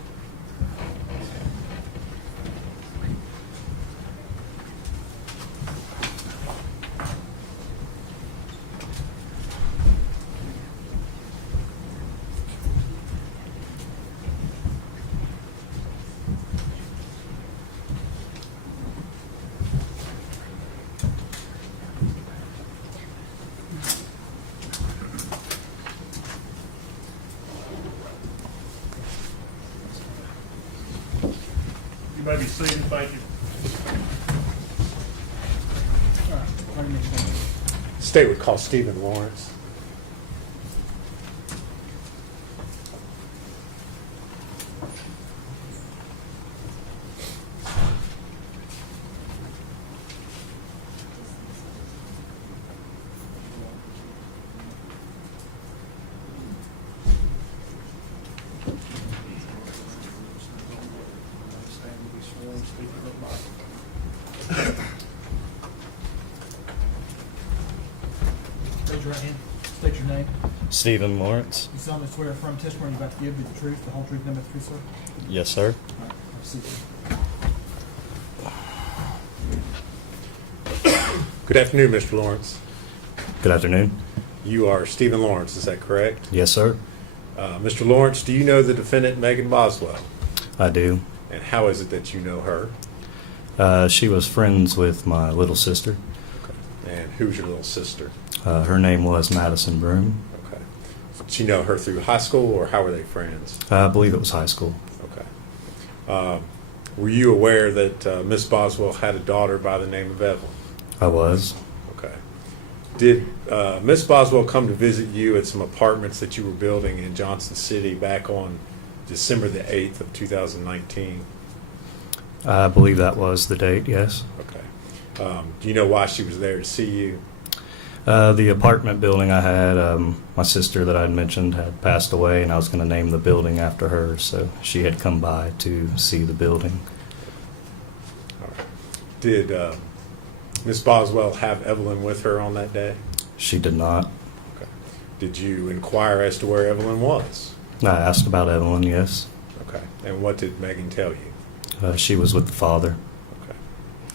You may be seated, thank you. All right, right next one. State would call Stephen Lawrence. Raise your right hand. State your name. Stephen Lawrence. You solemnly swear affirm testimony you're about to give be the truth, the whole truth, and nothing but the truth, sir? Yes, sir. All right, proceed. Good afternoon, Mr. Lawrence. Good afternoon. You are Stephen Lawrence, is that correct? Yes, sir. Mr. Lawrence, do you know the defendant, Megan Boswell? I do. And how is it that you know her? She was friends with my little sister. And who's your little sister? Her name was Madison Broom. Okay. Did you know her through high school, or how were they friends? I believe it was high school. Okay. Were you aware that Miss Boswell had a daughter by the name of Evelyn? I was. Okay. Did Miss Boswell come to visit you at some apartments that you were building in Johnson City back on December the 8th of 2019? I believe that was the date, yes. Okay. Do you know why she was there to see you? The apartment building I had, my sister that I'd mentioned had passed away, and I was going to name the building after her, so she had come by to see the building. All right. Did Miss Boswell have Evelyn with her on that day? She did not. Okay. Did you inquire as to where Evelyn was? I asked about Evelyn, yes. Okay. And what did Megan tell you? She was with the father. Okay.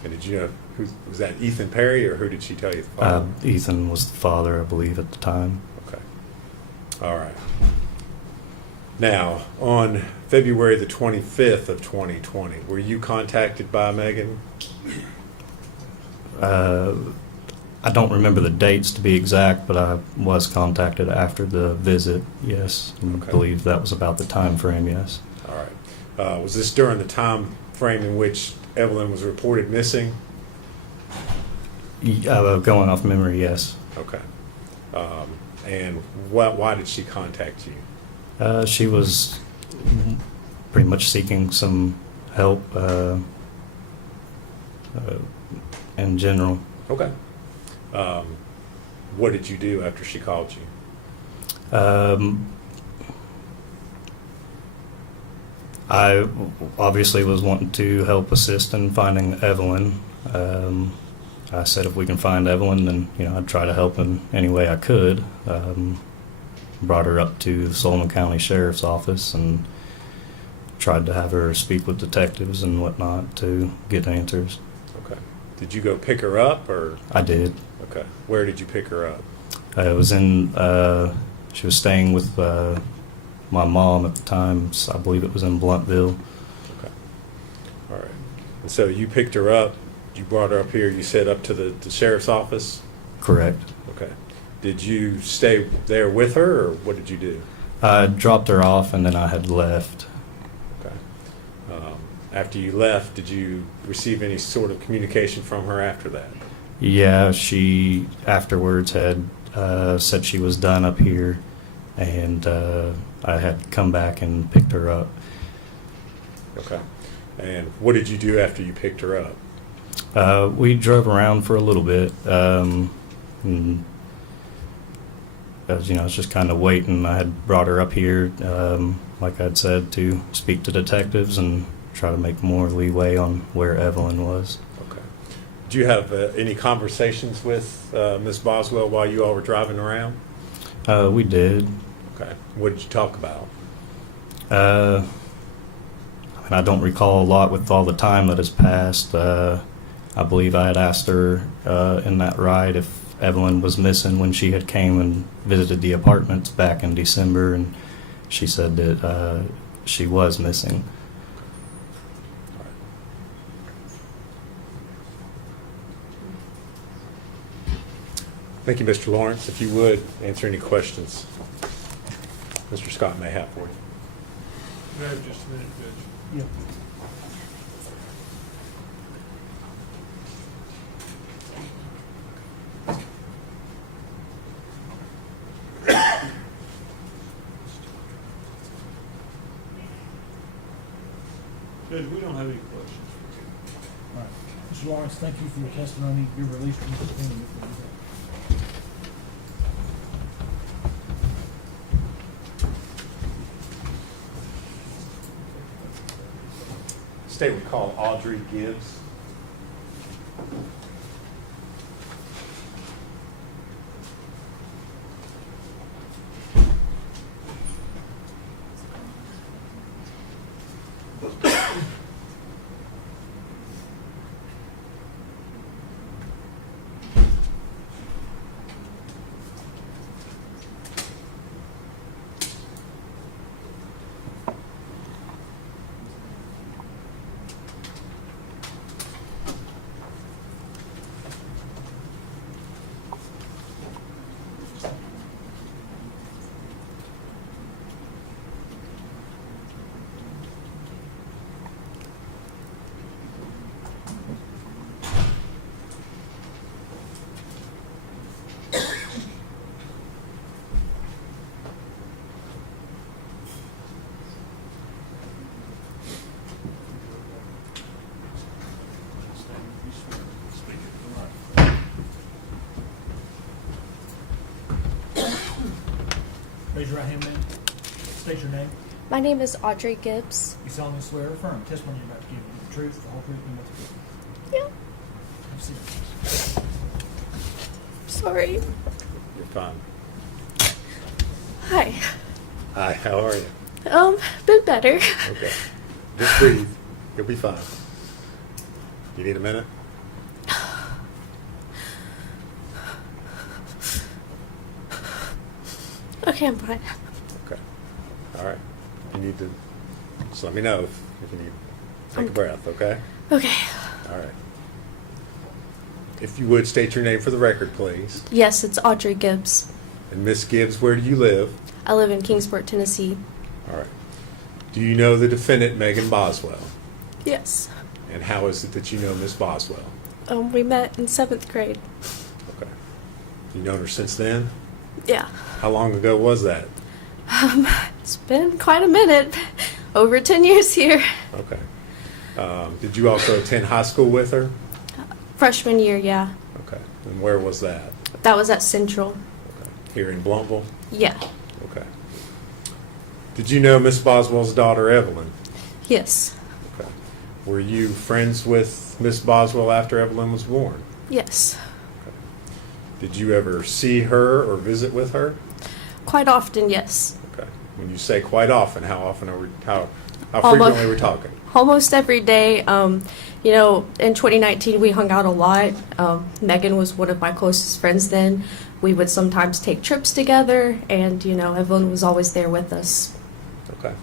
And did you know, was that Ethan Perry, or who did she tell you the father? Ethan was the father, I believe, at the time. Okay. All right. Now, on February the 25th of 2020, were you contacted by Megan? I don't remember the dates to be exact, but I was contacted after the visit, yes. I believe that was about the time frame, yes. All right. Was this during the time frame in which Evelyn was reported missing? Going off memory, yes. Okay. And why did she contact you? She was pretty much seeking some help in general. Okay. What did you do after she called you? I obviously was wanting to help assist in finding Evelyn. I said if we can find Evelyn, then I'd try to help in any way I could. Brought her up to the Sullivan County Sheriff's Office and tried to have her speak with detectives and whatnot to get answers. Okay. Did you go pick her up, or? I did. Okay. Where did you pick her up? It was in. She was staying with my mom at the time. So I believe it was in Bluntville. Okay. All right. And so you picked her up. You brought her up here. You said up to the sheriff's office. Correct. Okay. Did you stay there with her, or what did you do? I dropped her off and then I had left. Okay. After you left, did you receive any sort of communication from her after that? Yeah, she afterwards had said she was done up here, and I had come back and picked her up. Okay. And what did you do after you picked her up? We drove around for a little bit. And I was just kind of waiting. I had brought her up here, like I'd said, to speak to detectives and try to make more leeway on where Evelyn was. Okay. Did you have any conversations with Miss Boswell while you all were driving around? We did. Okay. What did you talk about? I don't recall a lot with all the time that has passed. I believe I had asked her in that ride if Evelyn was missing when she had came and visited the apartments back in December, and she said that she was missing. Thank you, Mr. Lawrence. If you would, answer any questions Mr. Scott may have for you. We have just a minute, Judge. Yep. Judge, we don't have any questions. All right. Mr. Lawrence, thank you for your testimony. You're released from the opinion. State we call Audrey Gibbs. Raise your right hand, ma'am. State your name. My name is Audrey Gibbs. You solemnly swear or affirm testimony you're about to give you the truth, the whole truth, and nothing but the truth. Yeah. Have a seat. Sorry. You're fine. Hi. Hi, how are you? Been better. Okay. Just breathe. You'll be fine. You need a minute? Okay, I'm fine. Okay. All right. You need to just let me know if you need to take a breath, okay? Okay. All right. If you would state your name for the record, please. Yes, it's Audrey Gibbs. And Miss Gibbs, where do you live? I live in Kingsport, Tennessee. All right. Do you know the defendant, Megan Boswell? Yes. And how is it that you know Miss Boswell? We met in 7th grade. Okay. You known her since then? Yeah. How long ago was that? It's been quite a minute. Over 10 years here. Okay. Did you also attend high school with her? Freshman year, yeah. Okay. And where was that? That was at Central. Okay. Here in Bluntville? Yeah. Okay. Did you know Miss Boswell's daughter, Evelyn? Yes. Okay. Were you friends with Miss Boswell after Evelyn was born? Yes. Okay. Did you ever see her or visit with her? Quite often, yes. Okay. When you say quite often, how often are we? How Almost- frequently are we talking? Almost every day. In 2019, we hung out a lot. Megan was one of my closest friends then. We would sometimes take trips together, and, Evelyn was always there with us. Okay.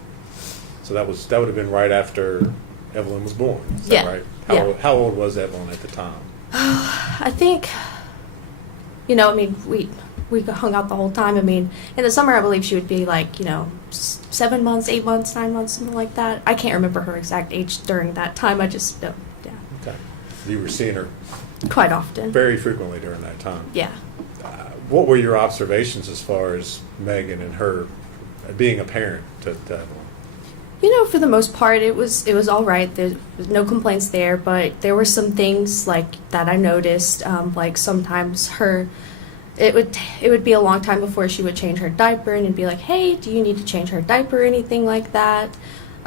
So that would have been right after Evelyn was born. Is that Yeah. right? How old was Evelyn at the time? I think, we hung out the whole time. In the summer, I believe she would be 7 months, 8 months, 9 months, something like that. I can't remember her exact age during that time. I just know, yeah. Okay. You were seeing her Quite often. very frequently during that time. Yeah. What were your observations as far as Megan and her being a parent to Evelyn? You know, for the most part, it was all right. There was no complaints there, but there were some things like that I noticed. Like sometimes it would be a long time before she would change her diaper, and it'd be like, hey, do you need to change her diaper or anything like that?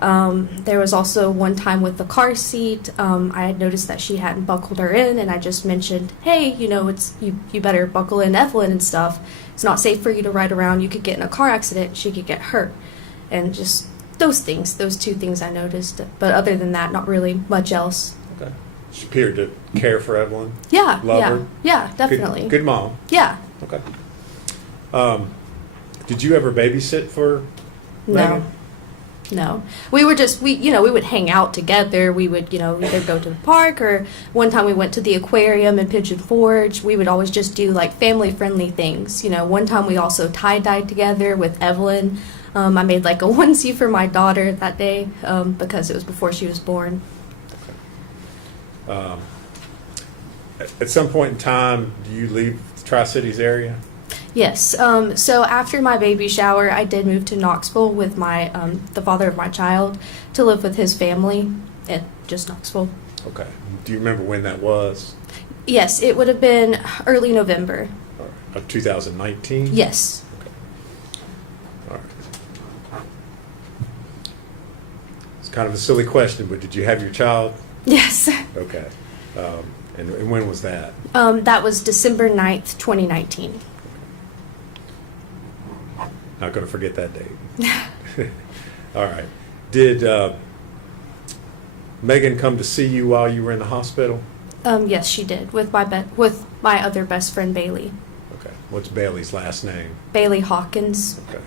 There was also one time with the car seat. I had noticed that she hadn't buckled her in, and I just mentioned, hey, you know, you better buckle in Evelyn and stuff. It's not safe for you to ride around. You could get in a car accident. She could get hurt, and just those two things I noticed. But other than that, not really much else. Okay. She appeared to care for Evelyn. Yeah, Love her. Yeah, definitely. Good mom. Yeah. Okay. Did you ever babysit for Megan? No. We would hang out together. We would, either go to the park, or one time we went to the aquarium in Pigeon Forge. We would always just do like family-friendly things. One time we also tie-dyed together with Evelyn. I made like a onesie for my daughter that day because it was before she was born. Okay. At some point in time, do you leave the Tri-Cities area? Yes. So after my baby shower, I did move to Knoxville with my the father of my child to live with his family at just Knoxville. Okay. Do you remember when that was? Yes, it would have been early November. Of 2019? Yes. Okay. All right. It's kind of a silly question, but did you have your child? Yes. Okay. And when was that? That was December 9th, 2019. Not going to forget that date. All right. Did Megan come to see you while you were in the hospital? Yes, she did, with my other best friend, Bailey. Okay. What's Bailey's last name? Bailey Hawkins. Okay.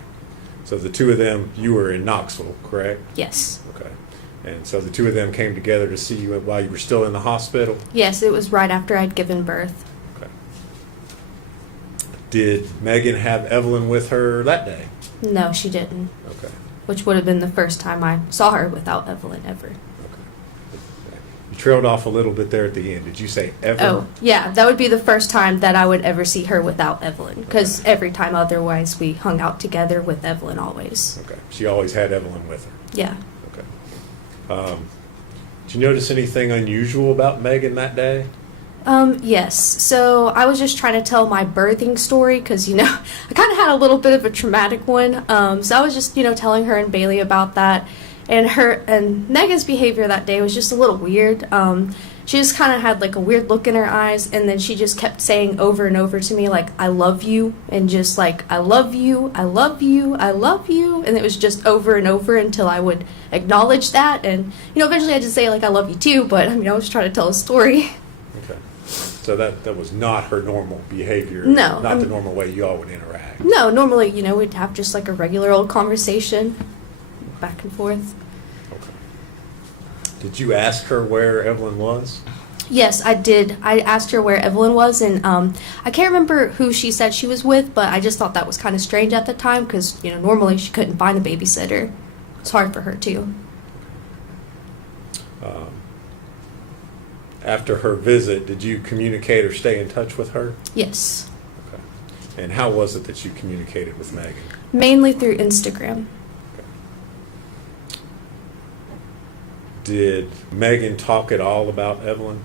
So the two of them, you were in Knoxville, correct? Yes. Okay. And so the two of them came together to see you while you were still in the hospital? Yes, it was right after I'd given birth. Okay. Did Megan have Evelyn with her that day? No, she didn't. Okay. Which would have been the first time I saw her without Evelyn ever. You trailed off a little bit there at the end. Did you say ever? Oh, yeah, that would be the first time that I would ever see her without Evelyn, because every time otherwise we hung out together with Evelyn always. Okay. She always had Evelyn with her. Yeah. Okay. Did you notice anything unusual about Megan that day? Yes. So I was just trying to tell my birthing story because, I kind of had a little bit of a traumatic one. So I was just, telling her and Bailey about that. And Megan's behavior that day was just a little weird. She just kind of had like a weird look in her eyes, and then she just kept saying over and over to me like, I love you, and just like, I love you, I love you, I love you. And it was just over and over until I would acknowledge that. And, eventually I just say like, I love you too, but I was trying to tell a story. Okay. So that was not her normal behavior? No. Not the normal way you all would interact? No, normally, we'd have just like a regular old conversation back and forth. Okay. Did you ask her where Evelyn was? Yes, I did. I asked her where Evelyn was, and I can't remember who she said she was with, but I just thought that was kind of strange at the time because, normally she couldn't find a babysitter. It's hard for her, too. After her visit, did you communicate or stay in touch with her? Yes. Okay. And how was it that you communicated with Megan? Mainly through Instagram. Did Megan talk at all about Evelyn?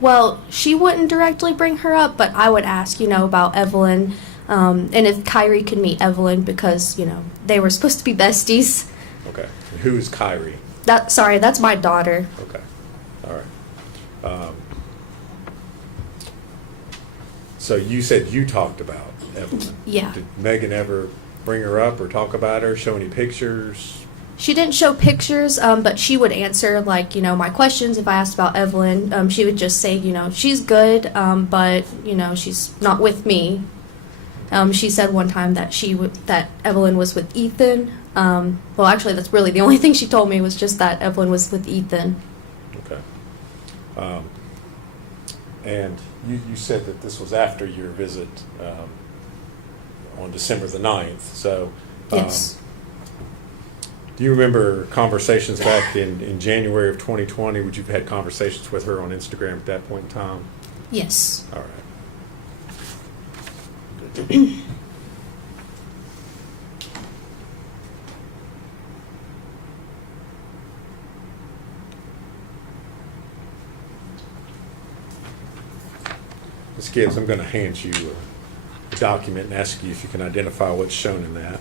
Well, she wouldn't directly bring her up, but I would ask, about Evelyn, and if Kyrie could meet Evelyn because, they were supposed to be besties. Okay. And who is Kyrie? That's my daughter. Okay. All right. So you said you talked about Evelyn. Yeah. Did Megan ever bring her up or talk about her, show any pictures? She didn't show pictures, but she would answer, like, my questions if I asked about Evelyn. She would just say, she's good, but, she's not with me. She said one time that that Evelyn was with Ethan. Well, actually, that's really the only thing she told me was just that Evelyn was with Ethan. Okay. And you said that this was after your visit on December the 9th. So, yes. Do you remember conversations back in January of 2020? Would you have had conversations with her on Instagram at that point in time? Yes. All right. Ms. Gibbs, I'm going to hand you a document and ask you if you can identify what's shown in that.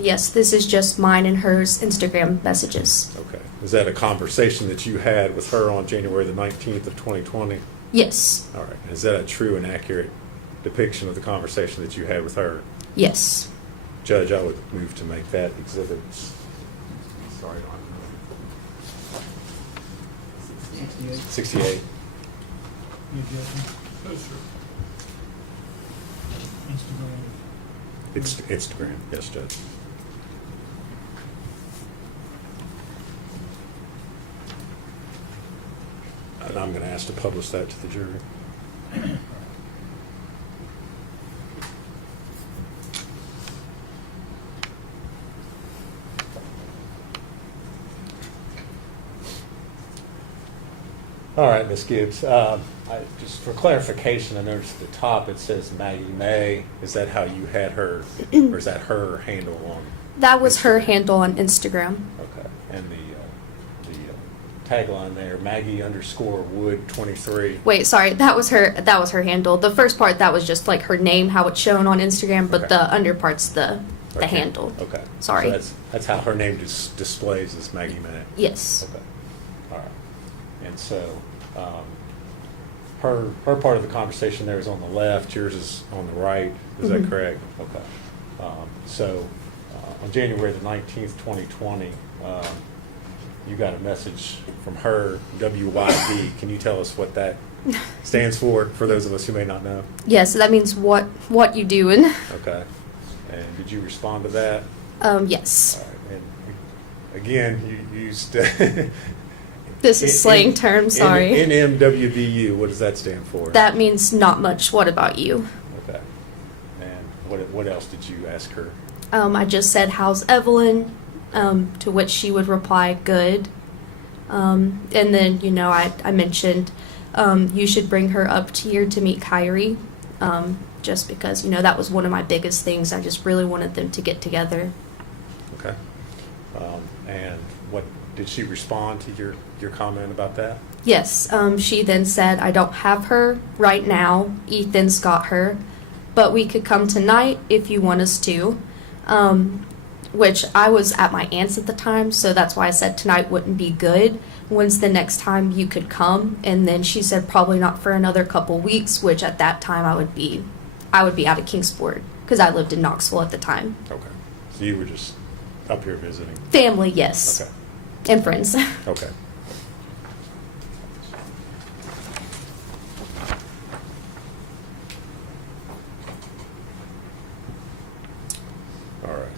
Yes, this is just mine and hers Instagram messages. Okay. Is that a conversation that you had with her on January the 19th of 2020? Yes. All right. Is that a true and accurate depiction of the conversation that you had with her? Yes. Judge, I would move to make that exhibit. Sorry, 68. You objecting? Instagram. It's Instagram. Yes, Judge. And I'm going to ask to publish that to the jury. All right, Ms. Gibbs. Just for clarification, I noticed at the top it says Maggie May. Is that how you had her, or is that her handle on? That was her handle on Instagram. Okay. And the tagline there, Maggie_Wood 23. Wait, sorry, that was her handle. The first part, that was just like her name, how it's shown on Instagram, but Okay. the under part's the Okay. handle. Okay. Sorry. So that's how her name displays as Maggie May. Yes. Okay. All right. And so her part of the conversation there is on the left. Yours is on the right. Is that correct? Okay. So on January the 19th, 2020, you got a message from her, WYD. Can you tell us what that stands for those of us who may not know? Yes, that means what you doing. Okay. And did you respond to that? Yes. All right. And again, you used This is slang term, sorry. NMWDU, what does that stand for? That means not much. What about you? Okay. And what else did you ask her? I just said, how's Evelyn? To which she would reply, good. And then, I mentioned you should bring her up here to meet Kyrie, just because, that was one of my biggest things. I just really wanted them to get together. Okay. And what did she respond to your comment about that? Yes, she then said, I don't have her right now. Ethan's got her, but we could come tonight if you want us to. Which I was at my aunt's at the time, so that's why I said tonight wouldn't be good. When's the next time you could come? And then she said probably not for another couple weeks, which at that time I would be out of Kingsport because I lived in Knoxville at the time. Okay. So you were just up here visiting? Family, yes. Okay. And friends. Okay. All right.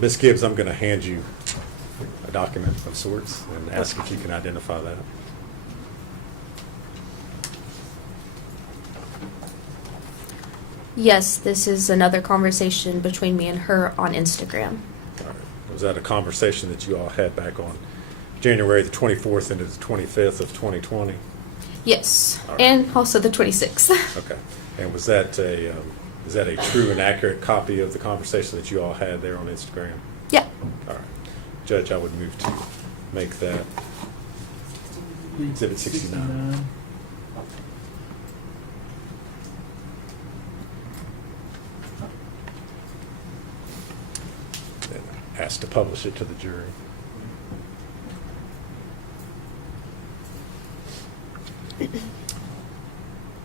Ms. Gibbs, I'm going to hand you a document of sorts and ask if you can identify that. Yes, this is another conversation between me and her on Instagram. All right. Was that a conversation that you all had back on January the 24th into the 25th of 2020? Yes, All right. and also the 26th. Okay. And was that is that a true and accurate copy of the conversation that you all had there on Instagram? Yeah. All right. Judge, I would move to make that Exhibit 69. And ask to publish it to the jury.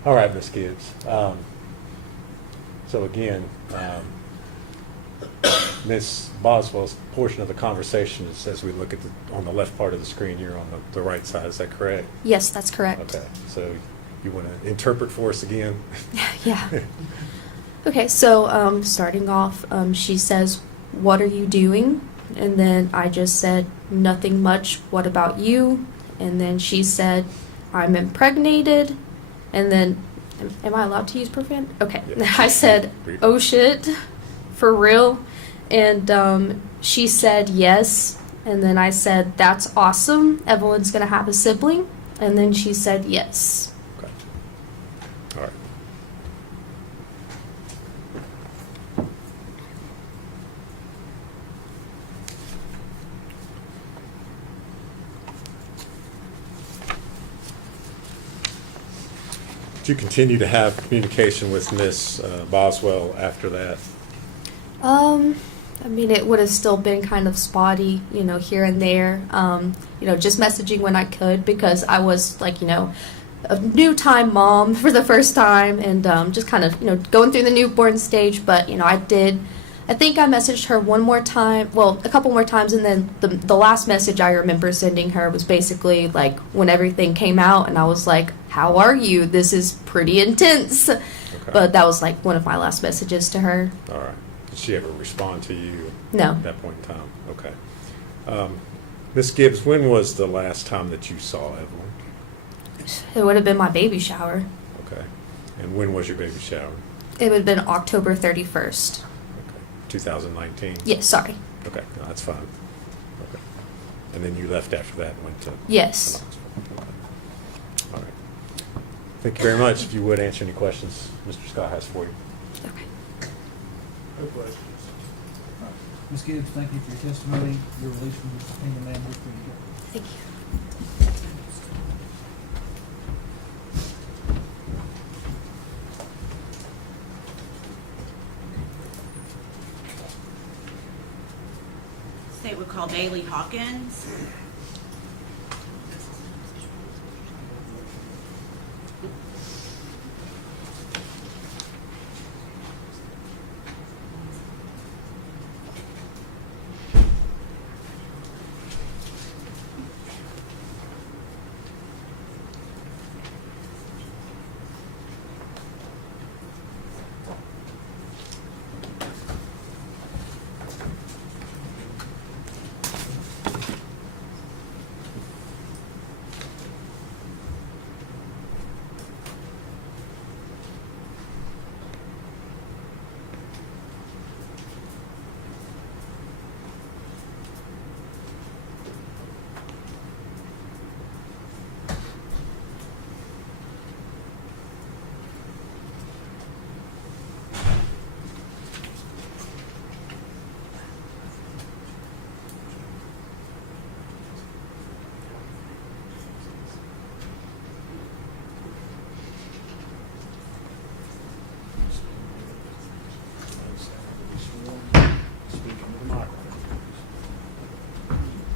All right, Ms. Gibbs. So again, Ms. Boswell's portion of the conversation is, as we look at on the left part of the screen, you're on the right side. Is that correct? Yes, that's correct. Okay. So you want to interpret for us again? Yeah. Okay, so starting off, she says, "What are you doing?" And then I just said, "Nothing much. What about you?" And then she said, "I'm impregnated." And then, am I allowed to use profanity? Okay. Yeah. I said, "Oh shit, for real?" And she said, "Yes." And then I said, "That's awesome. Evelyn's going to have a sibling." And then she said, "Yes." Okay. All right. Did you continue to have communication with Miss Boswell after that? I mean, it would have still been kind of spotty, here and there. Just messaging when I could, because I was like, a new time mom for the first time, and just kind of, going through the newborn stage. But, I think I messaged her one more time, well, a couple more times, and then the last message I remember sending her was basically like when everything came out, and I was like, "How are you? This is pretty intense." Okay. But that was like one of my last messages to her. All right. Did she ever respond to you No. at that point in time? Okay. Ms. Gibbs, when was the last time that you saw Evelyn? It would have been my baby shower. Okay. And when was your baby shower? It would have been October 31st. Okay. 2019? Yes, sorry. Okay. No, that's fine. Okay. And then you left after that and went to... Yes. Okay. All right. Thank you very much. If you would answer any questions Mr. Scott has for you. No questions. Ms. Gibbs, thank you for your testimony. Your release from the subpoena, ma'am. We're free to go. Thank you. State would call Bailey Hawkins.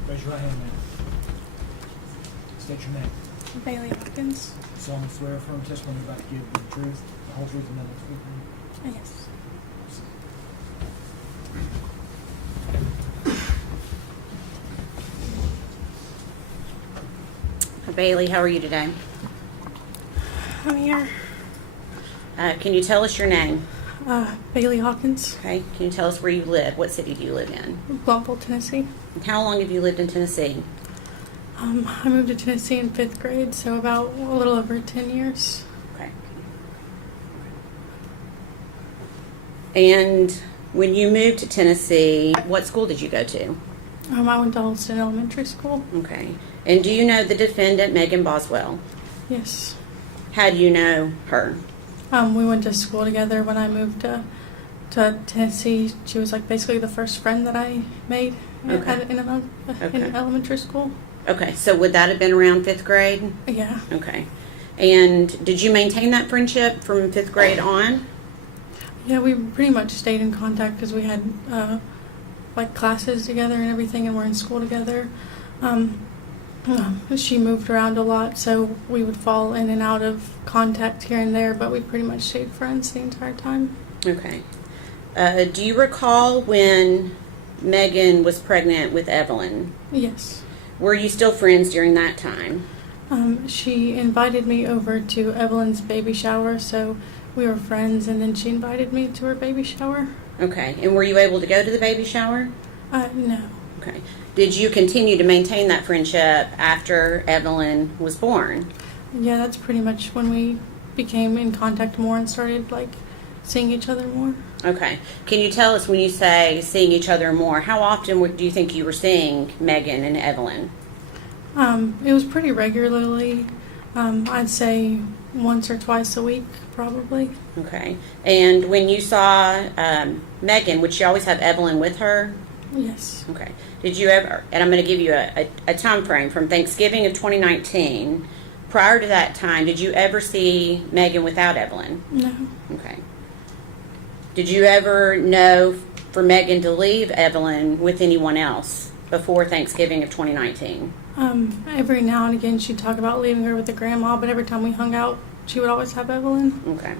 Raise your right hand, ma'am. State your name. Bailey Hawkins. You solemnly swear affirm testimony you're about to give the truth, the whole truth, and nothing but the truth. Yes. Bailey, how are you today? I'm here. Can you tell us your name? Bailey Hawkins. Okay. Can you tell us where you live? What city do you live in? Blumpville, Tennessee. And how long have you lived in Tennessee? I moved to Tennessee in 5th grade, so about a little over 10 years. Okay. And when you moved to Tennessee, what school did you go to? I went to Holston Elementary School. Okay. And do you know the defendant, Megan Boswell? Yes. How do you know her? We went to school together when I moved to Tennessee. She was like basically the first friend that I made in elementary school. Okay, so would that have been around 5th grade? Yeah. Okay. And did you maintain that friendship from 5th grade on? Yeah, we pretty much stayed in contact because we had like classes together and everything, and we're in school together. She moved around a lot, so we would fall in and out of contact here and there, but we pretty much stayed friends the entire time. Okay. Do you recall when Megan was pregnant with Evelyn? Yes. Were you still friends during that time? She invited me over to Evelyn's baby shower, so we were friends, and then she invited me to her baby shower. Okay. And were you able to go to the baby shower? No. Okay. Did you continue to maintain that friendship after Evelyn was born? Yeah, that's pretty much when we became in contact more and started like seeing each other more. Okay. Can you tell us, when you say seeing each other more, how often do you think you were seeing Megan and Evelyn? It was pretty regularly. I'd say once or twice a week, probably. Okay. And when you saw Megan, would she always have Evelyn with her? Yes. Okay. Did you ever, and I'm going to give you a time frame from Thanksgiving of 2019, prior to that time, did you ever see Megan without Evelyn? No. Okay. Did you ever know for Megan to leave Evelyn with anyone else before Thanksgiving of 2019? Every now and again she'd talk about leaving her with the grandma, but every time we hung out, she would always have Evelyn. Okay.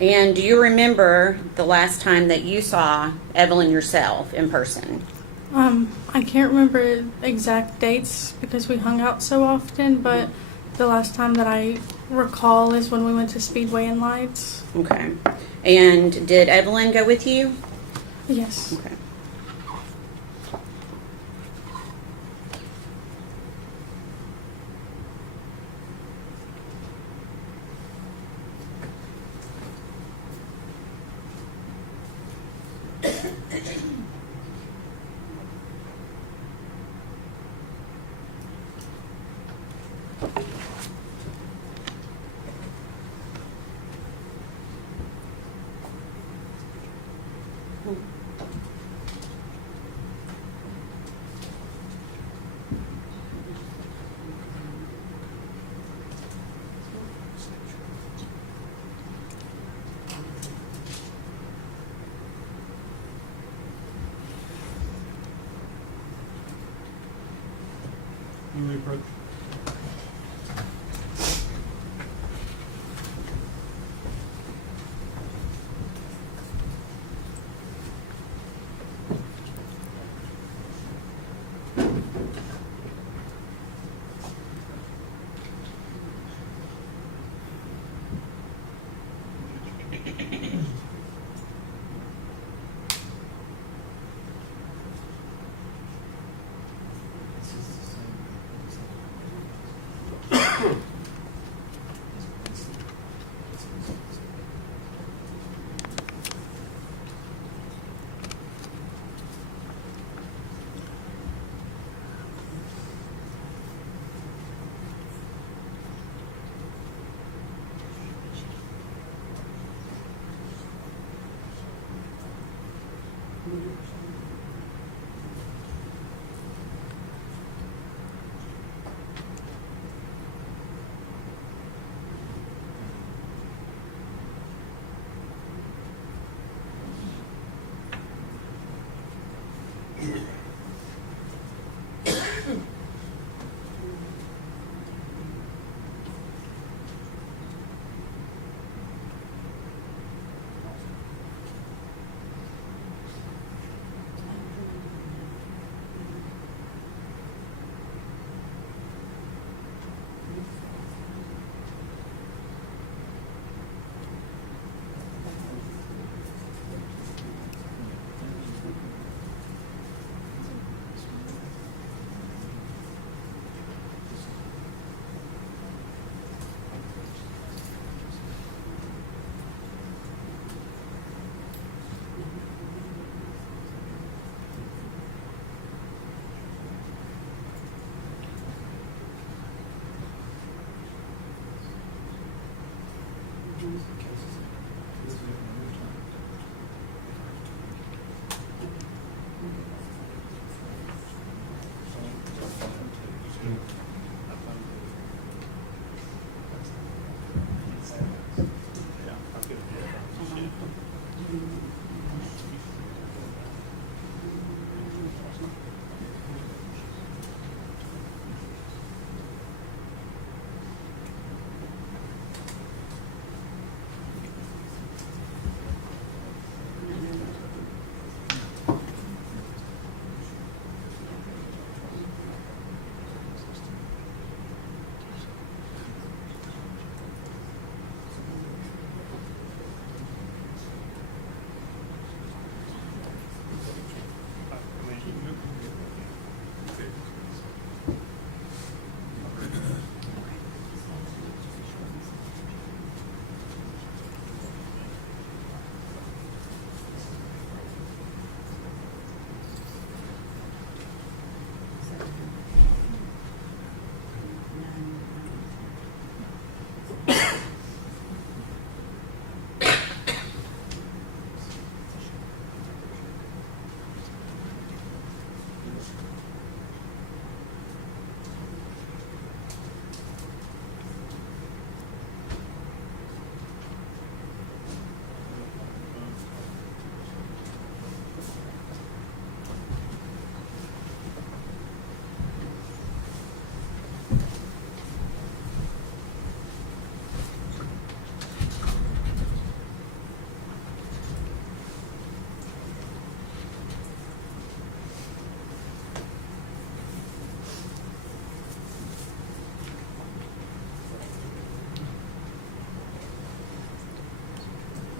And do you remember the last time that you saw Evelyn yourself in person? I can't remember exact dates because we hung out so often, but the last time that I recall is when we went to Speedway and Lights. Okay. And did Evelyn go with you? Yes. Okay.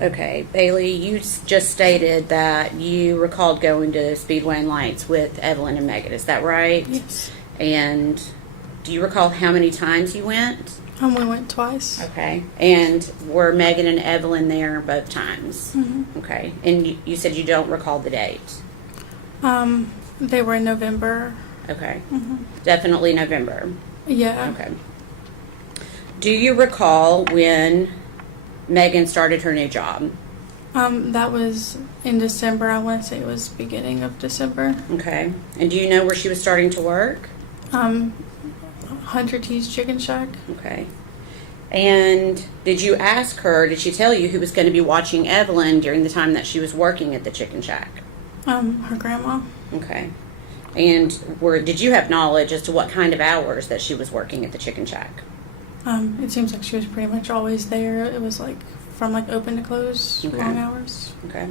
Okay, Bailey, you just stated that you recalled going to Speedway and Lights with Evelyn and Megan. Is that right? Yes. And do you recall how many times you went? We went twice. Okay. And were Megan and Evelyn there both times? Mm-hmm. Okay. And you said you don't recall the date? They were in November. Okay. Mm-hmm. Definitely November. Yeah. Okay. Do you recall when Megan started her new job? That was in December. I want to say it was beginning of December. Okay. And do you know where she was starting to work? 100 T's Chicken Shack. Okay. And did you ask her, did she tell you who was going to be watching Evelyn during the time that she was working at the Chicken Shack? Her grandma. Okay. And did you have knowledge as to what kind of hours that she was working at the Chicken Shack? It seems like she was pretty much always there. It was like from like open to close, Okay. long hours. Okay.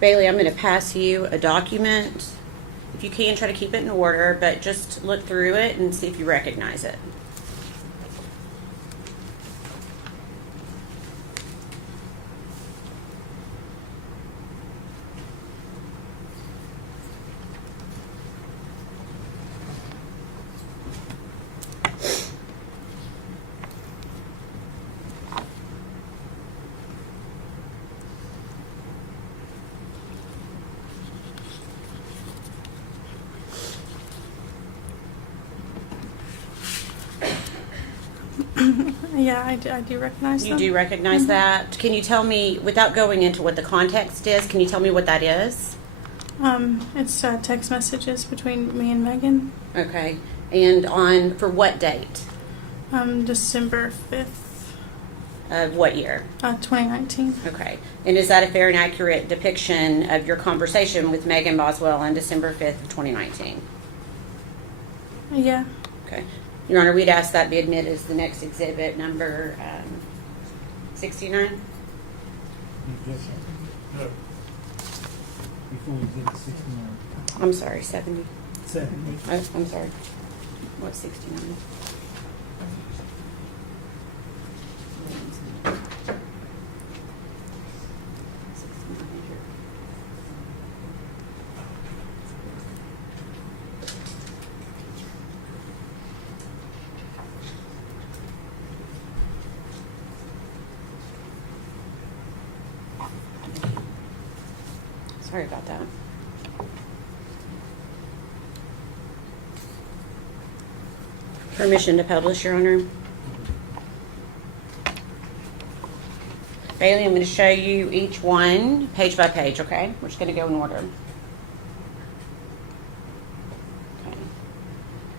Bailey, I'm going to pass you a document. If you can, try to keep it in order, but just look through it and see if you recognize it. Yeah, I do recognize You them. do recognize Mhm. that? Can you tell me, without going into what the context is, can you tell me what that is? It's text messages between me and Megan. Okay. And on, for what date? December 5th, Of what year? 2019. Okay. And is that a fair and accurate depiction of your conversation with Megan Boswell on December 5th of 2019? Yeah. Okay. Your Honor, we'd ask that be admitted as the next exhibit, number 69. No. Before we get to 69. I'm sorry, 70. 70. I'm sorry. What's 69? Sorry about that. Permission to publish, Your Honor. Bailey, I'm going to show you each one page by page, okay? We're just going to go in order. Okay.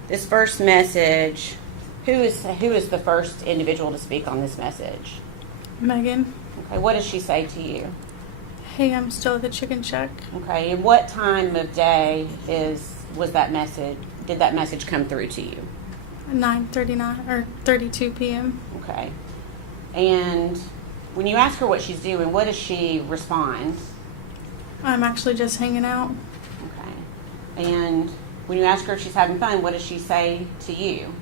This first message, who is the first individual to speak on this message? Megan. Okay, what does she say to you? Hey, I'm still at the chicken shack. Okay, and what time of day was that message? Did that message come through to you? 9:39 or 32 p.m. Okay. And when you ask her what she's doing, what does she respond? I'm actually just hanging out. Okay. And when you ask her if she's having fun, what does she say to you?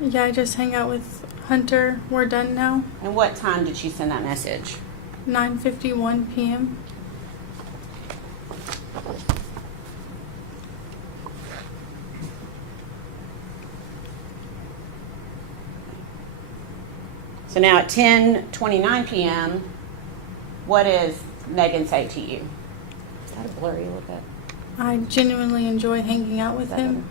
Yeah, I just hang out with Hunter. We're done now. And what time did she send that message? 9:51 p.m. So now at 10:29 p.m., what does Megan say to you? Is that a blurry a little bit? I genuinely enjoy hanging out with him.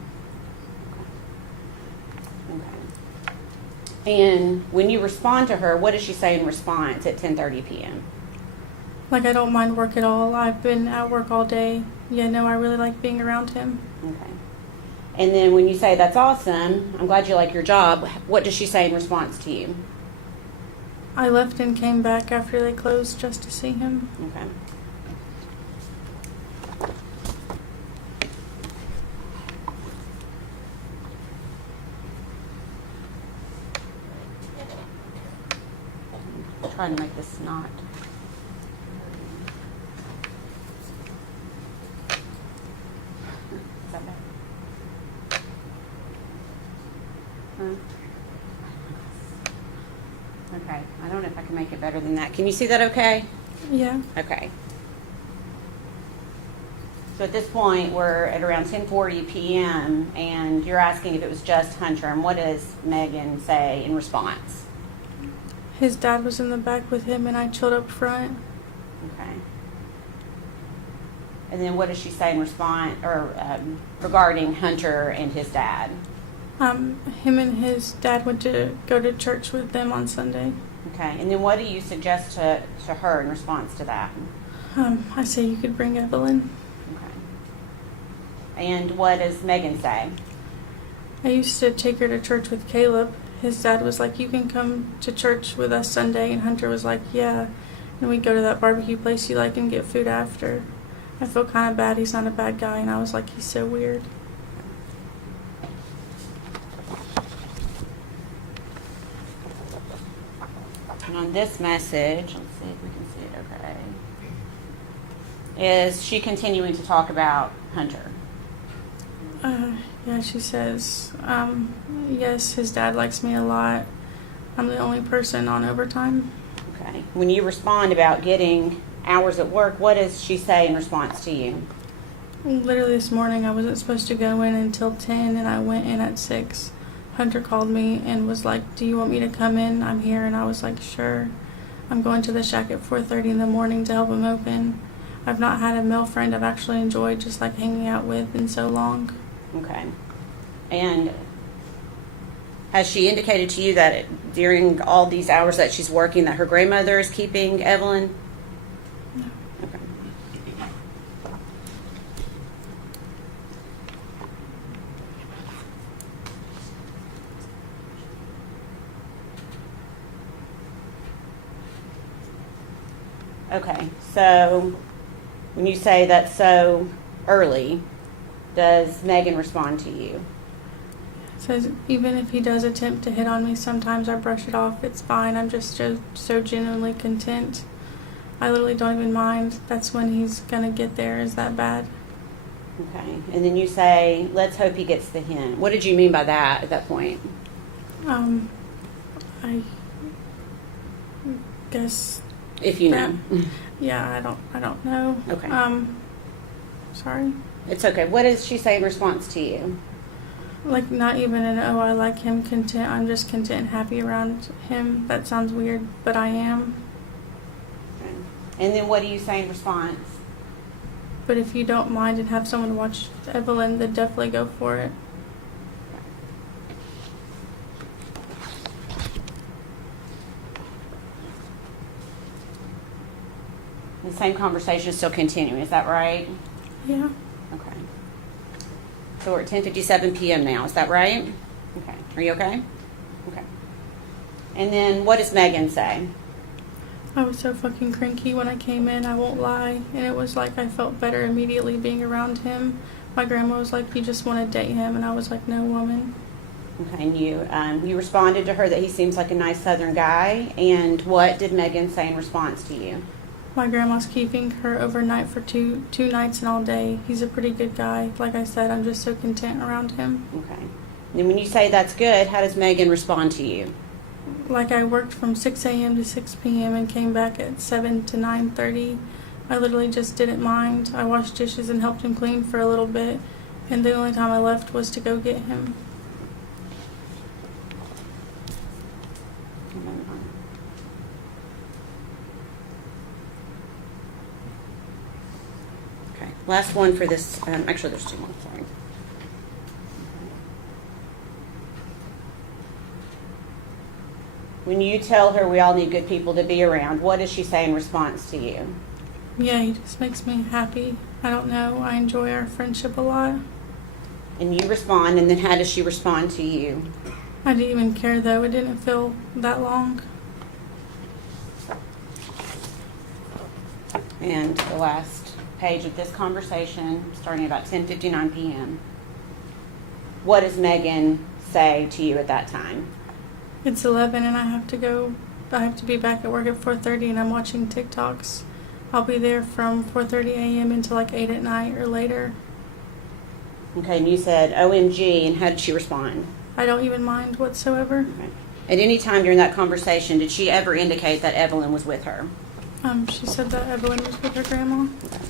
And when you respond to her, what does she say in response at 10:30 p.m.? Like, I don't mind work at all. I've been at work all day. Yeah, no, I really like being around him. Okay. And then when you say, that's awesome, I'm glad you like your job, what does she say in response to you? I left and came back after they closed just to see him. Okay. I'm trying to make this not. Is that better? Huh? Okay, I don't know if I can make it better than that. Can you see that okay? Yeah. Okay. So at this point, we're at around 10:40 p.m., and you're asking if it was just Hunter, and what does Megan say in response? His dad was in the back with him, and I chilled up front. Okay. And then what does she say in response, or regarding Hunter and his dad? Him and his dad went to go to church with them on Sunday. Okay. And then what do you suggest to her in response to that? I say you could bring Evelyn. Okay. And what does Megan say? I used to take her to church with Caleb. His dad was like, you can come to church with us Sunday. And Hunter was like, yeah. And we'd go to that barbecue place you like and get food after. I feel kind of bad. He's not a bad guy. And I was like, he's so weird. And on this message, let's see if we can see it okay. Is she continuing to talk about Hunter? Yeah, she says, yes, his dad likes me a lot. I'm the only person on overtime. Okay. When you respond about getting hours at work, what does she say in response to you? Literally this morning, I wasn't supposed to go in until 10, and I went in at 6. Hunter called me and was like, do you want me to come in? I'm here. And I was like, sure. I'm going to the shack at 4:30 in the morning to help him open. I've not had a male friend I've actually enjoyed just like hanging out with in so long. Okay. And has she indicated to you that during all these hours that she's working that her grandmother is keeping Evelyn? No. Okay. Okay, so when you say that's so early, does Megan respond to you? Says even if he does attempt to hit on me, sometimes I brush it off. It's fine. I'm just so genuinely content. I literally don't even mind. That's when he's gonna get there. Is that bad? Okay, and then you say, let's hope he gets the hint. What did you mean by that at that point? I guess. If you know. Yeah, I don't know. Okay. Sorry. It's okay. What does she say in response to you? Like, not even an, oh, I like him, content. I'm just content and happy around him. That sounds weird, but I am. Okay. And then what do you say in response? But if you don't mind and have someone watch Evelyn, then definitely go for it. The same conversation is still continuing, is that right? Yeah. Okay. So we're at 10:57 p.m. now, is that right? Okay. Are you okay? Okay. And then what does Megan say? I was so fucking cranky when I came in, I won't lie. And it was like I felt better immediately being around him. My grandma was like, you just want to date him. And I was like, no, woman. Okay, and you responded to her that he seems like a nice Southern guy. And what did Megan say in response to you? My grandma's keeping her overnight for two nights and all day. He's a pretty good guy. Like I said, I'm just so content around him. Okay. And when you say that's good, how does Megan respond to you? Like I worked from 6 a.m. to 6 p.m. and came back at 7 to 9:30. I literally just didn't mind. I washed dishes and helped him clean for a little bit. And the only time I left was to go get him. Okay. Last one for this. Actually, there's two more. Sorry. When you tell her we all need good people to be around, what does she say in response to you? Yeah, he just makes me happy. I don't know. I enjoy our friendship a lot. And you respond, and then how does she respond to you? I didn't even care, though. It didn't feel that long. And the last page of this conversation, starting about 10:59 p.m. What does Megan say to you at that time? It's 11 and I have to be back at work at 4:30 and I'm watching TikToks. I'll be there from 4:30 a.m. until like 8 at night or later. Okay, and you said, OMG, and how did she respond? I don't even mind whatsoever. Okay. At any time during that conversation, did she ever indicate that Evelyn was with her? She said that Evelyn was with her grandma. Okay.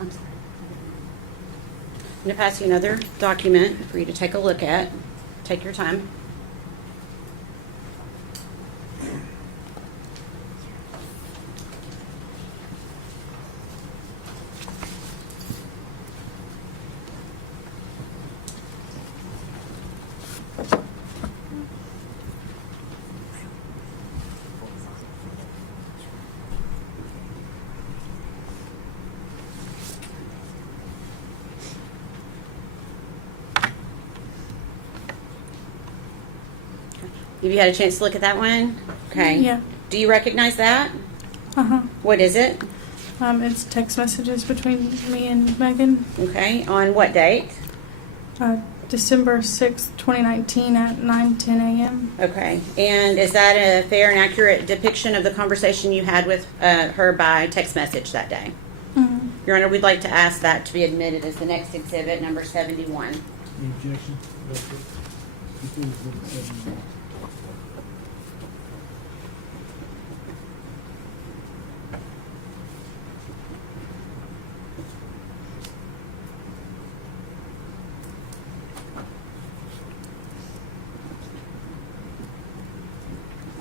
I'm sorry. I'm going to pass you another document for you to take a look at. Take your time. Have you had a chance to look at that one? Okay. Yeah. Do you recognize that? Uh-huh. What is it? It's text messages between me and Megan. Okay. On what date? December 6th, 2019 at 9:10 a.m. Okay. And is that a fair and accurate depiction of the conversation you had with her by text message that day? Mhm. Your Honor, we'd like to ask that to be admitted as the next exhibit, number 71. Any objection?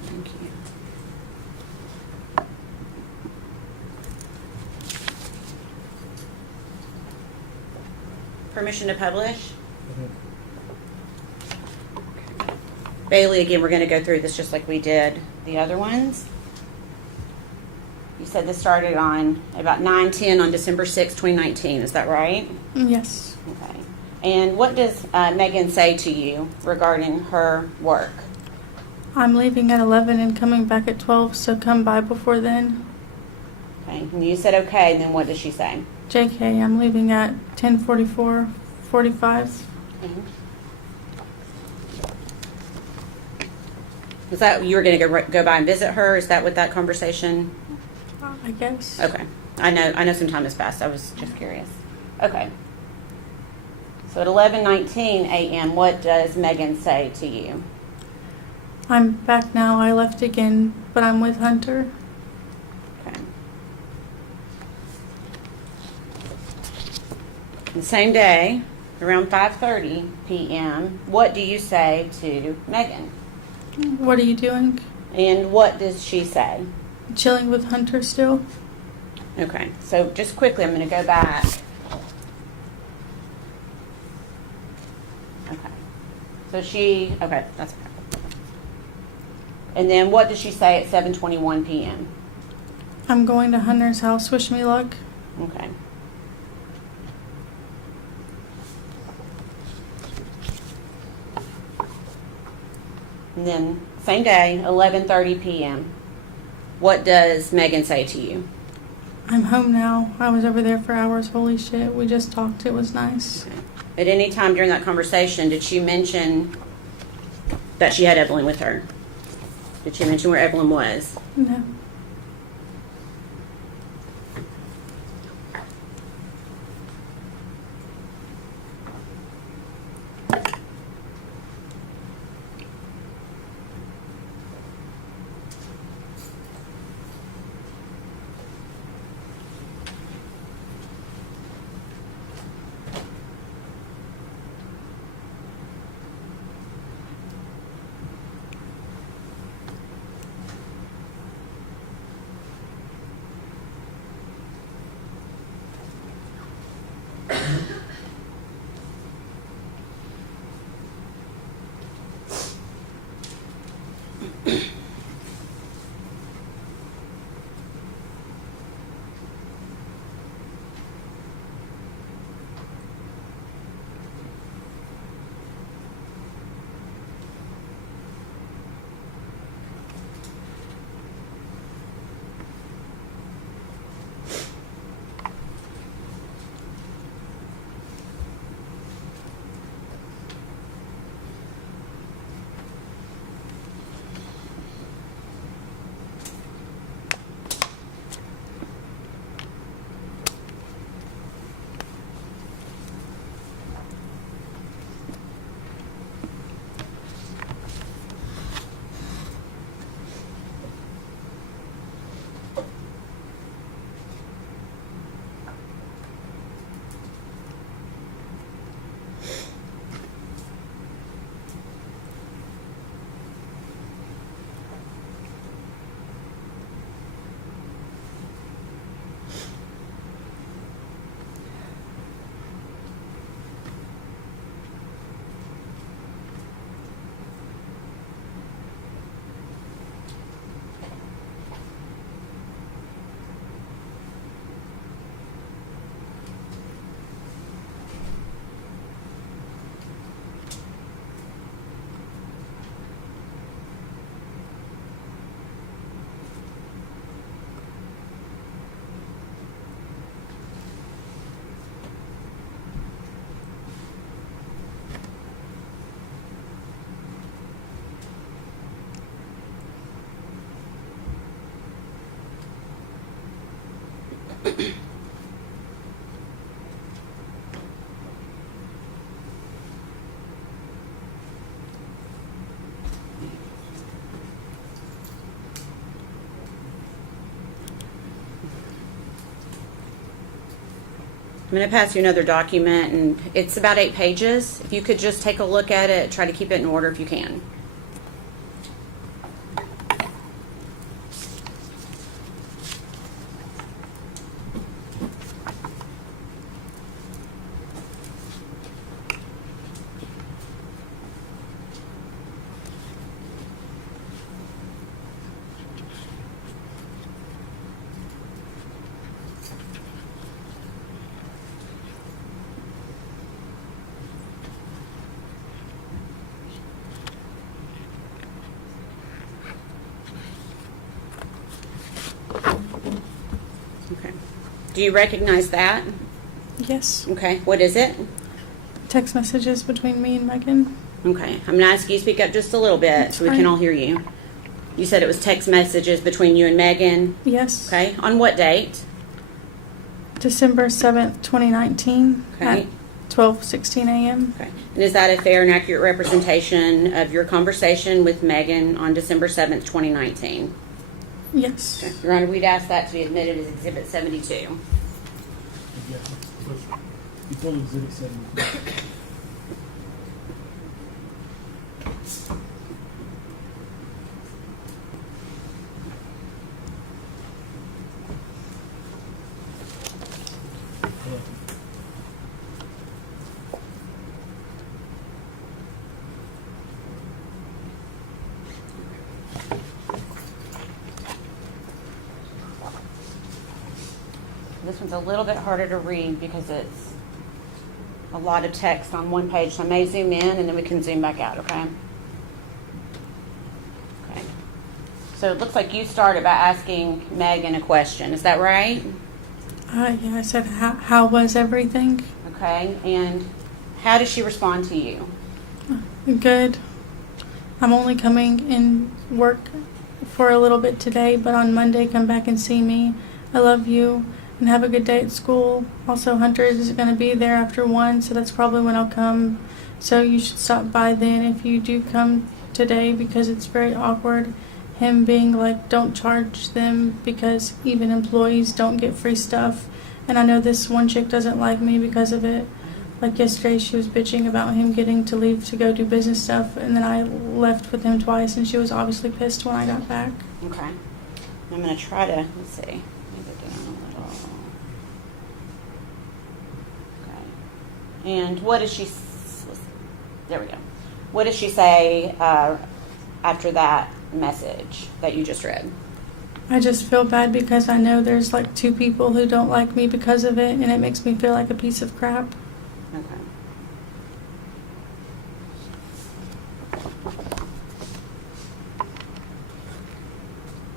Thank you. Permission to publish? Bailey, again, we're going to go through this just like we did the other ones. You said this started on about 9:10 on December 6, 2019. Is that right? Yes. Okay. And what does Megan say to you regarding her work? I'm leaving at 11 and coming back at 12, so come by before then. Okay. And you said okay, then what does she say? JK, I'm leaving at 10:44:45. Was that you were going to go by and visit her? Is that what that conversation? I guess. Okay. I know some time has passed. I was just curious. Okay. So at 11:19 a.m., what does Megan say to you? I'm back now. I left again, but I'm with Hunter. Okay. The same day, around 5:30 p.m., what do you say to Megan? What are you doing? And what does she say? Chilling with Hunter still. Okay. So just quickly, I'm going to go back. Okay. So okay, that's okay. And then what does she say at 7:21 p.m.? I'm going to Hunter's house. Wish me luck. Okay. And then same day, 11:30 p.m. What does Megan say to you? I'm home now. I was over there for hours. Holy shit. We just talked. It was nice. Okay. At any time during that conversation, did she mention that she had Evelyn with her? Did she mention where Evelyn was? No. going to pass you another document, and it's about 8 pages. If you could just take a look at it, try to keep it in order if you can. Okay. Do you recognize that? Yes. Okay. What is it? Text messages between me and Megan. Okay. I'm going to ask you to speak up just a little bit That's so we fine. can all hear you. You said it was text messages between you and Megan. Yes. Okay. On what date? December 7th, 2019 Okay. at 12:16 a.m. Okay. And is that a fair and accurate representation of your conversation with Megan on December 7th, 2019? Yes. Okay. Your Honor, we'd ask that to be admitted as Exhibit 72. You pulled exhibit 73. This one's a little bit harder to read because it's a lot of text on one page. So I may zoom in and then we can zoom back out, okay? Okay. So it looks like you started by asking Megan a question. Is that right? Yeah, I said, how was everything? Okay. And how did she respond to you? Good. I'm only coming in work for a little bit today, but on Monday, come back and see me. I love you. And have a good day at school. Also, Hunter is going to be there after 1, so that's probably when I'll come. So you should stop by then if you do come today, because it's very awkward. Him being like, don't charge them because even employees don't get free stuff. And I know this one chick doesn't like me because of it. Like yesterday, she was bitching about him getting to leave to go do business stuff, and then I left with him twice, and she was obviously pissed when I got back. Okay. I'm going to try to, let's see. And what does she, there we go. What does she say after that message that you just read? I just feel bad because I know there's like 2 people who don't like me because of it, and it makes me feel like a piece of crap. Okay.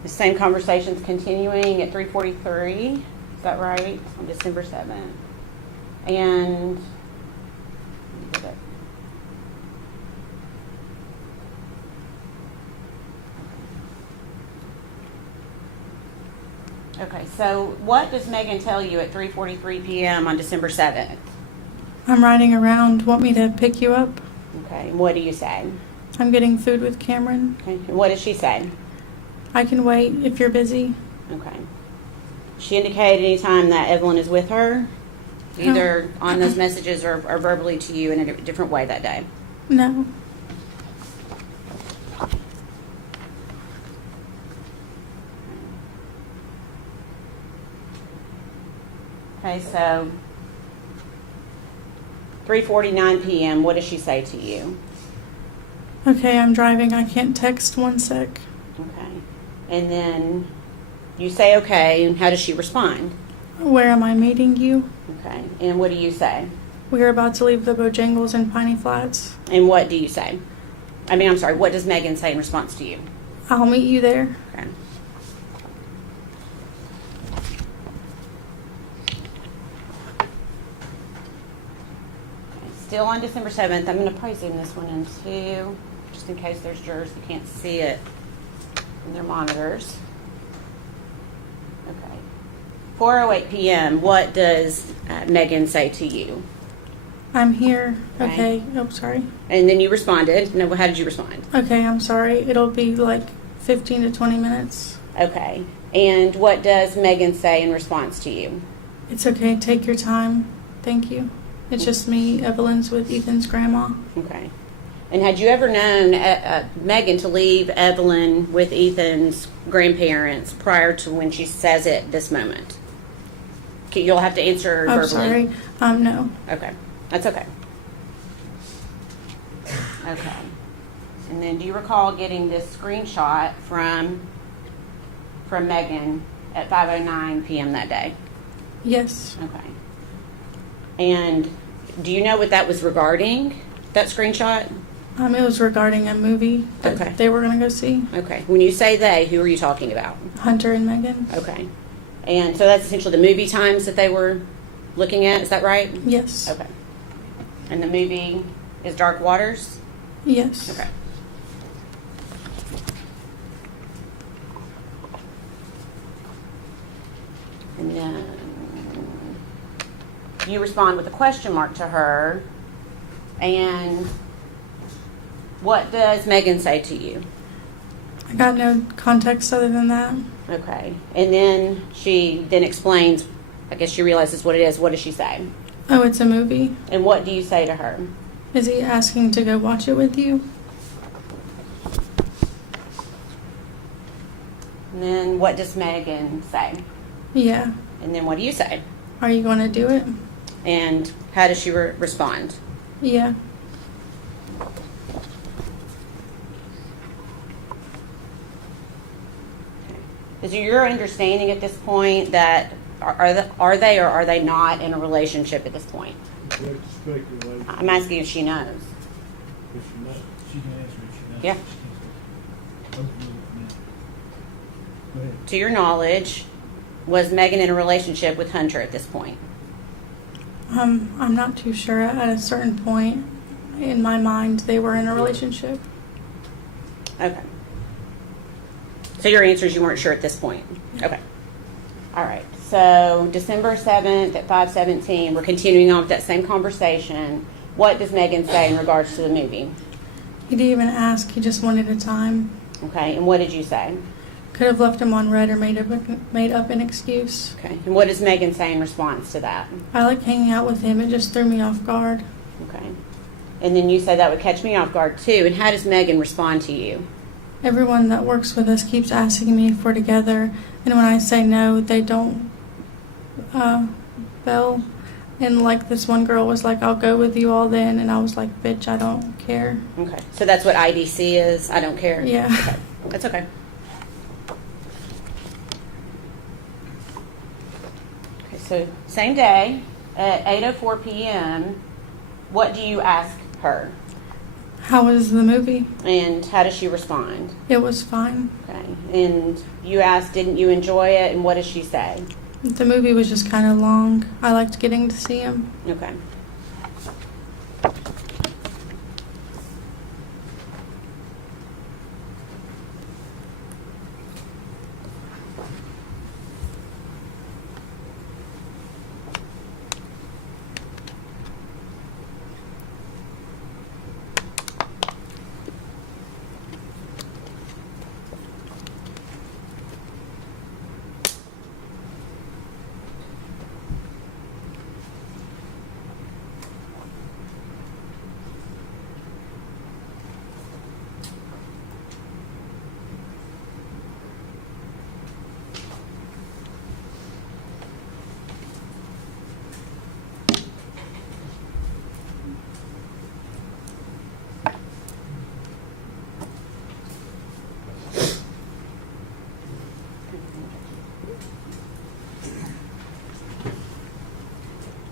The same conversation's continuing at 3:43. Is that right? On December 7th. And okay, so what does Megan tell you at 3:43 p.m. on December 7th? I'm riding around. Want me to pick you up? Okay, and what do you say? I'm getting food with Cameron. Okay, and what does she say? I can wait if you're busy. Okay. She indicated any time that Evelyn is with her, either on those messages or verbally to you in a different way that day? No. Okay, so 3:49 p.m., what does she say to you? Okay, I'm driving. I can't text 1 sec. Okay. And then you say okay, and how does she respond? Where am I meeting you? Okay. And what do you say? We're about to leave the Bojangles in Piney Flats. And what do you say? I mean, I'm sorry, what does Megan say in response to you? I'll meet you there. Okay. Still on December 7th. I'm going to probably zoom this one in too, just in case there's jurors who can't see it in their monitors. Okay. 4:08 p.m. What does Megan say to you? I'm here. Okay. Oh, sorry. And then you responded. No, how did you respond? Okay, I'm sorry. It'll be like 15 to 20 minutes. Okay. And what does Megan say in response to you? It's okay. Take your time. thank you. It's just me. Evelyn's with Ethan's grandma. Okay. And had you ever known Megan to leave Evelyn with Ethan's grandparents prior to when she says it this moment? Okay, you'll have to answer I'm verbally. sorry. No. Okay. That's okay. Okay. And then do you recall getting this screenshot from Megan at 5:09 p.m. that day? Yes. Okay. And do you know what that was regarding, that screenshot? It was regarding a movie that they were going to go see. Okay. When you say they, who are you talking about? Hunter and Megan. Okay. And so that's essentially the movie times that they were looking at, is that right? Yes. Okay. And the movie is Dark Waters? Yes. Okay. And then you respond with a question mark to her. And what does Megan say to you? I got no context other than that. Okay. And then she then explains, I guess she realizes what it is. What does she say? Oh, it's a movie. And what do you say to her? Is he asking to go watch it with you? And then what does Megan say? Yeah. And then what do you say? Are you going to do it? And how does she respond? Yeah. Is it your understanding at this point that are they or are they not in a relationship at this point? I'm asking if she knows. She can answer if she knows. Yeah. Go ahead. To your knowledge, was Megan in a relationship with Hunter at this point? I'm not too sure. At a certain point in my mind, they were in a relationship. Okay. So your answer is you weren't sure at this point? Okay. All right. So December 7th at 5:17, we're continuing on with that same conversation. What does Megan say in regards to the movie? He didn't even ask. He just wanted a time. Okay. And what did you say? Could have left him on red or made up an excuse. Okay. And what does Megan say in response to that? I like hanging out with him. It just threw me off guard. Okay. And then you say that would catch me off guard too. And how does Megan respond to you? Everyone that works with us keeps asking me if we're together, and when I say no, they don't bail. And like this one girl was like, "I'll go with you all then," and I was like, "Bitch, I don't care." Okay. So that's what IDC is? I don't care? Yeah. Okay. That's okay. Okay, so same day at 8:04 p.m., what do you ask her? How was the movie? And how does she respond? It was fine. Okay. And you asked, didn't you enjoy it? And what does she say? The movie was just kind of long. I liked getting to see him. Okay.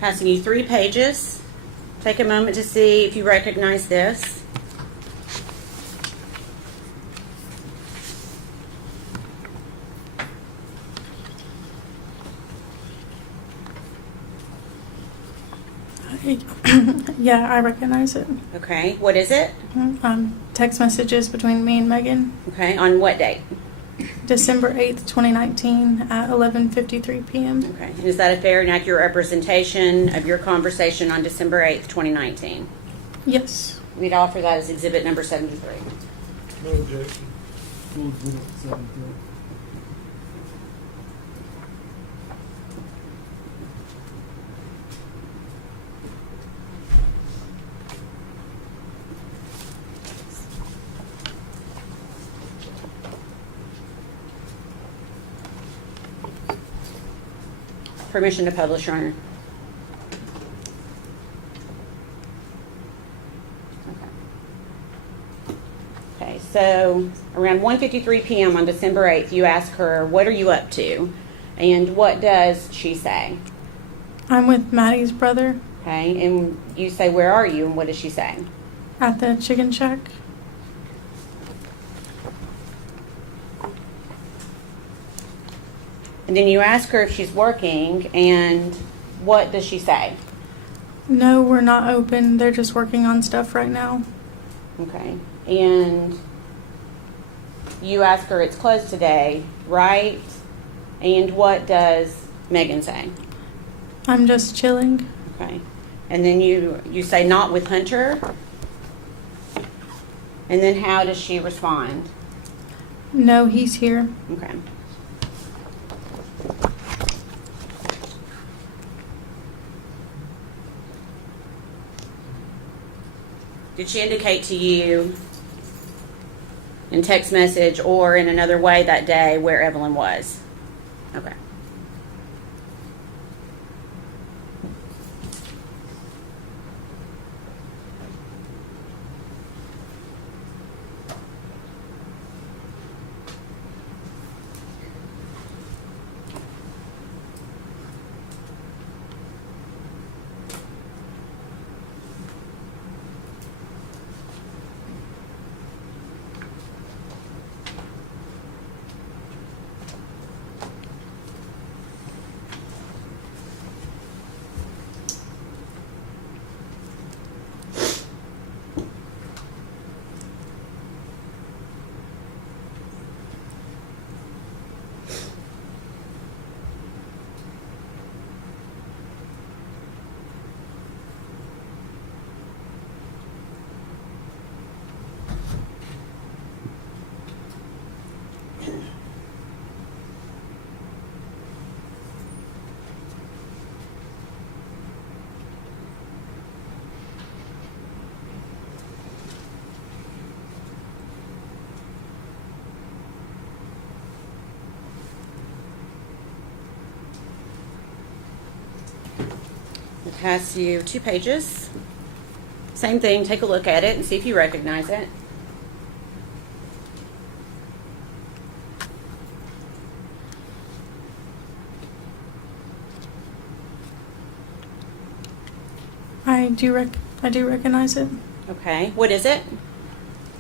Passing you 3 pages. Take a moment to see if you recognize this. Yeah, I recognize it. Okay. What is it? Text messages between me and Megan. Okay. On what date? December 8th, 2019 at 11:53 p.m. Okay. And is that a fair and accurate representation of your conversation on December 8th, 2019? Yes. We'd offer that as exhibit number 73. No objection. Full exhibit 73. Permission to publish, Your Honor. Okay, so around 1:53 p.m. on December 8th, you ask her, what are you up to? And what does she say? I'm with Maddie's brother Okay, and you say, where are you? And what does she say? at the chicken shack. And then you ask her if she's working, and what does she say? No, we're not open. They're just working on stuff right now. Okay, and you ask her it's closed today, right? And what does Megan say? I'm just chilling. Okay, and then you say not with Hunter, and then how does she respond? No, he's here. Okay. Did she indicate to you in text message or in another way that day where Evelyn was? Okay. I'll pass you 2 pages. Same thing, take a look at it and see if you recognize it. I do recognize it. Okay, what is it?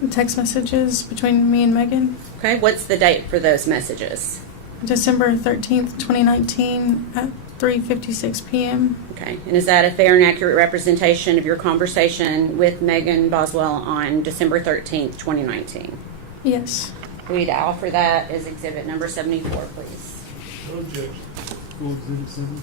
The text messages between me and Megan. Okay, what's the date for those messages? December 13th, 2019 at 3:56 p.m. Okay, and is that a fair and accurate representation of your conversation with Megan Boswell on December 13th, 2019? Yes. We'd offer that as exhibit number 74, please. No objection. Full exhibit 7.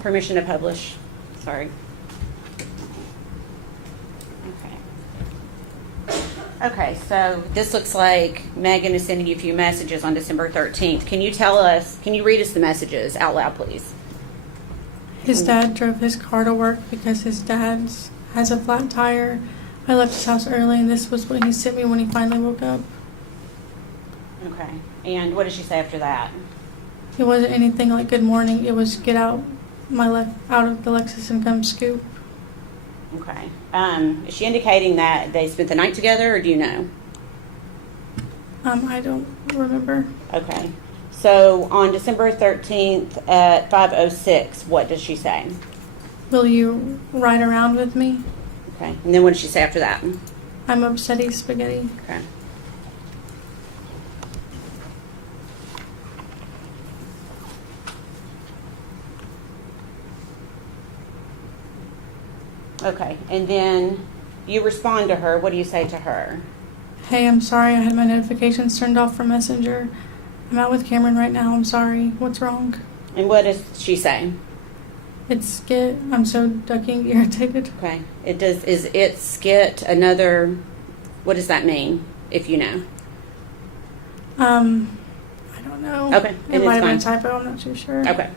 Permission to publish. Sorry. Okay, so this looks like Megan is sending you a few messages on December 13th. Can you read us the messages out loud, please? His dad drove his car to work because his dad has a flat tire. I left his house early, and this was what he sent me when he finally woke up. Okay, and what did she say after that? It wasn't anything like good morning. It was get out out of the Lexus and come scoop. Okay. Is she indicating that they spent the night together, or do you know? I don't remember. Okay. So on December 13th at 5:06, what does she say? Will you ride around with me? Okay. And then what did she say after that? I'm upset he's spaghetti. Okay. Okay, and then you respond to her. What do you say to her? Hey, I'm sorry. I had my notifications turned off from Messenger. I'm out with Cameron right now. I'm sorry. What's wrong? And what does she say? It's skit. I'm so ducking irritated. Okay. It does. Is it skit another? What does that mean? If you know. I don't know. Okay. It is might have been a fine. typo. I'm not too sure. Okay.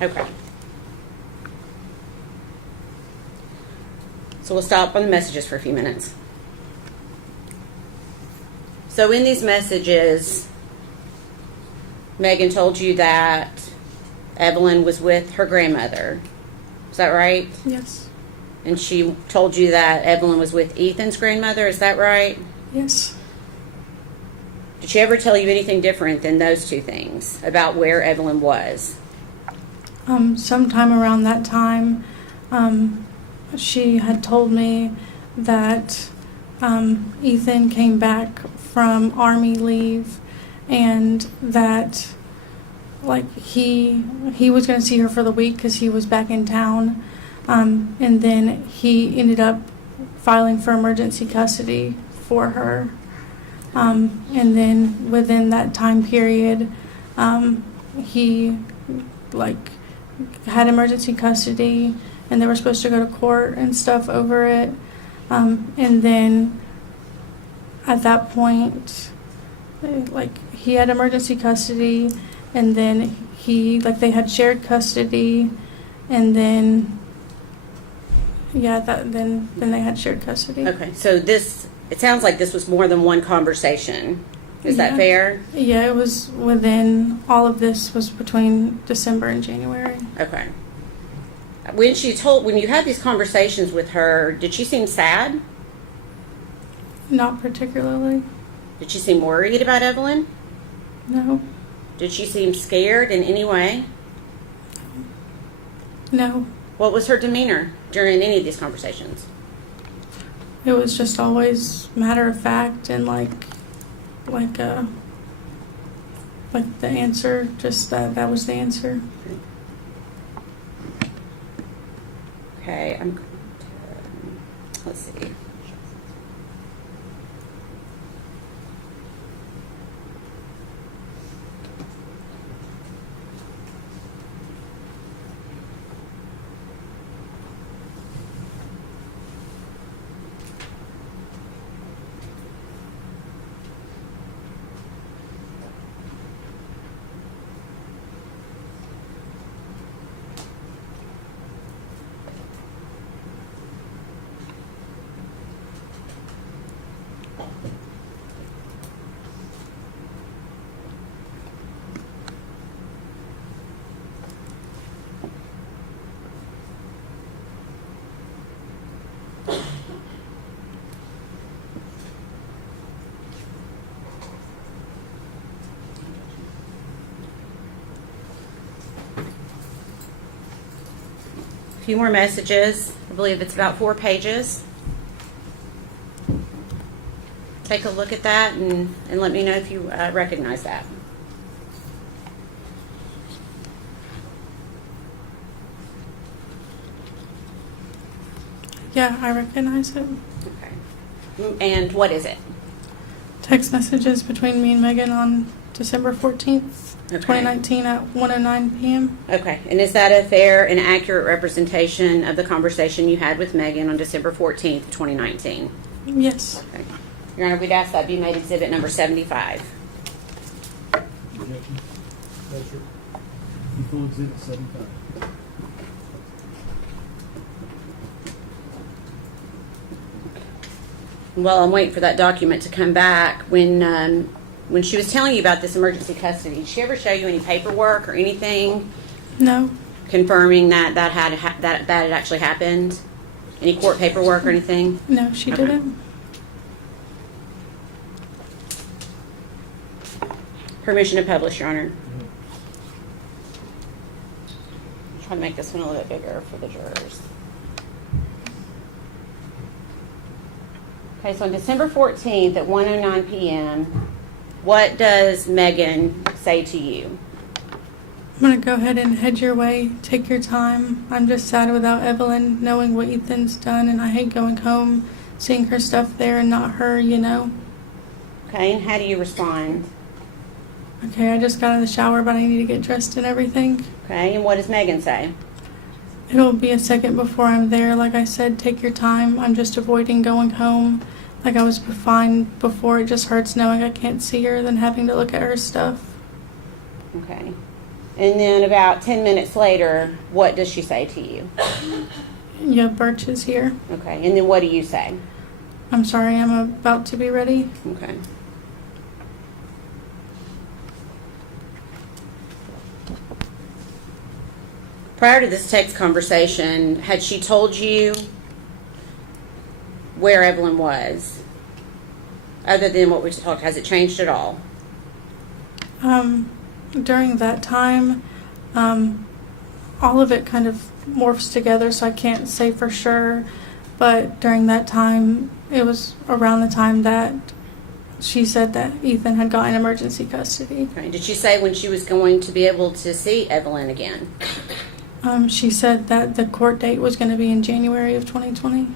Okay. So we'll stop on the messages for a few minutes. So in these messages, Megan told you that Evelyn was with her grandmother. Is that right? Yes. And she told you that Evelyn was with Ethan's grandmother. Is that right? Yes. Did she ever tell you anything different than those two things about where Evelyn was? Sometime around that time, she had told me that Ethan came back from Army leave and that like he was going to see her for the week because he was back in town, and then he ended up filing for emergency custody for her, and then within that time period, he like had emergency custody and they were supposed to go to court and stuff over it, and then at that point like he had emergency custody and then they had shared custody and then then they had shared custody. Okay, so it sounds like this was more than one conversation. Is that fair? Yeah, it was all of this was between December and January. Okay. When you had these conversations with her, did she seem sad? Not particularly. Did she seem worried about Evelyn? No. Did she seem scared in any way? No. What was her demeanor during any of these conversations? It was just always matter of fact and like the answer, just that was the answer. Okay, let's see. Few more messages. I believe it's about 4 pages. Take a look at that and let me know if you recognize that. Yeah, I recognize it. Okay. And what is it? Text messages between me and Megan on December 14th, 2019 at 1:09 p.m. Okay. And is that a fair and accurate representation of the conversation you had with Megan on December 14th, 2019? Yes. Okay. Your Honor, we'd ask that be made exhibit number 75. That's your full exhibit 75. Well, I'm waiting for that document to come back. When she was telling you about this emergency custody, did she ever show you any paperwork or anything No. confirming that had actually happened? Any court paperwork or anything? No, she Okay. didn't. Permission to publish, Your Honor. I'm trying to make this one a little bit bigger for the jurors. Okay, so on December 14th at 1:09 p.m., what does Megan say to you? I'm going to go ahead and head your way. Take your time. I'm just sad without Evelyn, knowing what Ethan's done, and I hate going home, seeing her stuff there and not her, you know. Okay, and how do you respond? Okay, I just got out of the shower, but I need to get dressed and everything. Okay, and what does Megan say? It'll be a second before I'm there. Like I said, take your time. I'm just avoiding going home. Like I was fine before. It just hurts knowing I can't see her than having to look at her stuff. Okay. And then about 10 minutes later, what does she say to you? Yeah, Birch is here. Okay, and then what do you say? I'm sorry, I'm about to be ready. Okay. Prior to this text conversation, had she told you where Evelyn was? Other than what we talked, has it changed at all? During that time, all of it kind of morphs together, so I can't say for sure. But during that time, it was around the time that she said that Ethan had gotten emergency custody. Okay. Did she say when she was going to be able to see Evelyn again? She said that the court date was going to be in January of 2020.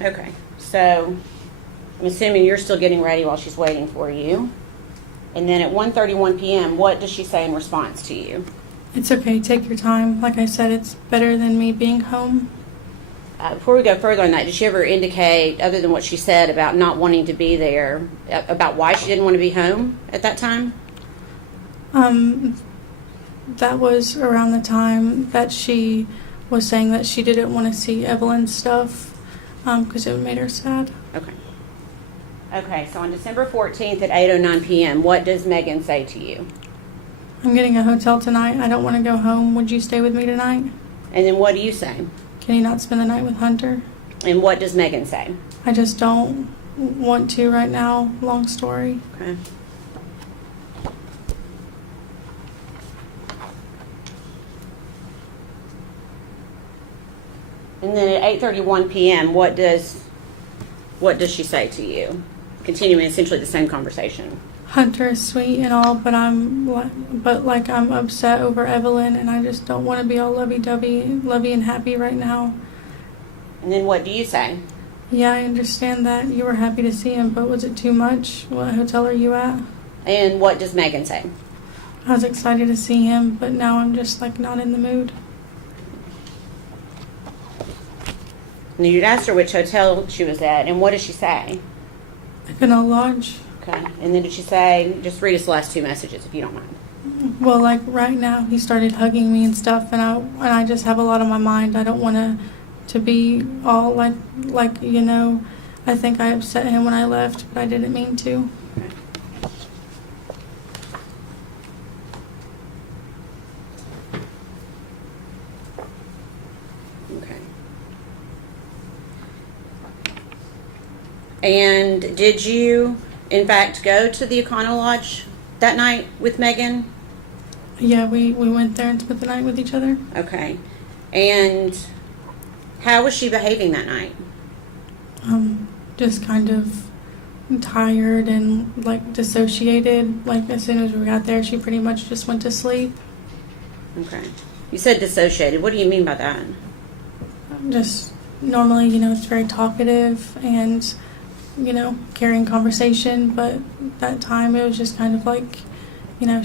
Okay, so I'm assuming you're still getting ready while she's waiting for you. And then at 1:31 p.m., what does she say in response to you? It's okay, take your time. Like I said, it's better than me being home. Before we go further on that, did she ever indicate, other than what she said about not wanting to be there, about why she didn't want to be home at that time? That was around the time that she was saying that she didn't want to see Evelyn's stuff because it made her sad. Okay. Okay, so on December 14th at 8:09 p.m., what does Megan say to you? I'm getting a hotel tonight. I don't want to go home. Would you stay with me tonight? And then what do you say? Can you not spend the night with Hunter? And what does Megan say? I just don't want to right now. Long story. Okay. And then at 8:31 p.m., what does she say to you? Continuing essentially the same conversation. Hunter is sweet and all, but I'm upset over Evelyn, and I just don't want to be all lovey and happy right now. And then what do you say? Yeah, I understand that you were happy to see him, but was it too much? What hotel are you at? And what does Megan say? I was excited to see him, but now I'm just not in the mood. And you'd asked her which hotel she was at, and what did she say? Canal Lodge. Okay. And then did she say, just read us the last two messages if you don't mind. Well, right now he started hugging me and stuff, and I just have a lot on my mind. I don't want to be all I think I upset him when I left, but I didn't mean to. Okay. And did you, in fact, go to the Econo Lodge that night with Megan? Yeah, we went there and spent the night with each other. Okay. And how was she behaving that night? Just kind of tired and dissociated. As soon as we got there, she pretty much just went to sleep. Okay. You said dissociated. What do you mean by that? Just normally, it's very talkative and, carrying conversation, but that time it was just kind of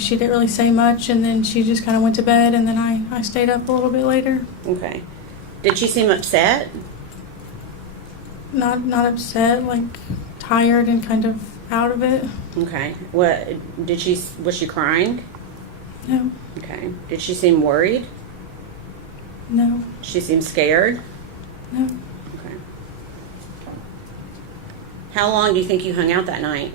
she didn't really say much, and then she just kind of went to bed, and then I stayed up a little bit later. Okay. Did she seem upset? Not upset, tired and kind of out of it. Okay. Was she crying? No. Okay. Did she seem worried? No. She seemed scared? No. Okay. How long do you think you hung out that night?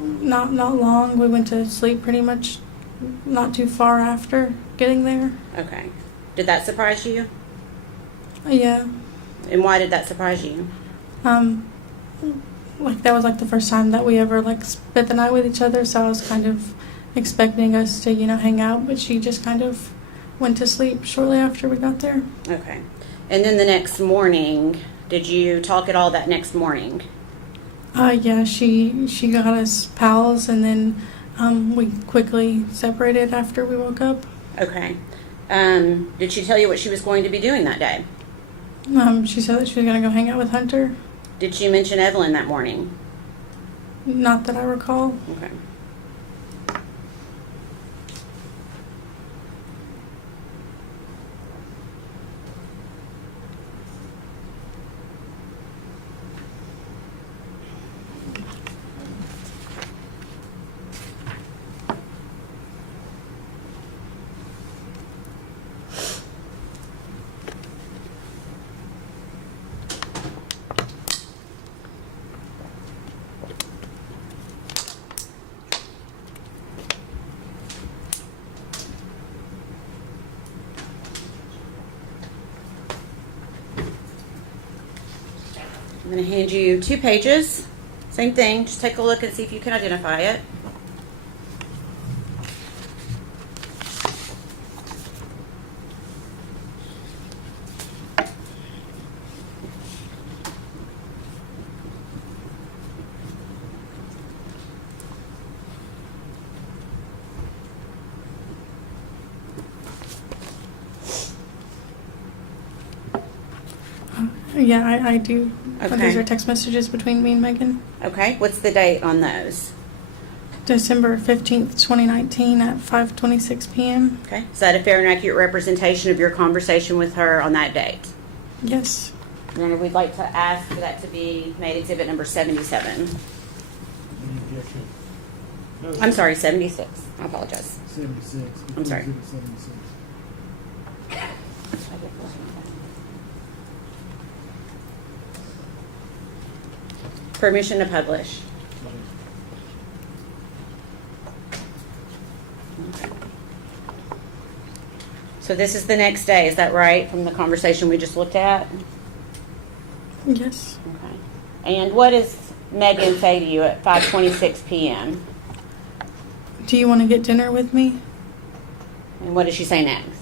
Not long. We went to sleep pretty much not too far after getting there. Okay. Did that surprise you? Yeah. And why did that surprise you? That was the first time that we ever spent the night with each other, so I was kind of expecting us to, hang out, but she just kind of went to sleep shortly after we got there. Okay. And then the next morning, did you talk at all that next morning? Yeah, she got us pals, and then we quickly separated after we woke up. Okay. Did she tell you what she was going to be doing that day? She said that she was going to go hang out with Hunter. Did she mention Evelyn that morning? Not that I recall. Okay. I'm going to hand you 2 pages. Same thing. Just take a look and see if you can identify it. Yeah, I do. Okay. These are text messages between me and Megan. Okay. What's the date on those? December 15th, 2019 at 5:26 p.m. Okay. Is that a fair and accurate representation of your conversation with her on that date? Yes. And we'd like to ask for that to be made exhibit number 77. I'm sorry, 76. I apologize. 76. I'm sorry. Exhibit 76. Permission to publish. So this is the next day, is that right, from the conversation we just looked at? Yes. Okay. And what does Megan say to you at 5:26 p.m.? Do you want to get dinner with me? And what does she say next?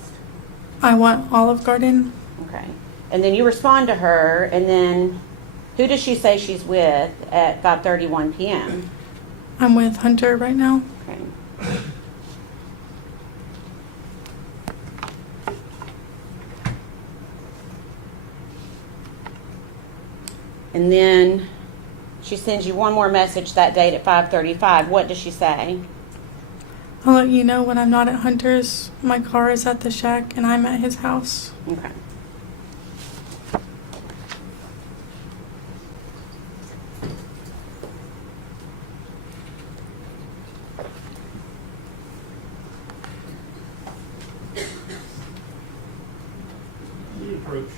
I want Olive Garden. Okay. And then you respond to her, and then who does she say she's with at 5:31 p.m.? I'm with Hunter right now. Okay. And then she sends you one more message that date at 5:35. What does she say? I'll let you know when I'm not at Hunter's. My car is at the shack and I'm at his house. Okay. You approach.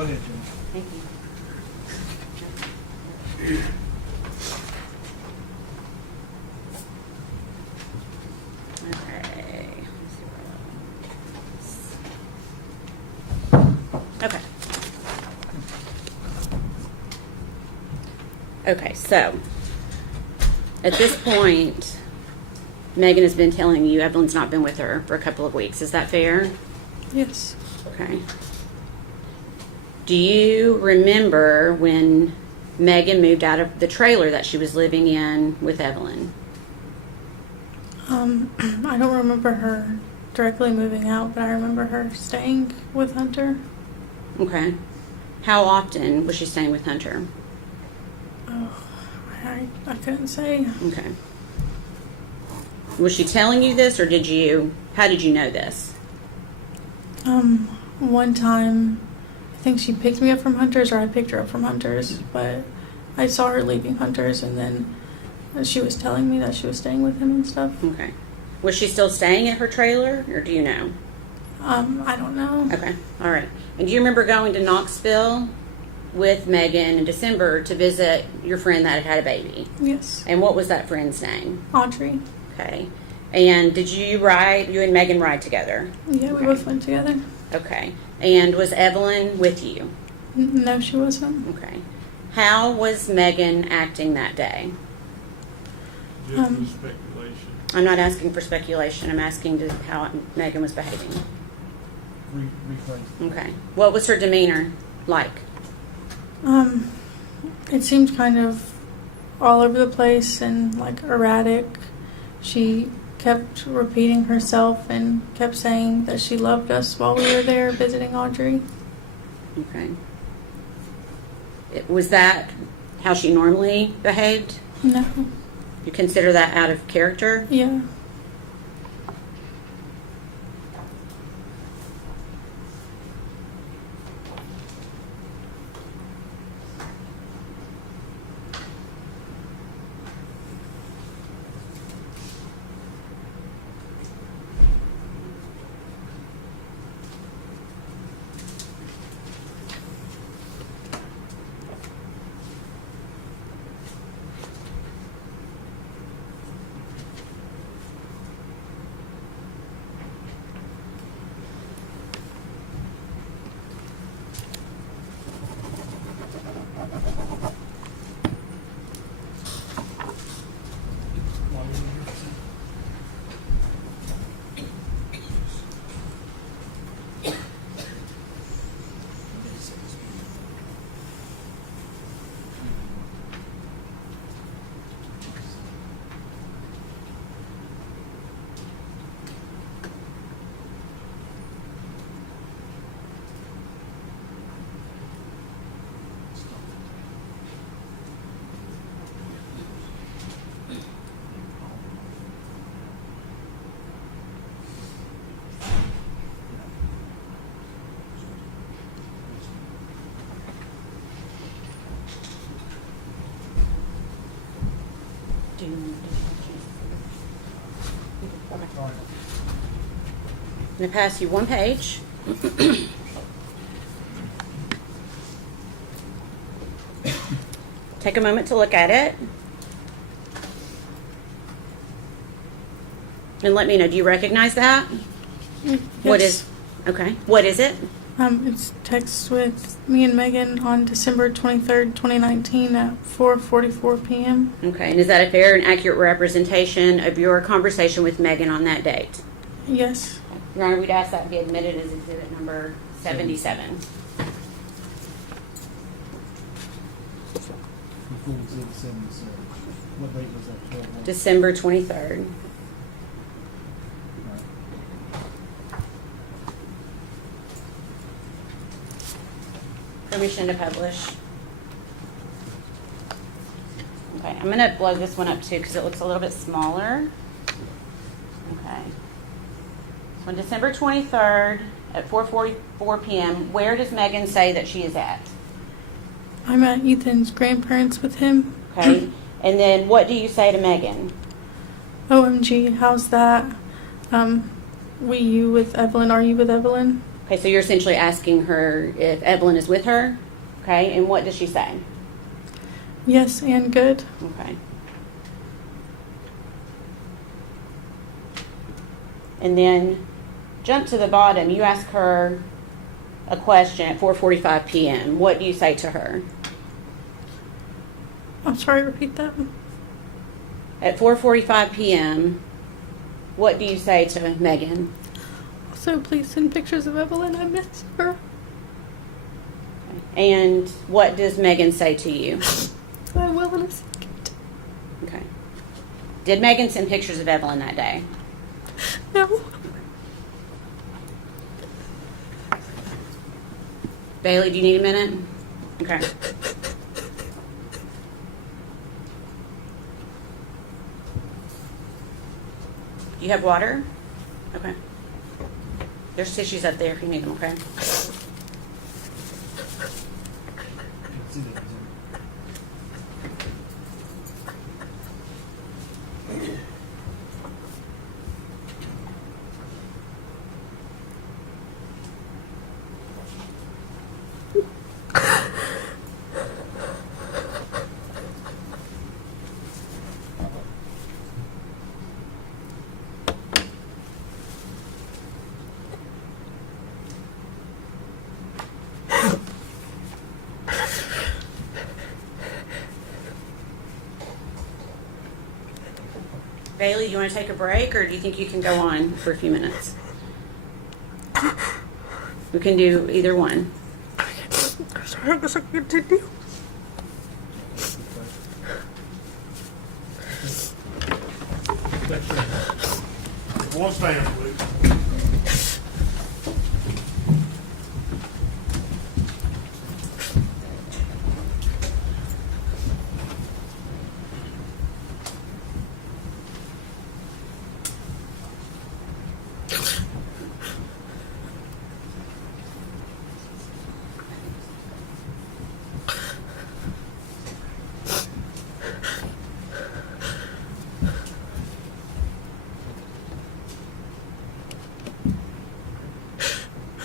Go ahead, Jim. Thank you. Okay. Okay. Okay, so at this point, Megan has been telling you Evelyn's not been with her for a couple of weeks. Is that fair? Yes. Okay. Do you remember when Megan moved out of the trailer that she was living in with Evelyn? I don't remember her directly moving out, but I remember her staying with Hunter. Okay. How often was she staying with Hunter? Oh, I couldn't say. Okay. Was she telling you this, or how did you know this? One time, I think she picked me up from Hunter's, or I picked her up from Hunter's, but I saw her leaving Hunter's, and then she was telling me that she was staying with him and stuff. Okay. Was she still staying at her trailer, or do you know? I don't know. Okay. All right. And do you remember going to Knoxville with Megan in December to visit your friend that had a baby? Yes. And what was that friend's name? Audrey. Okay. And did you and Megan ride together? Yeah, we both went together. Okay. And was Evelyn with you? No, she wasn't. Okay. How was Megan acting that day? Just speculation. I'm not asking for speculation. I'm asking how Megan was behaving. Rephrase. Okay. What was her demeanor like? It seemed kind of all over the place and like erratic. She kept repeating herself and kept saying that she loved us while we were there visiting Audrey. Okay. Was that how she normally behaved? No. You consider that out of character? Yeah. I'm going to pass you one page. Take a moment to look at it. And let me know, do you recognize that? Yes. What is, okay, what is it? It's text with me and Megan on December 23rd, 2019 at 4:44 p.m. Okay, and is that a fair and accurate representation of your conversation with Megan on that date? Yes. Your Honor, we'd ask that be admitted as exhibit number 77. Before exhibit 77. What date was that? 12 December 23rd. Permission to publish. Okay, I'm going to blow this one up too because it looks a little bit smaller. Okay. So on December 23rd at 4:44 p.m., where does Megan say that she is at? I'm at Ethan's grandparents with him. Okay. And then what do you say to Megan? OMG, how's that? You with Evelyn? Are you with Evelyn? Okay, so you're essentially asking her if Evelyn is with her, okay, and what does she say? Yes, and good. Okay. And then jump to the bottom. You ask her a question at 4:45 p.m. What do you say to her? I'm sorry, repeat that. At 4:45 p.m., what do you say to Megan? So please send pictures of Evelyn. I miss her. And what does Megan say to you? I will in a second. Okay. Did Megan send pictures of Evelyn that day? No. Bailey, do you need a minute? Okay. Do you have water? Okay. There's tissues up there if you need them, okay? Bailey, do you want to take a break, or do you think you can go on for a few minutes? We can do either one. Sorry, I guess I can continue. One stand, please.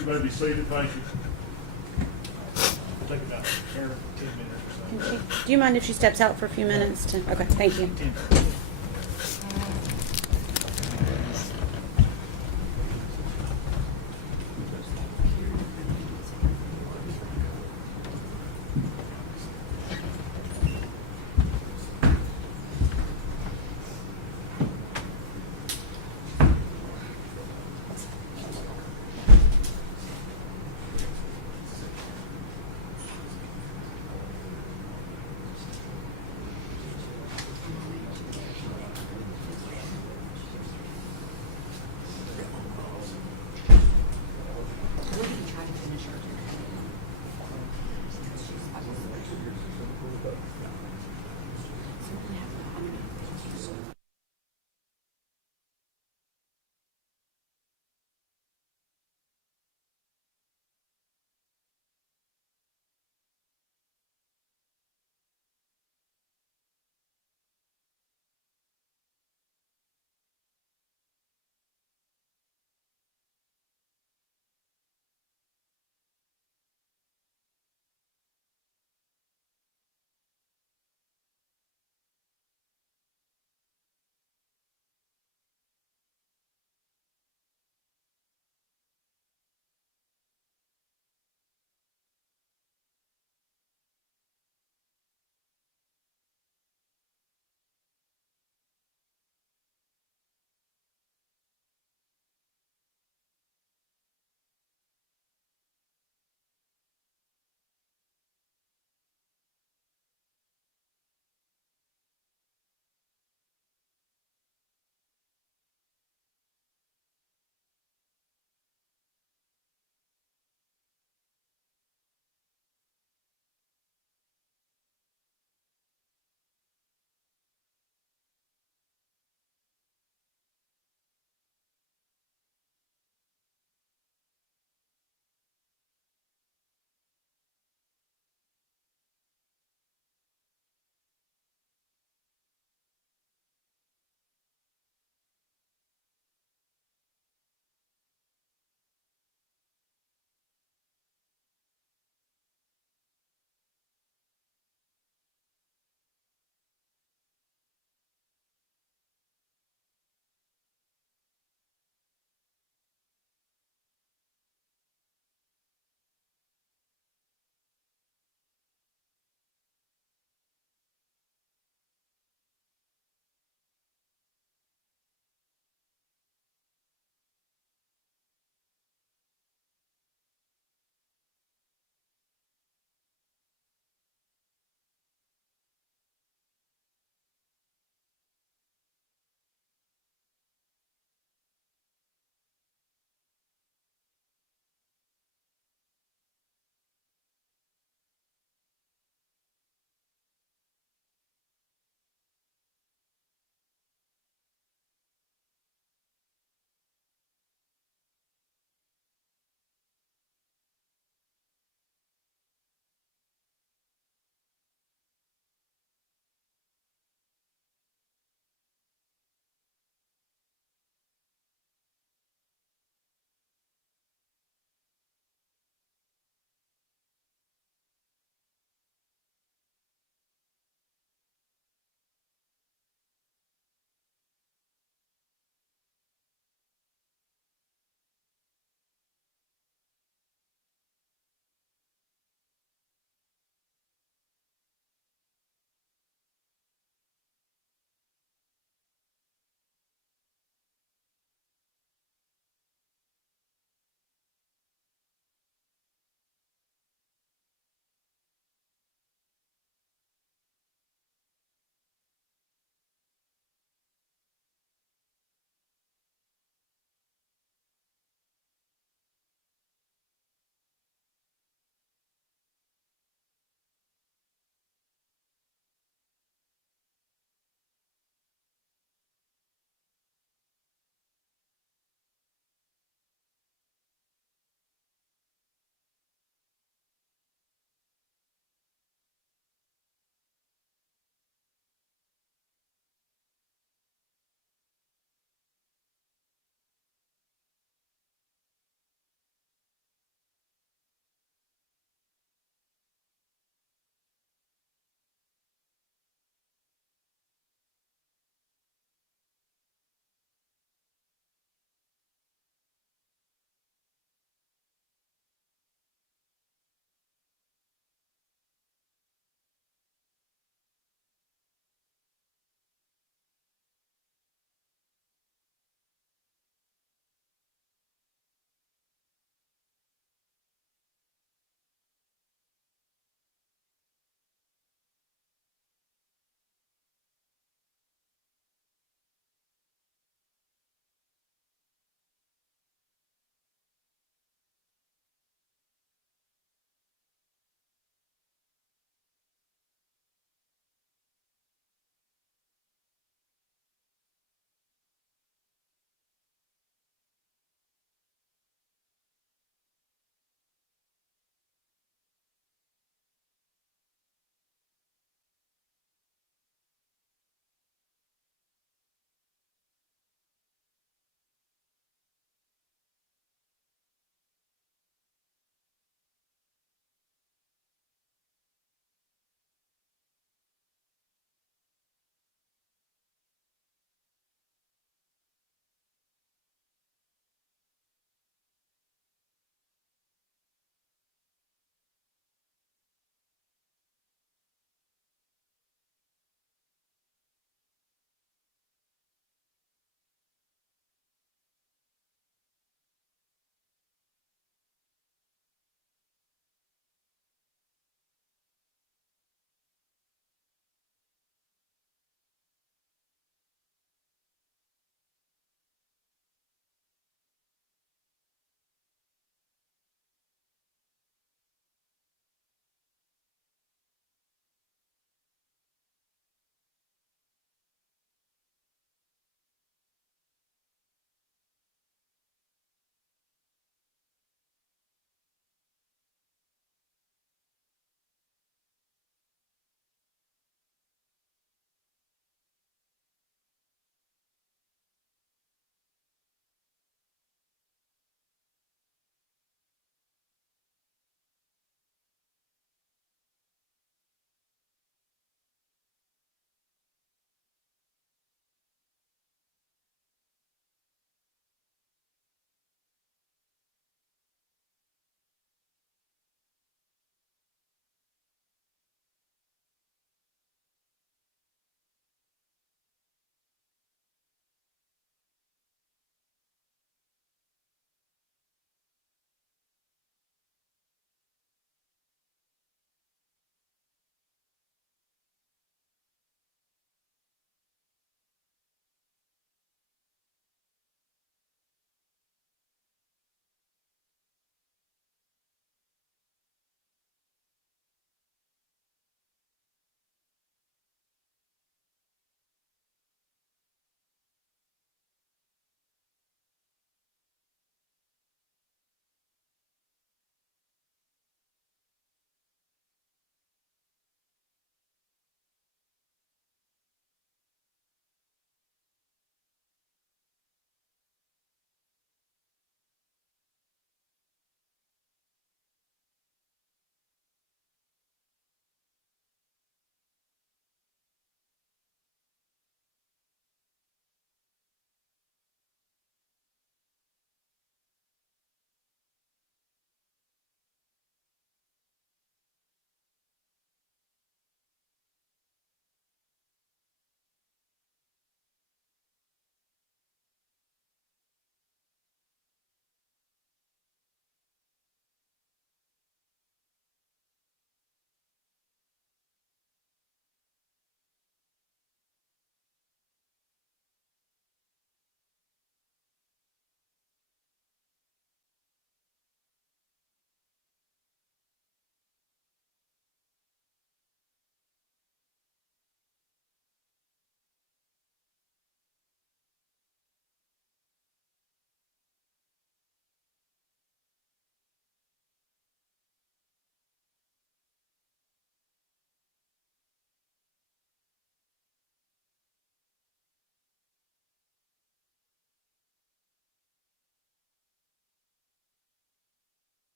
You better be seated, thank you. Take about 10 minutes or so. Do you mind if she steps out for a few minutes? Okay, thank you.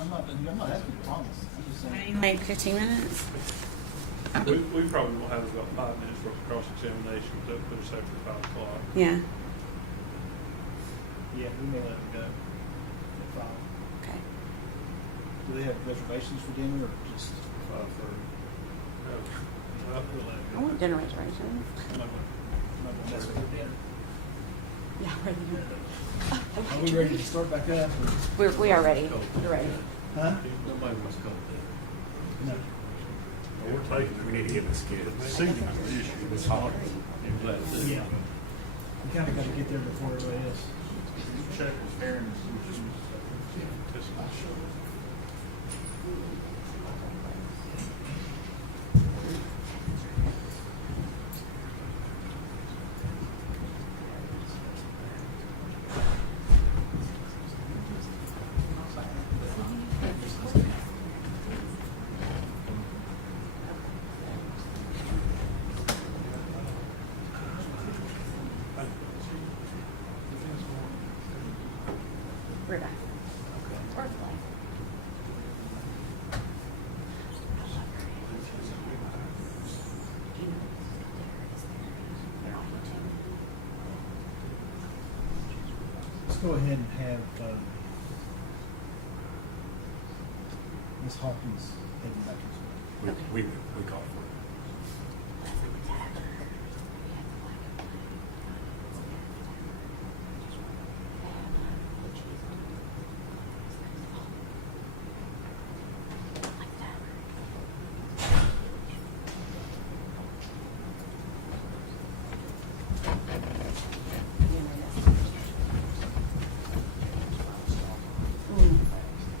I'm not asking for promise. I'm just saying. Like 15 minutes? We probably will have about 5 minutes worth of cross-examination to put us after 5 o'clock. Yeah. Yeah, we may let it go at 5. Okay. Do they have reservations for dinner or just 5:30? I want dinner reservations. I'm not gonna mess with your dinner. Yeah, ready. Are we ready to start back up? Or? We are ready. You're ready. Huh? Nobody wants to come No. We're taking, we need to get this kid. Seating issue, it's hot. Yeah. We kind of got to get there before everybody else. Check with Aaron. We're back. Let's go ahead and have Ms. Hawkins heading back to school. We call for it.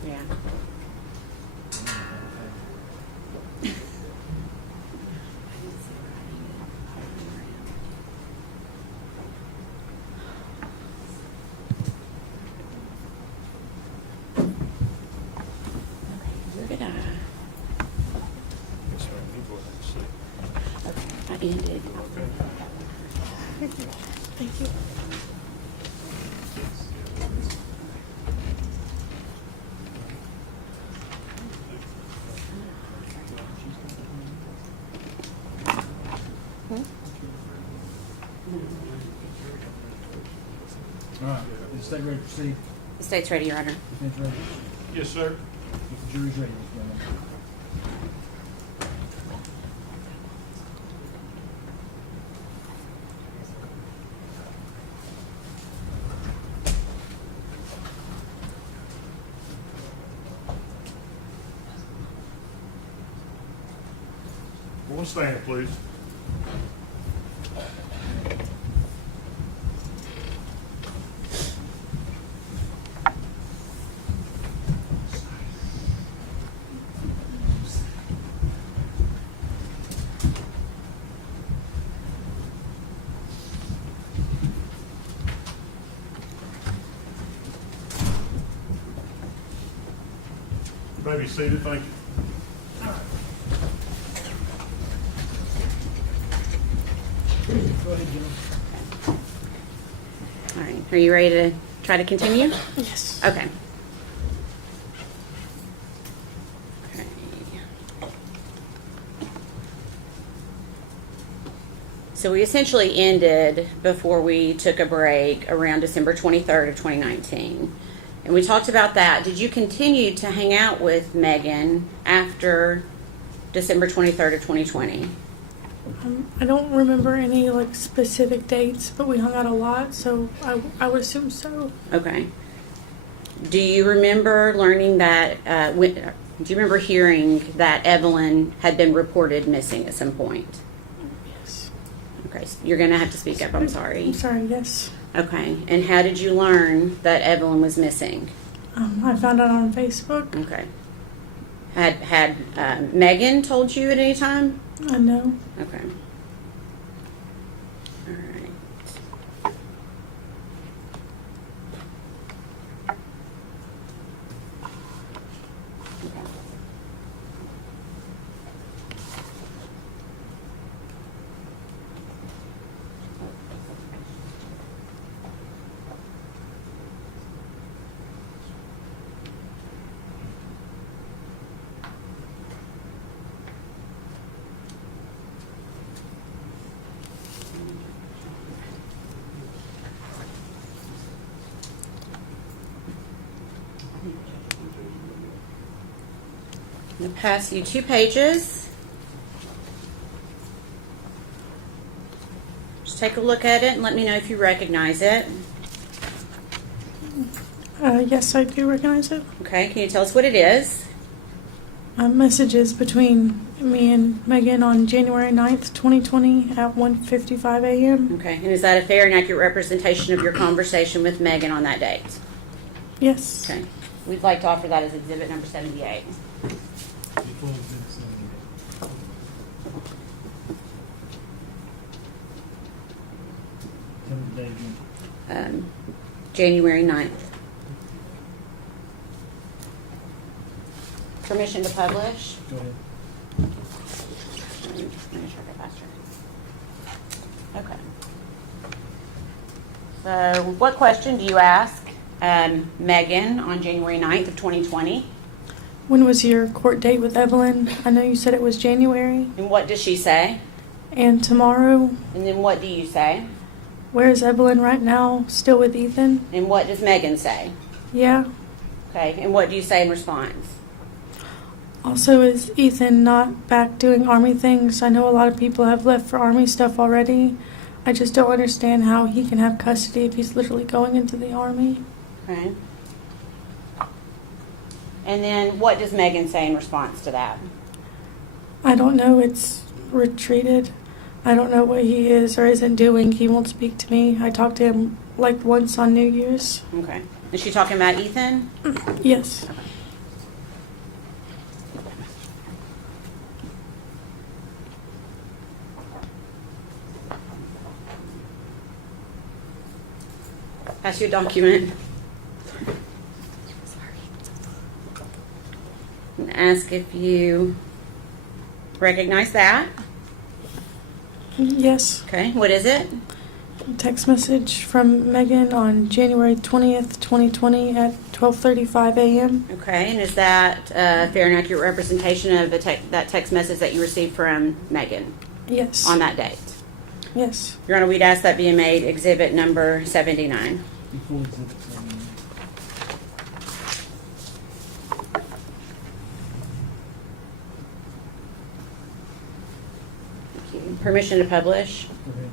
Yeah. Look at that. Okay, I ended. Thank you. All right. Is the state ready to proceed? The state's ready, Your Honor. Defense ready? Yes, sir. If the jury's ready, Mr. Bennett. One stand, please. You may be seated, thank you. Go ahead, Jim. All right. Are you ready to try to continue? Yes. Okay. Okay. So we essentially ended before we took a break around December 23rd of 2019. And we talked about that. Did you continue to hang out with Megan after December 23rd of 2020? I don't remember any like specific dates, but we hung out a lot, so I would assume so. Okay. Do you remember learning that, do you remember hearing that Evelyn had been reported missing at some point? Yes. Okay, so you're going to have to speak up, I'm sorry. I'm sorry, yes. Okay, and how did you learn that Evelyn was missing? I found out on Facebook. Okay. Had Megan told you at any time? I know. Okay. All right. I'm going to pass you 2 pages. Just take a look at it and let me know if you recognize it. Yes, I do recognize it. Okay, can you tell us what it is? Messages between me and Megan on January 9th, 2020 at 1:55 a.m. Okay, and is that a fair and accurate representation of your conversation with Megan on that date? Yes. Okay, we'd like to offer that as exhibit number 78. Before exhibit 78. Tell me the date again. January 9th. Permission to publish? Go ahead. Let me try to go faster. Okay. So, what question do you ask Megan on January 9th of 2020? When was your court date with Evelyn? I know you said it was January. And what does she say? And tomorrow, And then what do you say? where is Evelyn right now? Still with Ethan? And what does Megan say? Yeah. Okay, and what do you say in response? Also, is Ethan not back doing Army things? I know a lot of people have left for Army stuff already. I just don't understand how he can have custody if he's literally going into the Army. Okay. And then what does Megan say in response to that? I don't know. It's retreated. I don't know what he is or isn't doing. He won't speak to me. I talked to him like once on New Year's. Okay. Is she talking about Ethan? Yes. Pass you a document. And ask if you recognize that. Yes. Okay, what is it? Text message from Megan on January 20th, 2020 at 12:35 a.m. Okay, and is that a fair and accurate representation of that text message that you received from Megan? Yes. On that date? Yes. Your Honor, we'd ask that be made exhibit number 79. Before exhibit 79. Thank you. Permission to publish. Go ahead.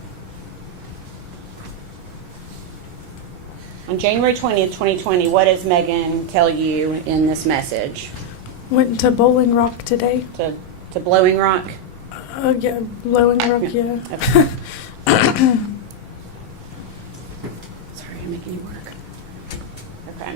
On January 20th, 2020, what does Megan tell you in this message? Went to Bowling Rock today. To Blowing Rock? Yeah, Blowing Rock, yeah. Okay. Sorry, I'm making you work. Okay.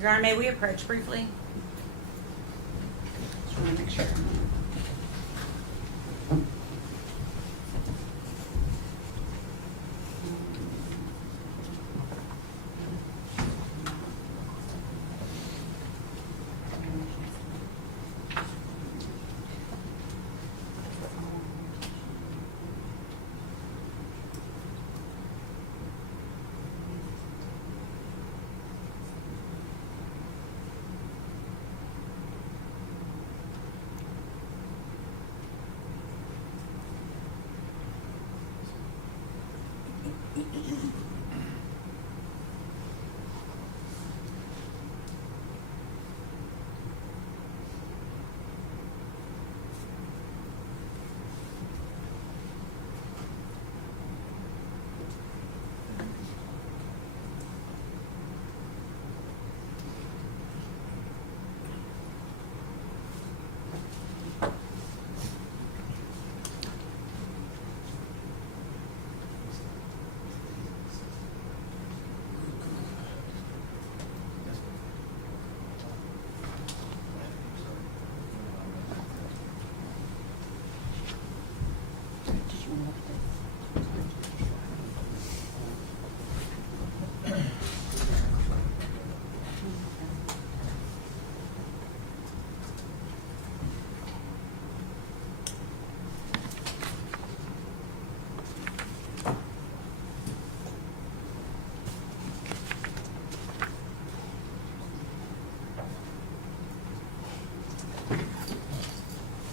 Your Honor, may we approach briefly? Just want to make sure.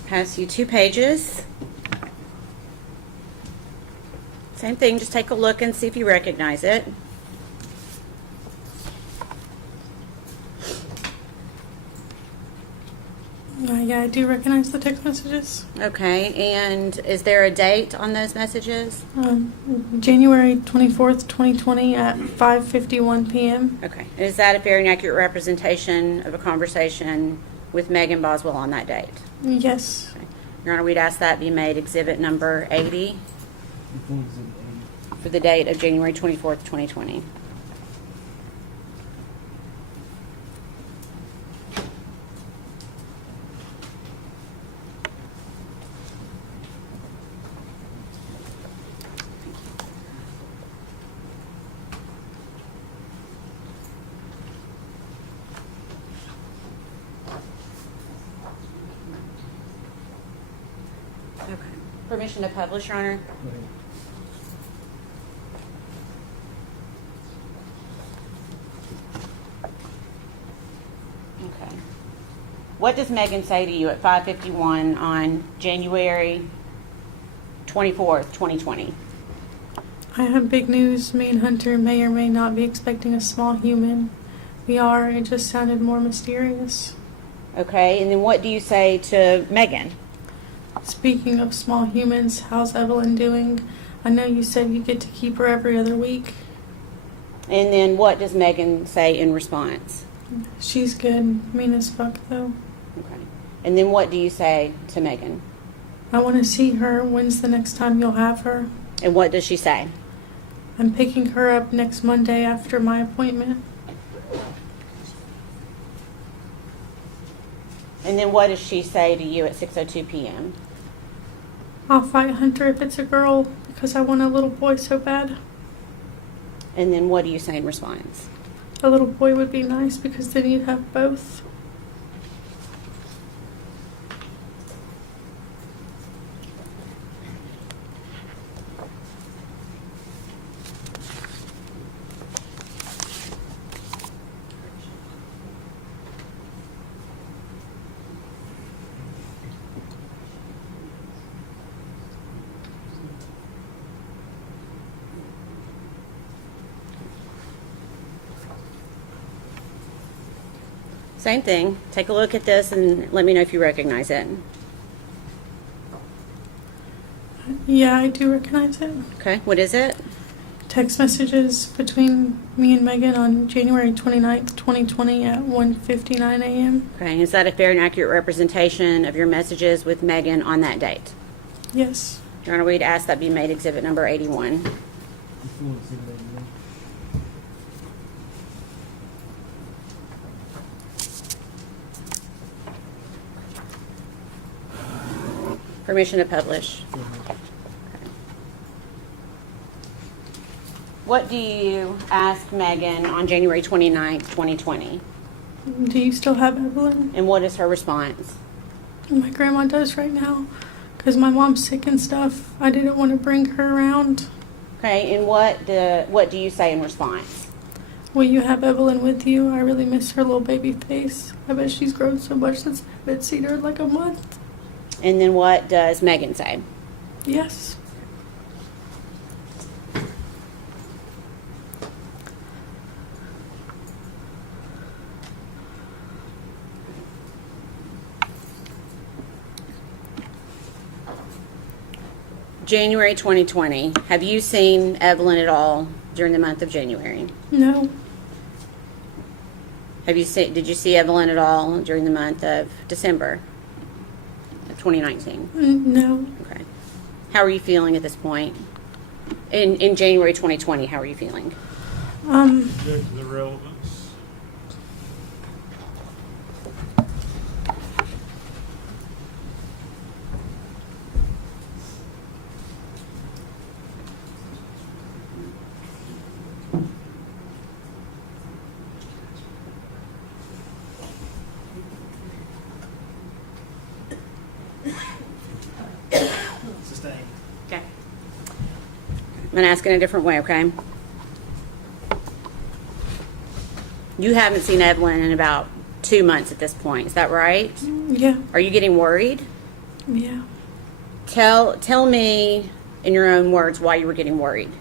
pass you 2 pages. Same thing, just take a look and see if you recognize it. Yeah, I do recognize the text messages. Okay, and is there a date on those messages? January 24th, 2020 at 5:51 p.m. Okay, and is that a fair and accurate representation of a conversation with Megan Boswell on that date? Yes. Okay. Your Honor, we'd ask that be made exhibit number 80 for the date of January 24th, 2020. Okay. Permission to publish, Your Honor? Okay. What does Megan say to you at 5:51 on January 24th, 2020? I have big news. Me and Hunter may or may not be expecting a small human. We are. It just sounded more mysterious. Okay, and then what do you say to Megan? Speaking of small humans, how's Evelyn doing? I know you said you get to keep her every other week. And then what does Megan say in response? She's good. Mean as fuck, though. Okay. And then what do you say to Megan? I want to see her. When's the next time you'll have her? And what does she say? I'm picking her up next Monday after my appointment. And then what does she say to you at 6:02 p.m.? I'll fight Hunter if it's a girl because I want a little boy so bad. And then what do you say in response? A little boy would be nice because then you'd have both. Same thing. Take a look at this and let me know if you recognize it. Yeah, I do recognize it. Okay, what is it? Text messages between me and Megan on January 29th, 2020 at 1:59 a.m. Okay, is that a fair and accurate representation of your messages with Megan on that date? Yes. Your Honor, we'd ask that be made exhibit number 81. Permission to publish. Okay. What do you ask Megan on January 29th, 2020? Do you still have Evelyn? And what is her response? My grandma does right now because my mom's sick and stuff. I didn't want to bring her around. Okay, and what do you say in response? Will you have Evelyn with you? I really miss her little baby face. I bet she's grown so much since I haven't seen her in like a month. And then what does Megan say? Yes. January 2020. Have you seen Evelyn at all during the month of January? No. Did you see Evelyn at all during the month of December of 2019? No. Okay. How are you feeling at this point? In January 2020, how are you feeling? Object to the relevance. Sustained. Okay. I'm going to ask in a different way, okay? You haven't seen Evelyn in about 2 months at this point. Is that right? Yeah. Are you getting worried? Yeah. Tell me in your own words why you were getting worried.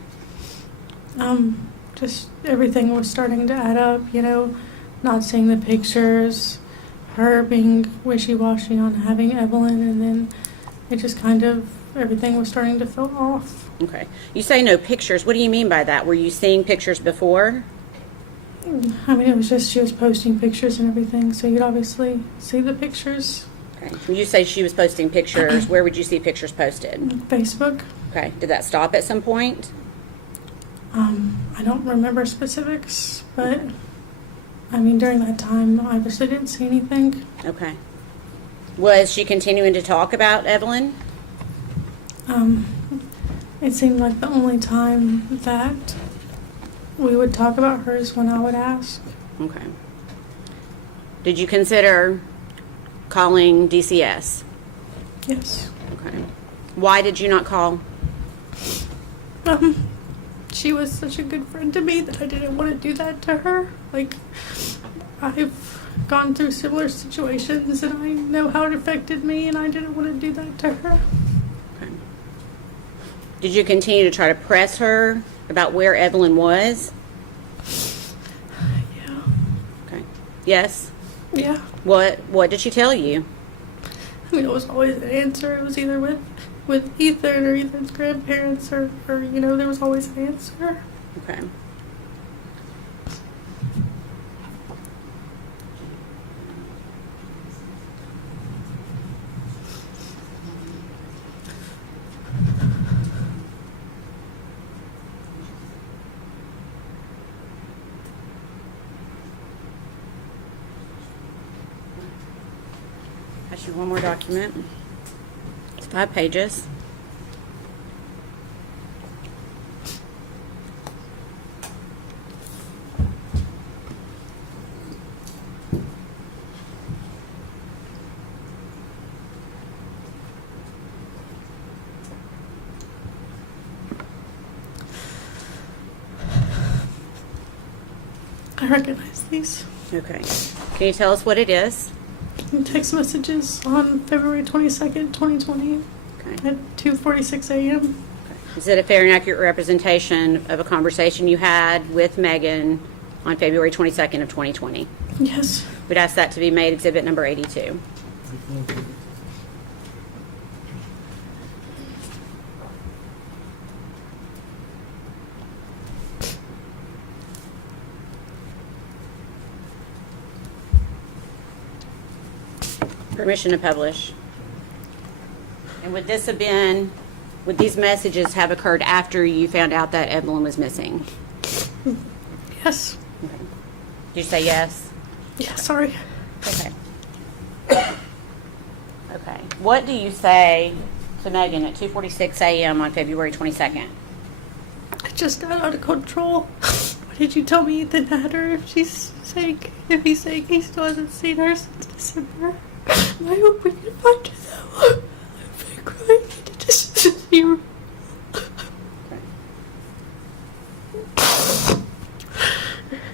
Just everything was starting to add up, you know, not seeing the pictures, her being wishy-washy on having Evelyn, and then it just kind of, everything was starting to feel off. Okay. You say no pictures. What do you mean by that? Were you seeing pictures before? I mean, it was just she was posting pictures and everything, so you'd obviously see the pictures. Okay. When you say she was posting pictures, where would you see pictures posted? Facebook. Okay. Did that stop at some point? I don't remember specifics, but I mean, during that time, I obviously didn't see anything. Okay. Was she continuing to talk about Evelyn? It seemed like the only time that we would talk about her is when I would ask. Okay. Did you consider calling DCS? Yes. Okay. Why did you not call? She was such a good friend to me that I didn't want to do that to her. Like, I've gone through similar situations and I know how it affected me, and I didn't want to do that to her. Okay. Did you continue to try to press her about where Evelyn was? Yeah. Okay. Yes? Yeah. What did she tell you? I mean, it was always an answer. It was either with Ethan or Ethan's grandparents or, you know, there was always an answer. Okay. Pass you one more document. It's 5 pages. I recognize these. Okay. Can you tell us what it is? Text messages on February 22nd, 2020 Okay. at 2:46 a.m. Is it a fair and accurate representation of a conversation you had with Megan on February 22nd of 2020? Yes. We'd ask that to be made exhibit number 82. Permission to publish. And would these messages have occurred after you found out that Evelyn was missing? Yes. Did you say yes? Yeah, sorry. Okay. Okay. What do you say to Megan at 2:46 a.m. on February 22nd? I just got out of control. Why did you tell me Ethan had her if she's sick? If he's sick, he still hasn't seen her since December. I hope we can find her though. I've been crying to just see her.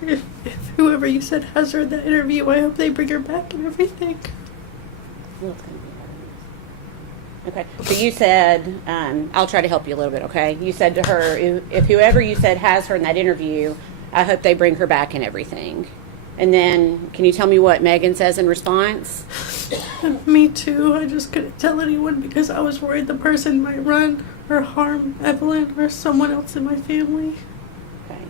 If whoever you said has her in that interview, I hope they bring her back and everything. Okay. So you said, I'll try to help you a little bit, okay? You said to her, if whoever you said has her in that interview, I hope they bring her back and everything. And then, can you tell me what Megan says in response? Me too. I just couldn't tell anyone because I was worried the person might run or harm Evelyn or someone else in my family. Okay.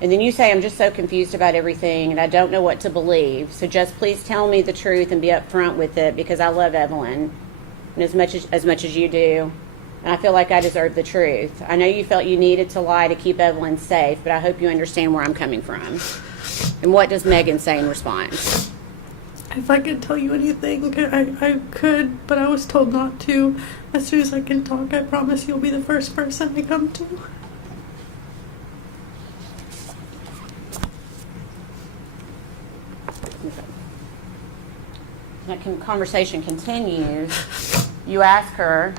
And then you say, I'm just so confused about everything and I don't know what to believe. So just please tell me the truth and be upfront with it because I love Evelyn and as much as you do. And I feel like I deserve the truth. I know you felt you needed to lie to keep Evelyn safe, but I hope you understand where I'm coming from. And what does Megan say in response? If I could tell you anything, I could, but I was told not to. As soon as I can talk, I promise you'll be the first person I come to. That conversation continues. You ask her,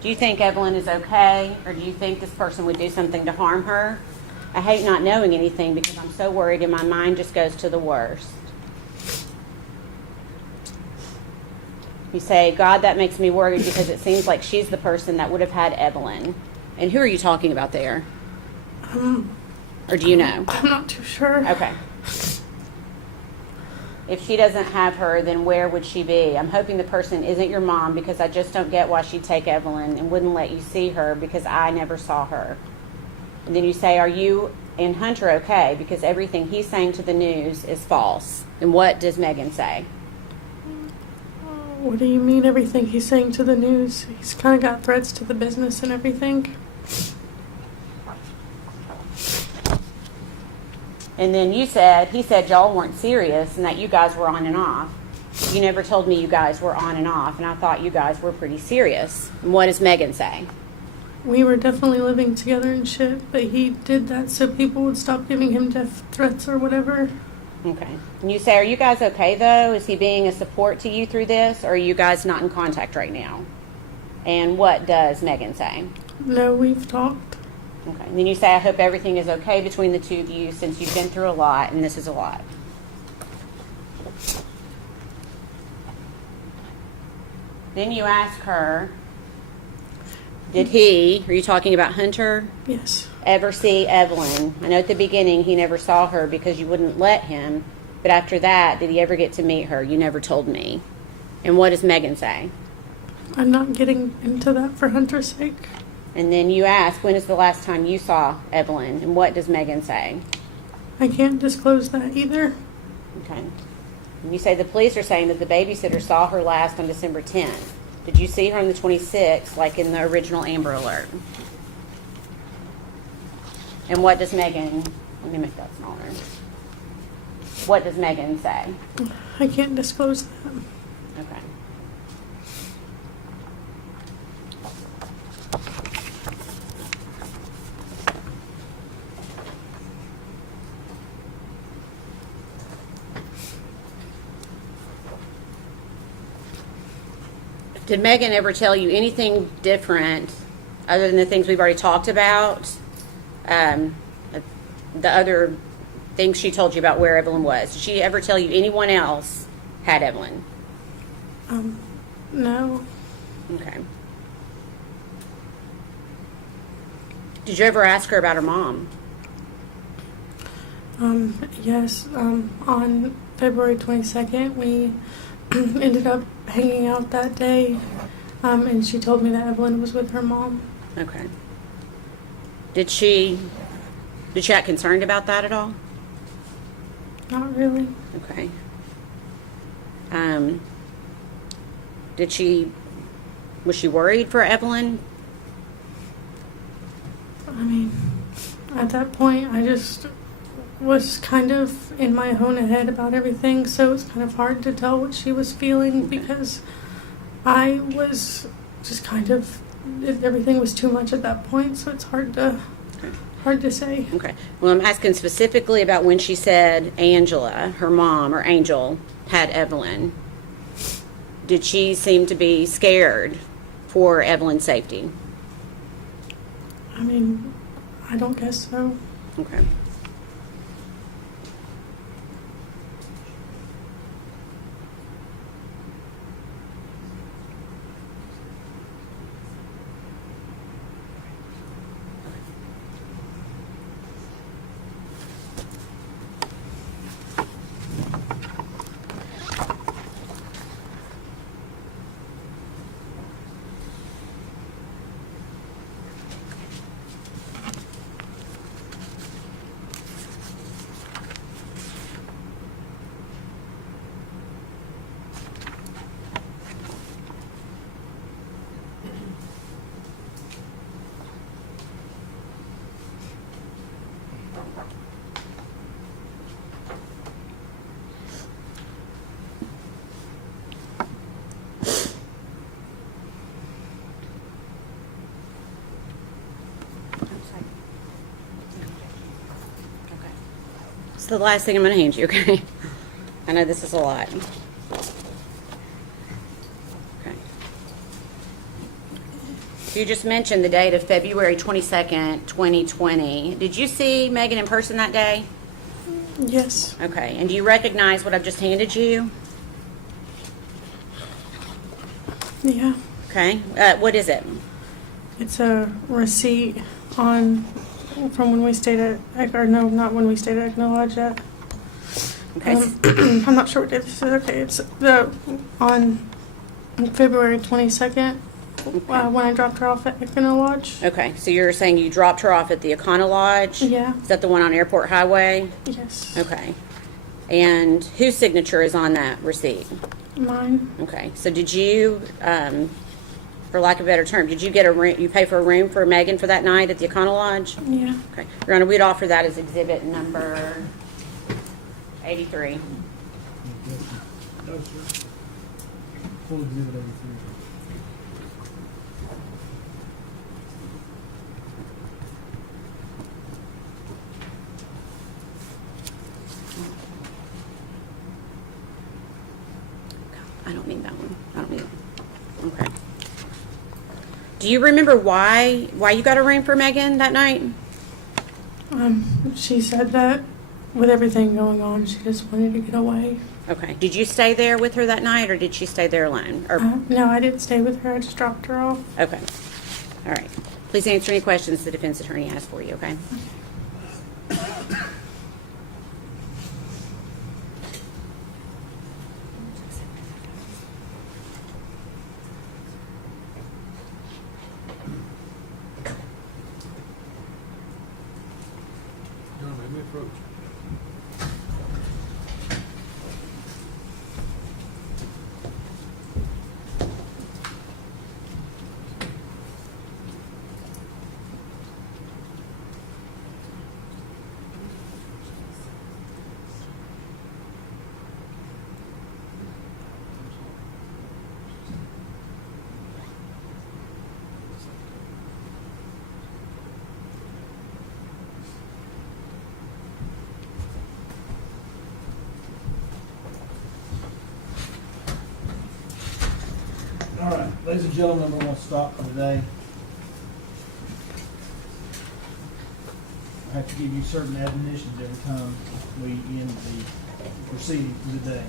do you think Evelyn is okay, or do you think this person would do something to harm her? I hate not knowing anything because I'm so worried and my mind just goes to the worst. You say, God, that makes me worried because it seems like she's the person that would have had Evelyn. And who are you talking about there? Or do you know? I'm not too sure. Okay. If she doesn't have her, then where would she be? I'm hoping the person isn't your mom because I just don't get why she'd take Evelyn and wouldn't let you see her because I never saw her. And then you say, are you and Hunter okay? Because everything he's saying to the news is false. And what does Megan say? What do you mean everything he's saying to the news? He's kind of got threats to the business and everything. And then he said y'all weren't serious and that you guys were on and off. You never told me you guys were on and off, and I thought you guys were pretty serious. And what does Megan say? We were definitely living together and shit, but he did that so people would stop giving him death threats or whatever. Okay. And you say, are you guys okay, though? Is he being a support to you through this, or are you guys not in contact right now? And what does Megan say? No, we've talked. Okay. And then you say, I hope everything is okay between the two of you since you've been through a lot, and this is a lot. Then you ask her, did he, are you talking about Hunter? Yes. Ever see Evelyn? I know at the beginning he never saw her because you wouldn't let him, but after that, did he ever get to meet her? You never told me. And what does Megan say? I'm not getting into that for Hunter's sake. And then you ask, when is the last time you saw Evelyn? And what does Megan say? I can't disclose that either. Okay. And you say the police are saying that the babysitter saw her last on December 10th. Did you see her on the 26th, like in the original Amber Alert? And what does Megan, let me make that smaller. What does Megan say? I can't disclose that. Okay. Did Megan ever tell you anything different other than the things we've already talked about? The other things she told you about where Evelyn was. Did she ever tell you anyone else had Evelyn? No. Okay. Did you ever ask her about her mom? Yes. On February 22nd, we ended up hanging out that day, and she told me that Evelyn was with her mom. Okay. Did she act concerned about that at all? Not really. Okay. Was she worried for Evelyn? I mean, at that point, I just was kind of in my own head about everything, so it was kind of hard to tell what she was feeling because I was just kind of, everything was too much at that point, so it's hard to say. Okay. Well, I'm asking specifically about when she said Angela, her mom, or Angel, had Evelyn. Did she seem to be scared for Evelyn's safety? I mean, I don't guess so. Okay. It's the last thing I'm going to hand you, okay? I know this is a lot. Okay. You just mentioned the date of February 22nd, 2020. Did you see Megan in person that day? Yes. Okay. And do you recognize what I've just handed you? Yeah. Okay. What is it? It's a receipt from when we stayed at, or no, not when we stayed at Echo Lodge yet. Okay. I'm not sure what it is. Okay, it's on February 22nd when I dropped her off at Echo Lodge. Okay, so you're saying you dropped her off at the Econo Lodge? Yeah. Is that the one on Airport Highway? Yes. Okay. And whose signature is on that receipt? Mine. Okay, so did you, for lack of a better term, did you get a room, you pay for a room for Megan for that night at the Econo Lodge? Yeah. Okay, Your Honor, we'd offer that as exhibit number 83. No, sir. Full exhibit 83. I don't need that one. I don't need it. Okay. Do you remember why you got a room for Megan that night? She said that with everything going on, she just wanted to get away. Okay. Did you stay there with her that night, or did she stay there alone? Or No, I didn't stay with her. I just dropped her off. okay. All right. Please answer any questions the defense attorney has for you. Okay. All right, ladies and gentlemen, we're going to stop for today. I have to give you certain admonitions every time we end the proceeding for the day.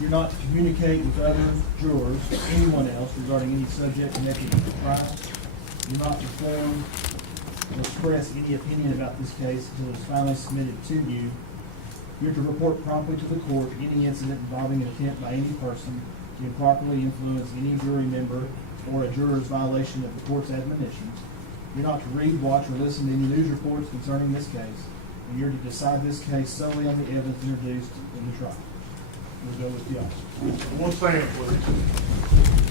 You're not to communicate with other jurors or anyone else regarding any subject connected with the trial. You're not to form or express any opinion about this case until it is finally submitted to you. You're to report promptly to the court any incident involving an attempt by any person to improperly influence any jury member or a juror's violation of the court's admonitions. You're not to read, watch, or listen to any news reports concerning this case, and you're to decide this case solely on the evidence introduced in the trial. We'll go with the officer. One thing, please.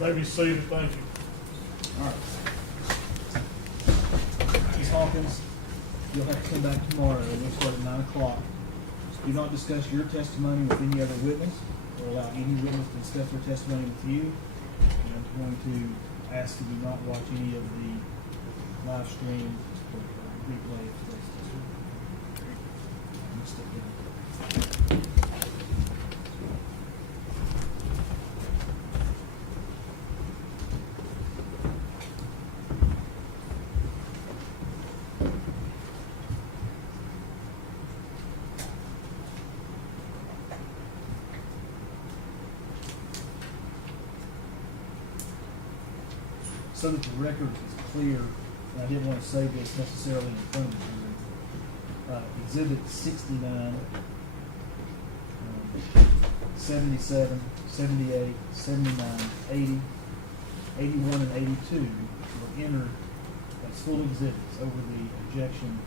You may be seated, thank you. All right. Ms. Hawkins, you'll have to come back tomorrow, and we'll start at 9 o'clock. Do not discuss your testimony with any other witness, or allow any witness to discuss their testimony with you. And I'm going to ask that you not watch any of the live stream or replay of today's testimony. I'm gonna step down. So that the record is clear, and I didn't want to say this necessarily in front of the jury. Exhibit 69, 77, 78, 79, 80, 81, and 82 were entered as full exhibits over the objection of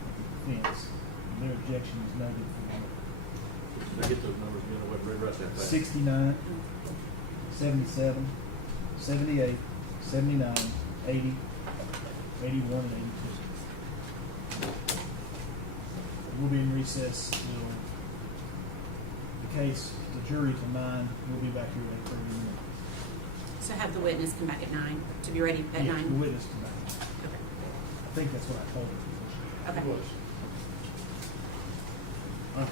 the defense. And their objection is noted for the record. Did I get those numbers again? I wasn't right that fast. 69, 77, 78, 79, 80, 81, and 82. We'll be in recess till the case the jury to 9. We'll be back here at 8:30. So have the witness come back at 9 to be ready at Yeah, 9? the witness come back. Okay. I think that's what I told her. Okay.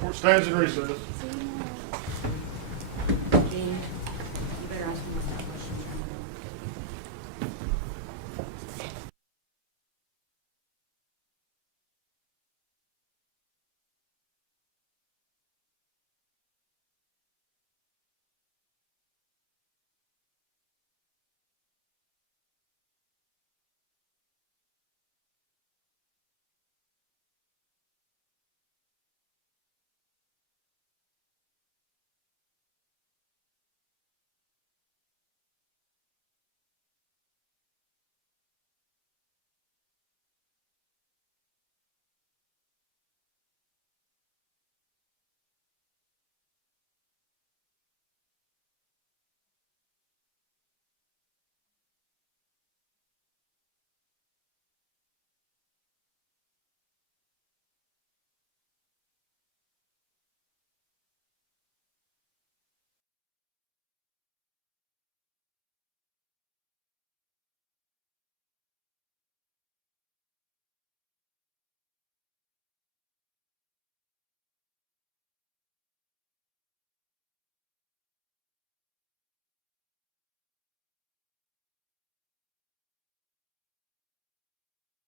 Court stands in recess.